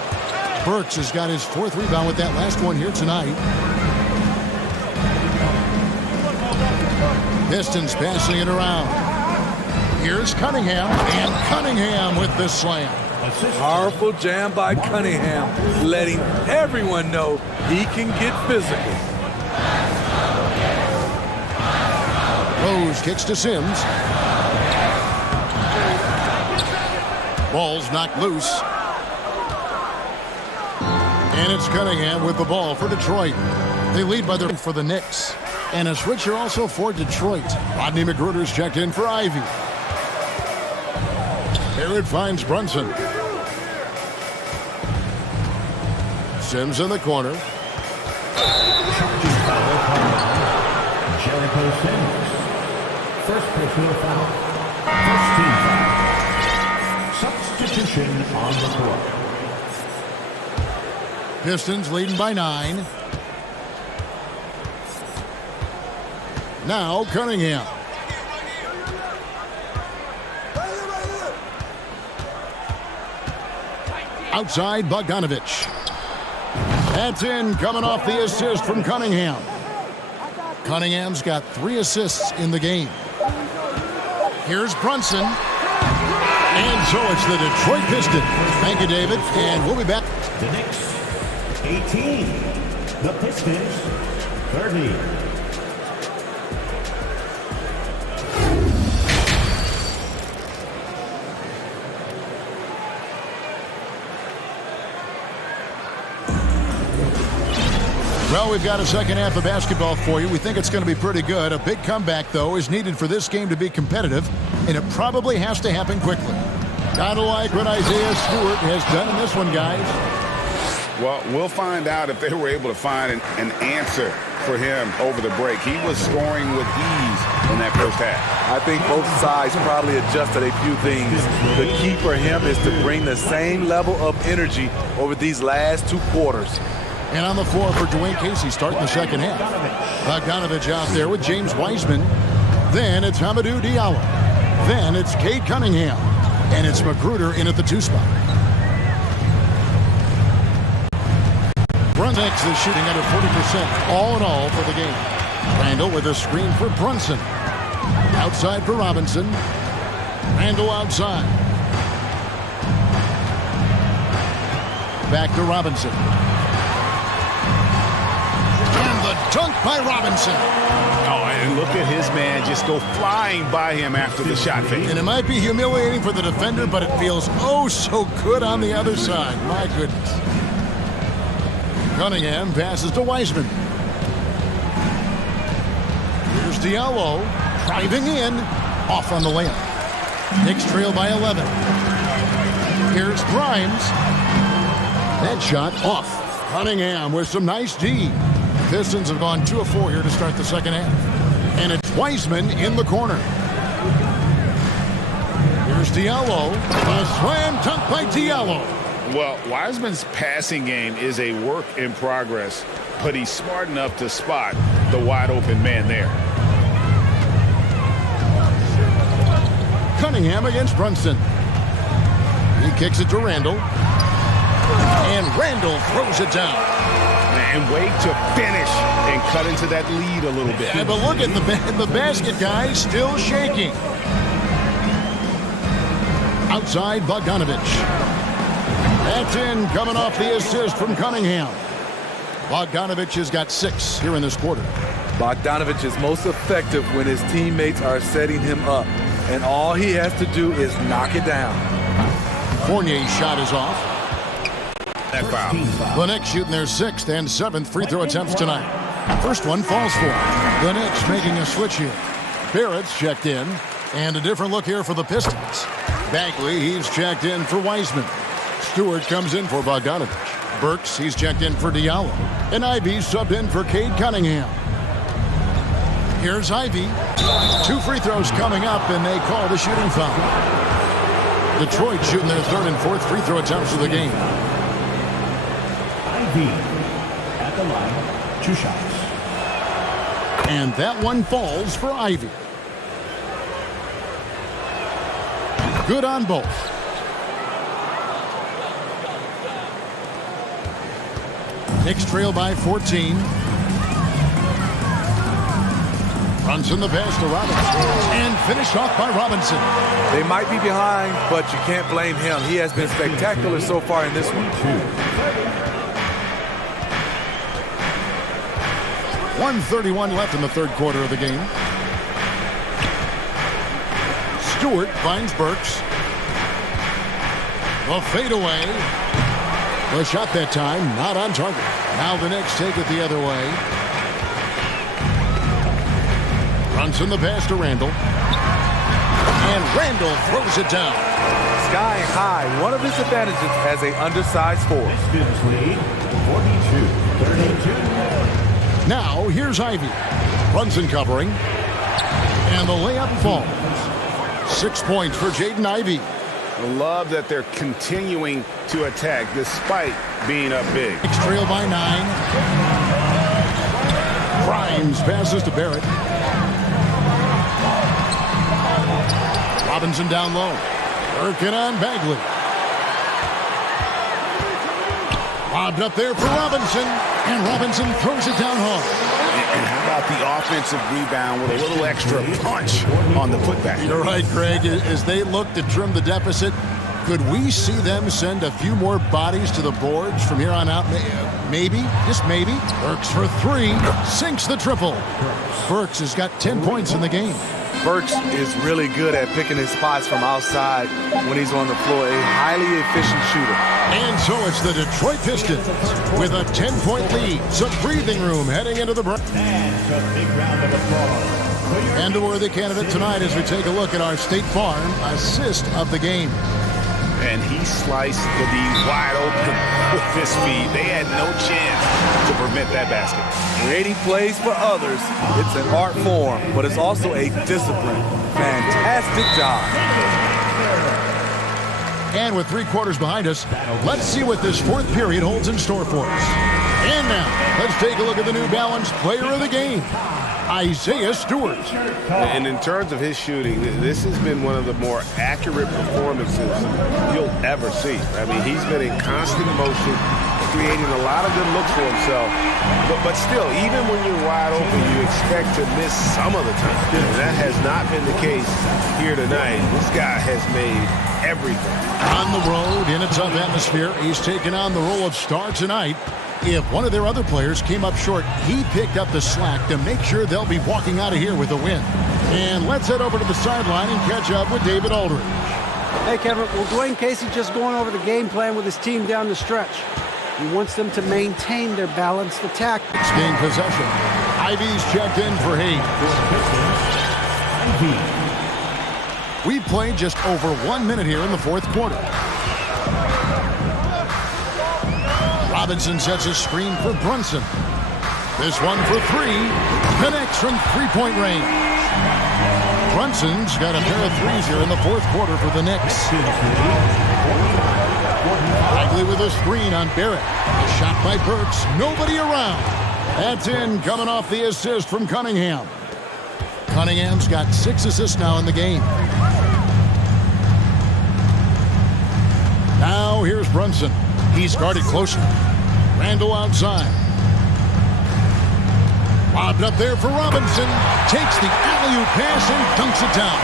Burks has got his 4th rebound with that last one here tonight. Pistons passing it around. Here's Cunningham, and Cunningham with the slam. Powerful jam by Cunningham, letting everyone know he can get physical. Rose kicks to Sims. Ball's knocked loose. And it's Cunningham with the ball for Detroit. They lead by their for the Knicks. And a switcher also for Detroit. Rodney McGruder's checked in for Ivy. Barrett finds Brunson. Sims in the corner. Jericho Sims. First personal foul. First team foul. Substitution on the court. Pistons leading by 9. Now Cunningham. Outside Bogdanovich. That's in, coming off the assist from Cunningham. Cunningham's got 3 assists in the game. Here's Brunson. And so it's the Detroit Pistons. Thank you, David, and we'll be back. The Knicks, 18. The Pistons, 30. Well, we've got a second half of basketball for you. We think it's going to be pretty good. A big comeback, though, is needed for this game to be competitive, and it probably has to happen quickly. Kind of like what Isaiah Stewart has done in this one, guys. Well, we'll find out if they were able to find an answer for him over the break. He was scoring with ease in that first half. I think both sides probably adjusted a few things. The key for him is to bring the same level of energy over these last 2 quarters. And on the floor for Dwayne Casey starting the second half. Bogdanovich out there with James Wiseman. Then it's Hamidou Diallo. Then it's Cade Cunningham. And it's Magruder in at the 2 spot. Brunson is shooting under 40% all in all for the game. Randall with a screen for Brunson. Outside for Robinson. Randall outside. Back to Robinson. Dunk by Robinson. Oh, and look at his man just go flying by him after the shot fake. And it might be humiliating for the defender, but it feels oh so good on the other side. My goodness. Cunningham passes to Wiseman. Here's Diallo driving in. Off on the layup. Knicks trail by 11. Here's Grimes. That shot off. Cunningham with some nice D. Pistons have gone 2 of 4 here to start the second half. And it's Wiseman in the corner. Here's Diallo. A slam dunk by Diallo. Well, Wiseman's passing game is a work in progress, but he's smart enough to spot the wide open man there. Cunningham against Brunson. He kicks it to Randall. And Randall throws it down. and wait to finish and cut into that lead a little bit. Yeah, but look at the basket, guys, still shaking. Outside, Bogdanovich. That's in, coming off the assist from Cunningham. Bogdanovich has got 6 here in this quarter. Bogdanovich is most effective when his teammates are setting him up, and all he has to do is knock it down. Fournier's shot is off. That foul. The Knicks shooting their 6th and 7th free throw attempts tonight. First one falls for him. The Knicks making a switch here. Barrett's checked in, and a different look here for the Pistons. Bagley, he's checked in for Wiseman. Stewart comes in for Bogdanovich. Burks, he's checked in for Diallo. And Ivy subbed in for Cade Cunningham. Here's Ivy. 2 free throws coming up, and they call the shooting foul. Detroit shooting their 3rd and 4th free throw attempts of the game. Ivy at the line, 2 shots. And that one falls for Ivy. Good on both. Knicks trail by 14. Brunson the pass to Robinson. And finished off by Robinson. They might be behind, but you can't blame him. He has been spectacular so far in this one. 1:31 left in the 3rd quarter of the game. Stewart finds Burks. The fadeaway. The shot that time, not on target. Now the Knicks take it the other way. Brunson the pass to Randall. And Randall throws it down. Sky high, one of his advantages as an undersized forward. Pistons lead 42-32. Now here's Ivy. Brunson covering. And the layup falls. 6 points for Jaden Ivey. I love that they're continuing to attack despite being up big. Knicks trail by 9. Grimes passes to Barrett. Robinson down low. Working on Bagley. Lobbed up there for Robinson. And Robinson throws it down hard. And how about the offensive rebound with a little extra punch on the putback? You're right, Greg. As they look to trim the deficit, could we see them send a few more bodies to the boards from here on out? Maybe, just maybe. Burks for 3, sinks the triple. Burks has got 10 points in the game. Burks is really good at picking his spots from outside when he's on the floor. A highly efficient shooter. And so it's the Detroit Pistons with a 10-point lead. Some breathing room heading into the break. And a big round of applause. And a worthy candidate tonight as we take a look at our State Farm assist of the game. And he sliced the D wide open with his speed. They had no chance to prevent that basket. Creating plays for others, it's an art form, but it's also a discipline. Fantastic job. And with 3 quarters behind us, let's see what this 4th period holds in store for us. And now, let's take a look at the New Balance player of the game, Isaiah Stewart. And in terms of his shooting, this has been one of the more accurate performances you'll ever see. I mean, he's been in constant motion, creating a lot of good looks for himself. But still, even when you're wide open, you expect to miss some of the time. And that has not been the case here tonight. This guy has made everything. On the road, in a tough atmosphere, he's taken on the role of star tonight. If one of their other players came up short, he picked up the slack to make sure they'll be walking out of here with a win. And let's head over to the sideline and catch up with David Aldridge. Hey, Kevin, well, Dwayne Casey just going over the game plan with his team down the stretch. He wants them to maintain their balanced attack. It's gain possession. Ivy's checked in for Hayes. We played just over 1 minute here in the 4th quarter. Robinson sets a screen for Brunson. This one for 3. Connects from 3-point range. Brunson's got a pair of 3s here in the 4th quarter for the Knicks. Bagley with a screen on Barrett. A shot by Burks. Nobody around. That's in, coming off the assist from Cunningham. Cunningham's got 6 assists now in the game. Now here's Brunson. He's guarded closer. Randall outside. Lobbed up there for Robinson. Takes the alley-oop pass and dunks it down.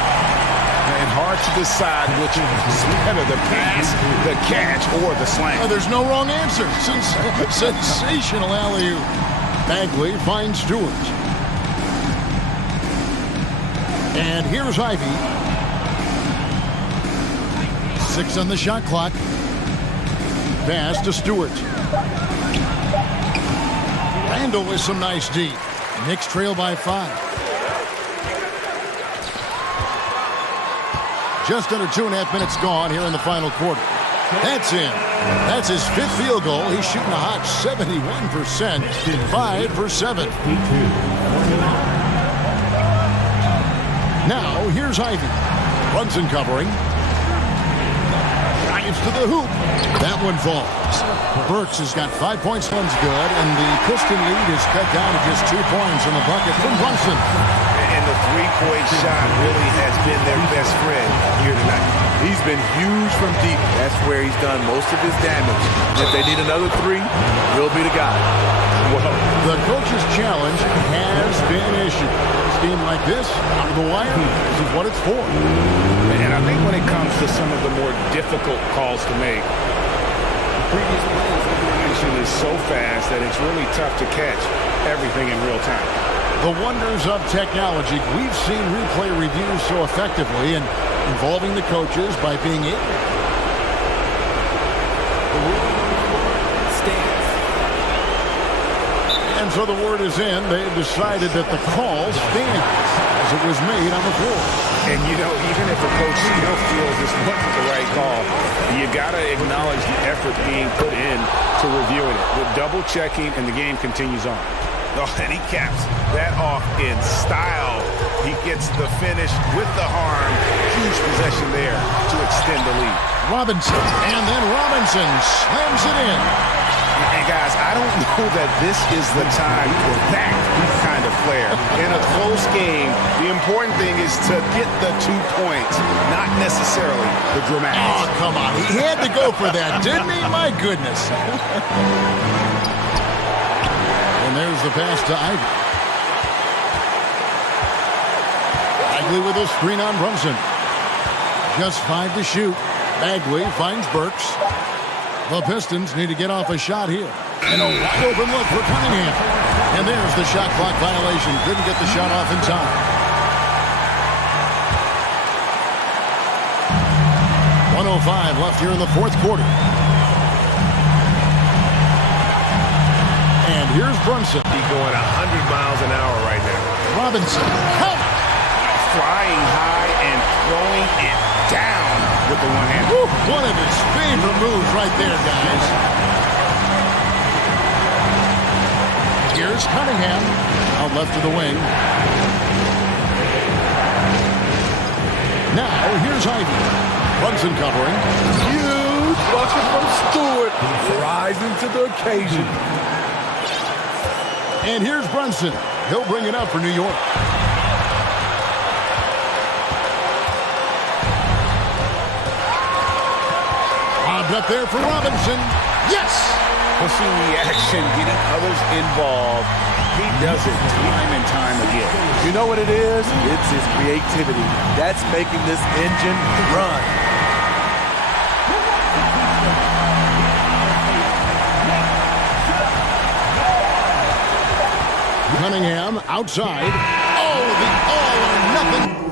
And hard to decide which is better, the pass, the catch, or the slam. There's no wrong answer. Sensational alley-oop. Bagley finds Stewart. And here's Ivy. 6 on the shot clock. Pass to Stewart. Randall with some nice D. Knicks trail by 5. Just under 2.5 minutes gone here in the final quarter. That's in. That's his 5th field goal. He's shooting a hot 71%. 5 for 7. Now, here's Ivy. Brunson covering. Drives to the hoop. That one falls. Burks has got 5 points. One's good, and the Piston lead is cut down to just 2 points in the bucket from Brunson. And the three-point shot really has been their best friend here tonight. He's been huge from deep. That's where he's done most of his damage. If they need another 3, he'll be the guy. Well, the coach's challenge has been issued. A scheme like this, out of the wire, this is what it's for. And I think when it comes to some of the more difficult calls to make, the previous play's information is so fast that it's really tough to catch everything in real time. The wonders of technology. We've seen replay reviews so effectively and involving the coaches by being able. Stands. And so the word is in. They've decided that the call stands as it was made on the floor. And, you know, even if a coach still feels this wasn't the right call, you got to acknowledge the effort being put in to reviewing it. With double-checking, and the game continues on. Oh, and he caps that off in style. He gets the finish with the harm. Huge possession there to extend the lead. Robinson, and then Robinson slams it in. And guys, I don't know that this is the time for that kind of flair. In a close game, the important thing is to get the 2 points, not necessarily the dramatics. Oh, come on. He had to go for that, didn't he? My goodness. And there's the pass to Ivy. Bagley with a screen on Brunson. Just 5 to shoot. Bagley finds Burks. The Pistons need to get off a shot here. And a wide open look for Cunningham. And there's the shot clock violation. Couldn't get the shot off in time. 1:05 left here in the fourth quarter. And here's Brunson. He's going 100 miles an hour right now. Robinson. Help! Flying high and throwing it down with the one hand. One of his favorite moves right there, guys. Here's Cunningham. Out left to the wing. Now, here's Ivy. Brunson covering. Huge bucket from Stewart. Rising to the occasion. And here's Brunson. He'll bring it up for New York. Lobbed up there for Robinson. Yes! Pushing the action, getting others involved. He does it time and time again. You know what it is? It's his creativity. That's making this engine run. Cunningham outside. Oh, the all-or-nothing.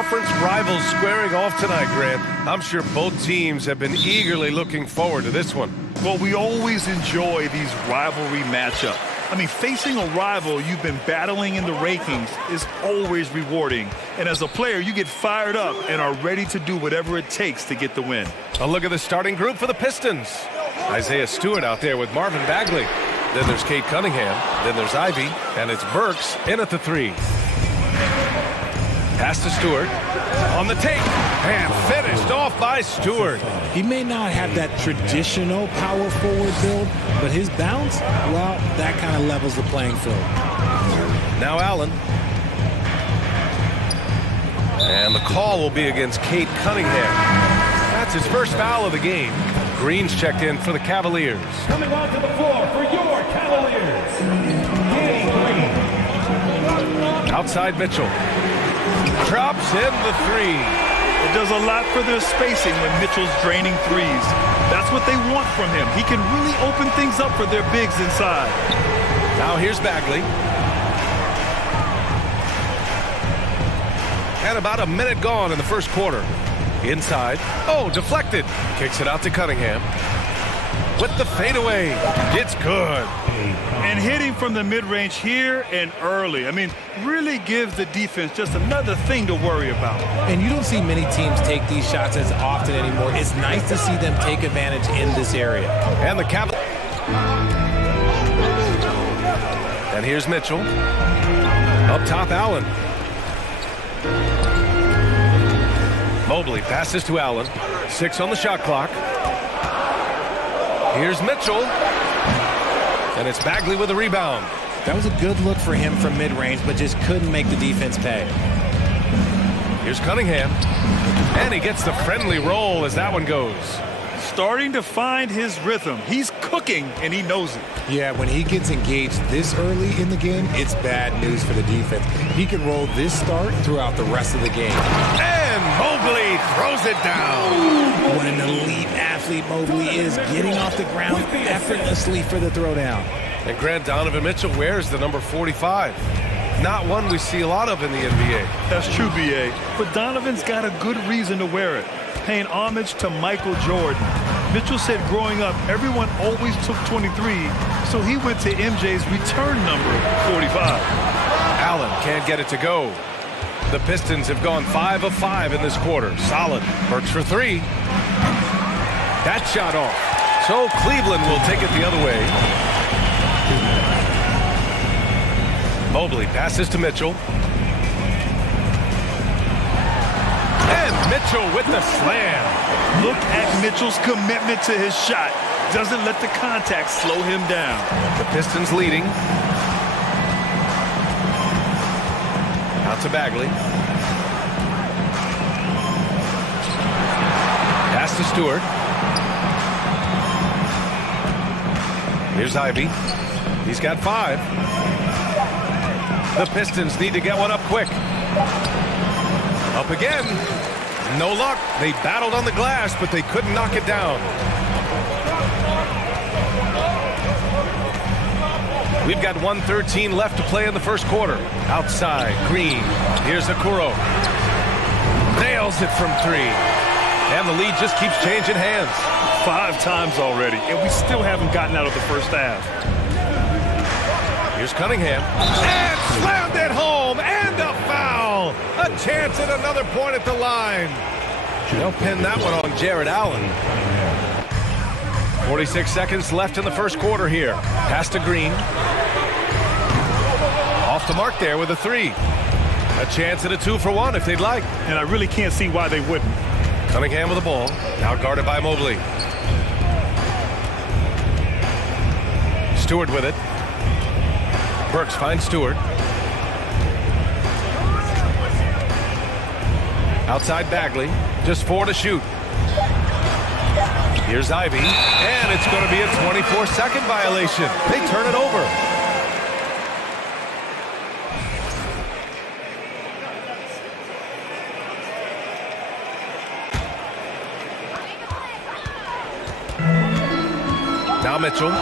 conference rivals squaring off tonight, Grant. I'm sure both teams have been eagerly looking forward to this one. Well, we always enjoy these rivalry matchups. I mean, facing a rival you've been battling in the rankings is always rewarding. And as a player, you get fired up and are ready to do whatever it takes to get the win. A look at the starting group for the Pistons. Isaiah Stewart out there with Marvin Bagley. Then there's Kate Cunningham. Then there's Ivy. And it's Burks in at the 3. Pass to Stewart. On the take. And finished off by Stewart. He may not have that traditional power forward build, but his bounce, well, that kind of levels the playing field. Now Allen. And the call will be against Kate Cunningham. That's his first foul of the game. Green's checked in for the Cavaliers. Coming onto the floor for your Cavaliers, Danny Green. Outside Mitchell. Drops in the 3. It does a lot for their spacing when Mitchell's draining threes. That's what they want from him. He can really open things up for their bigs inside. Now here's Bagley. And about a minute gone in the first quarter. Inside. Oh, deflected. Kicks it out to Cunningham. With the fadeaway. It's good. And hitting from the mid-range here and early. I mean, really gives the defense just another thing to worry about. And you don't see many teams take these shots as often anymore. It's nice to see them take advantage in this area. And the Cavaliers. And here's Mitchell. Up top, Allen. Mobley passes to Allen. 6 on the shot clock. Here's Mitchell. And it's Bagley with a rebound. That was a good look for him from mid-range, but just couldn't make the defense pay. Here's Cunningham. And he gets the friendly roll as that one goes. Starting to find his rhythm. He's cooking, and he knows it. Yeah, when he gets engaged this early in the game, it's bad news for the defense. He can roll this start throughout the rest of the game. And Mobley throws it down. What an elite athlete Mobley is, getting off the ground effortlessly for the throwdown. And Grant, Donovan Mitchell wears the number 45. Not one we see a lot of in the NBA. That's true, B.A. But Donovan's got a good reason to wear it, paying homage to Michael Jordan. Mitchell said growing up, everyone always took 23, so he went to MJ's return number, 45. Allen can't get it to go. The Pistons have gone 5 of 5 in this quarter. Solid. Burks for 3. That shot off. So Cleveland will take it the other way. Mobley passes to Mitchell. And Mitchell with the slam. Look at Mitchell's commitment to his shot. Doesn't let the contact slow him down. The Pistons leading. Out to Bagley. Pass to Stewart. Here's Ivy. He's got 5. The Pistons need to get one up quick. Up again. No luck. They battled on the glass, but they couldn't knock it down. We've got 1:13 left to play in the first quarter. Outside, Green. Here's Okoro. Nails it from 3. And the lead just keeps changing hands. 5 times already, and we still haven't gotten out of the first half. Here's Cunningham. And slammed it home. And a foul. A chance at another point at the line. They'll pin that one on Jared Allen. 46 seconds left in the first quarter here. Pass to Green. Off the mark there with a 3. A chance at a 2-for-1 if they'd like. And I really can't see why they wouldn't. Cunningham with the ball. Now guarded by Mobley. Stewart with it. Burks finds Stewart. Outside Bagley. Just 4 to shoot. Here's Ivy. And it's going to be a 24-second violation. They turn it over. Now Mitchell.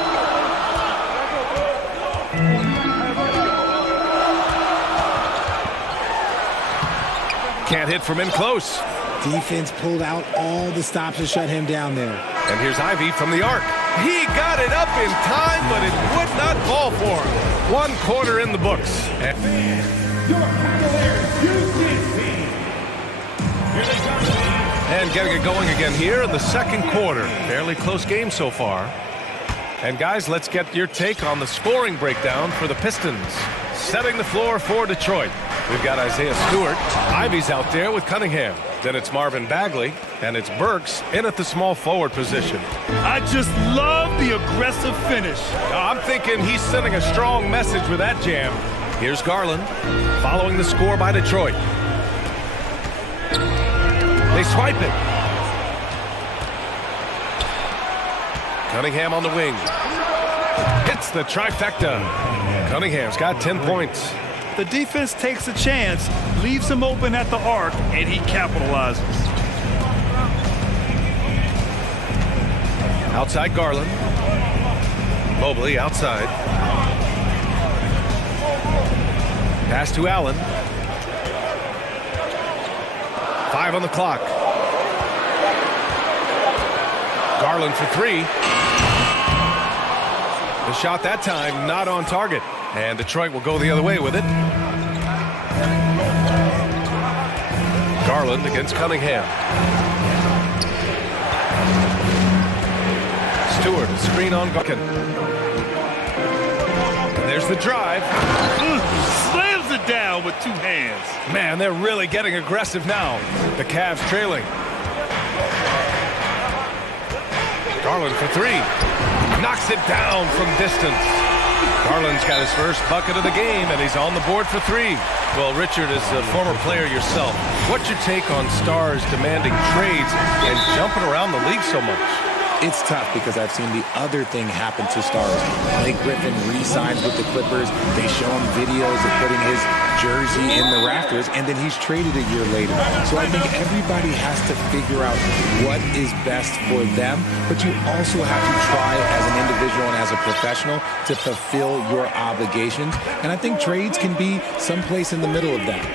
Can't hit from in close. Defense pulled out all the stops to shut him down there. And here's Ivy from the arc. He got it up in time, but it would not fall for him. 1 quarter in the books. And getting it going again here in the second quarter. Fairly close game so far. And guys, let's get your take on the scoring breakdown for the Pistons. Setting the floor for Detroit. We've got Isaiah Stewart. Ivy's out there with Cunningham. Then it's Marvin Bagley, and it's Burks in at the small forward position. I just love the aggressive finish. I'm thinking he's sending a strong message with that jam. Here's Garland, following the score by Detroit. They swipe it. Cunningham on the wing. Hits the trifecta. Cunningham's got 10 points. The defense takes a chance, leaves him open at the arc, and he capitalizes. Outside Garland. Mobley outside. Pass to Allen. 5 on the clock. Garland for 3. The shot that time not on target. And Detroit will go the other way with it. Garland against Cunningham. Stewart, screen on Garkin. And there's the drive. Slams it down with 2 hands. Man, they're really getting aggressive now. The Cavs trailing. Garland for 3. Knocks it down from distance. Garland's got his first bucket of the game, and he's on the board for 3. Well, Richard, as a former player yourself, what's your take on stars demanding trades and jumping around the league so much? It's tough because I've seen the other thing happen to stars. Blake Griffin re-signs with the Clippers. They show him videos of putting his jersey in the rafters, and then he's traded a year later. So I think everybody has to figure out what is best for them, but you also have to try as an individual and as a professional to fulfill your obligations. And I think trades can be someplace in the middle of that.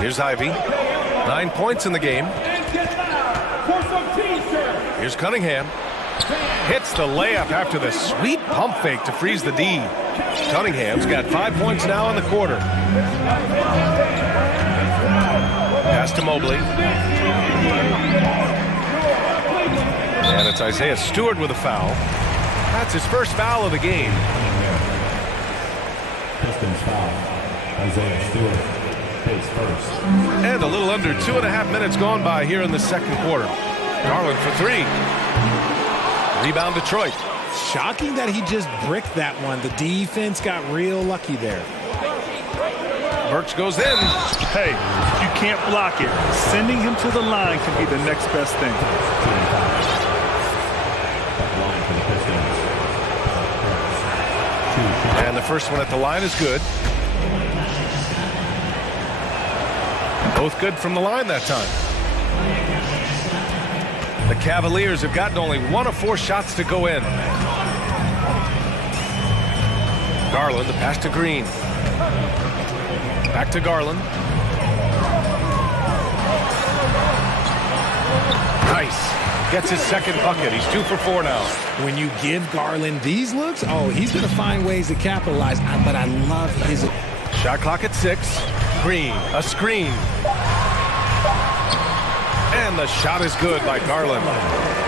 Here's Ivy. 9 points in the game. Here's Cunningham. Hits the layup after the sweet pump fake to freeze the D. Cunningham's got 5 points now in the quarter. Pass to Mobley. And it's Isaiah Stewart with a foul. That's his first foul of the game. Pistons foul. Isaiah Stewart. Face first. And a little under 2.5 minutes gone by here in the second quarter. Garland for 3. Rebound Detroit. Shocking that he just bricked that one. The defense got real lucky there. Burks goes in. Hey, you can't block it. Sending him to the line can be the next best thing. And the first one at the line is good. Both good from the line that time. The Cavaliers have gotten only 1 of 4 shots to go in. Garland, the pass to Green. Back to Garland. Nice. Gets his second bucket. He's 2 for 4 now. When you give Garland these looks, oh, he's going to find ways to capitalize. But I love his... Shot clock at 6. Green, a screen. And the shot is good by Garland.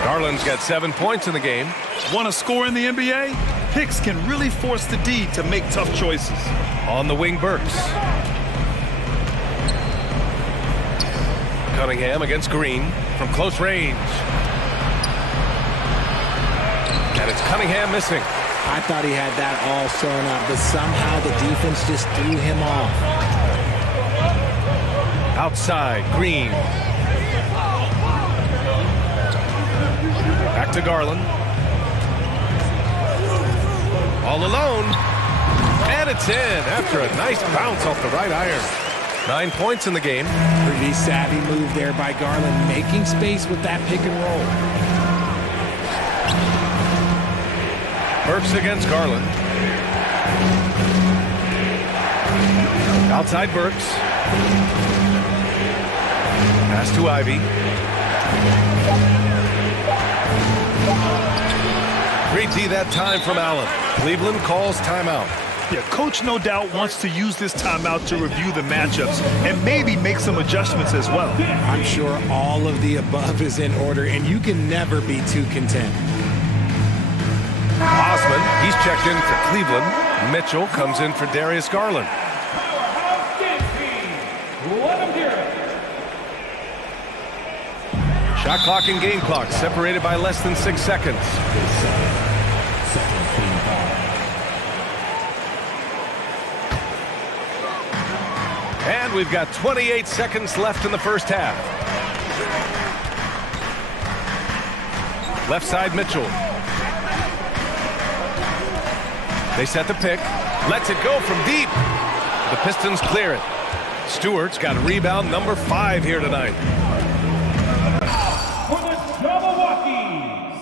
Garland's got 7 points in the game. Want to score in the NBA? Hicks can really force the D to make tough choices. On the wing, Burks. Cunningham against Green from close range. And it's Cunningham missing. I thought he had that all sewn up, but somehow the defense just threw him off. Outside, Green. Back to Garland. All alone. And it's in after a nice bounce off the right iron. 9 points in the game. Pretty savvy move there by Garland, making space with that pick and roll. Burks against Garland. Outside Burks. Pass to Ivy. Great D that time from Allen. Cleveland calls timeout. Yeah, coach no doubt wants to use this timeout to review the matchups and maybe make some adjustments as well. I'm sure all of the above is in order, and you can never be too content. Osman, he's checked in for Cleveland. Mitchell comes in for Darius Garland. Shot clock and game clock separated by less than 6 seconds. And we've got 28 seconds left in the first half. Left side, Mitchell. They set the pick. Lets it go from deep. The Pistons clear it. Stewart's got a rebound number 5 here tonight. For the Milwaukee's.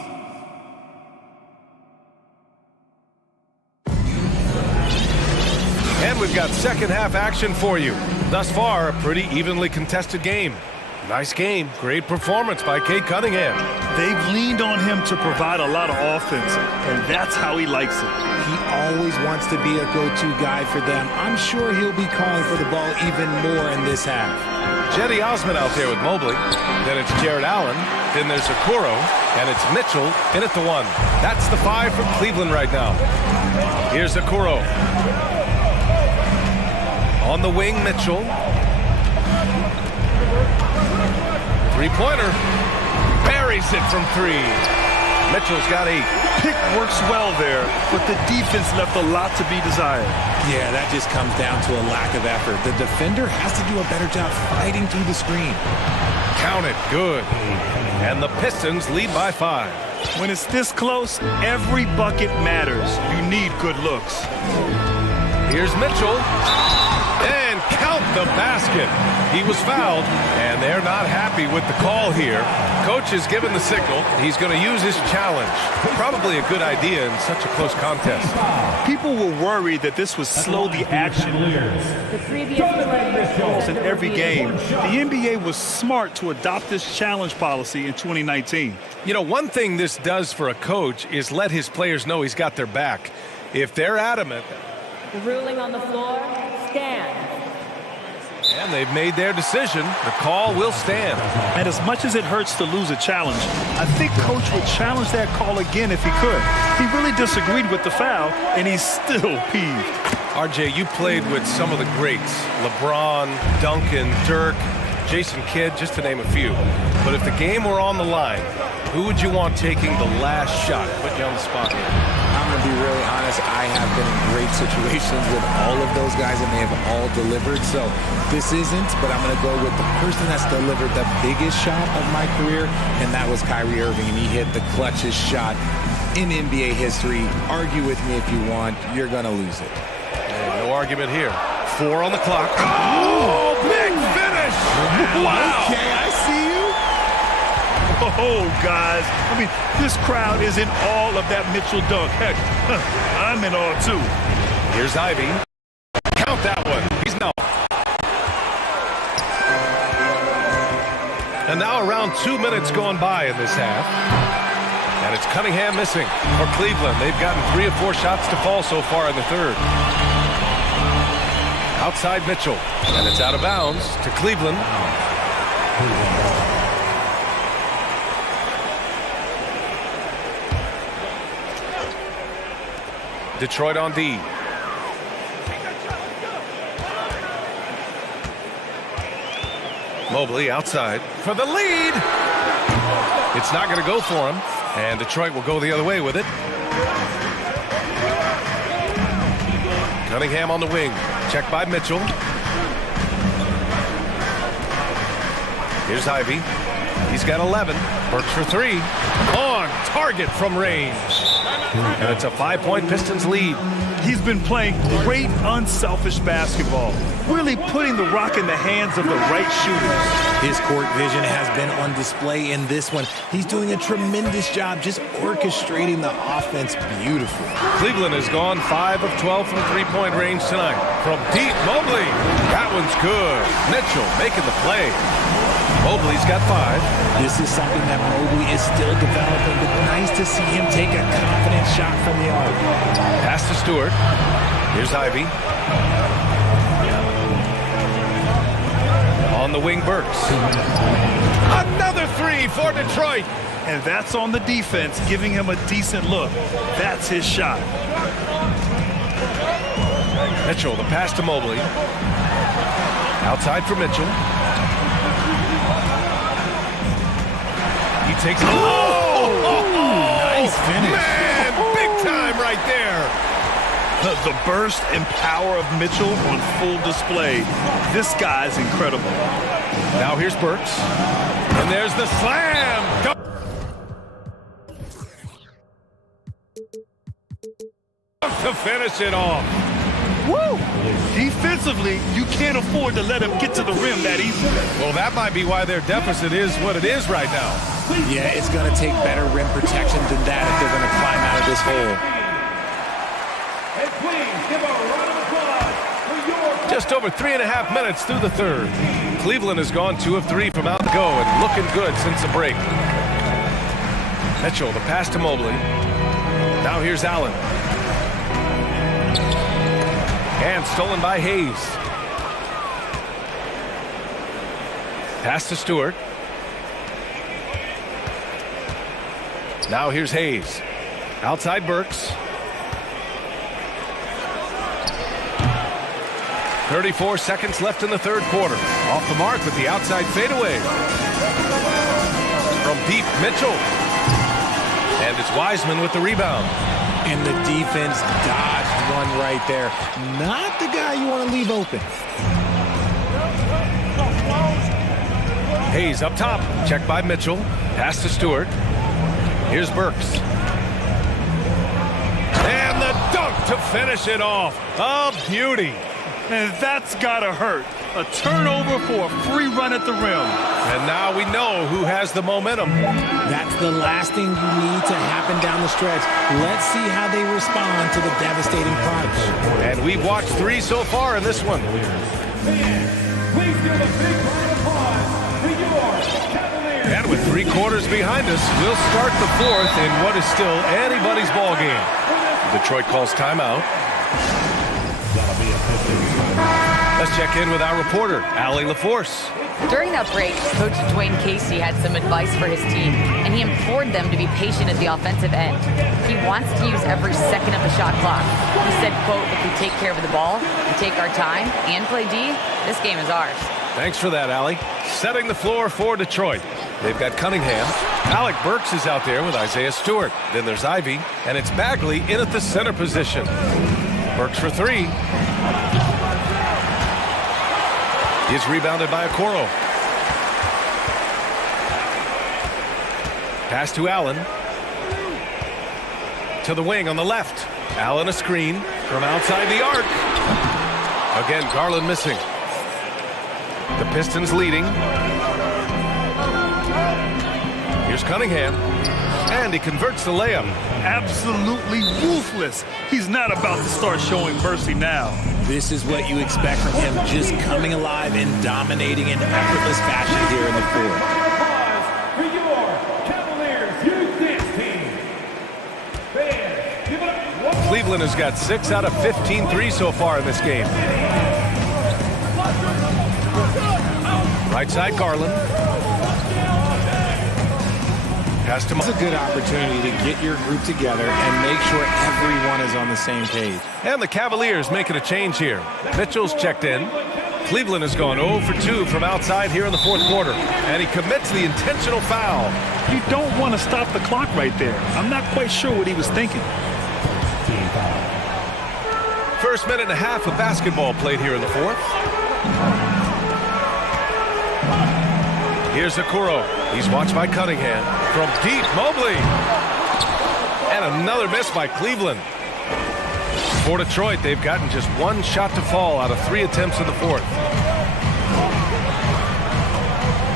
And we've got second half action for you. Thus far, a pretty evenly contested game. Nice game. Great performance by Cade Cunningham. They've leaned on him to provide a lot of offense, and that's how he likes it. He always wants to be a go-to guy for them. I'm sure he'll be calling for the ball even more in this half. Jetty Osman out there with Mobley. Then it's Jared Allen. Then there's Okoro. And it's Mitchell in at the 1. That's the 5 from Cleveland right now. Here's Okoro. On the wing, Mitchell. Three-pointer. Buries it from 3. Mitchell's got 8. Pick works well there, but the defense left a lot to be desired. Yeah, that just comes down to a lack of effort. The defender has to do a better job fighting through the screen. Count it. Good. And the Pistons lead by 5. When it's this close, every bucket matters. You need good looks. Here's Mitchell. And count the basket. He was fouled, and they're not happy with the call here. Coach has given the signal. He's going to use his challenge. Probably a good idea in such a close contest. People were worried that this would slow the action. The previous In every game, the NBA was smart to adopt this challenge policy in 2019. You know, one thing this does for a coach is let his players know he's got their back. If they're adamant. The ruling on the floor stands. And they've made their decision. The call will stand. And as much as it hurts to lose a challenge, I think Coach would challenge that call again if he could. He really disagreed with the foul, and he's still peeved. RJ, you played with some of the greats. LeBron, Duncan, Dirk, Jason Kidd, just to name a few. But if the game were on the line, who would you want taking the last shot? Put you on the spot here. I'm going to be really honest. I have been in great situations with all of those guys, and they have all delivered. So this isn't, but I'm going to go with the person that's delivered the biggest shot of my career, and that was Kyrie Irving, and he hit the clutchest shot in NBA history. Argue with me if you want. You're going to lose it. And no argument here. 4 on the clock. Oh, big finish! Wow! Okay, I see you. Oh, guys. I mean, this crowd is in awe of that Mitchell dunk. Heck, I'm in awe, too. Here's Ivy. Count that one. He's now. And now around 2 minutes gone by in this half. And it's Cunningham missing for Cleveland. They've gotten 3 or 4 shots to fall so far in the third. Outside Mitchell. And it's out of bounds to Cleveland. Detroit on D. Mobley outside for the lead. It's not going to go for him, and Detroit will go the other way with it. Cunningham on the wing. Checked by Mitchell. Here's Ivy. He's got 11. Burks for 3. On target from range. And it's a 5-point Pistons lead. He's been playing great, unselfish basketball, really putting the rock in the hands of the right shooters. His court vision has been on display in this one. He's doing a tremendous job just orchestrating the offense beautifully. Cleveland has gone 5 of 12 from three-point range tonight. From deep, Mobley. That one's good. Mitchell making the play. Mobley's got 5. This is something that Mobley is still developing, but nice to see him take a confident shot from the arc. Pass to Stewart. Here's Ivy. On the wing, Burks. Another 3 for Detroit. And that's on the defense, giving him a decent look. That's his shot. Mitchell, the pass to Mobley. Outside for Mitchell. He takes it. Nice finish. Man, big time right there. The burst and power of Mitchell on full display. This guy's incredible. Now here's Burks. And there's the slam. To finish it off. Woo! Defensively, you can't afford to let him get to the rim that easily. Well, that might be why their deficit is what it is right now. Yeah, it's going to take better rim protection than that if they're going to climb out of this hole. And please give a round of applause for your... Just over 3.5 minutes through the third. Cleveland has gone 2 of 3 from out the go and looking good since the break. Mitchell, the pass to Mobley. Now here's Allen. And stolen by Hayes. Pass to Stewart. Now here's Hayes. Outside Burks. 34 seconds left in the third quarter. Off the mark with the outside fadeaway. From deep, Mitchell. And it's Wiseman with the rebound. And the defense dodged one right there. Not the guy you want to leave open. Hayes up top. Checked by Mitchell. Pass to Stewart. Here's Burks. And the dunk to finish it off. A beauty. And that's gotta hurt. A turnover for a free run at the rim. And now we know who has the momentum. That's the last thing you need to happen down the stretch. Let's see how they respond to the devastating punch. And we've watched 3 so far in this one. Please give a big round of applause for your Cavaliers. And with 3 quarters behind us, we'll start the 4th in what is still anybody's ball game. Detroit calls timeout. Let's check in with our reporter, Allie LaForce. During that break, Coach Dwayne Casey had some advice for his team, and he implored them to be patient at the offensive end. He wants to use every second of the shot clock. He said, quote, if we take care of the ball and take our time and play D, this game is ours. Thanks for that, Allie. Setting the floor for Detroit. They've got Cunningham. Alec Burks is out there with Isaiah Stewart. Then there's Ivy, and it's Bagley in at the center position. Burks for 3. He's rebounded by Okoro. Pass to Allen. To the wing on the left. Allen a screen from outside the arc. Again, Garland missing. The Pistons leading. Here's Cunningham. And he converts the layup. Absolutely ruthless. He's not about to start showing mercy now. This is what you expect from him, just coming alive and dominating in effortless fashion here in the fourth. For your Cavaliers Youth Dance Team. Fans, give it up. Cleveland has got 6 out of 15 threes so far in this game. Right side, Garland. Pass to It's a good opportunity to get your group together and make sure everyone is on the same page. And the Cavaliers making a change here. Mitchell's checked in. Cleveland has gone 0 for 2 from outside here in the fourth quarter. And he commits the intentional foul. You don't want to stop the clock right there. I'm not quite sure what he was thinking. First minute and a half of basketball played here in the fourth. Here's Okoro. He's watched by Cunningham. From deep, Mobley. And another miss by Cleveland. For Detroit, they've gotten just one shot to fall out of 3 attempts in the fourth.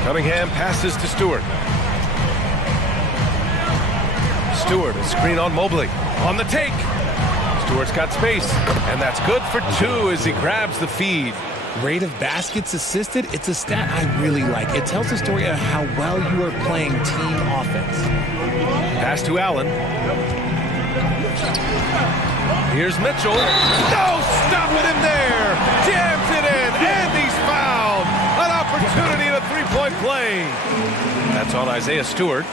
Cunningham passes to Stewart. Stewart, a screen on Mobley. On the take. Stewart's got space, and that's good for 2 as he grabs the feed. Rate of baskets assisted, it's a stat I really like. It tells the story of how well you are playing team offense. Pass to Allen. Here's Mitchell. No, stopping him there. Jams it in, and he's fouled. An opportunity at a three-point play. That's on Isaiah Stewart.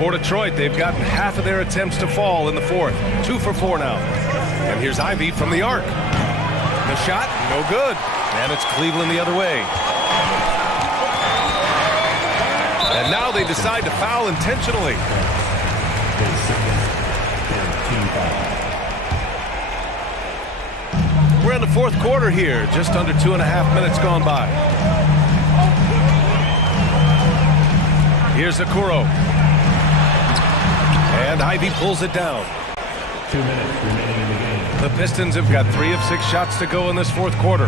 For Detroit, they've gotten half of their attempts to fall in the fourth. 2 for 4 now. And here's Ivy from the arc. The shot, no good. And it's Cleveland the other way. And now they decide to foul intentionally. We're in the fourth quarter here, just under 2.5 minutes gone by. Here's Okoro. And Ivy pulls it down. 2 minutes remaining in the game. The Pistons have got 3 of 6 shots to go in this fourth quarter.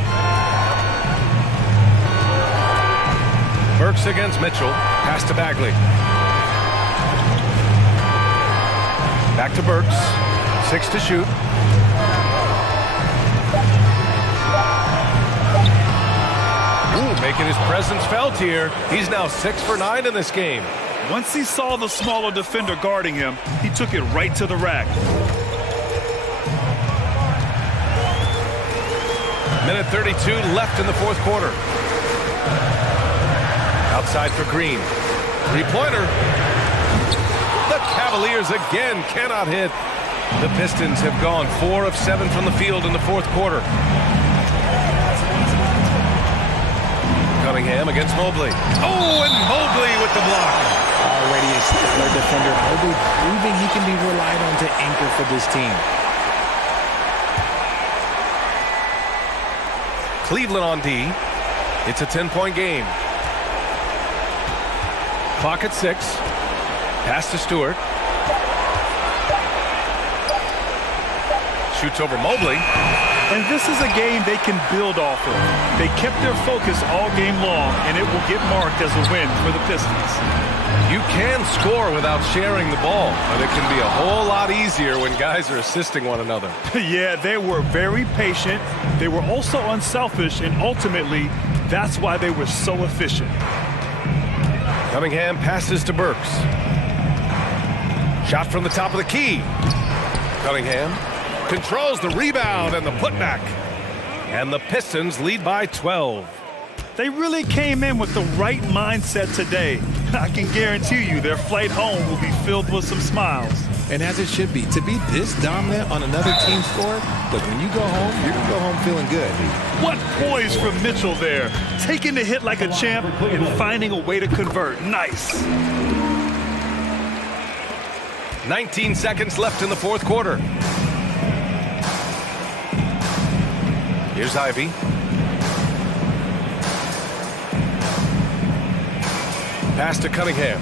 Burks against Mitchell. Pass to Bagley. Back to Burks. 6 to shoot. Ooh, making his presence felt here. He's now 6 for 9 in this game. Once he saw the smaller defender guarding him, he took it right to the rack. Minute 32 left in the fourth quarter. Outside for Green. Three-pointer. The Cavaliers again cannot hit. The Pistons have gone 4 of 7 from the field in the fourth quarter. Cunningham against Mobley. Oh, and Mobley with the block. Already a stellar defender, Mobley proving he can be relied on to anchor for this team. Cleveland on D. It's a 10-point game. Clock at 6. Pass to Stewart. Shoots over Mobley. And this is a game they can build off of. They kept their focus all game long, and it will get marked as a win for the Pistons. You can score without sharing the ball, but it can be a whole lot easier when guys are assisting one another. Yeah, they were very patient. They were also unselfish, and ultimately, that's why they were so efficient. Cunningham passes to Burks. Shot from the top of the key. Cunningham controls the rebound and the putback. And the Pistons lead by 12. They really came in with the right mindset today. I can guarantee you their flight home will be filled with some smiles. And as it should be. To be this dominant on another team's score, look, when you go home, you're going to go home feeling good. What poise from Mitchell there. Taking the hit like a champ and finding a way to convert. Nice. 19 seconds left in the fourth quarter. Here's Ivy. Pass to Cunningham.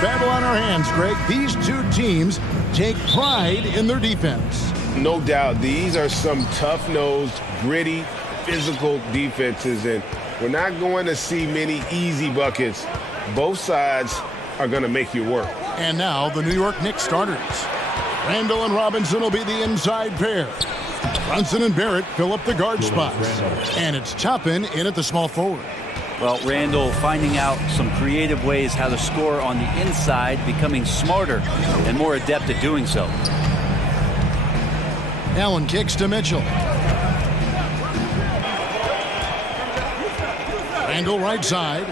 battle on our hands, Greg. These two teams take pride in their defense. No doubt, these are some tough-nosed, gritty, physical defenses, and we're not going to see many easy buckets. Both sides are going to make you work. And now the New York Knicks starters. Randall and Robinson will be the inside pair. Brunson and Barrett fill up the guard spots. And it's Toppin in at the small forward. Well, Randall finding out some creative ways how to score on the inside, becoming smarter and more adept at doing so. Allen kicks to Mitchell. Randall right side.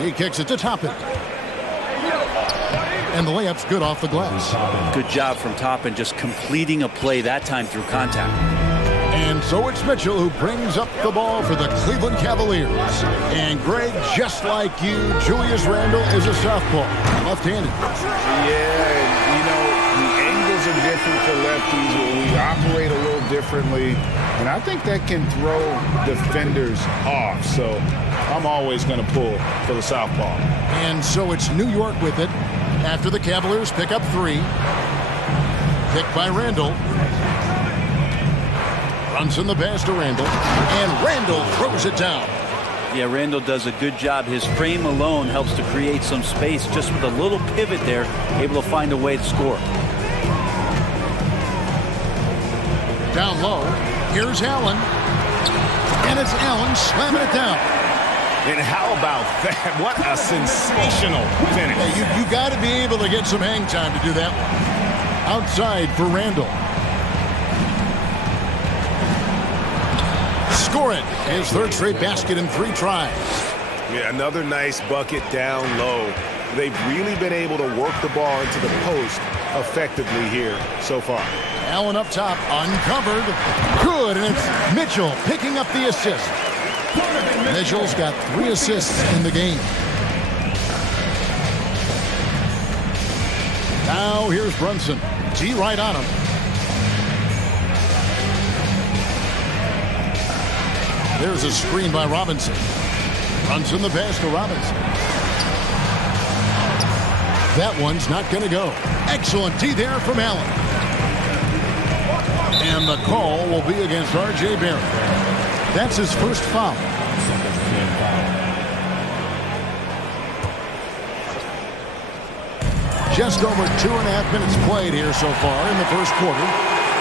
He kicks it to Toppin. And the layup's good off the glass. Good job from Toppin, just completing a play that time through contact. And so it's Mitchell who brings up the ball for the Cleveland Cavaliers. And Greg, just like you, Julius Randle is a southpaw, left-handed. Yeah, and you know, the angles are different for lefties. We operate a little differently, and I think that can throw defenders off. So I'm always going to pull for the southpaw. And so it's New York with it after the Cavaliers pick up 3. Picked by Randall. Brunson the pass to Randall, and Randall throws it down. Yeah, Randall does a good job. His frame alone helps to create some space. Just with a little pivot there, able to find a way to score. Down low, here's Allen. And it's Allen slamming it down. And how about that? What a sensational finish. Yeah, you got to be able to get some hang time to do that one. Outside for Randall. Score it. His third straight basket in 3 tries. Yeah, another nice bucket down low. They've really been able to work the ball into the post effectively here so far. Allen up top, uncovered. Good, and it's Mitchell picking up the assist. Mitchell's got 3 assists in the game. Now here's Brunson. G right on him. There's a screen by Robinson. Brunson the pass to Robinson. That one's not going to go. Excellent D there from Allen. And the call will be against R.J. Barrett. That's his first foul. Just over 2.5 minutes played here so far in the first quarter.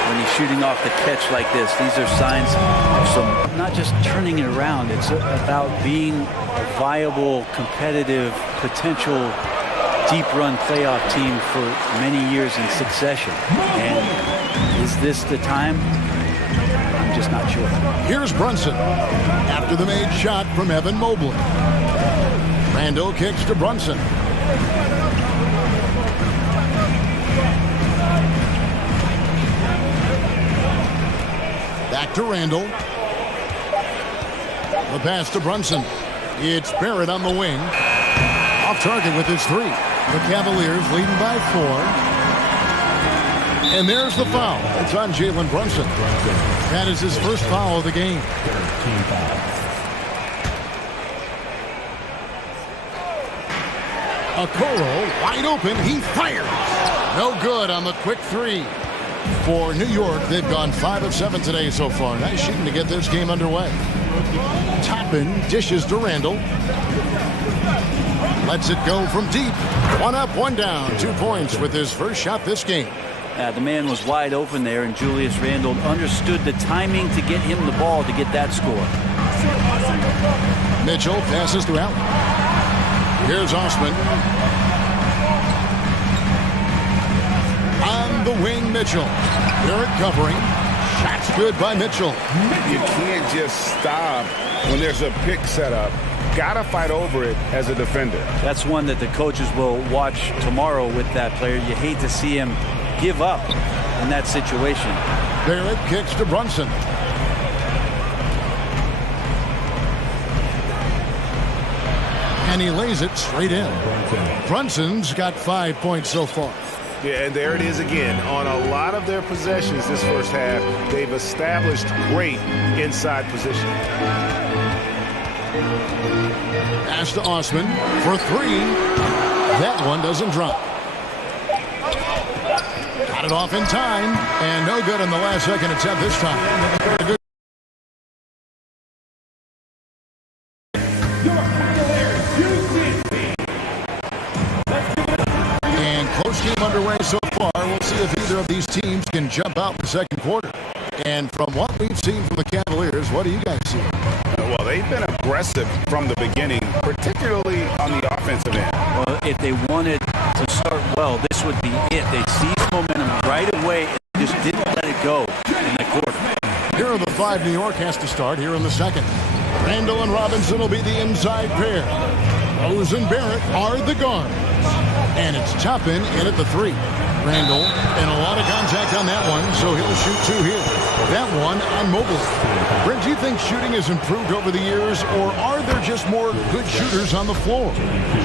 When he's shooting off the catch like this, these are signs of some, not just turning it around, it's about being a viable, competitive, potential deep run playoff team for many years in succession. And is this the time? I'm just not sure. Here's Brunson after the made shot from Evan Mobley. Randall kicks to Brunson. Back to Randall. The pass to Brunson. It's Barrett on the wing. Off target with his 3. The Cavaliers leading by 4. And there's the foul. It's on Jalen Brunson. That is his first foul of the game. Okoro wide open. He fires. No good on the quick 3. For New York, they've gone 5 of 7 today so far. Nice shooting to get this game underway. Toppin dishes to Randall. Lets it go from deep. 1 up, 1 down. 2 points with his first shot this game. The man was wide open there, and Julius Randle understood the timing to get him the ball to get that score. Mitchell passes to Allen. Here's Osman. On the wing, Mitchell. Barrett covering. Shot's good by Mitchell. You can't just stop when there's a pick set up. Gotta fight over it as a defender. That's one that the coaches will watch tomorrow with that player. You hate to see him give up in that situation. Barrett kicks to Brunson. And he lays it straight in. Brunson's got 5 points so far. Yeah, and there it is again. On a lot of their possessions this first half, they've established great inside position. Pass to Osman for three. That one doesn't drop. Got it off in time, and no good on the last second attempt this time. And close game underway so far. We'll see if either of these teams can jump out in the second quarter. And from what we've seen from the Cavaliers, what do you guys see? Well, they've been aggressive from the beginning, particularly on the offensive end. Well, if they wanted to start well, this would be it. They seized momentum right away and just didn't let it go in that quarter. Here are the five New York has to start here in the second. Randall and Robinson will be the inside pair. Rose and Barrett are the guards. And it's Toppin in at the three. Randall, and a lot of contact on that one, so he'll shoot two here. That one on Mobley. Brent, do you think shooting has improved over the years, or are there just more good shooters on the floor?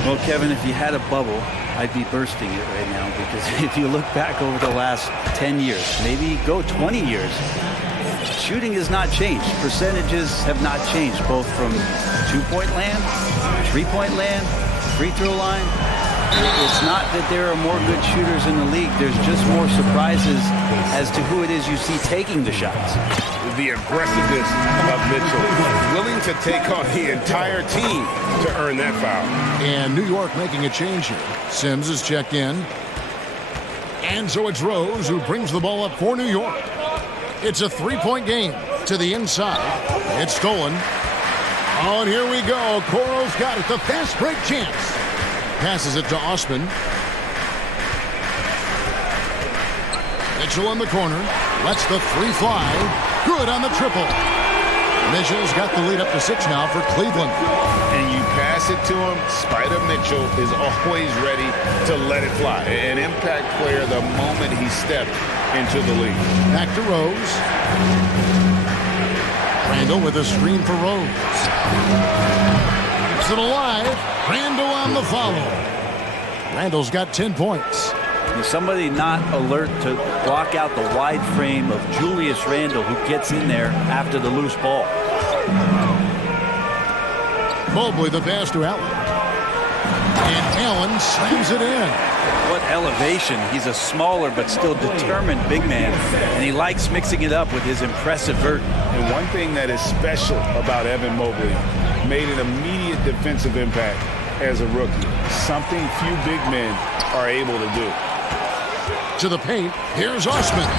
Well, Kevin, if you had a bubble, I'd be bursting it right now, because if you look back over the last 10 years, maybe go 20 years, shooting has not changed. Percentages have not changed, both from two-point land, three-point land, free throw line. It's not that there are more good shooters in the league. There's just more surprises as to who it is you see taking the shots. The aggressiveness of Mitchell, willing to take on the entire team to earn that foul. And New York making a change here. Sims is checked in. And so it's Rose who brings the ball up for New York. It's a three-point game to the inside. It's stolen. Oh, and here we go. Coro's got it. The fast break chance. Passes it to Osman. Mitchell in the corner. Lets the three fly. Good on the triple. Mitchell's got the lead up to 6 now for Cleveland. And you pass it to him. Spider Mitchell is always ready to let it fly. An impact player the moment he stepped into the league. Back to Rose. Randall with a screen for Rose. Keeps it alive. Randall on the follow. Randall's got 10 points. Somebody not alert to block out the wide frame of Julius Randle, who gets in there after the loose ball. Mobley the pass to Allen. And Allen slams it in. What elevation. He's a smaller but still determined big man, and he likes mixing it up with his impressive vert. And one thing that is special about Evan Mobley, made an immediate defensive impact as a rookie. Something few big men are able to do. To the paint, here's Osman.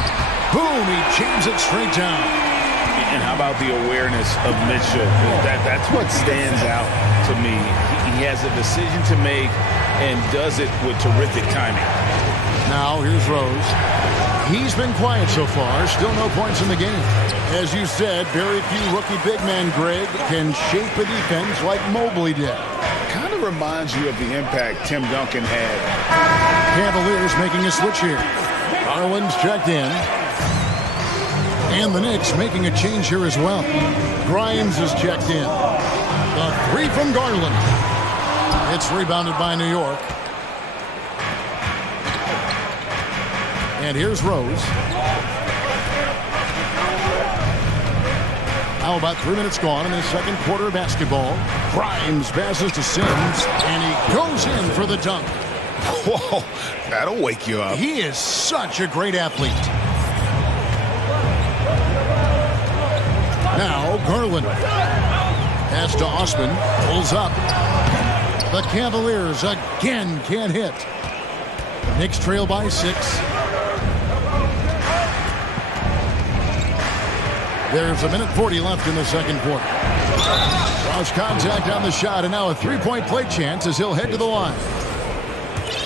Boom, he jams it straight down. And how about the awareness of Mitchell? That's what stands out to me. He has a decision to make and does it with terrific timing. Now here's Rose. He's been quiet so far, still no points in the game. As you said, very few rookie big men, Greg, can shape a defense like Mobley did. Kind of reminds you of the impact Tim Duncan had. Cavaliers making a switch here. Garland's checked in. And the Knicks making a change here as well. Grimes is checked in. The three from Garland. It's rebounded by New York. And here's Rose. Now about 3 minutes gone in the second quarter of basketball. Grimes passes to Sims, and he goes in for the dunk. Whoa, that'll wake you up. He is such a great athlete. Now Garland. Pass to Osman. Pulls up. The Cavaliers again can't hit. Knicks trail by 6. There's a minute 40 left in the second quarter. Cross contact on the shot, and now a three-point play chance as he'll head to the line.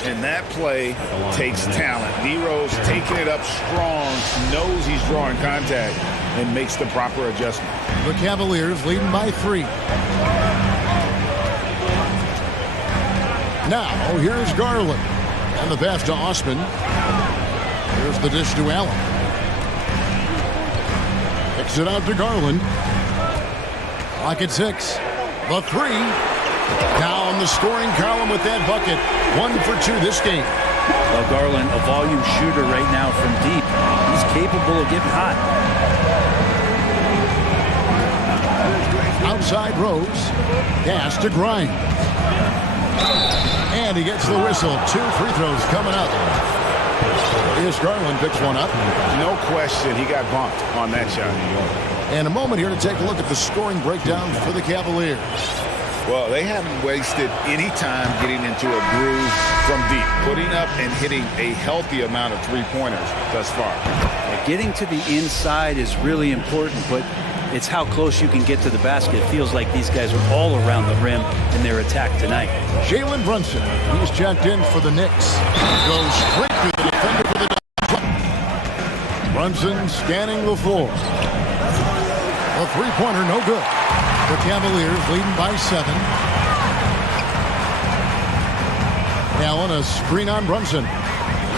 And that play takes talent. Nero's taking it up strong, knows he's drawing contact, and makes the proper adjustment. The Cavaliers leading by 3. Now, here's Garland. And the pass to Osman. Here's the dish to Allen. Kicks it out to Garland. Clock at 6. The 3. Now in the scoring column with that bucket. 1 for 2 this game. Well, Garland, a volume shooter right now from deep. He's capable of getting hot. inside Rose. Pass to Grimes. And he gets the whistle. 2 free throws coming up. Here's Garland, picks one up. No question, he got bumped on that shot. And a moment here to take a look at the scoring breakdown for the Cavaliers. Well, they haven't wasted any time getting into a groove from deep, putting up and hitting a healthy amount of three-pointers thus far. Getting to the inside is really important, but it's how close you can get to the basket. It feels like these guys are all around the rim in their attack tonight. Jalen Brunson, he's checked in for the Knicks. Goes straight to the defender for the Dodgers. Brunson scanning the floor. A three-pointer, no good. The Cavaliers leading by 7. Allen, a screen on Brunson.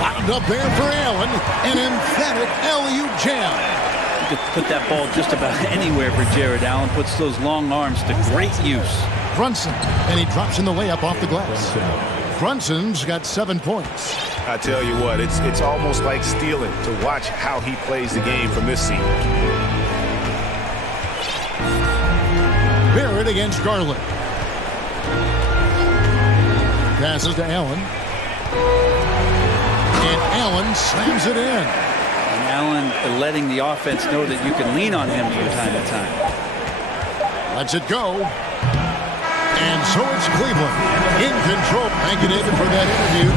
Wound up there for Allen. An emphatic alley-oop jam. You could put that ball just about anywhere for Jared Allen. Puts those long arms to great use. Brunson, and he drops in the layup off the glass. Brunson's got 7 points. I tell you what, it's almost like stealing to watch how he plays the game from this seat. Barrett against Garland. Passes to Allen. And Allen slams it in. And Allen letting the offense know that you can lean on him from time to time. Lets it go. And so it's Cleveland in control. Thank you, David, for that interview.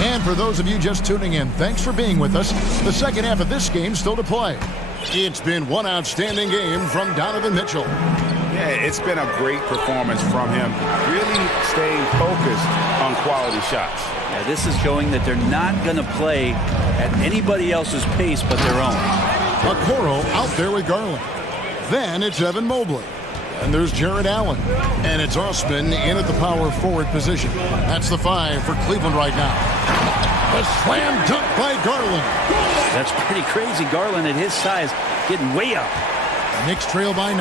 And for those of you just tuning in, thanks for being with us. The second half of this game still to play. It's been one outstanding game from Donovan Mitchell. Yeah, it's been a great performance from him. Really staying focused on quality shots. Yeah, this is showing that they're not going to play at anybody else's pace but their own. Okoro out there with Garland. Then it's Evan Mobley. And there's Jared Allen. And it's Osman in at the power forward position. That's the 5 for Cleveland right now. A slam dunk by Garland. That's pretty crazy. Garland at his size getting way up. Knicks trail by 9.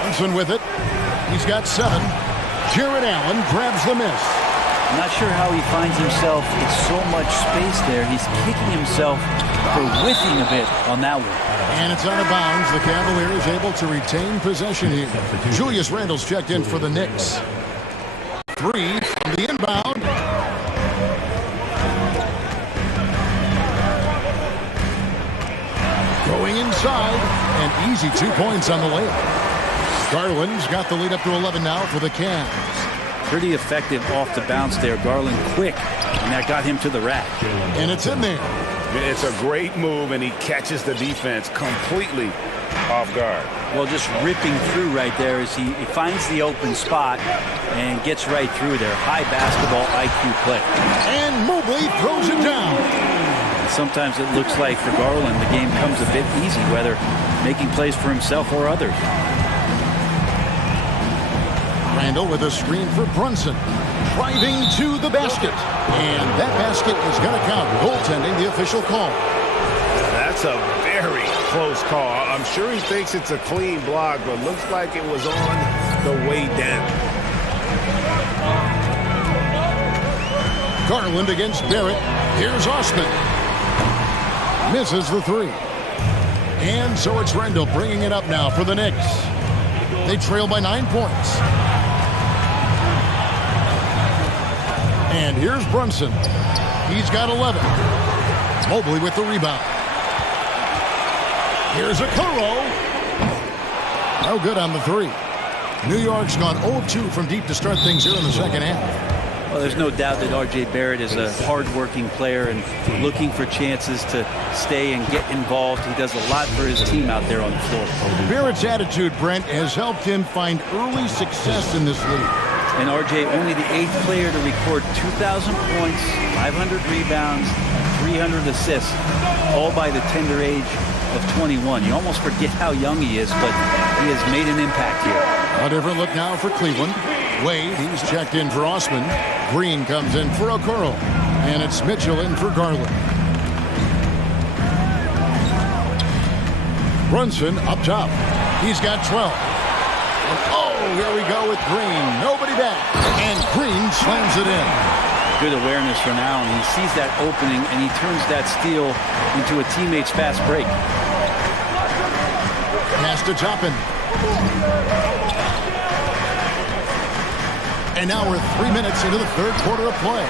Brunson with it. He's got 7. Jared Allen grabs the miss. I'm not sure how he finds himself in so much space there. He's kicking himself for whiffing a bit on that one. And it's out of bounds. The Cavaliers able to retain possession here. Julius Randle's checked in for the Knicks. 3 from the inbound. Going inside. And easy 2 points on the layup. Garland's got the lead up to 11 now for the Cavs. Pretty effective off the bounce there. Garland quick. And that got him to the rack. And it's in there. It's a great move, and he catches the defense completely off guard. Well, just ripping through right there as he finds the open spot and gets right through there. High basketball IQ play. And Mobley throws it down. And sometimes it looks like for Garland the game comes a bit easy, whether making plays for himself or others. Randle with a screen for Brunson. Driving to the basket. And that basket is going to count. Goaltending, the official call. That's a very close call. I'm sure he thinks it's a clean block, but looks like it was on the way down. Garland against Barrett. Here's Osman. Misses the 3. And so it's Randle bringing it up now for the Knicks. They trail by 9 points. And here's Brunson. He's got 11. Mobley with the rebound. Here's Okoro. No good on the 3. New York's gone 0-2 from deep to start things here in the second half. Well, there's no doubt that R.J. Barrett is a hard-working player and looking for chances to stay and get involved. He does a lot for his team out there on the floor. Barrett's attitude, Brent, has helped him find early success in this league. And R.J. only the 8th player to record 2,000 points, 500 rebounds, 300 assists, all by the tender age of 21. You almost forget how young he is, but he has made an impact here. A different look now for Cleveland. Wade, he's checked in for Osman. Green comes in for Okoro. And it's Mitchell in for Garland. Brunson up top. He's got 12. And oh, here we go with Green. Nobody back. And Green slams it in. Good awareness from Allen. He sees that opening, and he turns that steal into a teammate's fast break. Pass to Toppin. And now we're 3 minutes into the third quarter of play.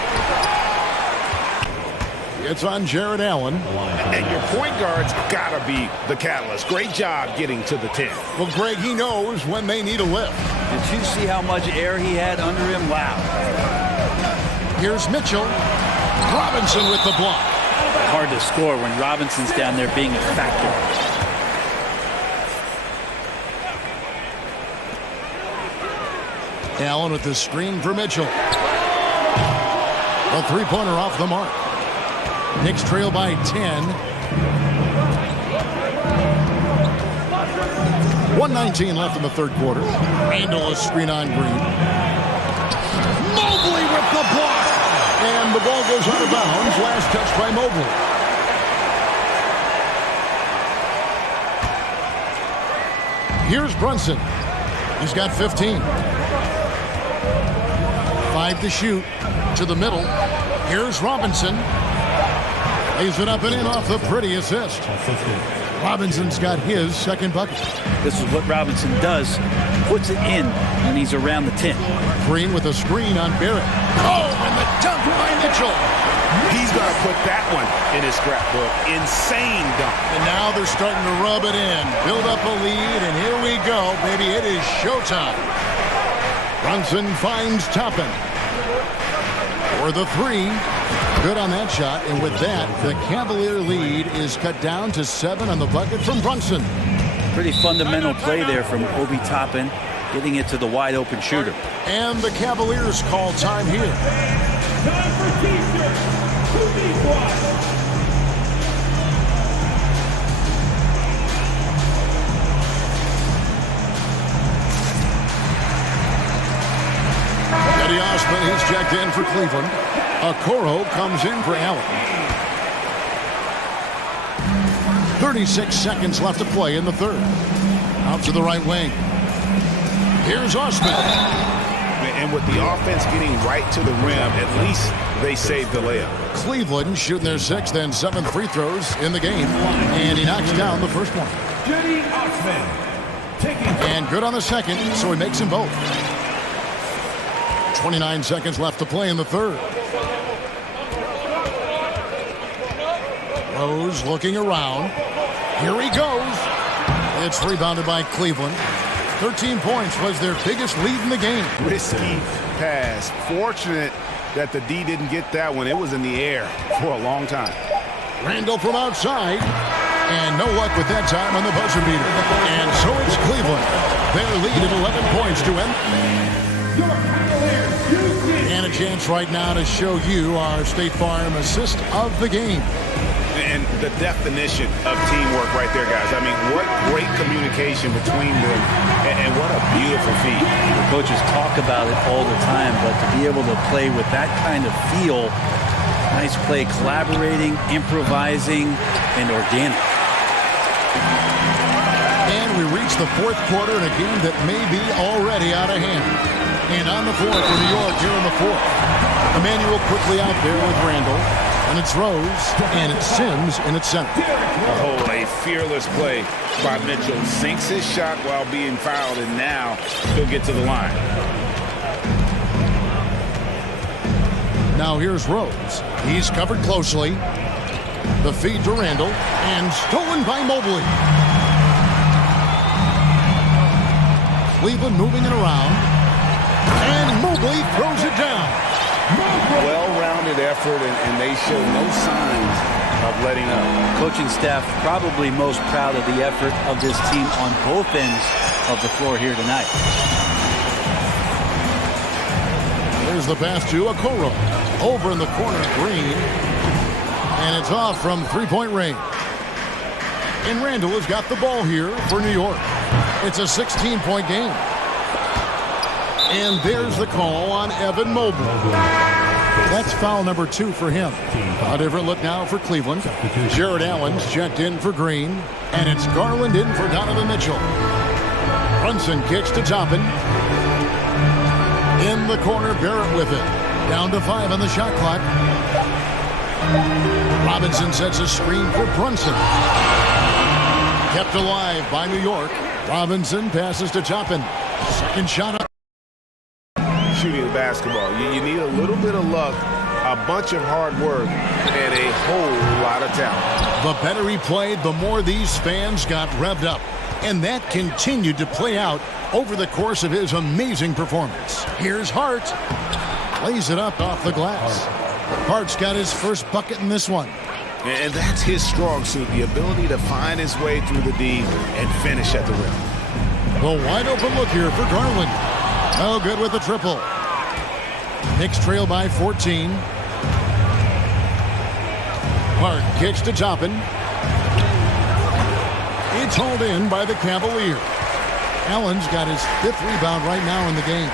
It's on Jared Allen. And your point guard's got to be the catalyst. Great job getting to the 10. Well, Greg, he knows when they need a lift. Did you see how much air he had under him? Wow. Here's Mitchell. Robinson with the block. Hard to score when Robinson's down there being a factor. Allen with the screen for Mitchell. A three-pointer off the mark. Knicks trail by 10. 1:19 left in the third quarter. Randall a screen on Green. Mobley with the block. And the ball goes out of bounds. Last touch by Mobley. Here's Brunson. He's got 15. 5 to shoot. To the middle. Here's Robinson. Lays it up and in off the pretty assist. Robinson's got his second bucket. This is what Robinson does. Puts it in when he's around the 10. Green with a screen on Barrett. Oh, and the dunk by Mitchell. He's going to put that one in his scrapbook. Insane dunk. And now they're starting to rub it in. Build up a lead, and here we go, baby. It is showtime. Brunson finds Toppin for the three. Good on that shot, and with that, the Cavalier lead is cut down to 7 on the bucket from Brunson. Pretty fundamental play there from Obi Toppin, getting it to the wide-open shooter. And the Cavaliers call time here. Time for T-shirt. 2v1. Eddie Osman, he's checked in for Cleveland. Okoro comes in for Allen. 36 seconds left to play in the third. Out to the right wing. Here's Osman. And with the offense getting right to the rim, at least they saved the layup. Cleveland shooting their 6th and 7th free throws in the game. And he knocks down the first one. And good on the second, so he makes them both. 29 seconds left to play in the third. Rose looking around. Here he goes. It's rebounded by Cleveland. 13 points was their biggest lead in the game. Risky pass. Fortunate that the D didn't get that one. It was in the air for a long time. Randall from outside. And no luck with that time on the buzzer beater. And so it's Cleveland. Their lead at 11 points to end. And a chance right now to show you our State Farm assist of the game. And the definition of teamwork right there, guys. I mean, what great communication between them, and what a beautiful feat. The coaches talk about it all the time, but to be able to play with that kind of feel, nice play, collaborating, improvising, and organic. And we reach the fourth quarter in a game that may be already out of hand. And on the floor for New York here in the fourth. Emmanuel quickly out there with Randall. And it's Rose, and it's Sims in its center. Oh, a fearless play by Mitchell. Sinks his shot while being fouled, and now he'll get to the line. Now here's Rose. He's covered closely. The feed to Randall, and stolen by Mobley. Cleveland moving it around, and Mobley throws it down. Well-rounded effort, and they show no signs of letting up. Coaching staff probably most proud of the effort of this team on both ends of the floor here tonight. There's the pass to Okoro. Over in the corner, Green. And it's off from three-point range. And Randall has got the ball here for New York. It's a 16-point game. And there's the call on Evan Mobley. That's foul number 2 for him. A different look now for Cleveland. Jared Allen's checked in for Green, and it's Garland in for Donovan Mitchell. Brunson kicks to Toppin. In the corner, Barrett with it. Down to 5 on the shot clock. Robinson sets a screen for Brunson. Kept alive by New York. Robinson passes to Toppin. Second shot up. Shooting the basketball, you need a little bit of luck, a bunch of hard work, and a whole lot of talent. The better he played, the more these fans got revved up. And that continued to play out over the course of his amazing performance. Here's Hart. Lays it up off the glass. Hart's got his first bucket in this one. And that's his strong suit, the ability to find his way through the D and finish at the rim. The wide open look here for Garland. No good with the triple. Knicks trail by 14. Hart kicks to Toppin. It's hauled in by the Cavaliers. Allen's got his 5th rebound right now in the game.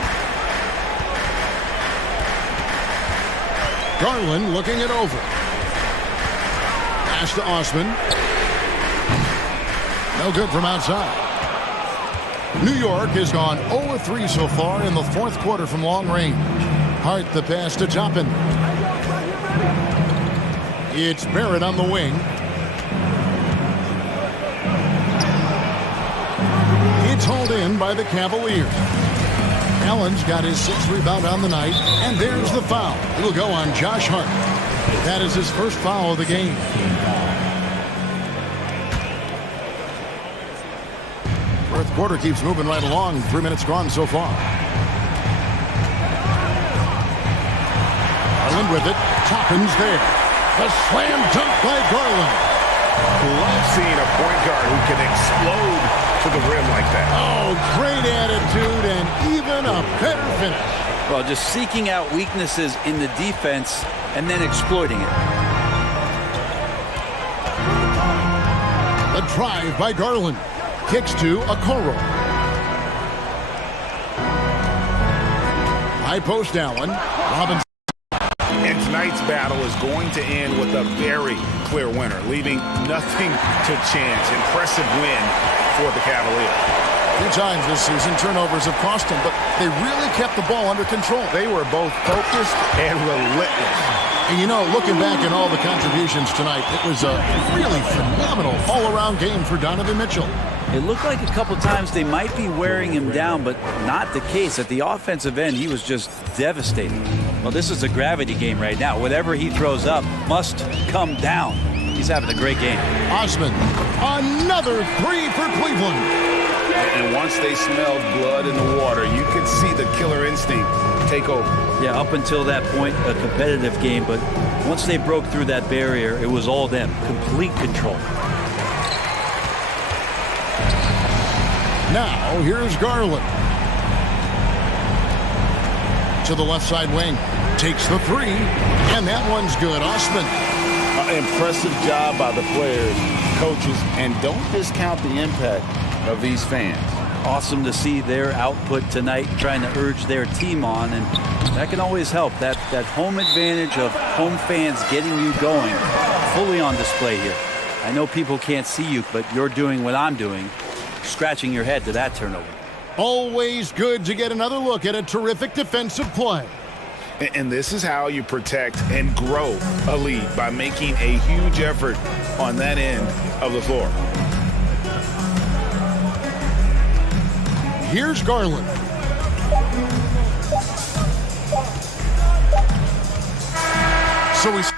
Garland looking it over. Pass to Osman. No good from outside. New York has gone 0-3 so far in the 4th quarter from long range. Hart the pass to Toppin. It's Barrett on the wing. It's hauled in by the Cavaliers. Allen's got his 6th rebound on the night, and there's the foul. It'll go on Josh Hart. That is his first foul of the game. Fourth quarter keeps moving right along. 3 minutes gone so far. Garland with it. Toppin's there. The slam dunk by Garland. Love seeing a point guard who can explode to the rim like that. Oh, great attitude and even a better finish. Well, just seeking out weaknesses in the defense and then exploiting it. The drive by Garland. Kicks to Okoro. High post Allen. Robinson. And tonight's battle is going to end with a very clear winner, leaving nothing to chance. Impressive win for the Cavaliers. 2 times this season, turnovers have cost them, but they really kept the ball under control. They were both focused and relentless. And you know, looking back at all the contributions tonight, it was a really phenomenal all-around game for Donovan Mitchell. It looked like a couple times they might be wearing him down, but not the case. At the offensive end, he was just devastating. Well, this is a gravity game right now. Whatever he throws up must come down. He's having a great game. Osman, another 3 for Cleveland. And once they smelled blood in the water, you could see the killer instinct take over. Yeah, up until that point, a competitive game, but once they broke through that barrier, it was all them. Complete control. Now, here's Garland. To the left side wing. Takes the 3, and that one's good. Osman. Impressive job by the players, coaches, and don't discount the impact of these fans. Awesome to see their output tonight, trying to urge their team on, and that can always help. That home advantage of home fans getting you going, fully on display here. I know people can't see you, but you're doing what I'm doing, scratching your head to that turnover. Always good to get another look at a terrific defensive play. And this is how you protect and grow a lead, by making a huge effort on that end of the floor. Here's Garland. So he's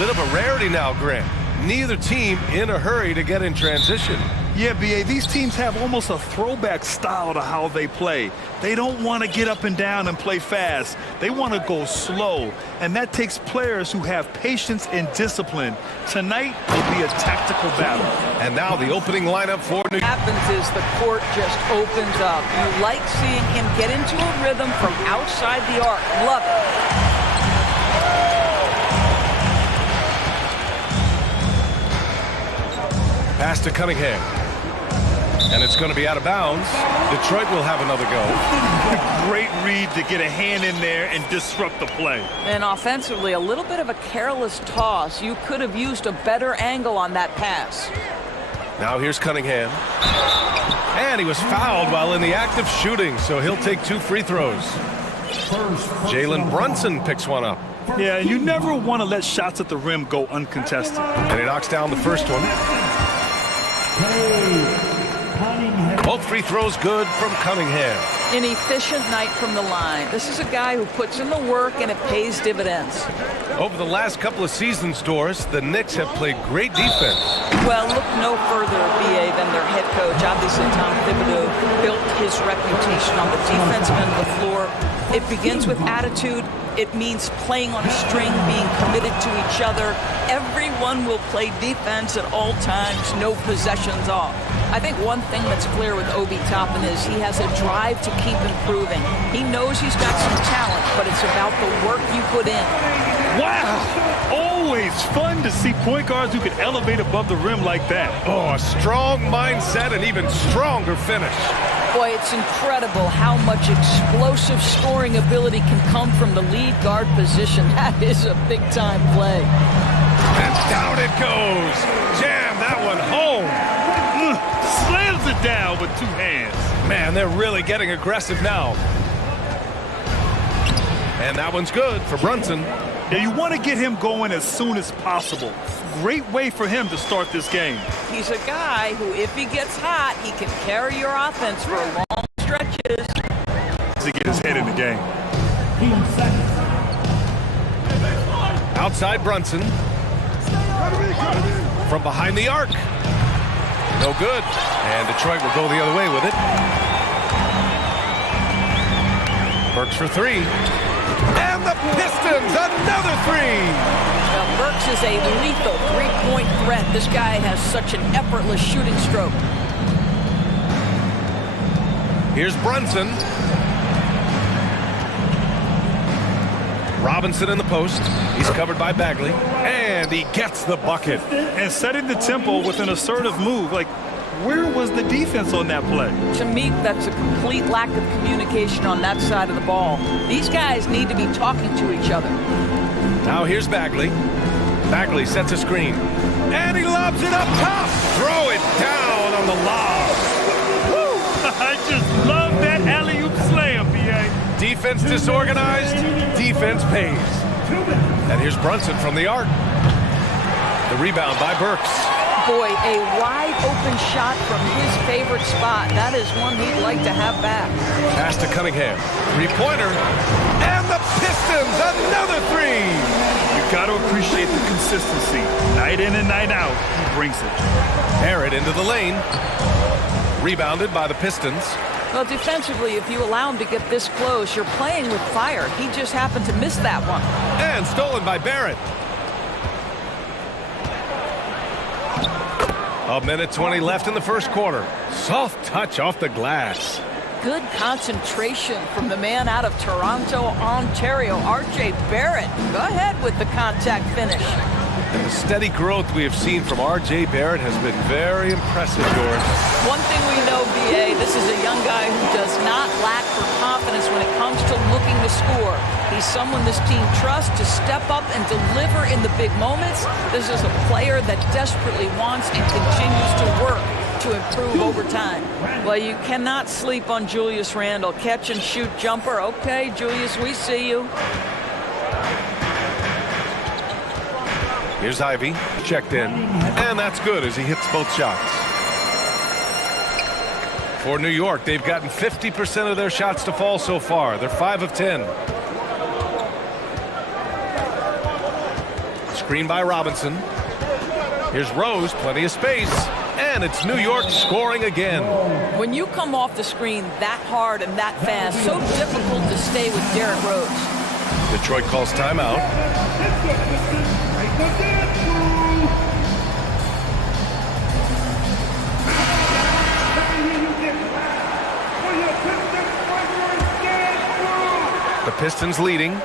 Bit of a rarity now, Grant. Neither team in a hurry to get in transition. Yeah, B.A., these teams have almost a throwback style to how they play. They don't want to get up and down and play fast. They want to go slow, and that takes players who have patience and discipline. Tonight will be a tactical battle. And now the opening lineup for New York. What happens is the court just opens up. You like seeing him get into a rhythm from outside the arc. Love it. Pass to Cunningham. And it's going to be out of bounds. Detroit will have another go. Great read to get a hand in there and disrupt the play. And offensively, a little bit of a careless toss. You could have used a better angle on that pass. Now here's Cunningham. And he was fouled while in the act of shooting, so he'll take 2 free throws. Jalen Brunson picks one up. Yeah, you never want to let shots at the rim go uncontested. And he knocks down the first one. Both free throws good from Cunningham. An efficient night from the line. This is a guy who puts in the work and it pays dividends. Over the last couple of seasons, Doris, the Knicks have played great defense. Well, look no further, B.A., than their head coach. Obviously, Tom Thibodeau built his reputation on the defensive end of the floor. It begins with attitude. It means playing on a string, being committed to each other. Everyone will play defense at all times, no possessions off. I think one thing that's clear with Obi Toppin is he has a drive to keep improving. He knows he's got some talent, but it's about the work you put in. Wow! Always fun to see point guards who can elevate above the rim like that. Oh, a strong mindset and even stronger finish. Boy, it's incredible how much explosive scoring ability can come from the lead guard position. That is a big-time play. And down it goes. Jam that one home. Slams it down with 2 hands. Man, they're really getting aggressive now. And that one's good for Brunson. Yeah, you want to get him going as soon as possible. Great way for him to start this game. He's a guy who, if he gets hot, he can carry your offense for long stretches. To get his head in the game. Outside Brunson. From behind the arc. No good. And Detroit will go the other way with it. Burks for 3. And the Pistons, another 3. Now, Burks is a lethal 3-point threat. This guy has such an effortless shooting stroke. Here's Brunson. Robinson in the post. He's covered by Bagley. And he gets the bucket. And setting the tempo with an assertive move. Like, where was the defense on that play? To me, that's a complete lack of communication on that side of the ball. These guys need to be talking to each other. Now here's Bagley. Bagley sets a screen. And he lobs it up top. Throw it down on the lob. Woo! I just love that alley-oop slam, B.A. Defense disorganized. Defense pays. And here's Brunson from the arc. The rebound by Burks. Boy, a wide-open shot from his favorite spot. That is one he'd like to have back. Pass to Cunningham. 3-pointer. And the Pistons, another 3. You got to appreciate the consistency. Night in and night out, he brings it. Barrett into the lane. Rebounded by the Pistons. Well, defensively, if you allow him to get this close, you're playing with fire. He just happened to miss that one. And stolen by Barrett. A minute 20 left in the first quarter. Soft touch off the glass. Good concentration from the man out of Toronto, Ontario, R.J. Barrett. Go ahead with the contact finish. And the steady growth we have seen from R.J. Barrett has been very impressive, Doris. One thing we know, B.A., this is a young guy who does not lack for confidence when it comes to looking to score. He's someone this team trusts to step up and deliver in the big moments. This is a player that desperately wants and continues to work to improve over time. Well, you cannot sleep on Julius Randle. Catch and shoot jumper. Okay, Julius, we see you. Here's Ivy, checked in, and that's good as he hits both shots. For New York, they've gotten 50% of their shots to fall so far. They're 5 of 10. Screen by Robinson. Here's Rose, plenty of space. And it's New York scoring again. When you come off the screen that hard and that fast, so difficult to stay with Derrick Rose. Detroit calls timeout. The Pistons leading.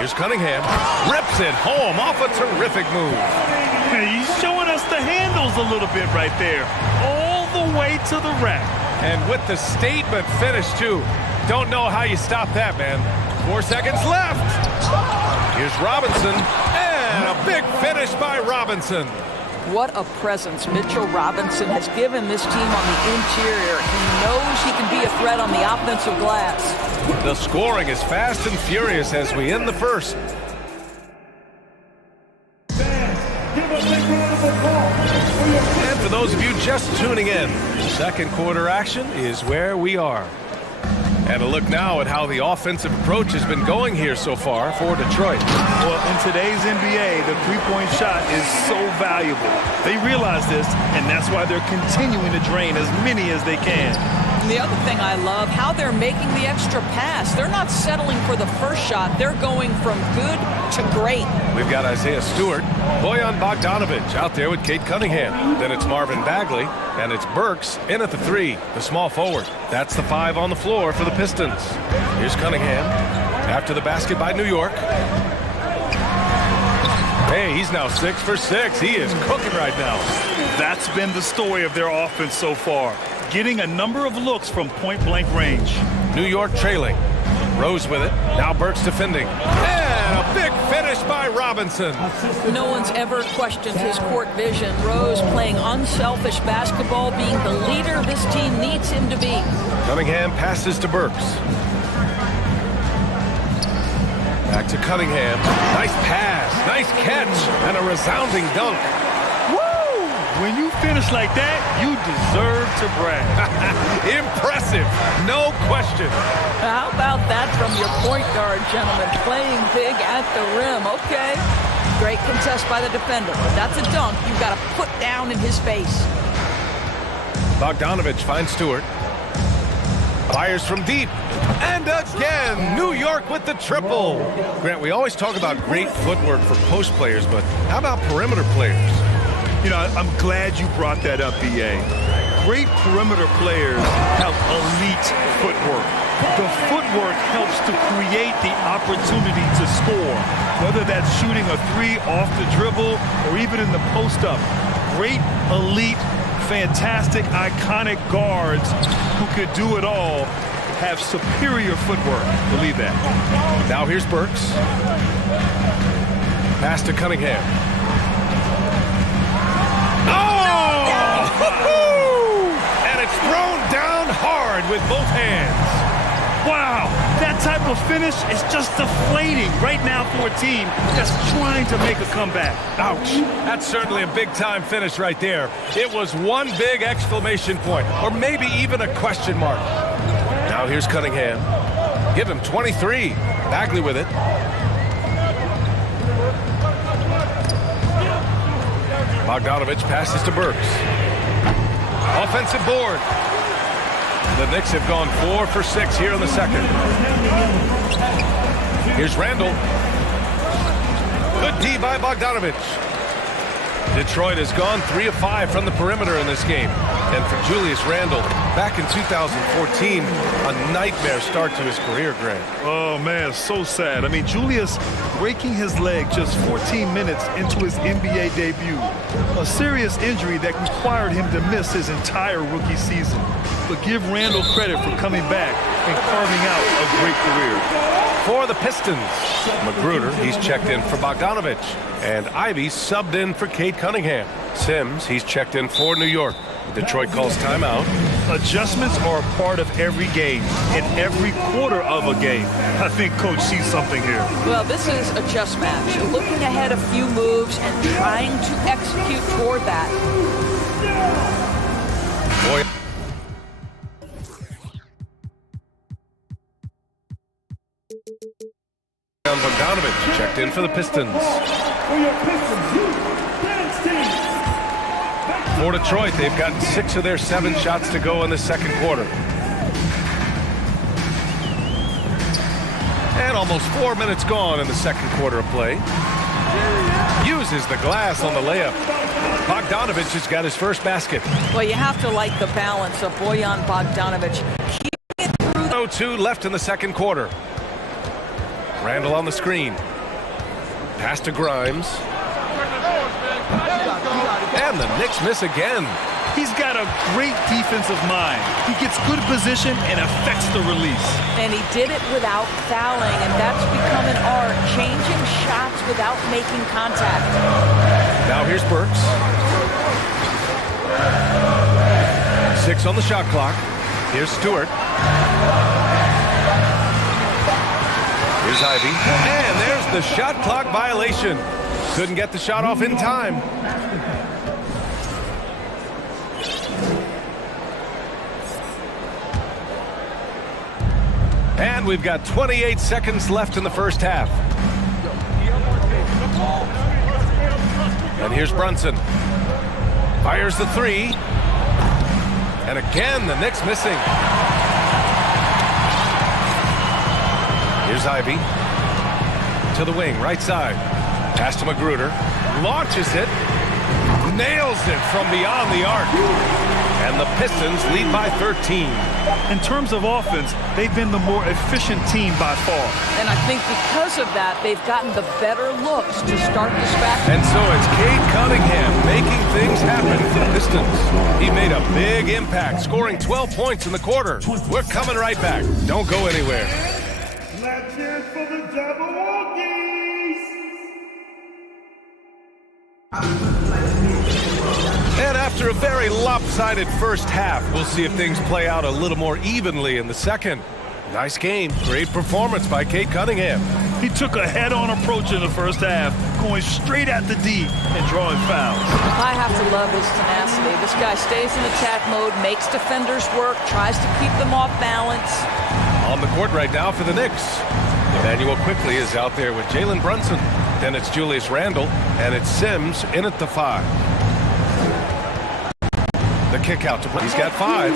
Here's Cunningham. Rips it home off a terrific move. He's showing us the handles a little bit right there. All the way to the rack. And with the statement finish, too. Don't know how you stop that, man. 4 seconds left. Here's Robinson. And a big finish by Robinson. What a presence Mitchell Robinson has given this team on the interior. He knows he can be a threat on the offensive glass. The scoring is fast and furious as we end the first. And for those of you just tuning in, second quarter action is where we are. And a look now at how the offensive approach has been going here so far for Detroit. Well, in today's NBA, the three-point shot is so valuable. They realize this, and that's why they're continuing to drain as many as they can. And the other thing I love, how they're making the extra pass. They're not settling for the first shot. They're going from good to great. We've got Isaiah Stewart, Bojan Bogdanovic out there with Kate Cunningham. Then it's Marvin Bagley, and it's Burks in at the 3, the small forward. That's the 5 on the floor for the Pistons. Here's Cunningham after the basket by New York. Hey, he's now 6 for 6. He is cooking right now. That's been the story of their offense so far. Getting a number of looks from point-blank range. New York trailing. Rose with it. Now Burks defending. And a big finish by Robinson. No one's ever questioned his court vision. Rose playing unselfish basketball, being the leader this team needs him to be. Cunningham passes to Burks. Back to Cunningham. Nice pass, nice catch, and a resounding dunk. When you finish like that, you deserve to brag. Impressive, no question. How about that from your point guard, gentlemen? Playing big at the rim. Okay. Great contest by the defender. But that's a dunk you've got to put down in his face. Bogdanovic finds Stewart. Fires from deep. And again, New York with the triple. Grant, we always talk about great footwork for post players, but how about perimeter players? You know, I'm glad you brought that up, B.A. Great perimeter players have elite footwork. The footwork helps to create the opportunity to score, whether that's shooting a 3 off the dribble or even in the post-up. Great, elite, fantastic, iconic guards who could do it all have superior footwork. Believe that. Now here's Burks. Pass to Cunningham. And it's thrown down hard with both hands. Wow, that type of finish is just deflating right now for a team that's trying to make a comeback. Ouch. That's certainly a big-time finish right there. It was one big exclamation point, or maybe even a question mark. Now here's Cunningham. Give him 23. Bagley with it. Bogdanovic passes to Burks. Offensive board. The Knicks have gone 4 for 6 here in the second. Here's Randall. Good D by Bogdanovic. Detroit has gone 3 of 5 from the perimeter in this game. And for Julius Randle, back in 2014, a nightmare start to his career, Grant. Oh, man, so sad. I mean, Julius breaking his leg just 14 minutes into his NBA debut. A serious injury that required him to miss his entire rookie season. But give Randle credit for coming back and carving out a great career. For the Pistons, Magruder, he's checked in for Bogdanovic. And Ivy subbed in for Kate Cunningham. Sims, he's checked in for New York. Detroit calls timeout. Adjustments are a part of every game, in every quarter of a game. I think Coach sees something here. Well, this is a chess match. You're looking ahead a few moves and trying to execute toward that. Boy. Bogdanovic. for the Pistons. For Detroit, they've gotten 6 of their 7 shots to go in the second quarter. And almost 4 minutes gone in the second quarter of play. Uses the glass on the layup. Bogdanovich has got his first basket. Well, you have to like the balance of Bojan Bogdanovic. 0-2 left in the second quarter. Randall on the screen. Pass to Grimes. And the Knicks miss again. He's got a great defensive mind. He gets good position and affects the release. And he did it without fouling, and that's become an art, changing shots without making contact. Now here's Burks. 6 on the shot clock. Here's Stewart. Here's Ivy. And there's the shot clock violation. Couldn't get the shot off in time. And we've got 28 seconds left in the first half. And here's Brunson. Fires the 3. And again, the Knicks missing. Here's Ivy. To the wing, right side. Pass to Magruder. Launches it. Nails it from beyond the arc. And the Pistons lead by 13. In terms of offense, they've been the more efficient team by far. And I think because of that, they've gotten the better looks to start this back. And so it's Cade Cunningham making things happen for the Pistons. He made a big impact, scoring 12 points in the quarter. We're coming right back. Don't go anywhere. Let's hear it for the Jabberwockies! And after a very lopsided first half, we'll see if things play out a little more evenly in the second. Nice game. Great performance by Cade Cunningham. He took a head-on approach in the first half, going straight at the D and drawing fouls. I have to love his tenacity. This guy stays in attack mode, makes defenders work, tries to keep them off balance. On the court right now for the Knicks. Emmanuel Quickly is out there with Jalen Brunson. Then it's Julius Randle, and it's Sims in at the 5. The kick out to play. He's got 5.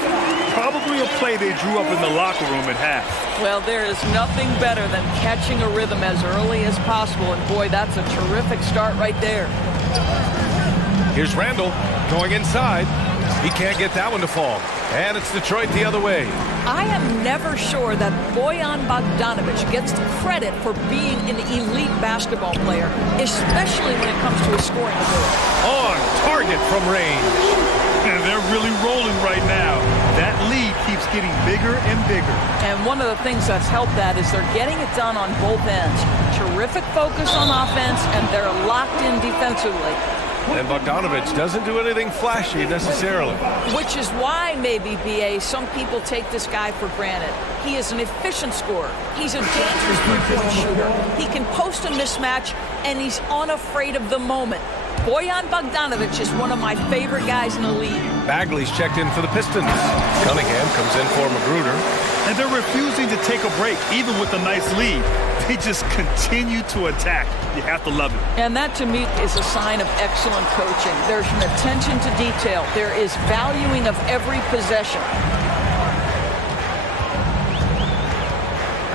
Probably a play they drew up in the locker room at half. Well, there is nothing better than catching a rhythm as early as possible, and boy, that's a terrific start right there. Here's Randle going inside. He can't get that one to fall. And it's Detroit the other way. I am never sure that Bojan Bogdanovic gets the credit for being an elite basketball player, especially when it comes to his scoring ability. On target from range. And they're really rolling right now. That lead keeps getting bigger and bigger. And one of the things that's helped that is they're getting it done on both ends. Terrific focus on offense, and they're locked in defensively. And Bogdanovic doesn't do anything flashy necessarily. Which is why maybe, BA, some people take this guy for granted. He is an efficient scorer. He's a dangerous three-point shooter. He can post a mismatch, and he's unafraid of the moment. Bojan Bogdanovic is one of my favorite guys in the league. Bagley's checked in for the Pistons. Cunningham comes in for Magruder. And they're refusing to take a break, even with a nice lead. They just continue to attack. You have to love it. And that, to me, is a sign of excellent coaching. There's an attention to detail. There is valuing of every possession.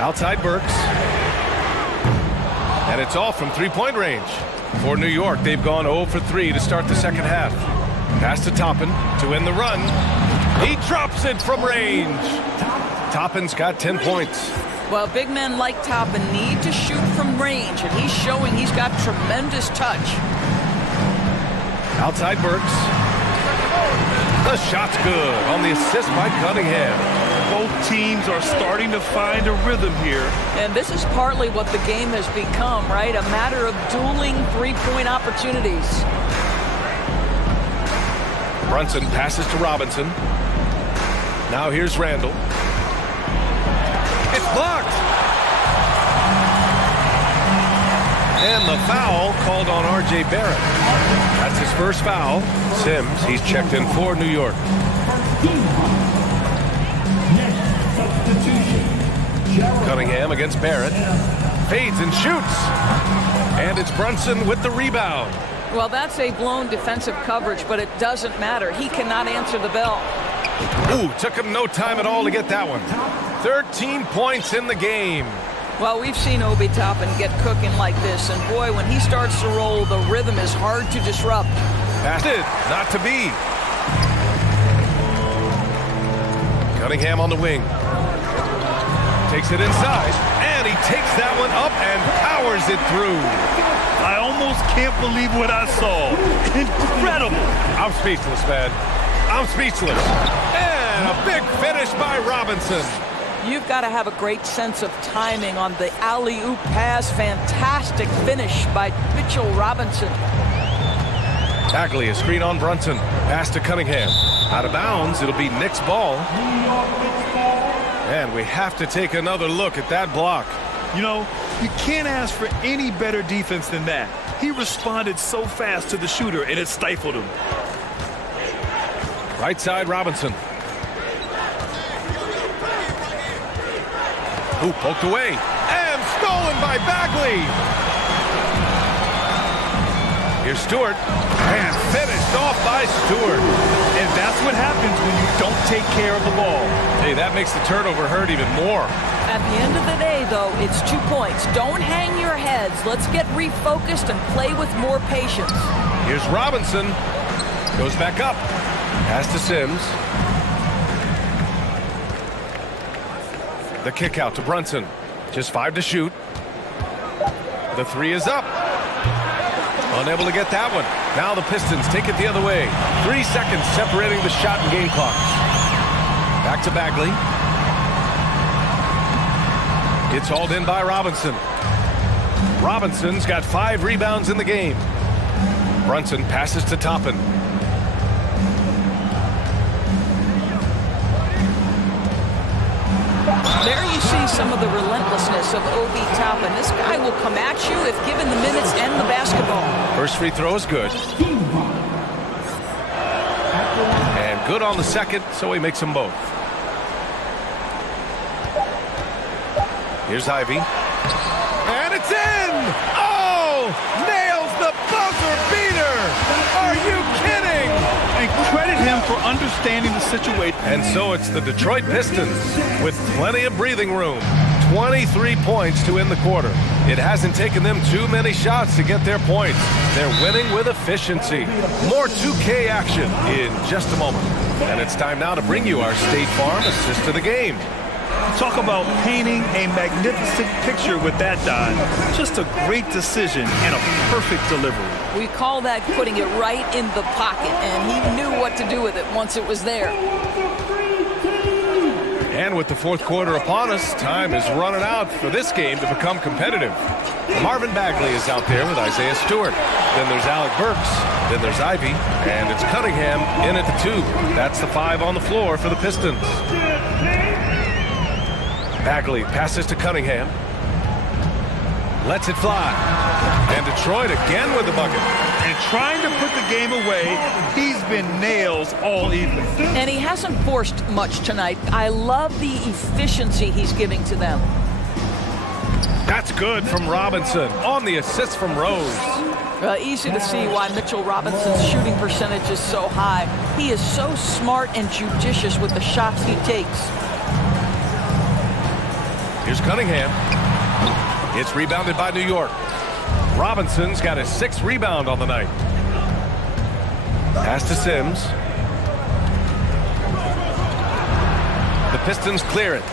Outside Burks. And it's all from three-point range. For New York, they've gone 0 for 3 to start the second half. Pass to Toppin to end the run. He drops it from range. Toppin's got 10 points. Well, big men like Toppin need to shoot from range, and he's showing he's got tremendous touch. Outside Burks. The shot's good on the assist by Cunningham. Both teams are starting to find a rhythm here. And this is partly what the game has become, right? A matter of dueling three-point opportunities. Brunson passes to Robinson. Now here's Randle. It's blocked. And the foul called on R.J. Barrett. That's his first foul. Sims, he's checked in for New York. Cunningham against Barrett. Fades and shoots. And it's Brunson with the rebound. Well, that's a blown defensive coverage, but it doesn't matter. He cannot answer the bell. Ooh, took him no time at all to get that one. 13 points in the game. Well, we've seen Obi Toppin get cooking like this, and boy, when he starts to roll, the rhythm is hard to disrupt. That's it, not to be. Cunningham on the wing. Takes it inside, and he takes that one up and powers it through. I almost can't believe what I saw. Incredible. I'm speechless, man. I'm speechless. And a big finish by Robinson. You've got to have a great sense of timing on the alley-oop pass. Fantastic finish by Mitchell Robinson. Bagley, a screen on Brunson. Pass to Cunningham. Out of bounds, it'll be Nick's ball. And we have to take another look at that block. You know, you can't ask for any better defense than that. He responded so fast to the shooter, and it stifled him. Right side, Robinson. Ooh, poked away. And stolen by Bagley. Here's Stewart. And finished off by Stewart. And that's what happens when you don't take care of the ball. Hey, that makes the turnover hurt even more. At the end of the day, though, it's 2 points. Don't hang your heads. Let's get refocused and play with more patience. Here's Robinson. Goes back up. Pass to Sims. The kick out to Brunson. Just 5 to shoot. The 3 is up. Unable to get that one. Now the Pistons take it the other way. 3 seconds separating the shot and game clock. Back to Bagley. It's hauled in by Robinson. Robinson's got 5 rebounds in the game. Brunson passes to Toppin. There you see some of the relentlessness of Obi Toppin. This guy will come at you if given the minutes and the basketball. First free throw is good. And good on the second, so he makes them both. Here's Ivy. And it's in! Oh! Nails the buzzer beater! Are you kidding? And credit him for understanding the situation. And so it's the Detroit Pistons with plenty of breathing room. 23 points to end the quarter. It hasn't taken them too many shots to get their points. They're winning with efficiency. More 2K action in just a moment. And it's time now to bring you our State Farm assist of the game. Talk about painting a magnificent picture with that, Don. Just a great decision and a perfect delivery. We call that putting it right in the pocket, and he knew what to do with it once it was there. And with the fourth quarter upon us, time is running out for this game to become competitive. Marvin Bagley is out there with Isaiah Stewart. Then there's Alec Burks. Then there's Ivy. And it's Cunningham in at the 2. That's the 5 on the floor for the Pistons. Bagley passes to Cunningham. Lets it fly. And Detroit again with the bucket. And trying to put the game away, he's been nails all evening. And he hasn't forced much tonight. I love the efficiency he's giving to them. That's good from Robinson on the assist from Rose. Easy to see why Mitchell Robinson's shooting percentage is so high. He is so smart and judicious with the shots he takes. Here's Cunningham. It's rebounded by New York. Robinson's got his 6th rebound on the night. Pass to Sims. The Pistons clear it.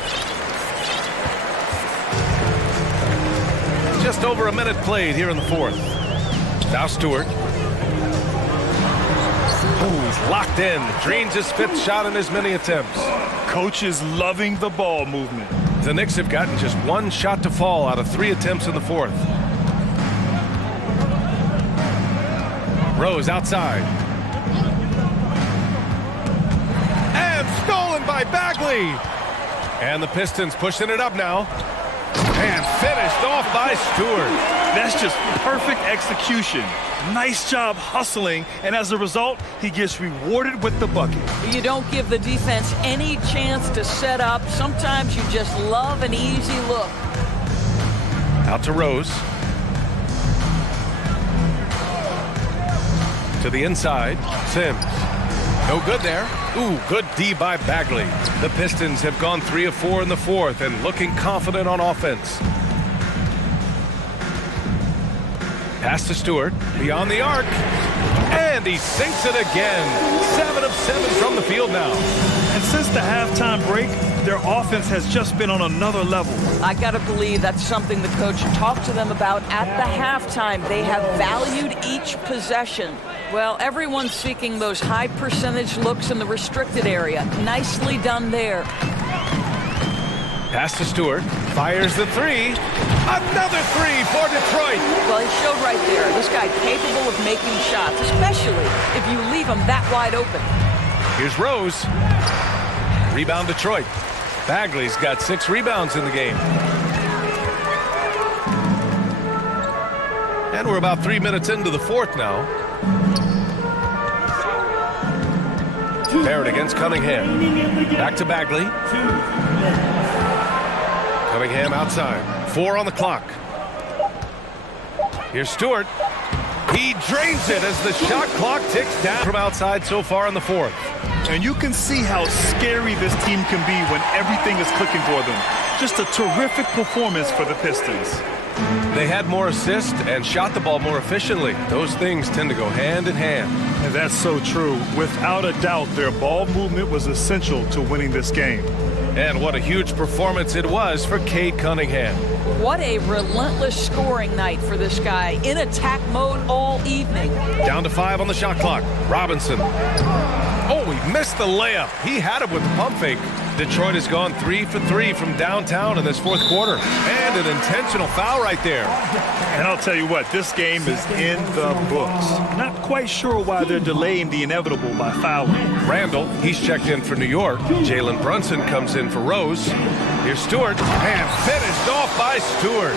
Just over a minute played here in the fourth. Now Stewart. Ooh, he's locked in. Drains his 5th shot in as many attempts. Coach is loving the ball movement. The Knicks have gotten just 1 shot to fall out of 3 attempts in the fourth. Rose outside. And stolen by Bagley. And the Pistons pushing it up now. And finished off by Stewart. That's just perfect execution. Nice job hustling, and as a result, he gets rewarded with the bucket. You don't give the defense any chance to set up. Sometimes you just love an easy look. Out to Rose. To the inside, Sims. No good there. Ooh, good D by Bagley. The Pistons have gone 3 of 4 in the fourth and looking confident on offense. Pass to Stewart, beyond the arc, and he sinks it again. 7 of 7 from the field now. And since the halftime break, their offense has just been on another level. I got to believe that's something the coach talked to them about at the halftime. They have valued each possession. Well, everyone's seeking those high percentage looks in the restricted area. Nicely done there. Pass to Stewart, fires the three. Another three for Detroit. Well, he showed right there. This guy capable of making shots, especially if you leave him that wide open. Here's Rose. Rebound Detroit. Bagley's got 6 rebounds in the game. And we're about 3 minutes into the fourth now. Barrett against Cunningham. Back to Bagley. Cunningham outside. 4 on the clock. Here's Stewart. He drains it as the shot clock ticks down from outside so far in the fourth. And you can see how scary this team can be when everything is clicking for them. Just a terrific performance for the Pistons. They had more assists and shot the ball more efficiently. Those things tend to go hand in hand. And that's so true. Without a doubt, their ball movement was essential to winning this game. And what a huge performance it was for Cade Cunningham. What a relentless scoring night for this guy. In attack mode all evening. Down to 5 on the shot clock. Robinson. Oh, he missed the layup. He had it with the pump fake. Detroit has gone 3 for 3 from downtown in this fourth quarter. And an intentional foul right there. And I'll tell you what, this game is in the books. Not quite sure why they're delaying the inevitable by fouling. Randall, he's checked in for New York. Jalen Brunson comes in for Rose. Here's Stewart, and finished off by Stewart.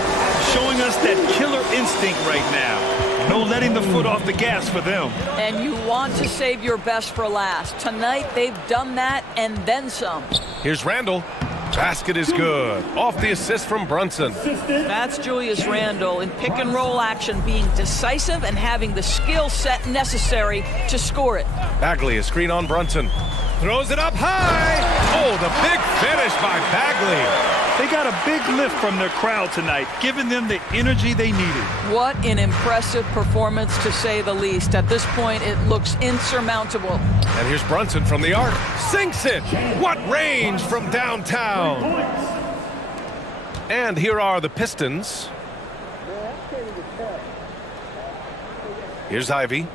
Showing us that killer instinct right now. No letting the foot off the gas for them. And you want to save your best for last. Tonight, they've done that and then some. Here's Randall. Basket is good. Off the assist from Brunson. That's Julius Randle in pick and roll action, being decisive and having the skill set necessary to score it. Bagley, a screen on Brunson. Throws it up high. Oh, the big finish by Bagley. They got a big lift from their crowd tonight, giving them the energy they needed. What an impressive performance, to say the least. At this point, it looks insurmountable. And here's Brunson from the arc. Sinks it. What range from downtown. And here are the Pistons. Here's Ivy.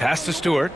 Pass to Stewart.